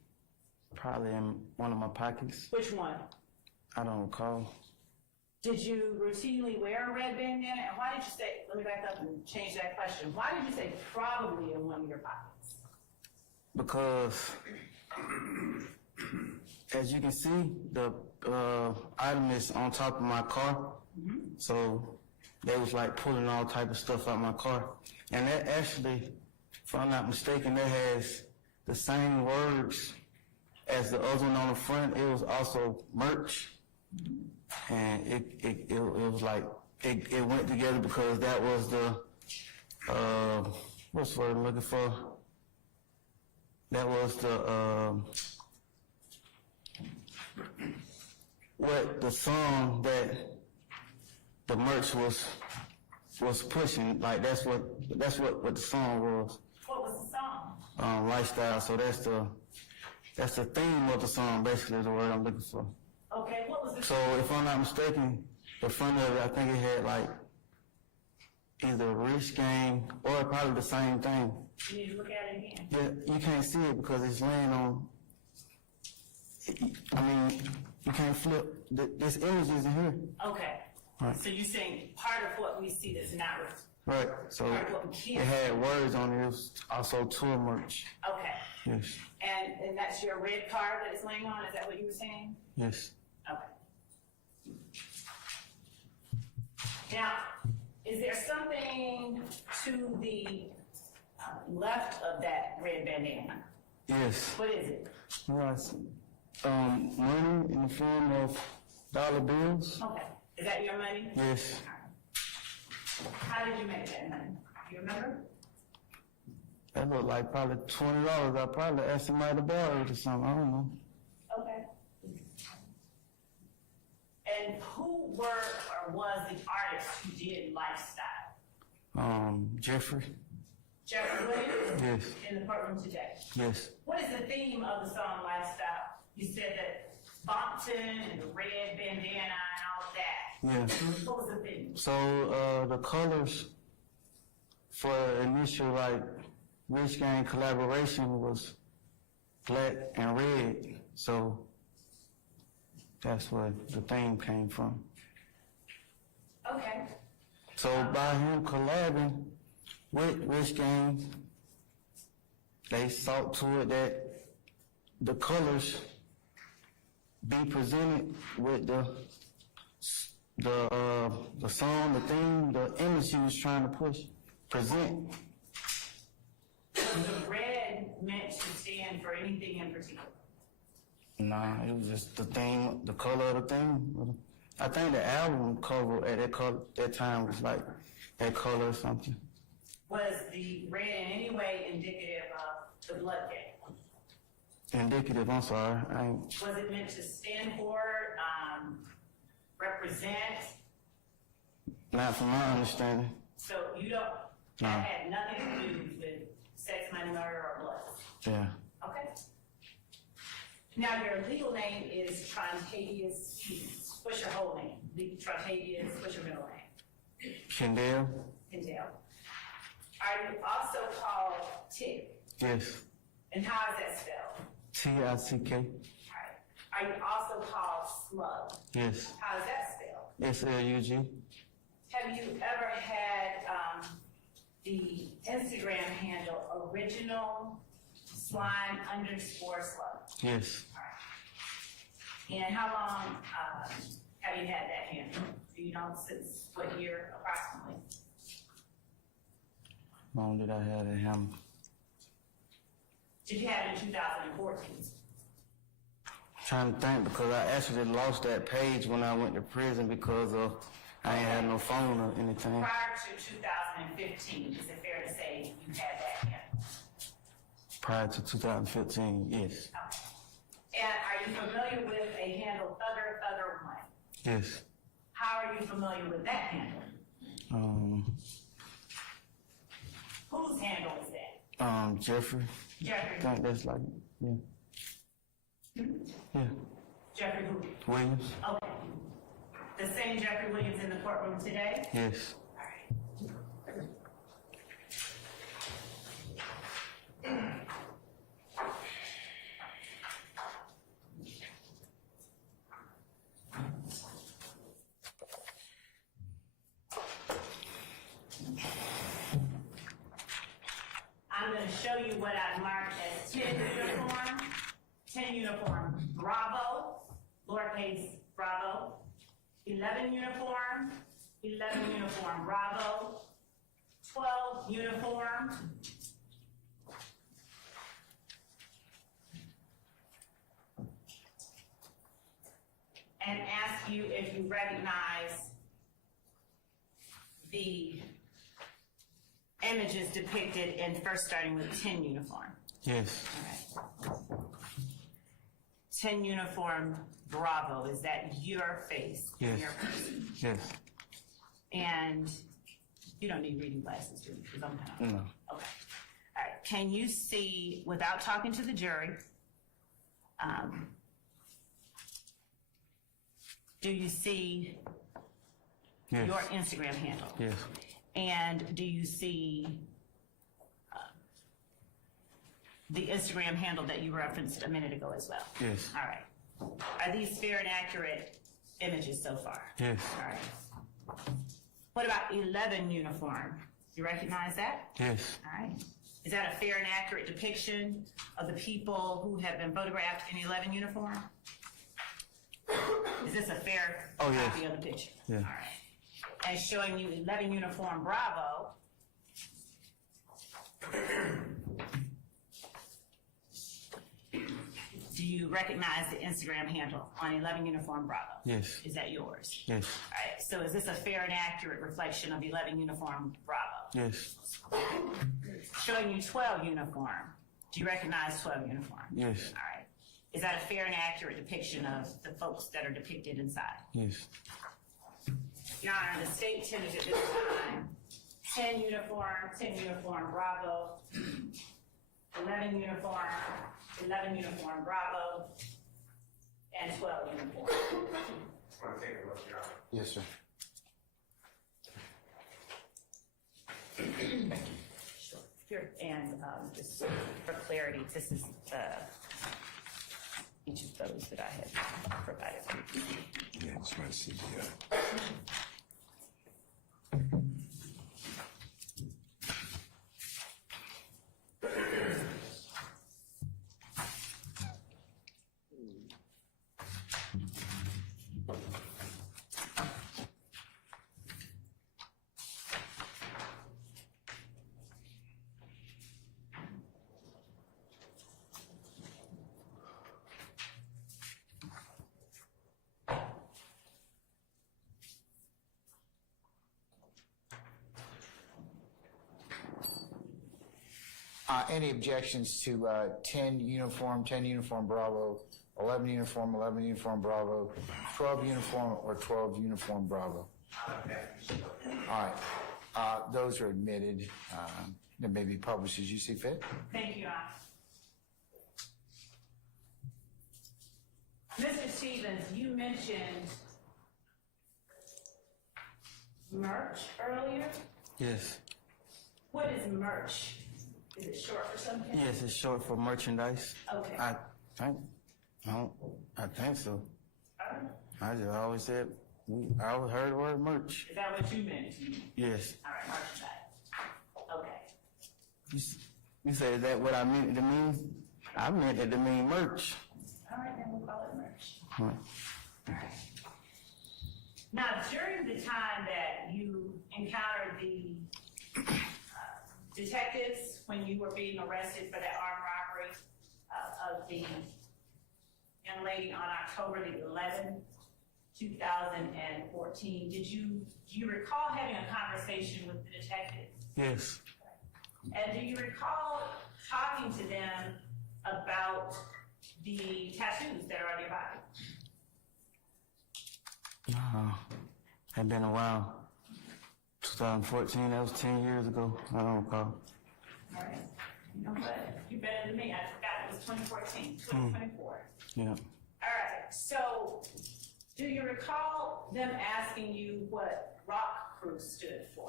Probably in one of my pockets. Which one? I don't recall. Did you routinely wear a red bandana? And why did you say, let me back up and change that question. Why did you say probably in one of your pockets? Because as you can see, the item is on top of my car. So they was like pulling all type of stuff out my car. And that actually, if I'm not mistaken, that has the same words as the other one on the front. It was also merch. And it was like, it went together because that was the, what's the word I'm looking for? That was the, what the song that the merch was pushing. Like that's what the song was. What was the song? Lifestyle. So that's the theme of the song, basically is the word I'm looking for. Okay, what was the So if I'm not mistaken, the front of it, I think it had like either Rich Gang or probably the same thing. You need to look at it again. Yeah, you can't see it because it's laying on. I mean, you can't flip. This image isn't here. Okay. Right. So you're saying part of what we see that's not Right. So part of what we it can't. had words on it. It was also tour merch. Okay. Yes. And that's your red card that it's laying on? Is that what you were saying? Yes. Okay. Now, is there something to the left of that red bandana? Yes. What is it? Right. Money in the form of dollar bills. Okay. Is that your money? Yes. How did you make that money? You remember? That looked like probably $20. I probably asked somebody to borrow it or something. I don't know. Okay. And who were or was the artist who did Lifestyle? Jeffrey. Jeffrey Williams? Yes. In the courtroom today. Yes. What is the theme of the song Lifestyle? You said that Bompton and the red bandana and all of that. Yeah. What was the theme? So the colors for initial like Rich Gang collaboration was black and red. So that's where the theme came from. Okay. So by him collabing with Rich Gang, they sought to it that the colors be presented with the song, the theme, the image he was trying to present. Was the red meant to stand for anything in particular? Nah, it was just the theme, the color of the theme. I think the album cover at that time was like that color or something. Was the red in any way indicative of the blood gang? Indicative, I'm sorry. Was it meant to stand for, represent? Not from my understanding. So you don't, No. that had nothing to do with sex, money, murder, or blood? Yeah. Okay. Now, your legal name is Trontavious Stevens. What's your whole name? Trontavious, what's your middle name? Kendall? Kendall. Are you also called Tick? Yes. And how is that spelled? T-I-C-K? Alright. Are you also called Slug? Yes. How is that spelled? S-L-U-G? Have you ever had the Instagram handle original slime _ slug? Yes. And how long have you had that handle? Do you know since what year approximately? How long did I have that hammer? Did you have it in 2014? Trying to think because I actually lost that page when I went to prison because I ain't had no phone or anything. Prior to 2015, is it fair to say you had that handle? Prior to 2015, yes. And are you familiar with a handle Thugger 1? Yes. How are you familiar with that handle? Whose handle is that? Jeffrey. Jeffrey. I think that's like, yeah. Yeah. Jeffrey who? Williams. Okay. The same Jeffrey Williams in the courtroom today? Yes. I'm going to show you what I've marked as 10 uniform, 10 uniform Bravo, lowercase Bravo, 11 uniform, 11 uniform Bravo, 12 uniform, and ask you if you recognize the images depicted in first starting with 10 uniform. Yes. All right. 10 uniform Bravo, is that your face? Yes. Your person? Yes. And you don't need reading glasses, do you? Because I'm kind of. No. Okay. All right. Can you see, without talking to the jury, do you see Yes. your Instagram handle? Yes. And do you see the Instagram handle that you referenced a minute ago as well? Yes. All right. Are these fair and accurate images so far? Yes. All right. What about 11 uniform? You recognize that? Yes. All right. Is that a fair and accurate depiction of the people who have been photographed in 11 uniform? Is this a fair yes. copy of the picture? Yeah. All right. And showing you 11 uniform Bravo. Do you recognize the Instagram handle on 11 uniform Bravo? Yes. Is that yours? Yes. All right. So is this a fair and accurate reflection of 11 uniform Bravo? Yes. Showing you 12 uniform. Do you recognize 12 uniform? Yes. All right. Is that a fair and accurate depiction of the folks that are depicted inside? Yes. Your Honor, the state tended at this time 10 uniform Bravo, 11 uniform Bravo, and 12 uniform. I want to take a look, Your Honor. Yes, sir. Sure. Here, and just for clarity, this is each of those that I had provided. Yeah, I just want to see the. Any objections to 10 uniform Bravo, 11 uniform Bravo, 12 uniform, or 12 uniform Bravo? All right. Those are admitted. They may be published as you see fit. Thank you, Your Honor. Mr. Stevens, you mentioned merch earlier. Yes. What is merch? Is it short for something? Yes, it's short for merchandise. Okay. I think so. I just always said, I always heard the word merch. Is that what you meant? Yes. All right, merchandise. Okay. You say, is that what I meant it to mean? I meant it to mean merch. All right, then we'll call it merch. Huh. All right. Now, during the time that you encountered the detectives when you were being arrested for that armed robbery of the young lady on October the 11th, 2014, do you recall having a conversation with the detectives? Yes. And do you recall talking to them about the tattoos that are on your body? Had been a while. 2014, that was 10 years ago. I don't recall. All right. You know what? You're better than me. I forgot it was 2014, 2024. Yeah. All right. So, do you recall them asking you what Rock Crew stood for?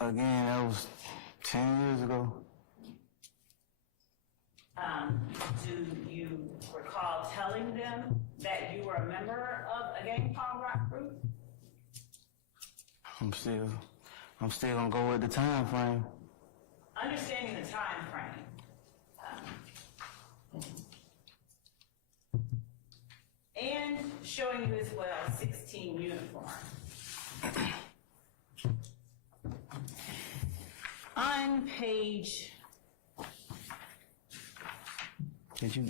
Again, that was 10 years ago. Do you recall telling them that you were a member of a gang called Rock Crew? I'm still gonna go with the time frame. Understanding the time frame. And showing you as well 16 uniform. On page, Did you,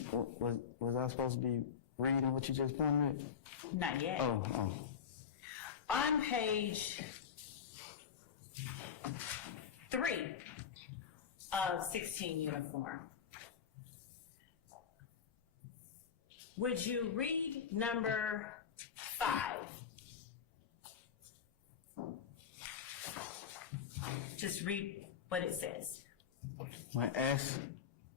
was I supposed to be reading what you just pointed at? not yet. Oh. On page 3 of 16 uniform, would you read number 5? Just read what it says. When asked,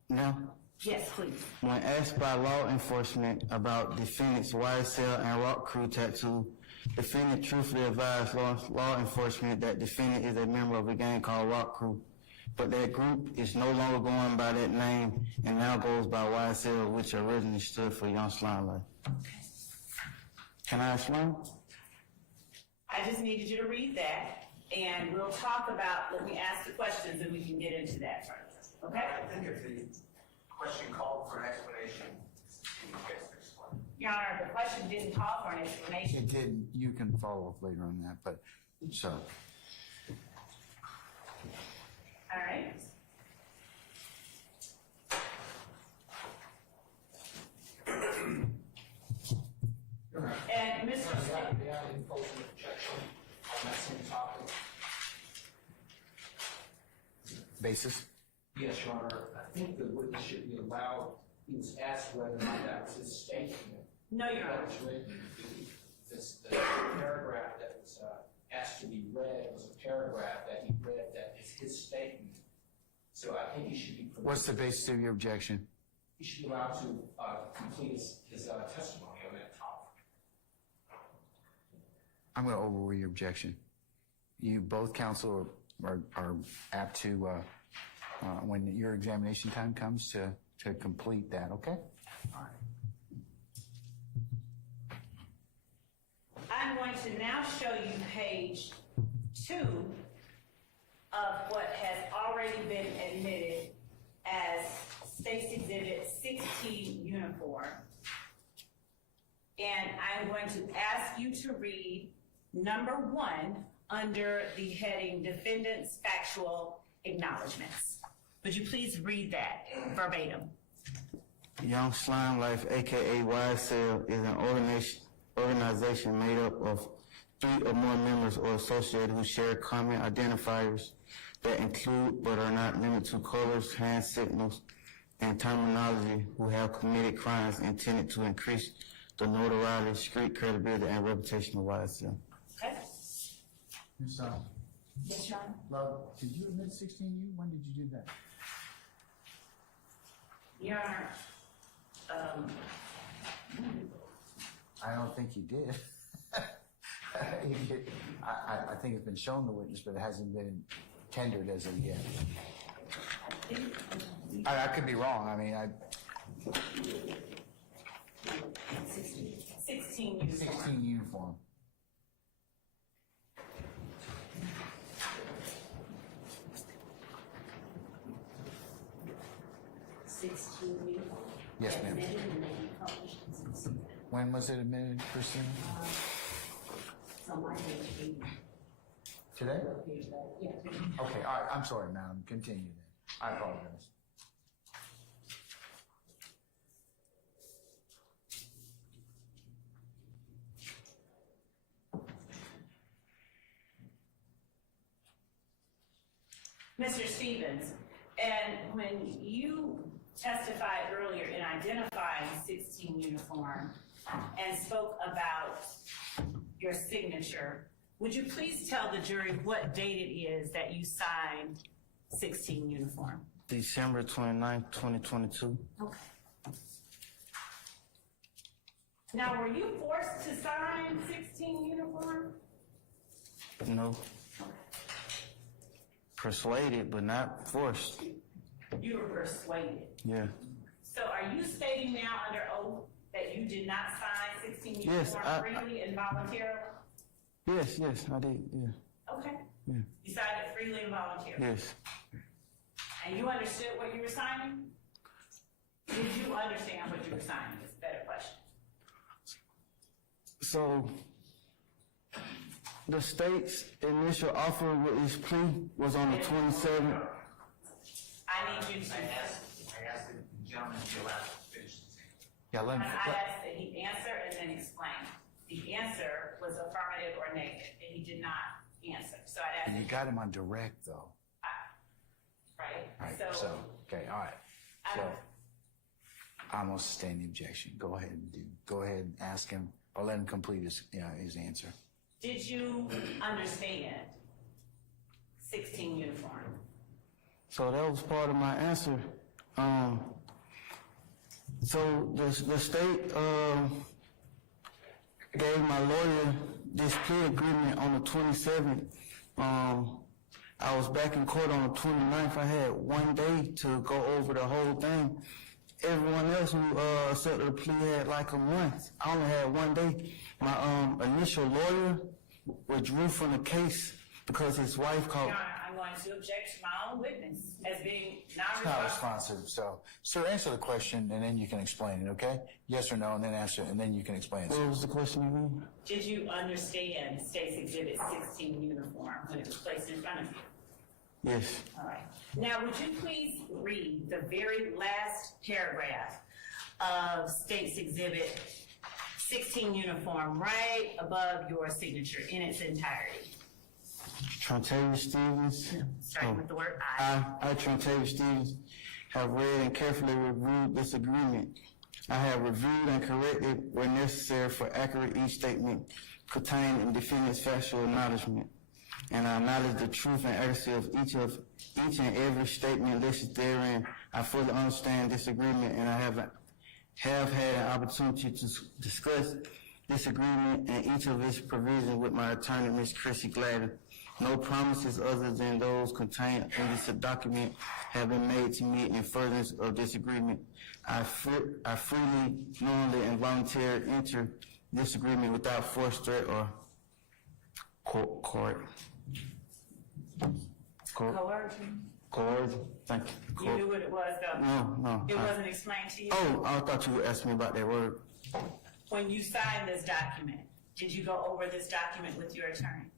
now? Yes, please. When asked by law enforcement about defendant's YSL and Rock Crew tattoo, defendant truthfully advised law enforcement that defendant is a member of a gang called Rock Crew, but that group is no longer going by that name and now goes by YSL, which originally stood for Young Slime Life. Okay. Can I explain? I just needed you to read that, and we'll talk about, let me ask the questions and we can get into that further, okay? I think if the question called for an explanation, you gets to explain. Your Honor, the question didn't call for an explanation. It did. You can follow up later on that, but so. All right. And Mr. Smith. May I impose an objection on that same topic? Basis? Yes, Your Honor. I think the witness should be allowed, he was asked whether or not that was his statement. No, Your Honor. That was written. The paragraph that was asked to be read was a paragraph that he read that is his statement. So I think he should be permitted. What's the basis of your objection? He should be allowed to complete his testimony on that topic. I'm going to overrule your objection. You both counsel are apt to, when your examination time comes, to complete that, okay? All right. I'm going to now show you page 2 of what has already been admitted as State's Exhibit 16 uniform. And I'm going to ask you to read number 1 under the heading Defendant's Factual Acknowledgments. Would you please read that verbatim? Young Slime Life, aka YSL, is an organization made up of 3 or more members or associated who share common identifiers that include but are not limited to colors, hand signals, and terminology, who have committed crimes intended to increase the notoriety, street credibility, and reputation of YSL. Okay. Ms. Yes, Your Honor. Love, did you admit 16U? When did you do that? Your Honor, I don't think you did. I think it's been shown the witness, but it hasn't been tendered as of yet. I could be wrong. I mean, 16 uniform. 16 uniform. Yes, ma'am. When was it admitted, Christine? Today? Yeah. Okay, all right, I'm sorry, madam. Continue then. I apologize. Mr. Stevens, and when you testified earlier in identifying 16 uniform and spoke about your signature. Would you please tell the jury what date it is that you signed 16 uniform? December 29th, 2022. Okay. Now, were you forced to sign 16 uniform? No. Persuaded, but not forced. You were persuaded. Yeah. So are you stating now under oath that you did not sign 16 Yes, uniform freely and voluntarily? Yes, I did, yeah. Okay. Yeah. You signed it freely and voluntarily? Yes. And you understood what you were signing? Did you understand what you were signing? Is a better question. So, the state's initial offer with this plea was on the 27th. I need you to. I asked the gentleman to allow to finish his answer. Yeah, let me. I asked that he answer and then explain. The answer was affirmative or negative, and he did not answer. So I asked. And you got him on direct, though. Right. Right. So, okay, all right. So, I'm gonna sustain the objection. Go ahead and ask him, or let him complete his answer. Did you understand 16 uniform? So that was part of my answer. So the state gave my lawyer this plea agreement on the 27th. I was back in court on the 29th. I had 1 day to go over the whole thing. Everyone else who accepted the plea had like a month. I only had 1 day. My initial lawyer withdrew from the case because his wife called. Your Honor, I'm going to object to my own witness as being It's not non-responsive. responsive. So, sir, answer the question and then you can explain it, okay? Yes or no, and then answer, and then you can explain it. What was the question again? Did you understand State's Exhibit 16 uniform when it was placed in front of you? Yes. All right. Now, would you please read the very last paragraph of State's Exhibit 16 uniform right above your signature in its entirety? Trentavious Stevens. Starting with the word I. I, Trentavious Stevens, have read and carefully reviewed this agreement. I have reviewed and corrected where necessary for accurate each statement contained in defendant's factual acknowledgement. And I acknowledge the truth and accuracy of each and every statement listed therein. I fully understand this agreement, and I have had an opportunity to discuss this agreement and each of its provisions with my attorney, Ms. Chrissy Gladden. No promises other than those contained in this document have been made to me in furtherance of this agreement. I freely, knowingly, and voluntarily enter this agreement without force, threat, or coercion. Thank you. You knew what it was, though? No. It wasn't explained to you? Oh, I thought you would ask me about that word. When you signed this document, did you go over this document with your attorney?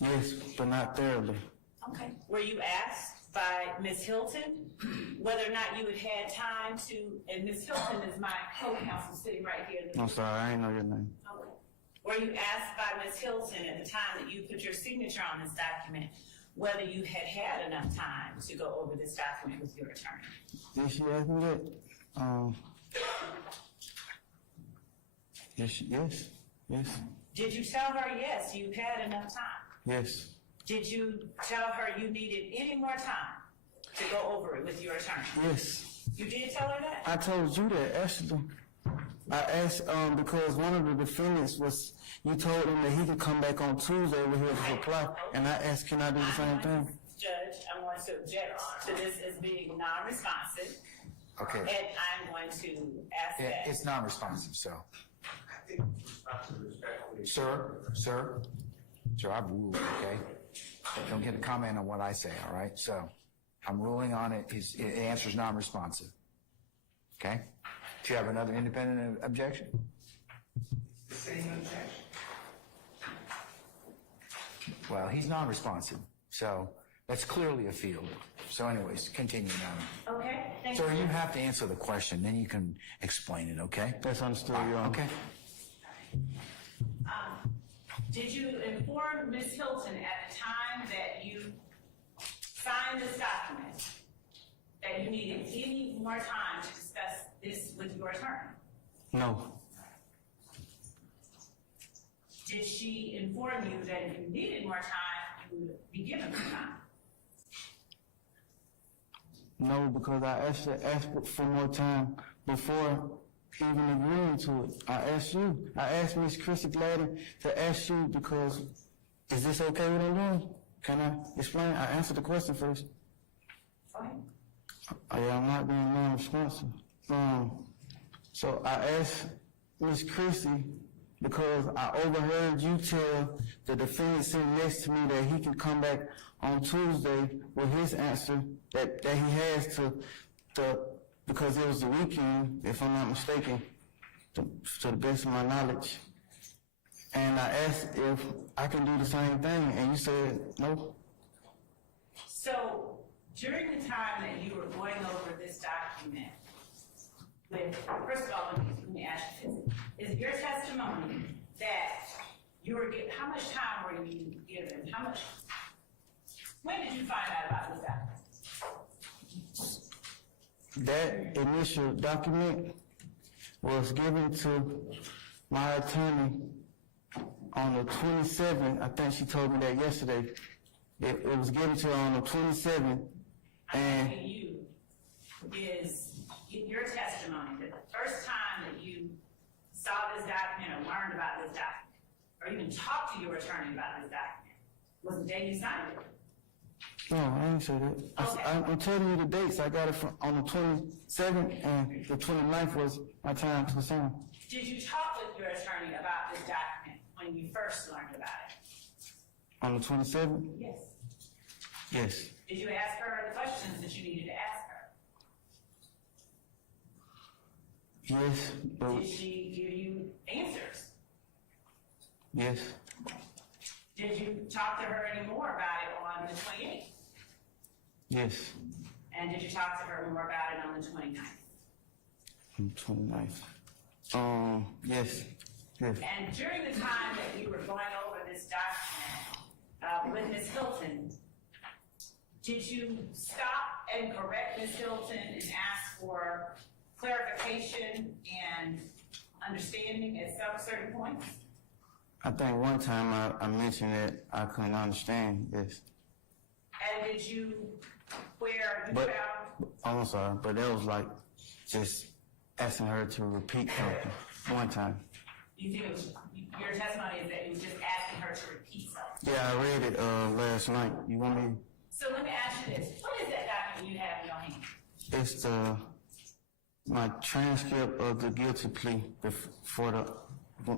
Yes, but not thoroughly. Okay. Were you asked by Ms. Hilton whether or not you had had time to, and Ms. Hilton is my co-counsel sitting right here. I'm sorry, I didn't know your name. Okay. Were you asked by Ms. Hilton at the time that you put your signature on this document whether you had had enough time to go over this document with your attorney? Did she ask me that? Yes. Did you tell her, yes, you had enough time? Yes. Did you tell her you needed any more time to go over it with your attorney? Yes. You did tell her that? I told you that, actually. I asked, because one of the defendants was, you told him that he could come back on Tuesday with his reply, and I asked, can I do the same thing? Judge, I'm going to object to this as being non-responsive. Okay. And I'm going to ask that. It's non-responsive, so. I think responsive respectfully. Sir, I've ruled, okay? Don't get a comment on what I say, all right? So, I'm ruling on it. His answer's non-responsive. Okay? Do you have another independent objection? The same objection. Well, he's non-responsive, so that's clearly a field. So anyways, continue now. Okay, thank So you. you have to answer the question, then you can explain it, okay? That's understood, Your Honor. Okay. Did you inform Ms. Hilton at the time that you signed this document that you needed any more time to discuss this with your attorney? No. Did she inform you that if you needed more time, you would be given more time? No, because I actually asked for more time before even agreeing to it. I asked Miss Chrissy Gladden to ask you because, is this okay what I'm doing? Can I explain? I answered the question first. Fine. Yeah, I'm not being non-responsive. So I asked Miss Chrissy because I overheard you tell the defendant sitting next to me that he can come back on Tuesday with his answer that he has to because it was the weekend, if I'm not mistaken, to the best of my knowledge. And I asked if I can do the same thing, and you said no. So during the time that you were going over this document, first of all, let me ask you this. Is your testimony that you were given, how much time were you given? When did you find out about this document? That initial document was given to my attorney on the 27th. I think she told me that yesterday. It was given to her on the 27th. And you is your testimony that the first time that you saw this document or learned about this document, or even talked to your attorney about this document, was the day you signed it? no, I didn't say that. Okay. I'm telling you the dates. I got it on the 27th, and the 29th was my time to sign. Did you talk with your attorney about this document when you first learned about it? On the 27th? Yes. Yes. Did you ask her the questions that you needed to ask her? Yes. Did she give you answers? Yes. Did you talk to her any more about it on the 28th? Yes. And did you talk to her more about it on the 29th? On the 29th. Yes. Yes. And during the time that you were going over this document with Ms. Hilton, did you stop and correct Ms. Hilton and ask for clarification and understanding at some certain points? I think one time I mentioned that I couldn't understand this. And did you, where you But, found? I'm sorry, but that was like just asking her to repeat something one time. You think it was, your testimony is that it was just asking her to repeat something? Yeah, I read it last night. You want me? So let me ask you this. What is that document you have in your hand? It's my transcript of the guilty plea for the.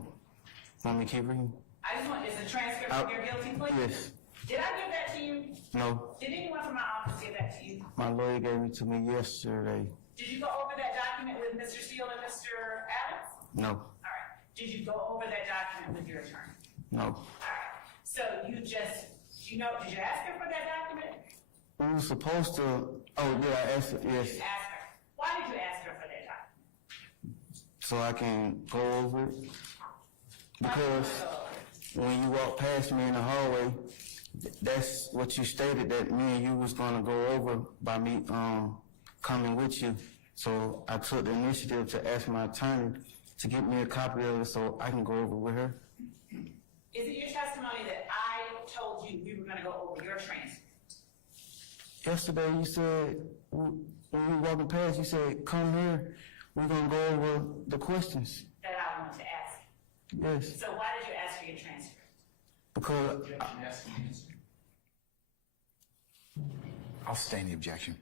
Want me to keep reading? I just want, it's a transcript of your guilty plea? Yes. Did I give that to you? No. Did anyone from my office give that to you? My lawyer gave it to me yesterday. Did you go over that document with Mr. Steele and Mr. Adams? No. All right. Did you go over that document with your attorney? No. All right. So you just, did you ask her for that document? We were supposed to. Oh yeah, I asked her. Yes. You asked her. Why did you ask her for that document? So I can go over it. Because when you walk past me in the hallway, that's what you stated, that me and you was gonna go over by me coming with you. So I took the initiative to ask my attorney to get me a copy of it so I can go over with her. Is it your testimony that I told you we were gonna go over your transcript? Yesterday you said, when we were walking past, you said, come here, we're gonna go over the questions. That I wanted to ask. Yes. So why did you ask for your transcript? Because I'll sustain the objection.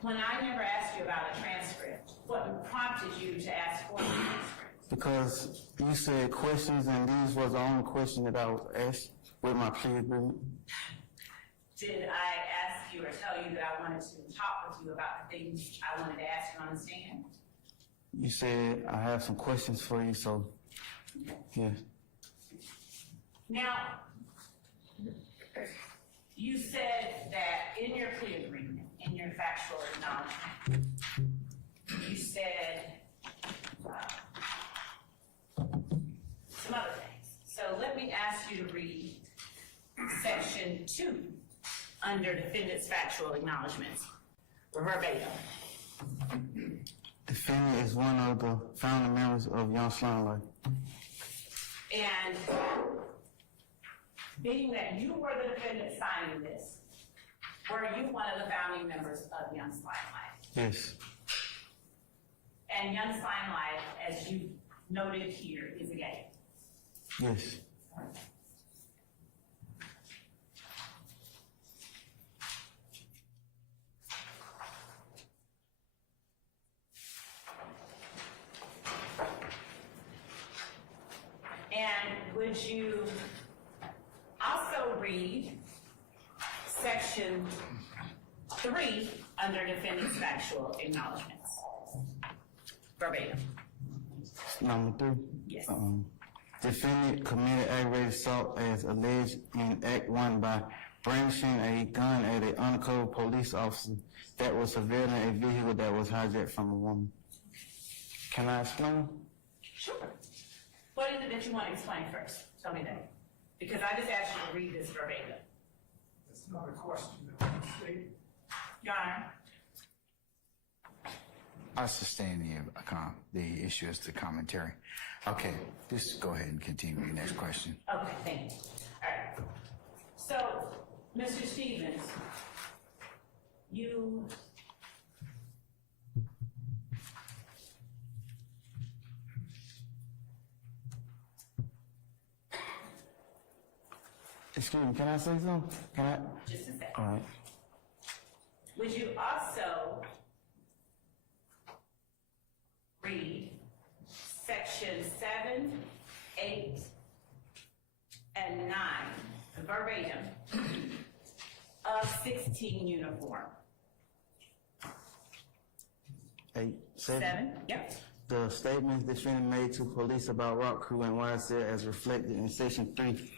When I never asked you about a transcript, what prompted you to ask for a transcript? Because you said questions, and these was the only question that I was asked with my plea agreement. Did I ask you or tell you that I wanted to talk with you about the things I wanted to ask you on the stand? You said I have some questions for you, so yeah. Now, you said that in your plea agreement, in your factual acknowledgement, you said some other things. So let me ask you to read section section 2 under defendant's factual acknowledgments. Verbatim. Defendant is one of the founding members of Ysl Life. And being that you were the defendant signing this, were you one of the founding members of Ysl Life? Yes. And Ysl Life, as you noted here, is a gang. Yes. And would you also read section 3 under defendant's factual acknowledgments? Verbatim. Number 3. Yes. Defendant committed aggravated assault as alleged in Act 1 by brandishing a gun at an undercover police officer that was surveilling a vehicle that was hijacked from a woman. Can I explain? Sure. What is it that you want to explain first? Tell me that. Because I just asked you to read this verbatim. That's not a question. Your Honor. I sustain the issue as the commentary. Okay, just go ahead and continue your next question. Okay, thank you. All right. So, Mr. Stevens, you Excuse me, can I say something? Can I? just a second. All right. Would you also read section 7, 8, and 9, verbatim, of 16 uniform? 8, 7. 7, yep. The statements defendant made to police about Rock Crew and YSL as reflected in section 3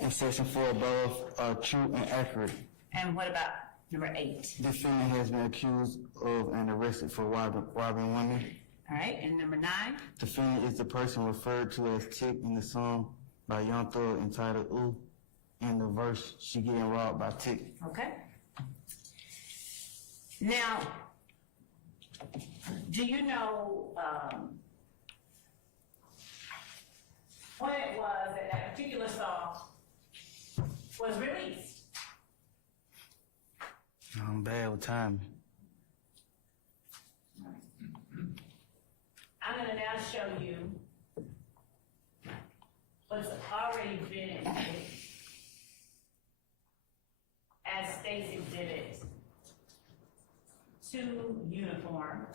and section 4 above are true and accurate. And what about number 8? Defendant has been accused of and arrested for robbing women. All right, and number 9? Defendant is the person referred to as Tick in the song by Young Thug entitled Ooh. In the verse, she getting robbed by Tick. Okay. Now, do you know when it was that that particular song was released? I'm bad with timing. I'm going to now show you what's already been admitted as State's Exhibit 2 uniform,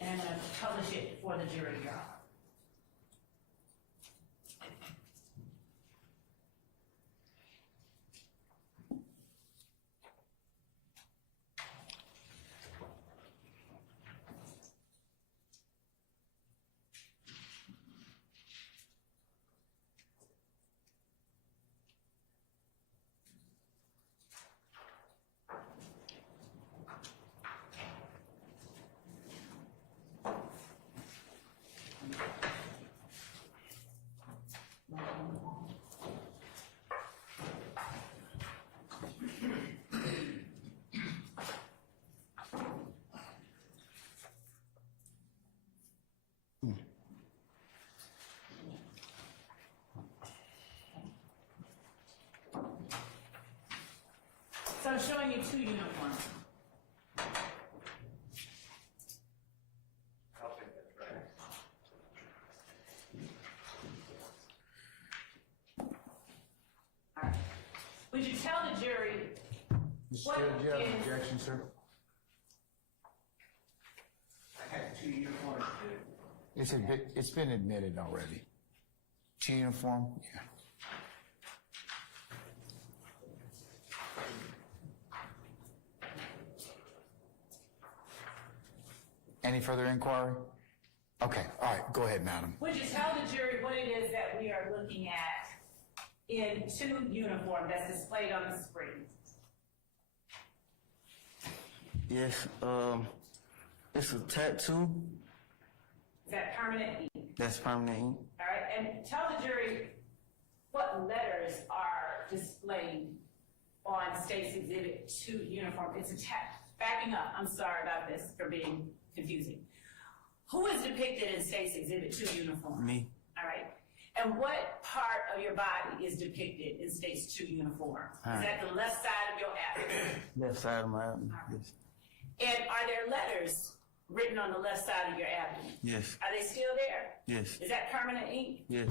and I'm going to publish it for the jury, Your Honor. So I'm showing you 2 uniforms. All right. Would you tell the jury what Do you have an is... objection, sir? I had 2 uniforms. It's been admitted already. 2 uniform? Yeah. Any further inquiry? Okay, all right, go ahead, madam. Would you tell the jury what it is that we are looking at in 2 uniform that's displayed on the screen? Yes, it's a tattoo. Is that permanent ink? That's permanent ink. All right, and tell the jury what letters are displayed on State's Exhibit 2 uniform? It's backing up, I'm sorry about this for being confusing. Who is depicted in State's Exhibit 2 uniform? Me. All right. And what part of your body is depicted in State's 2 uniform? Is that the left side of your abdomen? Left side of my abdomen. Yes. And are there letters written on the left side of your abdomen? Yes. Are they still there? Yes. Is that permanent ink? Yes.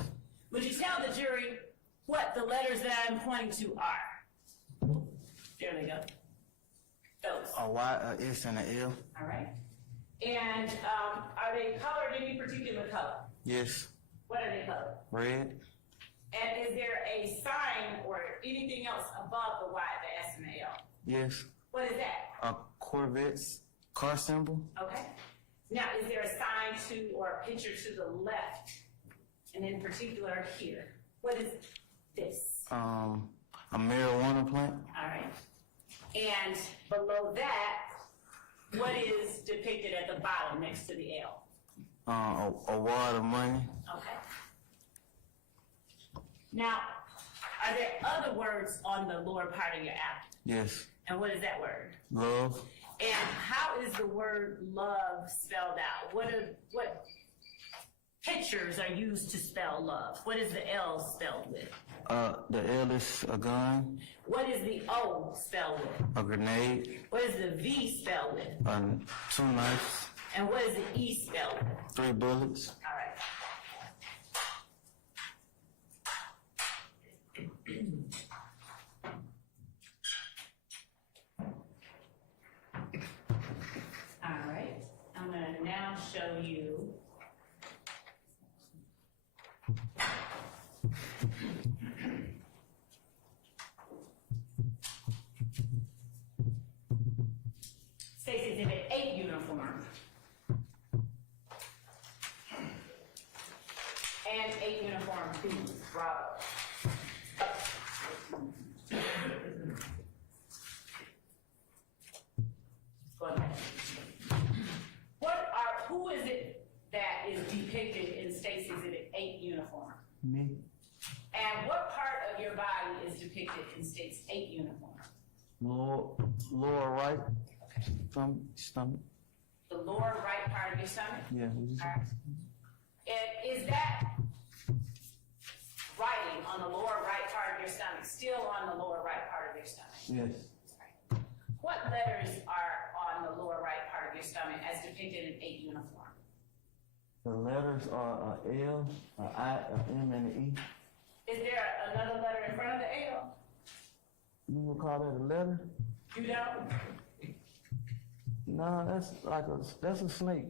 Would you tell the jury what the letters that I'm pointing to are? There they go. Those. A Y, a S, and a L. All right. And are they colored any particular color? Yes. What are they colored? Red. And is there a sign or anything else above the Y, the S, and the L? Yes. What is that? A Corvette's car symbol. Okay. Now, is there a sign to or a picture to the left, and in particular here? What is this? A marijuana plant. All right. And below that, what is depicted at the bottom next to the L? A wad of money. Okay. Now, are there other words on the lower part of your abdomen? Yes. And what is that word? Love. And how is the word love spelled out? What pictures are used to spell love? What is the L spelled with? The L is a gun. What is the O spelled with? A grenade. What is the V spelled with? 2 knives. And what is the E spelled with? 3 bullets. All right. All right. I'm going to now show you State's Exhibit 8 uniform. And 8 uniform B, Bravo. Go ahead. Who is it that is depicted in State's Exhibit 8 uniform? Me. And what part of your body is depicted in State's 8 uniform? Lower right. Stomach. The lower right part of your stomach? Yeah. All right. And is that writing on the lower right part of your stomach still on the lower right part of your stomach? Yes. What letters are on the lower right part of your stomach as depicted in 8 uniform? The letters are a L, a I, a M, and an E. Is there another letter in front of the L? You would call that a letter? You don't? No, that's a snake.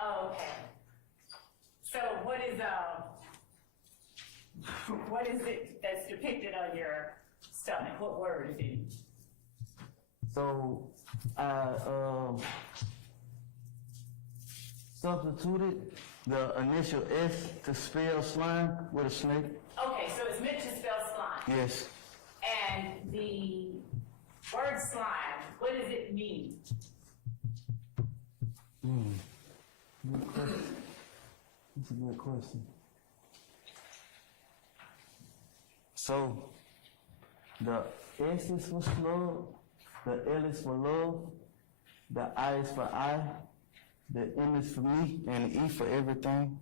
Oh, okay. So what is it that's depicted on your stomach? What word is it? So I substituted the initial S to spell slime with a snake. Okay, so it's meant to spell slime. Yes. And the word slime, what does it mean? Good question. That's a good question. So the S is for slug, the L is for love, the I is for I, the M is for me, and the E for everything.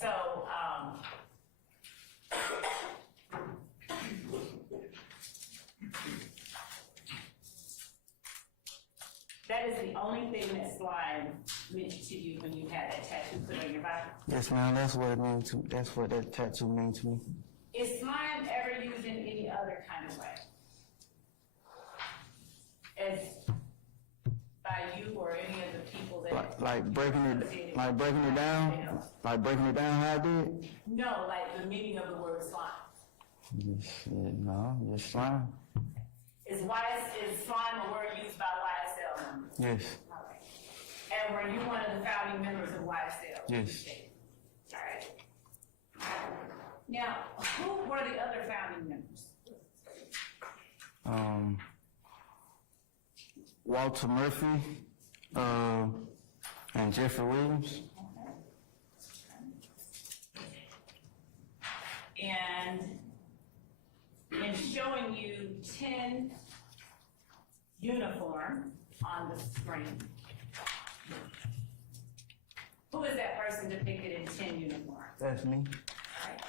So, that is the only thing that slime meant to you when you had that tattoo put on your body? Yes, ma'am, that's what it means to me. That's what that tattoo means to me. Is slime ever used in any other kind of way? As by you or any of the people that Like breaking it down? Like breaking it down how I did? No, like the meaning of the word slime. No, just slime. Is slime a word used by YSL members? Yes. All right. And were you one of the founding members of YSL? Yes. All right. Now, who were the other founding members? Walter Murphy, and Jeffrey Williams. and showing you 10 uniform on the screen. Who is that person depicted in 10 uniform? That's me. Right.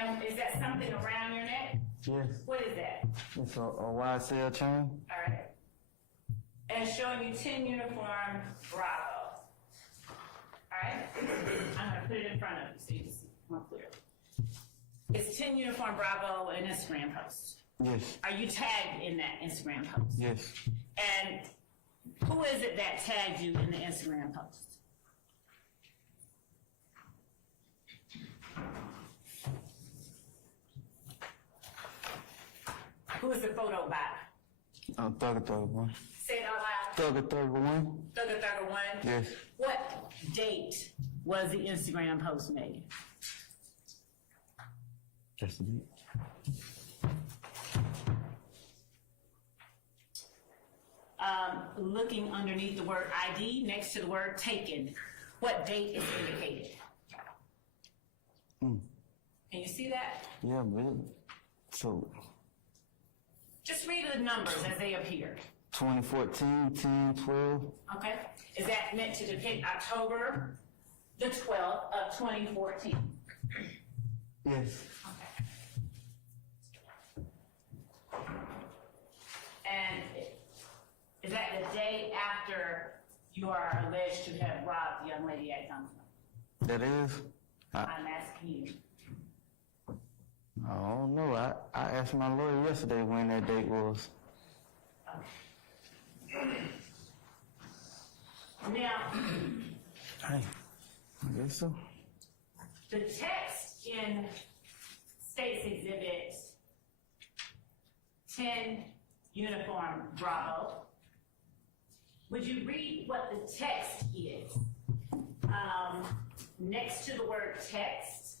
And is that something around your neck? Yes. What is that? It's a YSL chain. All right. And showing you 10 uniform Bravo. All right? I'm going to put it in front of you so you can see more clearly. It's 10 uniform Bravo an Instagram post. Yes. Are you tagged in that Instagram post? Yes. And who is it that tagged you in the Instagram post? Who is the photo by? Thugger 31. Say it out loud. Thugger 31. Thugger 31? Yes. What date was the Instagram post made? Just a bit. Looking underneath the word ID, next to the word taken, what date is indicated? Can you see that? Yeah, man. So, Just read the numbers as they appear. 2014, 10, 12. Okay? Is that meant to depict October the 12th of 2014? Yes. And is that the day after you are alleged to have robbed the young lady at gunpoint? That is? I'm asking you. I don't know. I asked my lawyer yesterday when that date was. Now, Hey, I guess so. the text in State's Exhibit 10 Uniform Bravo, would you read what the text is? Next to the word text,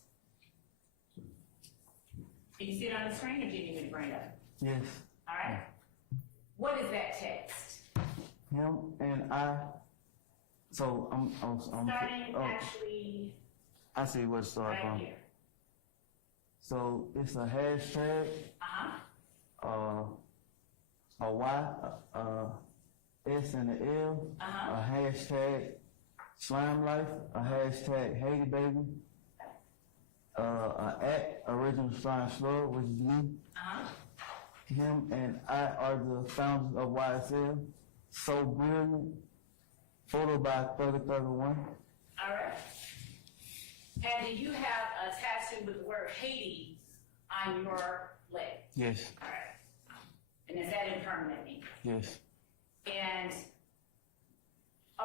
can you see it on the screen or do you need me to bring it up? Yes. All right. What is that text? Him and I. So I'm Starting actually I see what it started right from. here. So it's a hashtag, a Y, S and a L, a hashtag slime life, a hashtag hey baby, at original slime slur, which is me. Him and I are the founders of YSL. So brilliant. Photo by 3031. All right. And do you have a tattoo with the word Haiti on your leg? Yes. All right. And is that in permanent ink? Yes. And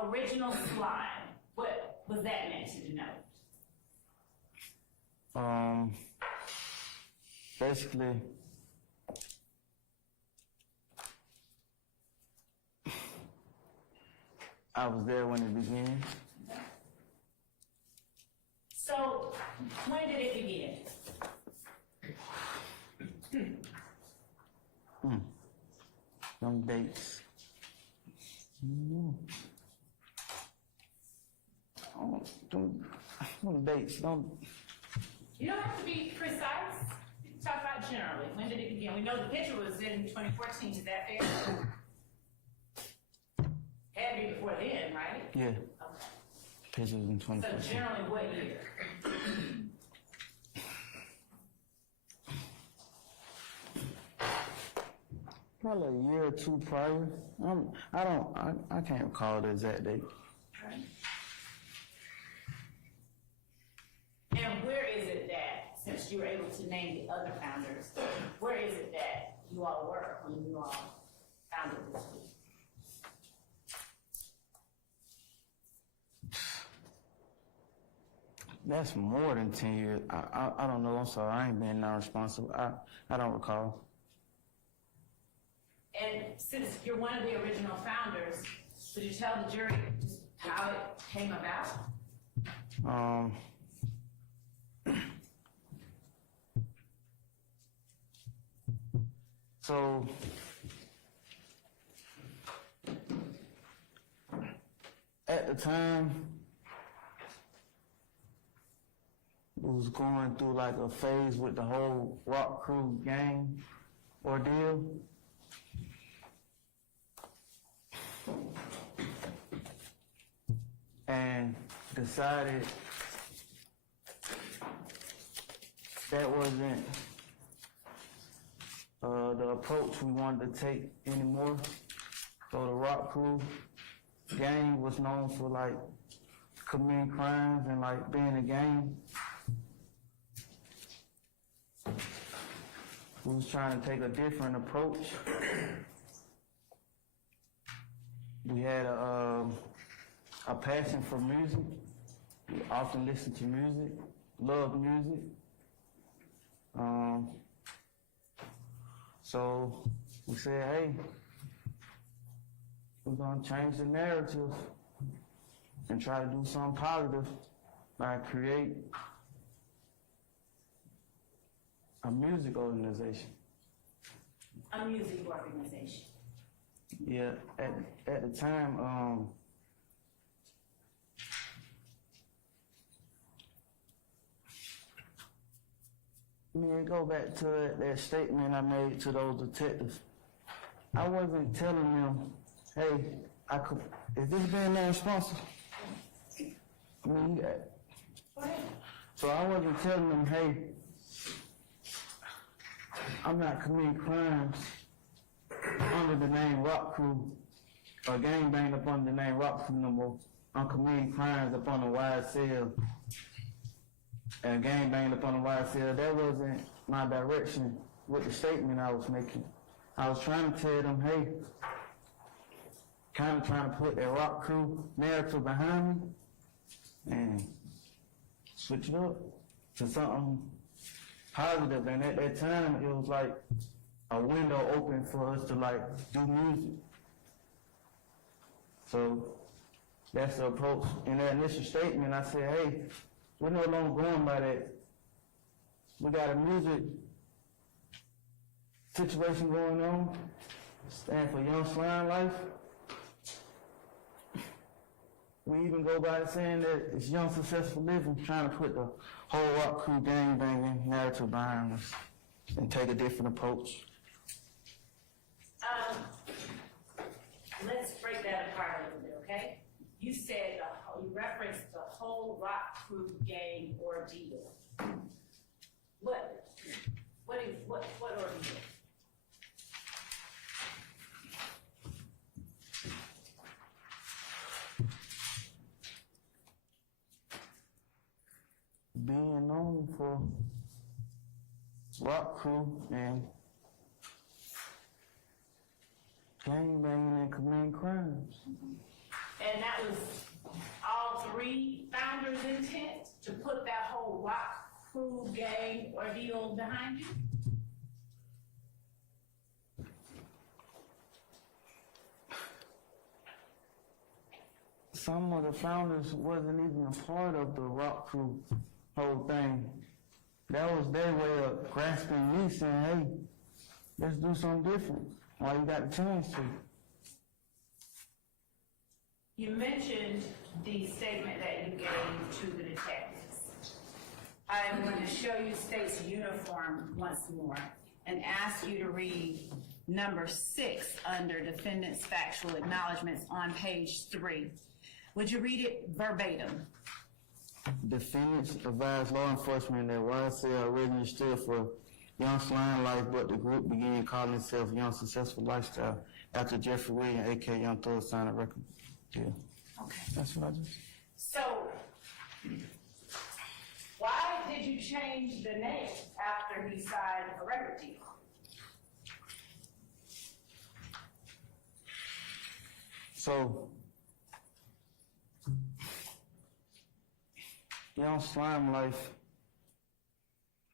original slime, what was that meant to denote? Basically, I was there when it began. So, when did it begin? Them dates. Them dates. You don't have to be precise. You can talk about generally. When did it begin? We know the picture was in 2014. Is that fair? Had to be before then, right? Yeah. Okay. Pictures in So 2014. generally, what year? Probably a year or two prior. I can't recall the exact date. And where is it that, since you were able to name the other founders, where is it that you all were when you all founded this group? That's more than 10 years. I don't know. I'm sorry. I ain't been non-responsible. I don't recall. And since you're one of the original founders, could you tell the jury just how it came about? So, at the time, we was going through like a phase with the whole rock crew gang ordeal. And decided that wasn't the approach we wanted to take anymore. So the rock crew gang was known for like committing crimes and like being a gang. We was trying to take a different approach. We had a passion for music. We often listen to music, love music. So we said, hey, we're gonna change the narrative and try to do something positive by create a music organization. A music organization. Yeah, at the time, go back to that statement I made to those detectives. I wasn't telling them, hey, is this being irresponsible? So I wasn't telling them, hey, I'm not committing crimes under the name Rock Crew, or gangbanged up under the name Rock Crew no more. I'm committing crimes up on the YSL and gangbanged up on the YSL. That wasn't my direction with the statement I was making. I was trying to tell them, hey, kind of trying to put that Rock Crew narrative behind me and switch it up to something positive. And at that time, it was like a window open for us to like do music. So that's the approach. In that initial statement, I said, hey, we're no longer going by that. We got a music situation going on, stand for Young Slime Life. We even go by saying that it's young, successful living, trying to put the whole Rock Crew gangbanging narrative behind us and take a different approach. Let's break that apart a little bit, okay? You said, you referenced the whole Rock Crew gang ordeal. What ordeal? Being known for Rock Crew and gangbanging and committing crimes. And that was all three founders' intent to put that whole Rock Crew gang ordeal behind you? Some of the founders wasn't even a part of the Rock Crew whole thing. That was their way of grasping me, saying, hey, let's do something different. Why you got the chance to? You mentioned the statement that you gave to the detectives. I'm going to show you state's uniform once more and ask you to read number 6 under defendant's factual acknowledgments on page 3. Would you read it verbatim? Defendants advised law enforcement that YSL originally stood for Young Slime Life, but the group began calling itself Young Successful Lifestyle after Jeffrey Williams, a.k.a. Young Thug, signed a record deal. Okay. That's what I just... So, why did you change the name after he signed a record deal? So, Young Slime Life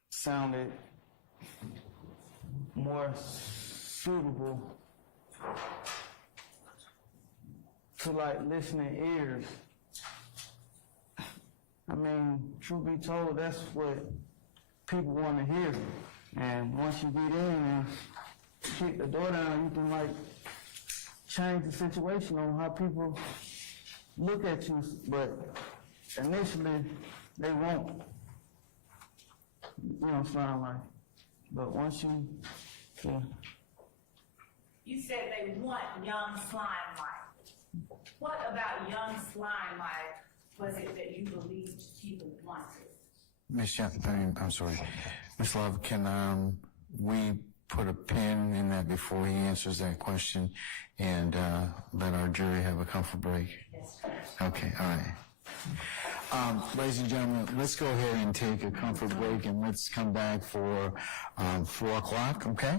sounded more suitable to like listening ears. I mean, truth be told, that's what people want to hear. And once you get in and kick the door down, you can like change the situation on how people look at you. But initially, they won't. fine life. But once you, yeah. You said they want young slime life. What about young slime life was it that you believed people wanted? I'm sorry. Ms. Love, can we put a pin in that before he answers that question and let our jury have a comfort break? Yes. Okay, all right. Ladies and gentlemen, let's go ahead and take a comfort break and let's come back for 4 o'clock, okay?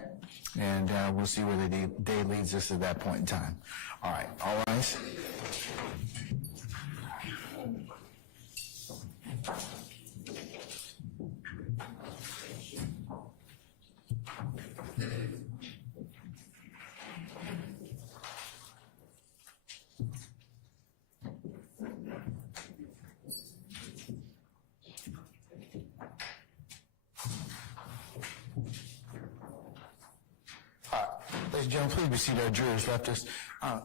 And we'll see where the day leads us at that point in time. All right, all rise. Ladies and gentlemen, please be seated. Our jurors left us.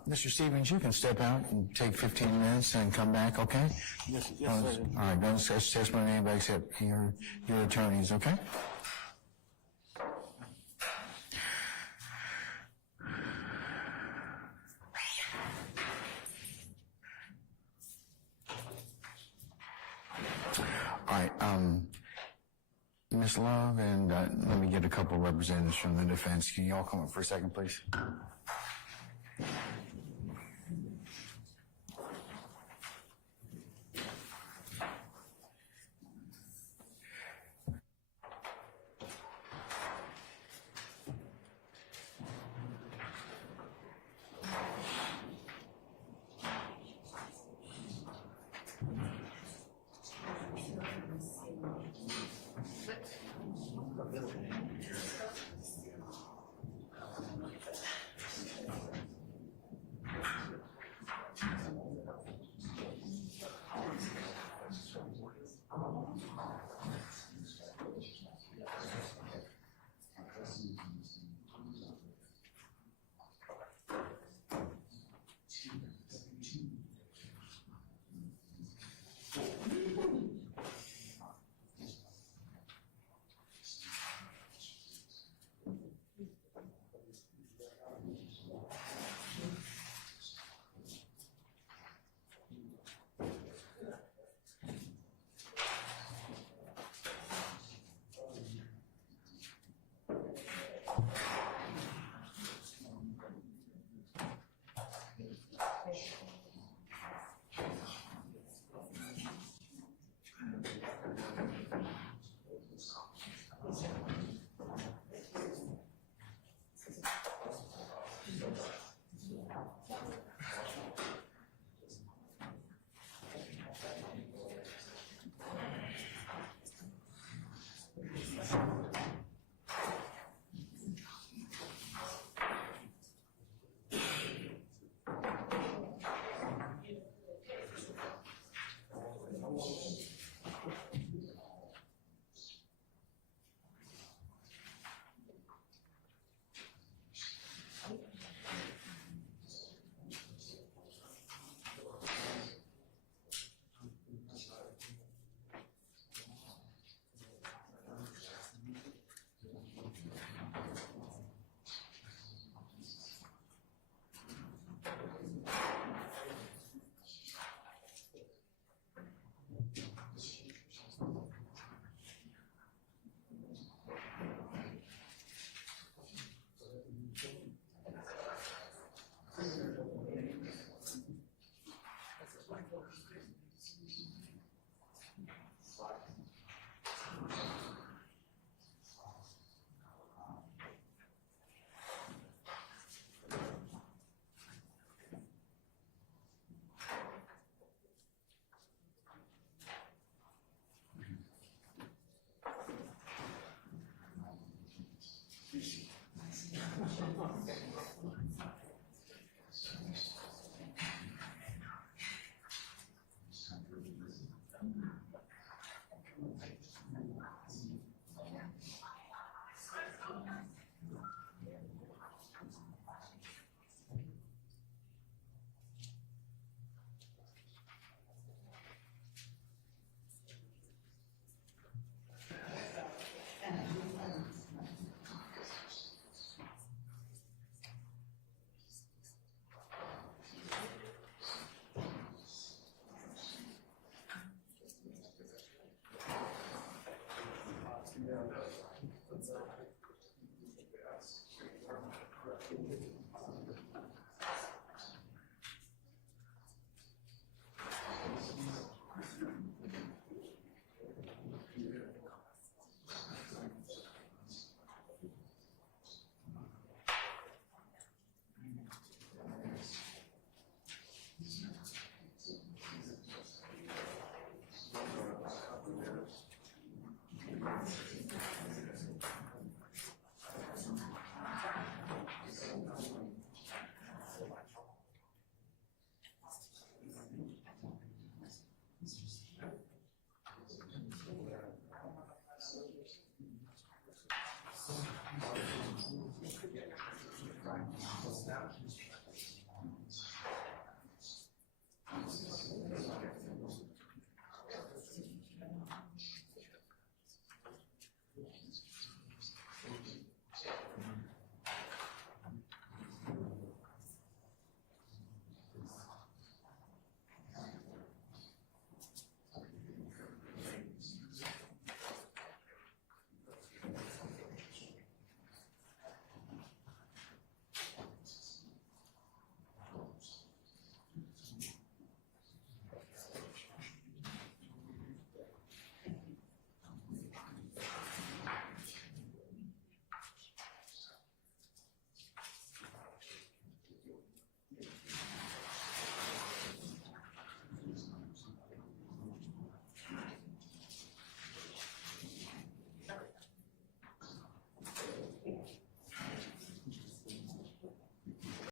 Mr. Stevens, you can step out and take 15 minutes and come back, okay? Yes, sir. All right, don't discuss testimony with anybody except your attorneys, okay? All right, Ms. Love, and let me get a couple of representatives from the defense. Can you all come up for a second, please? Mr.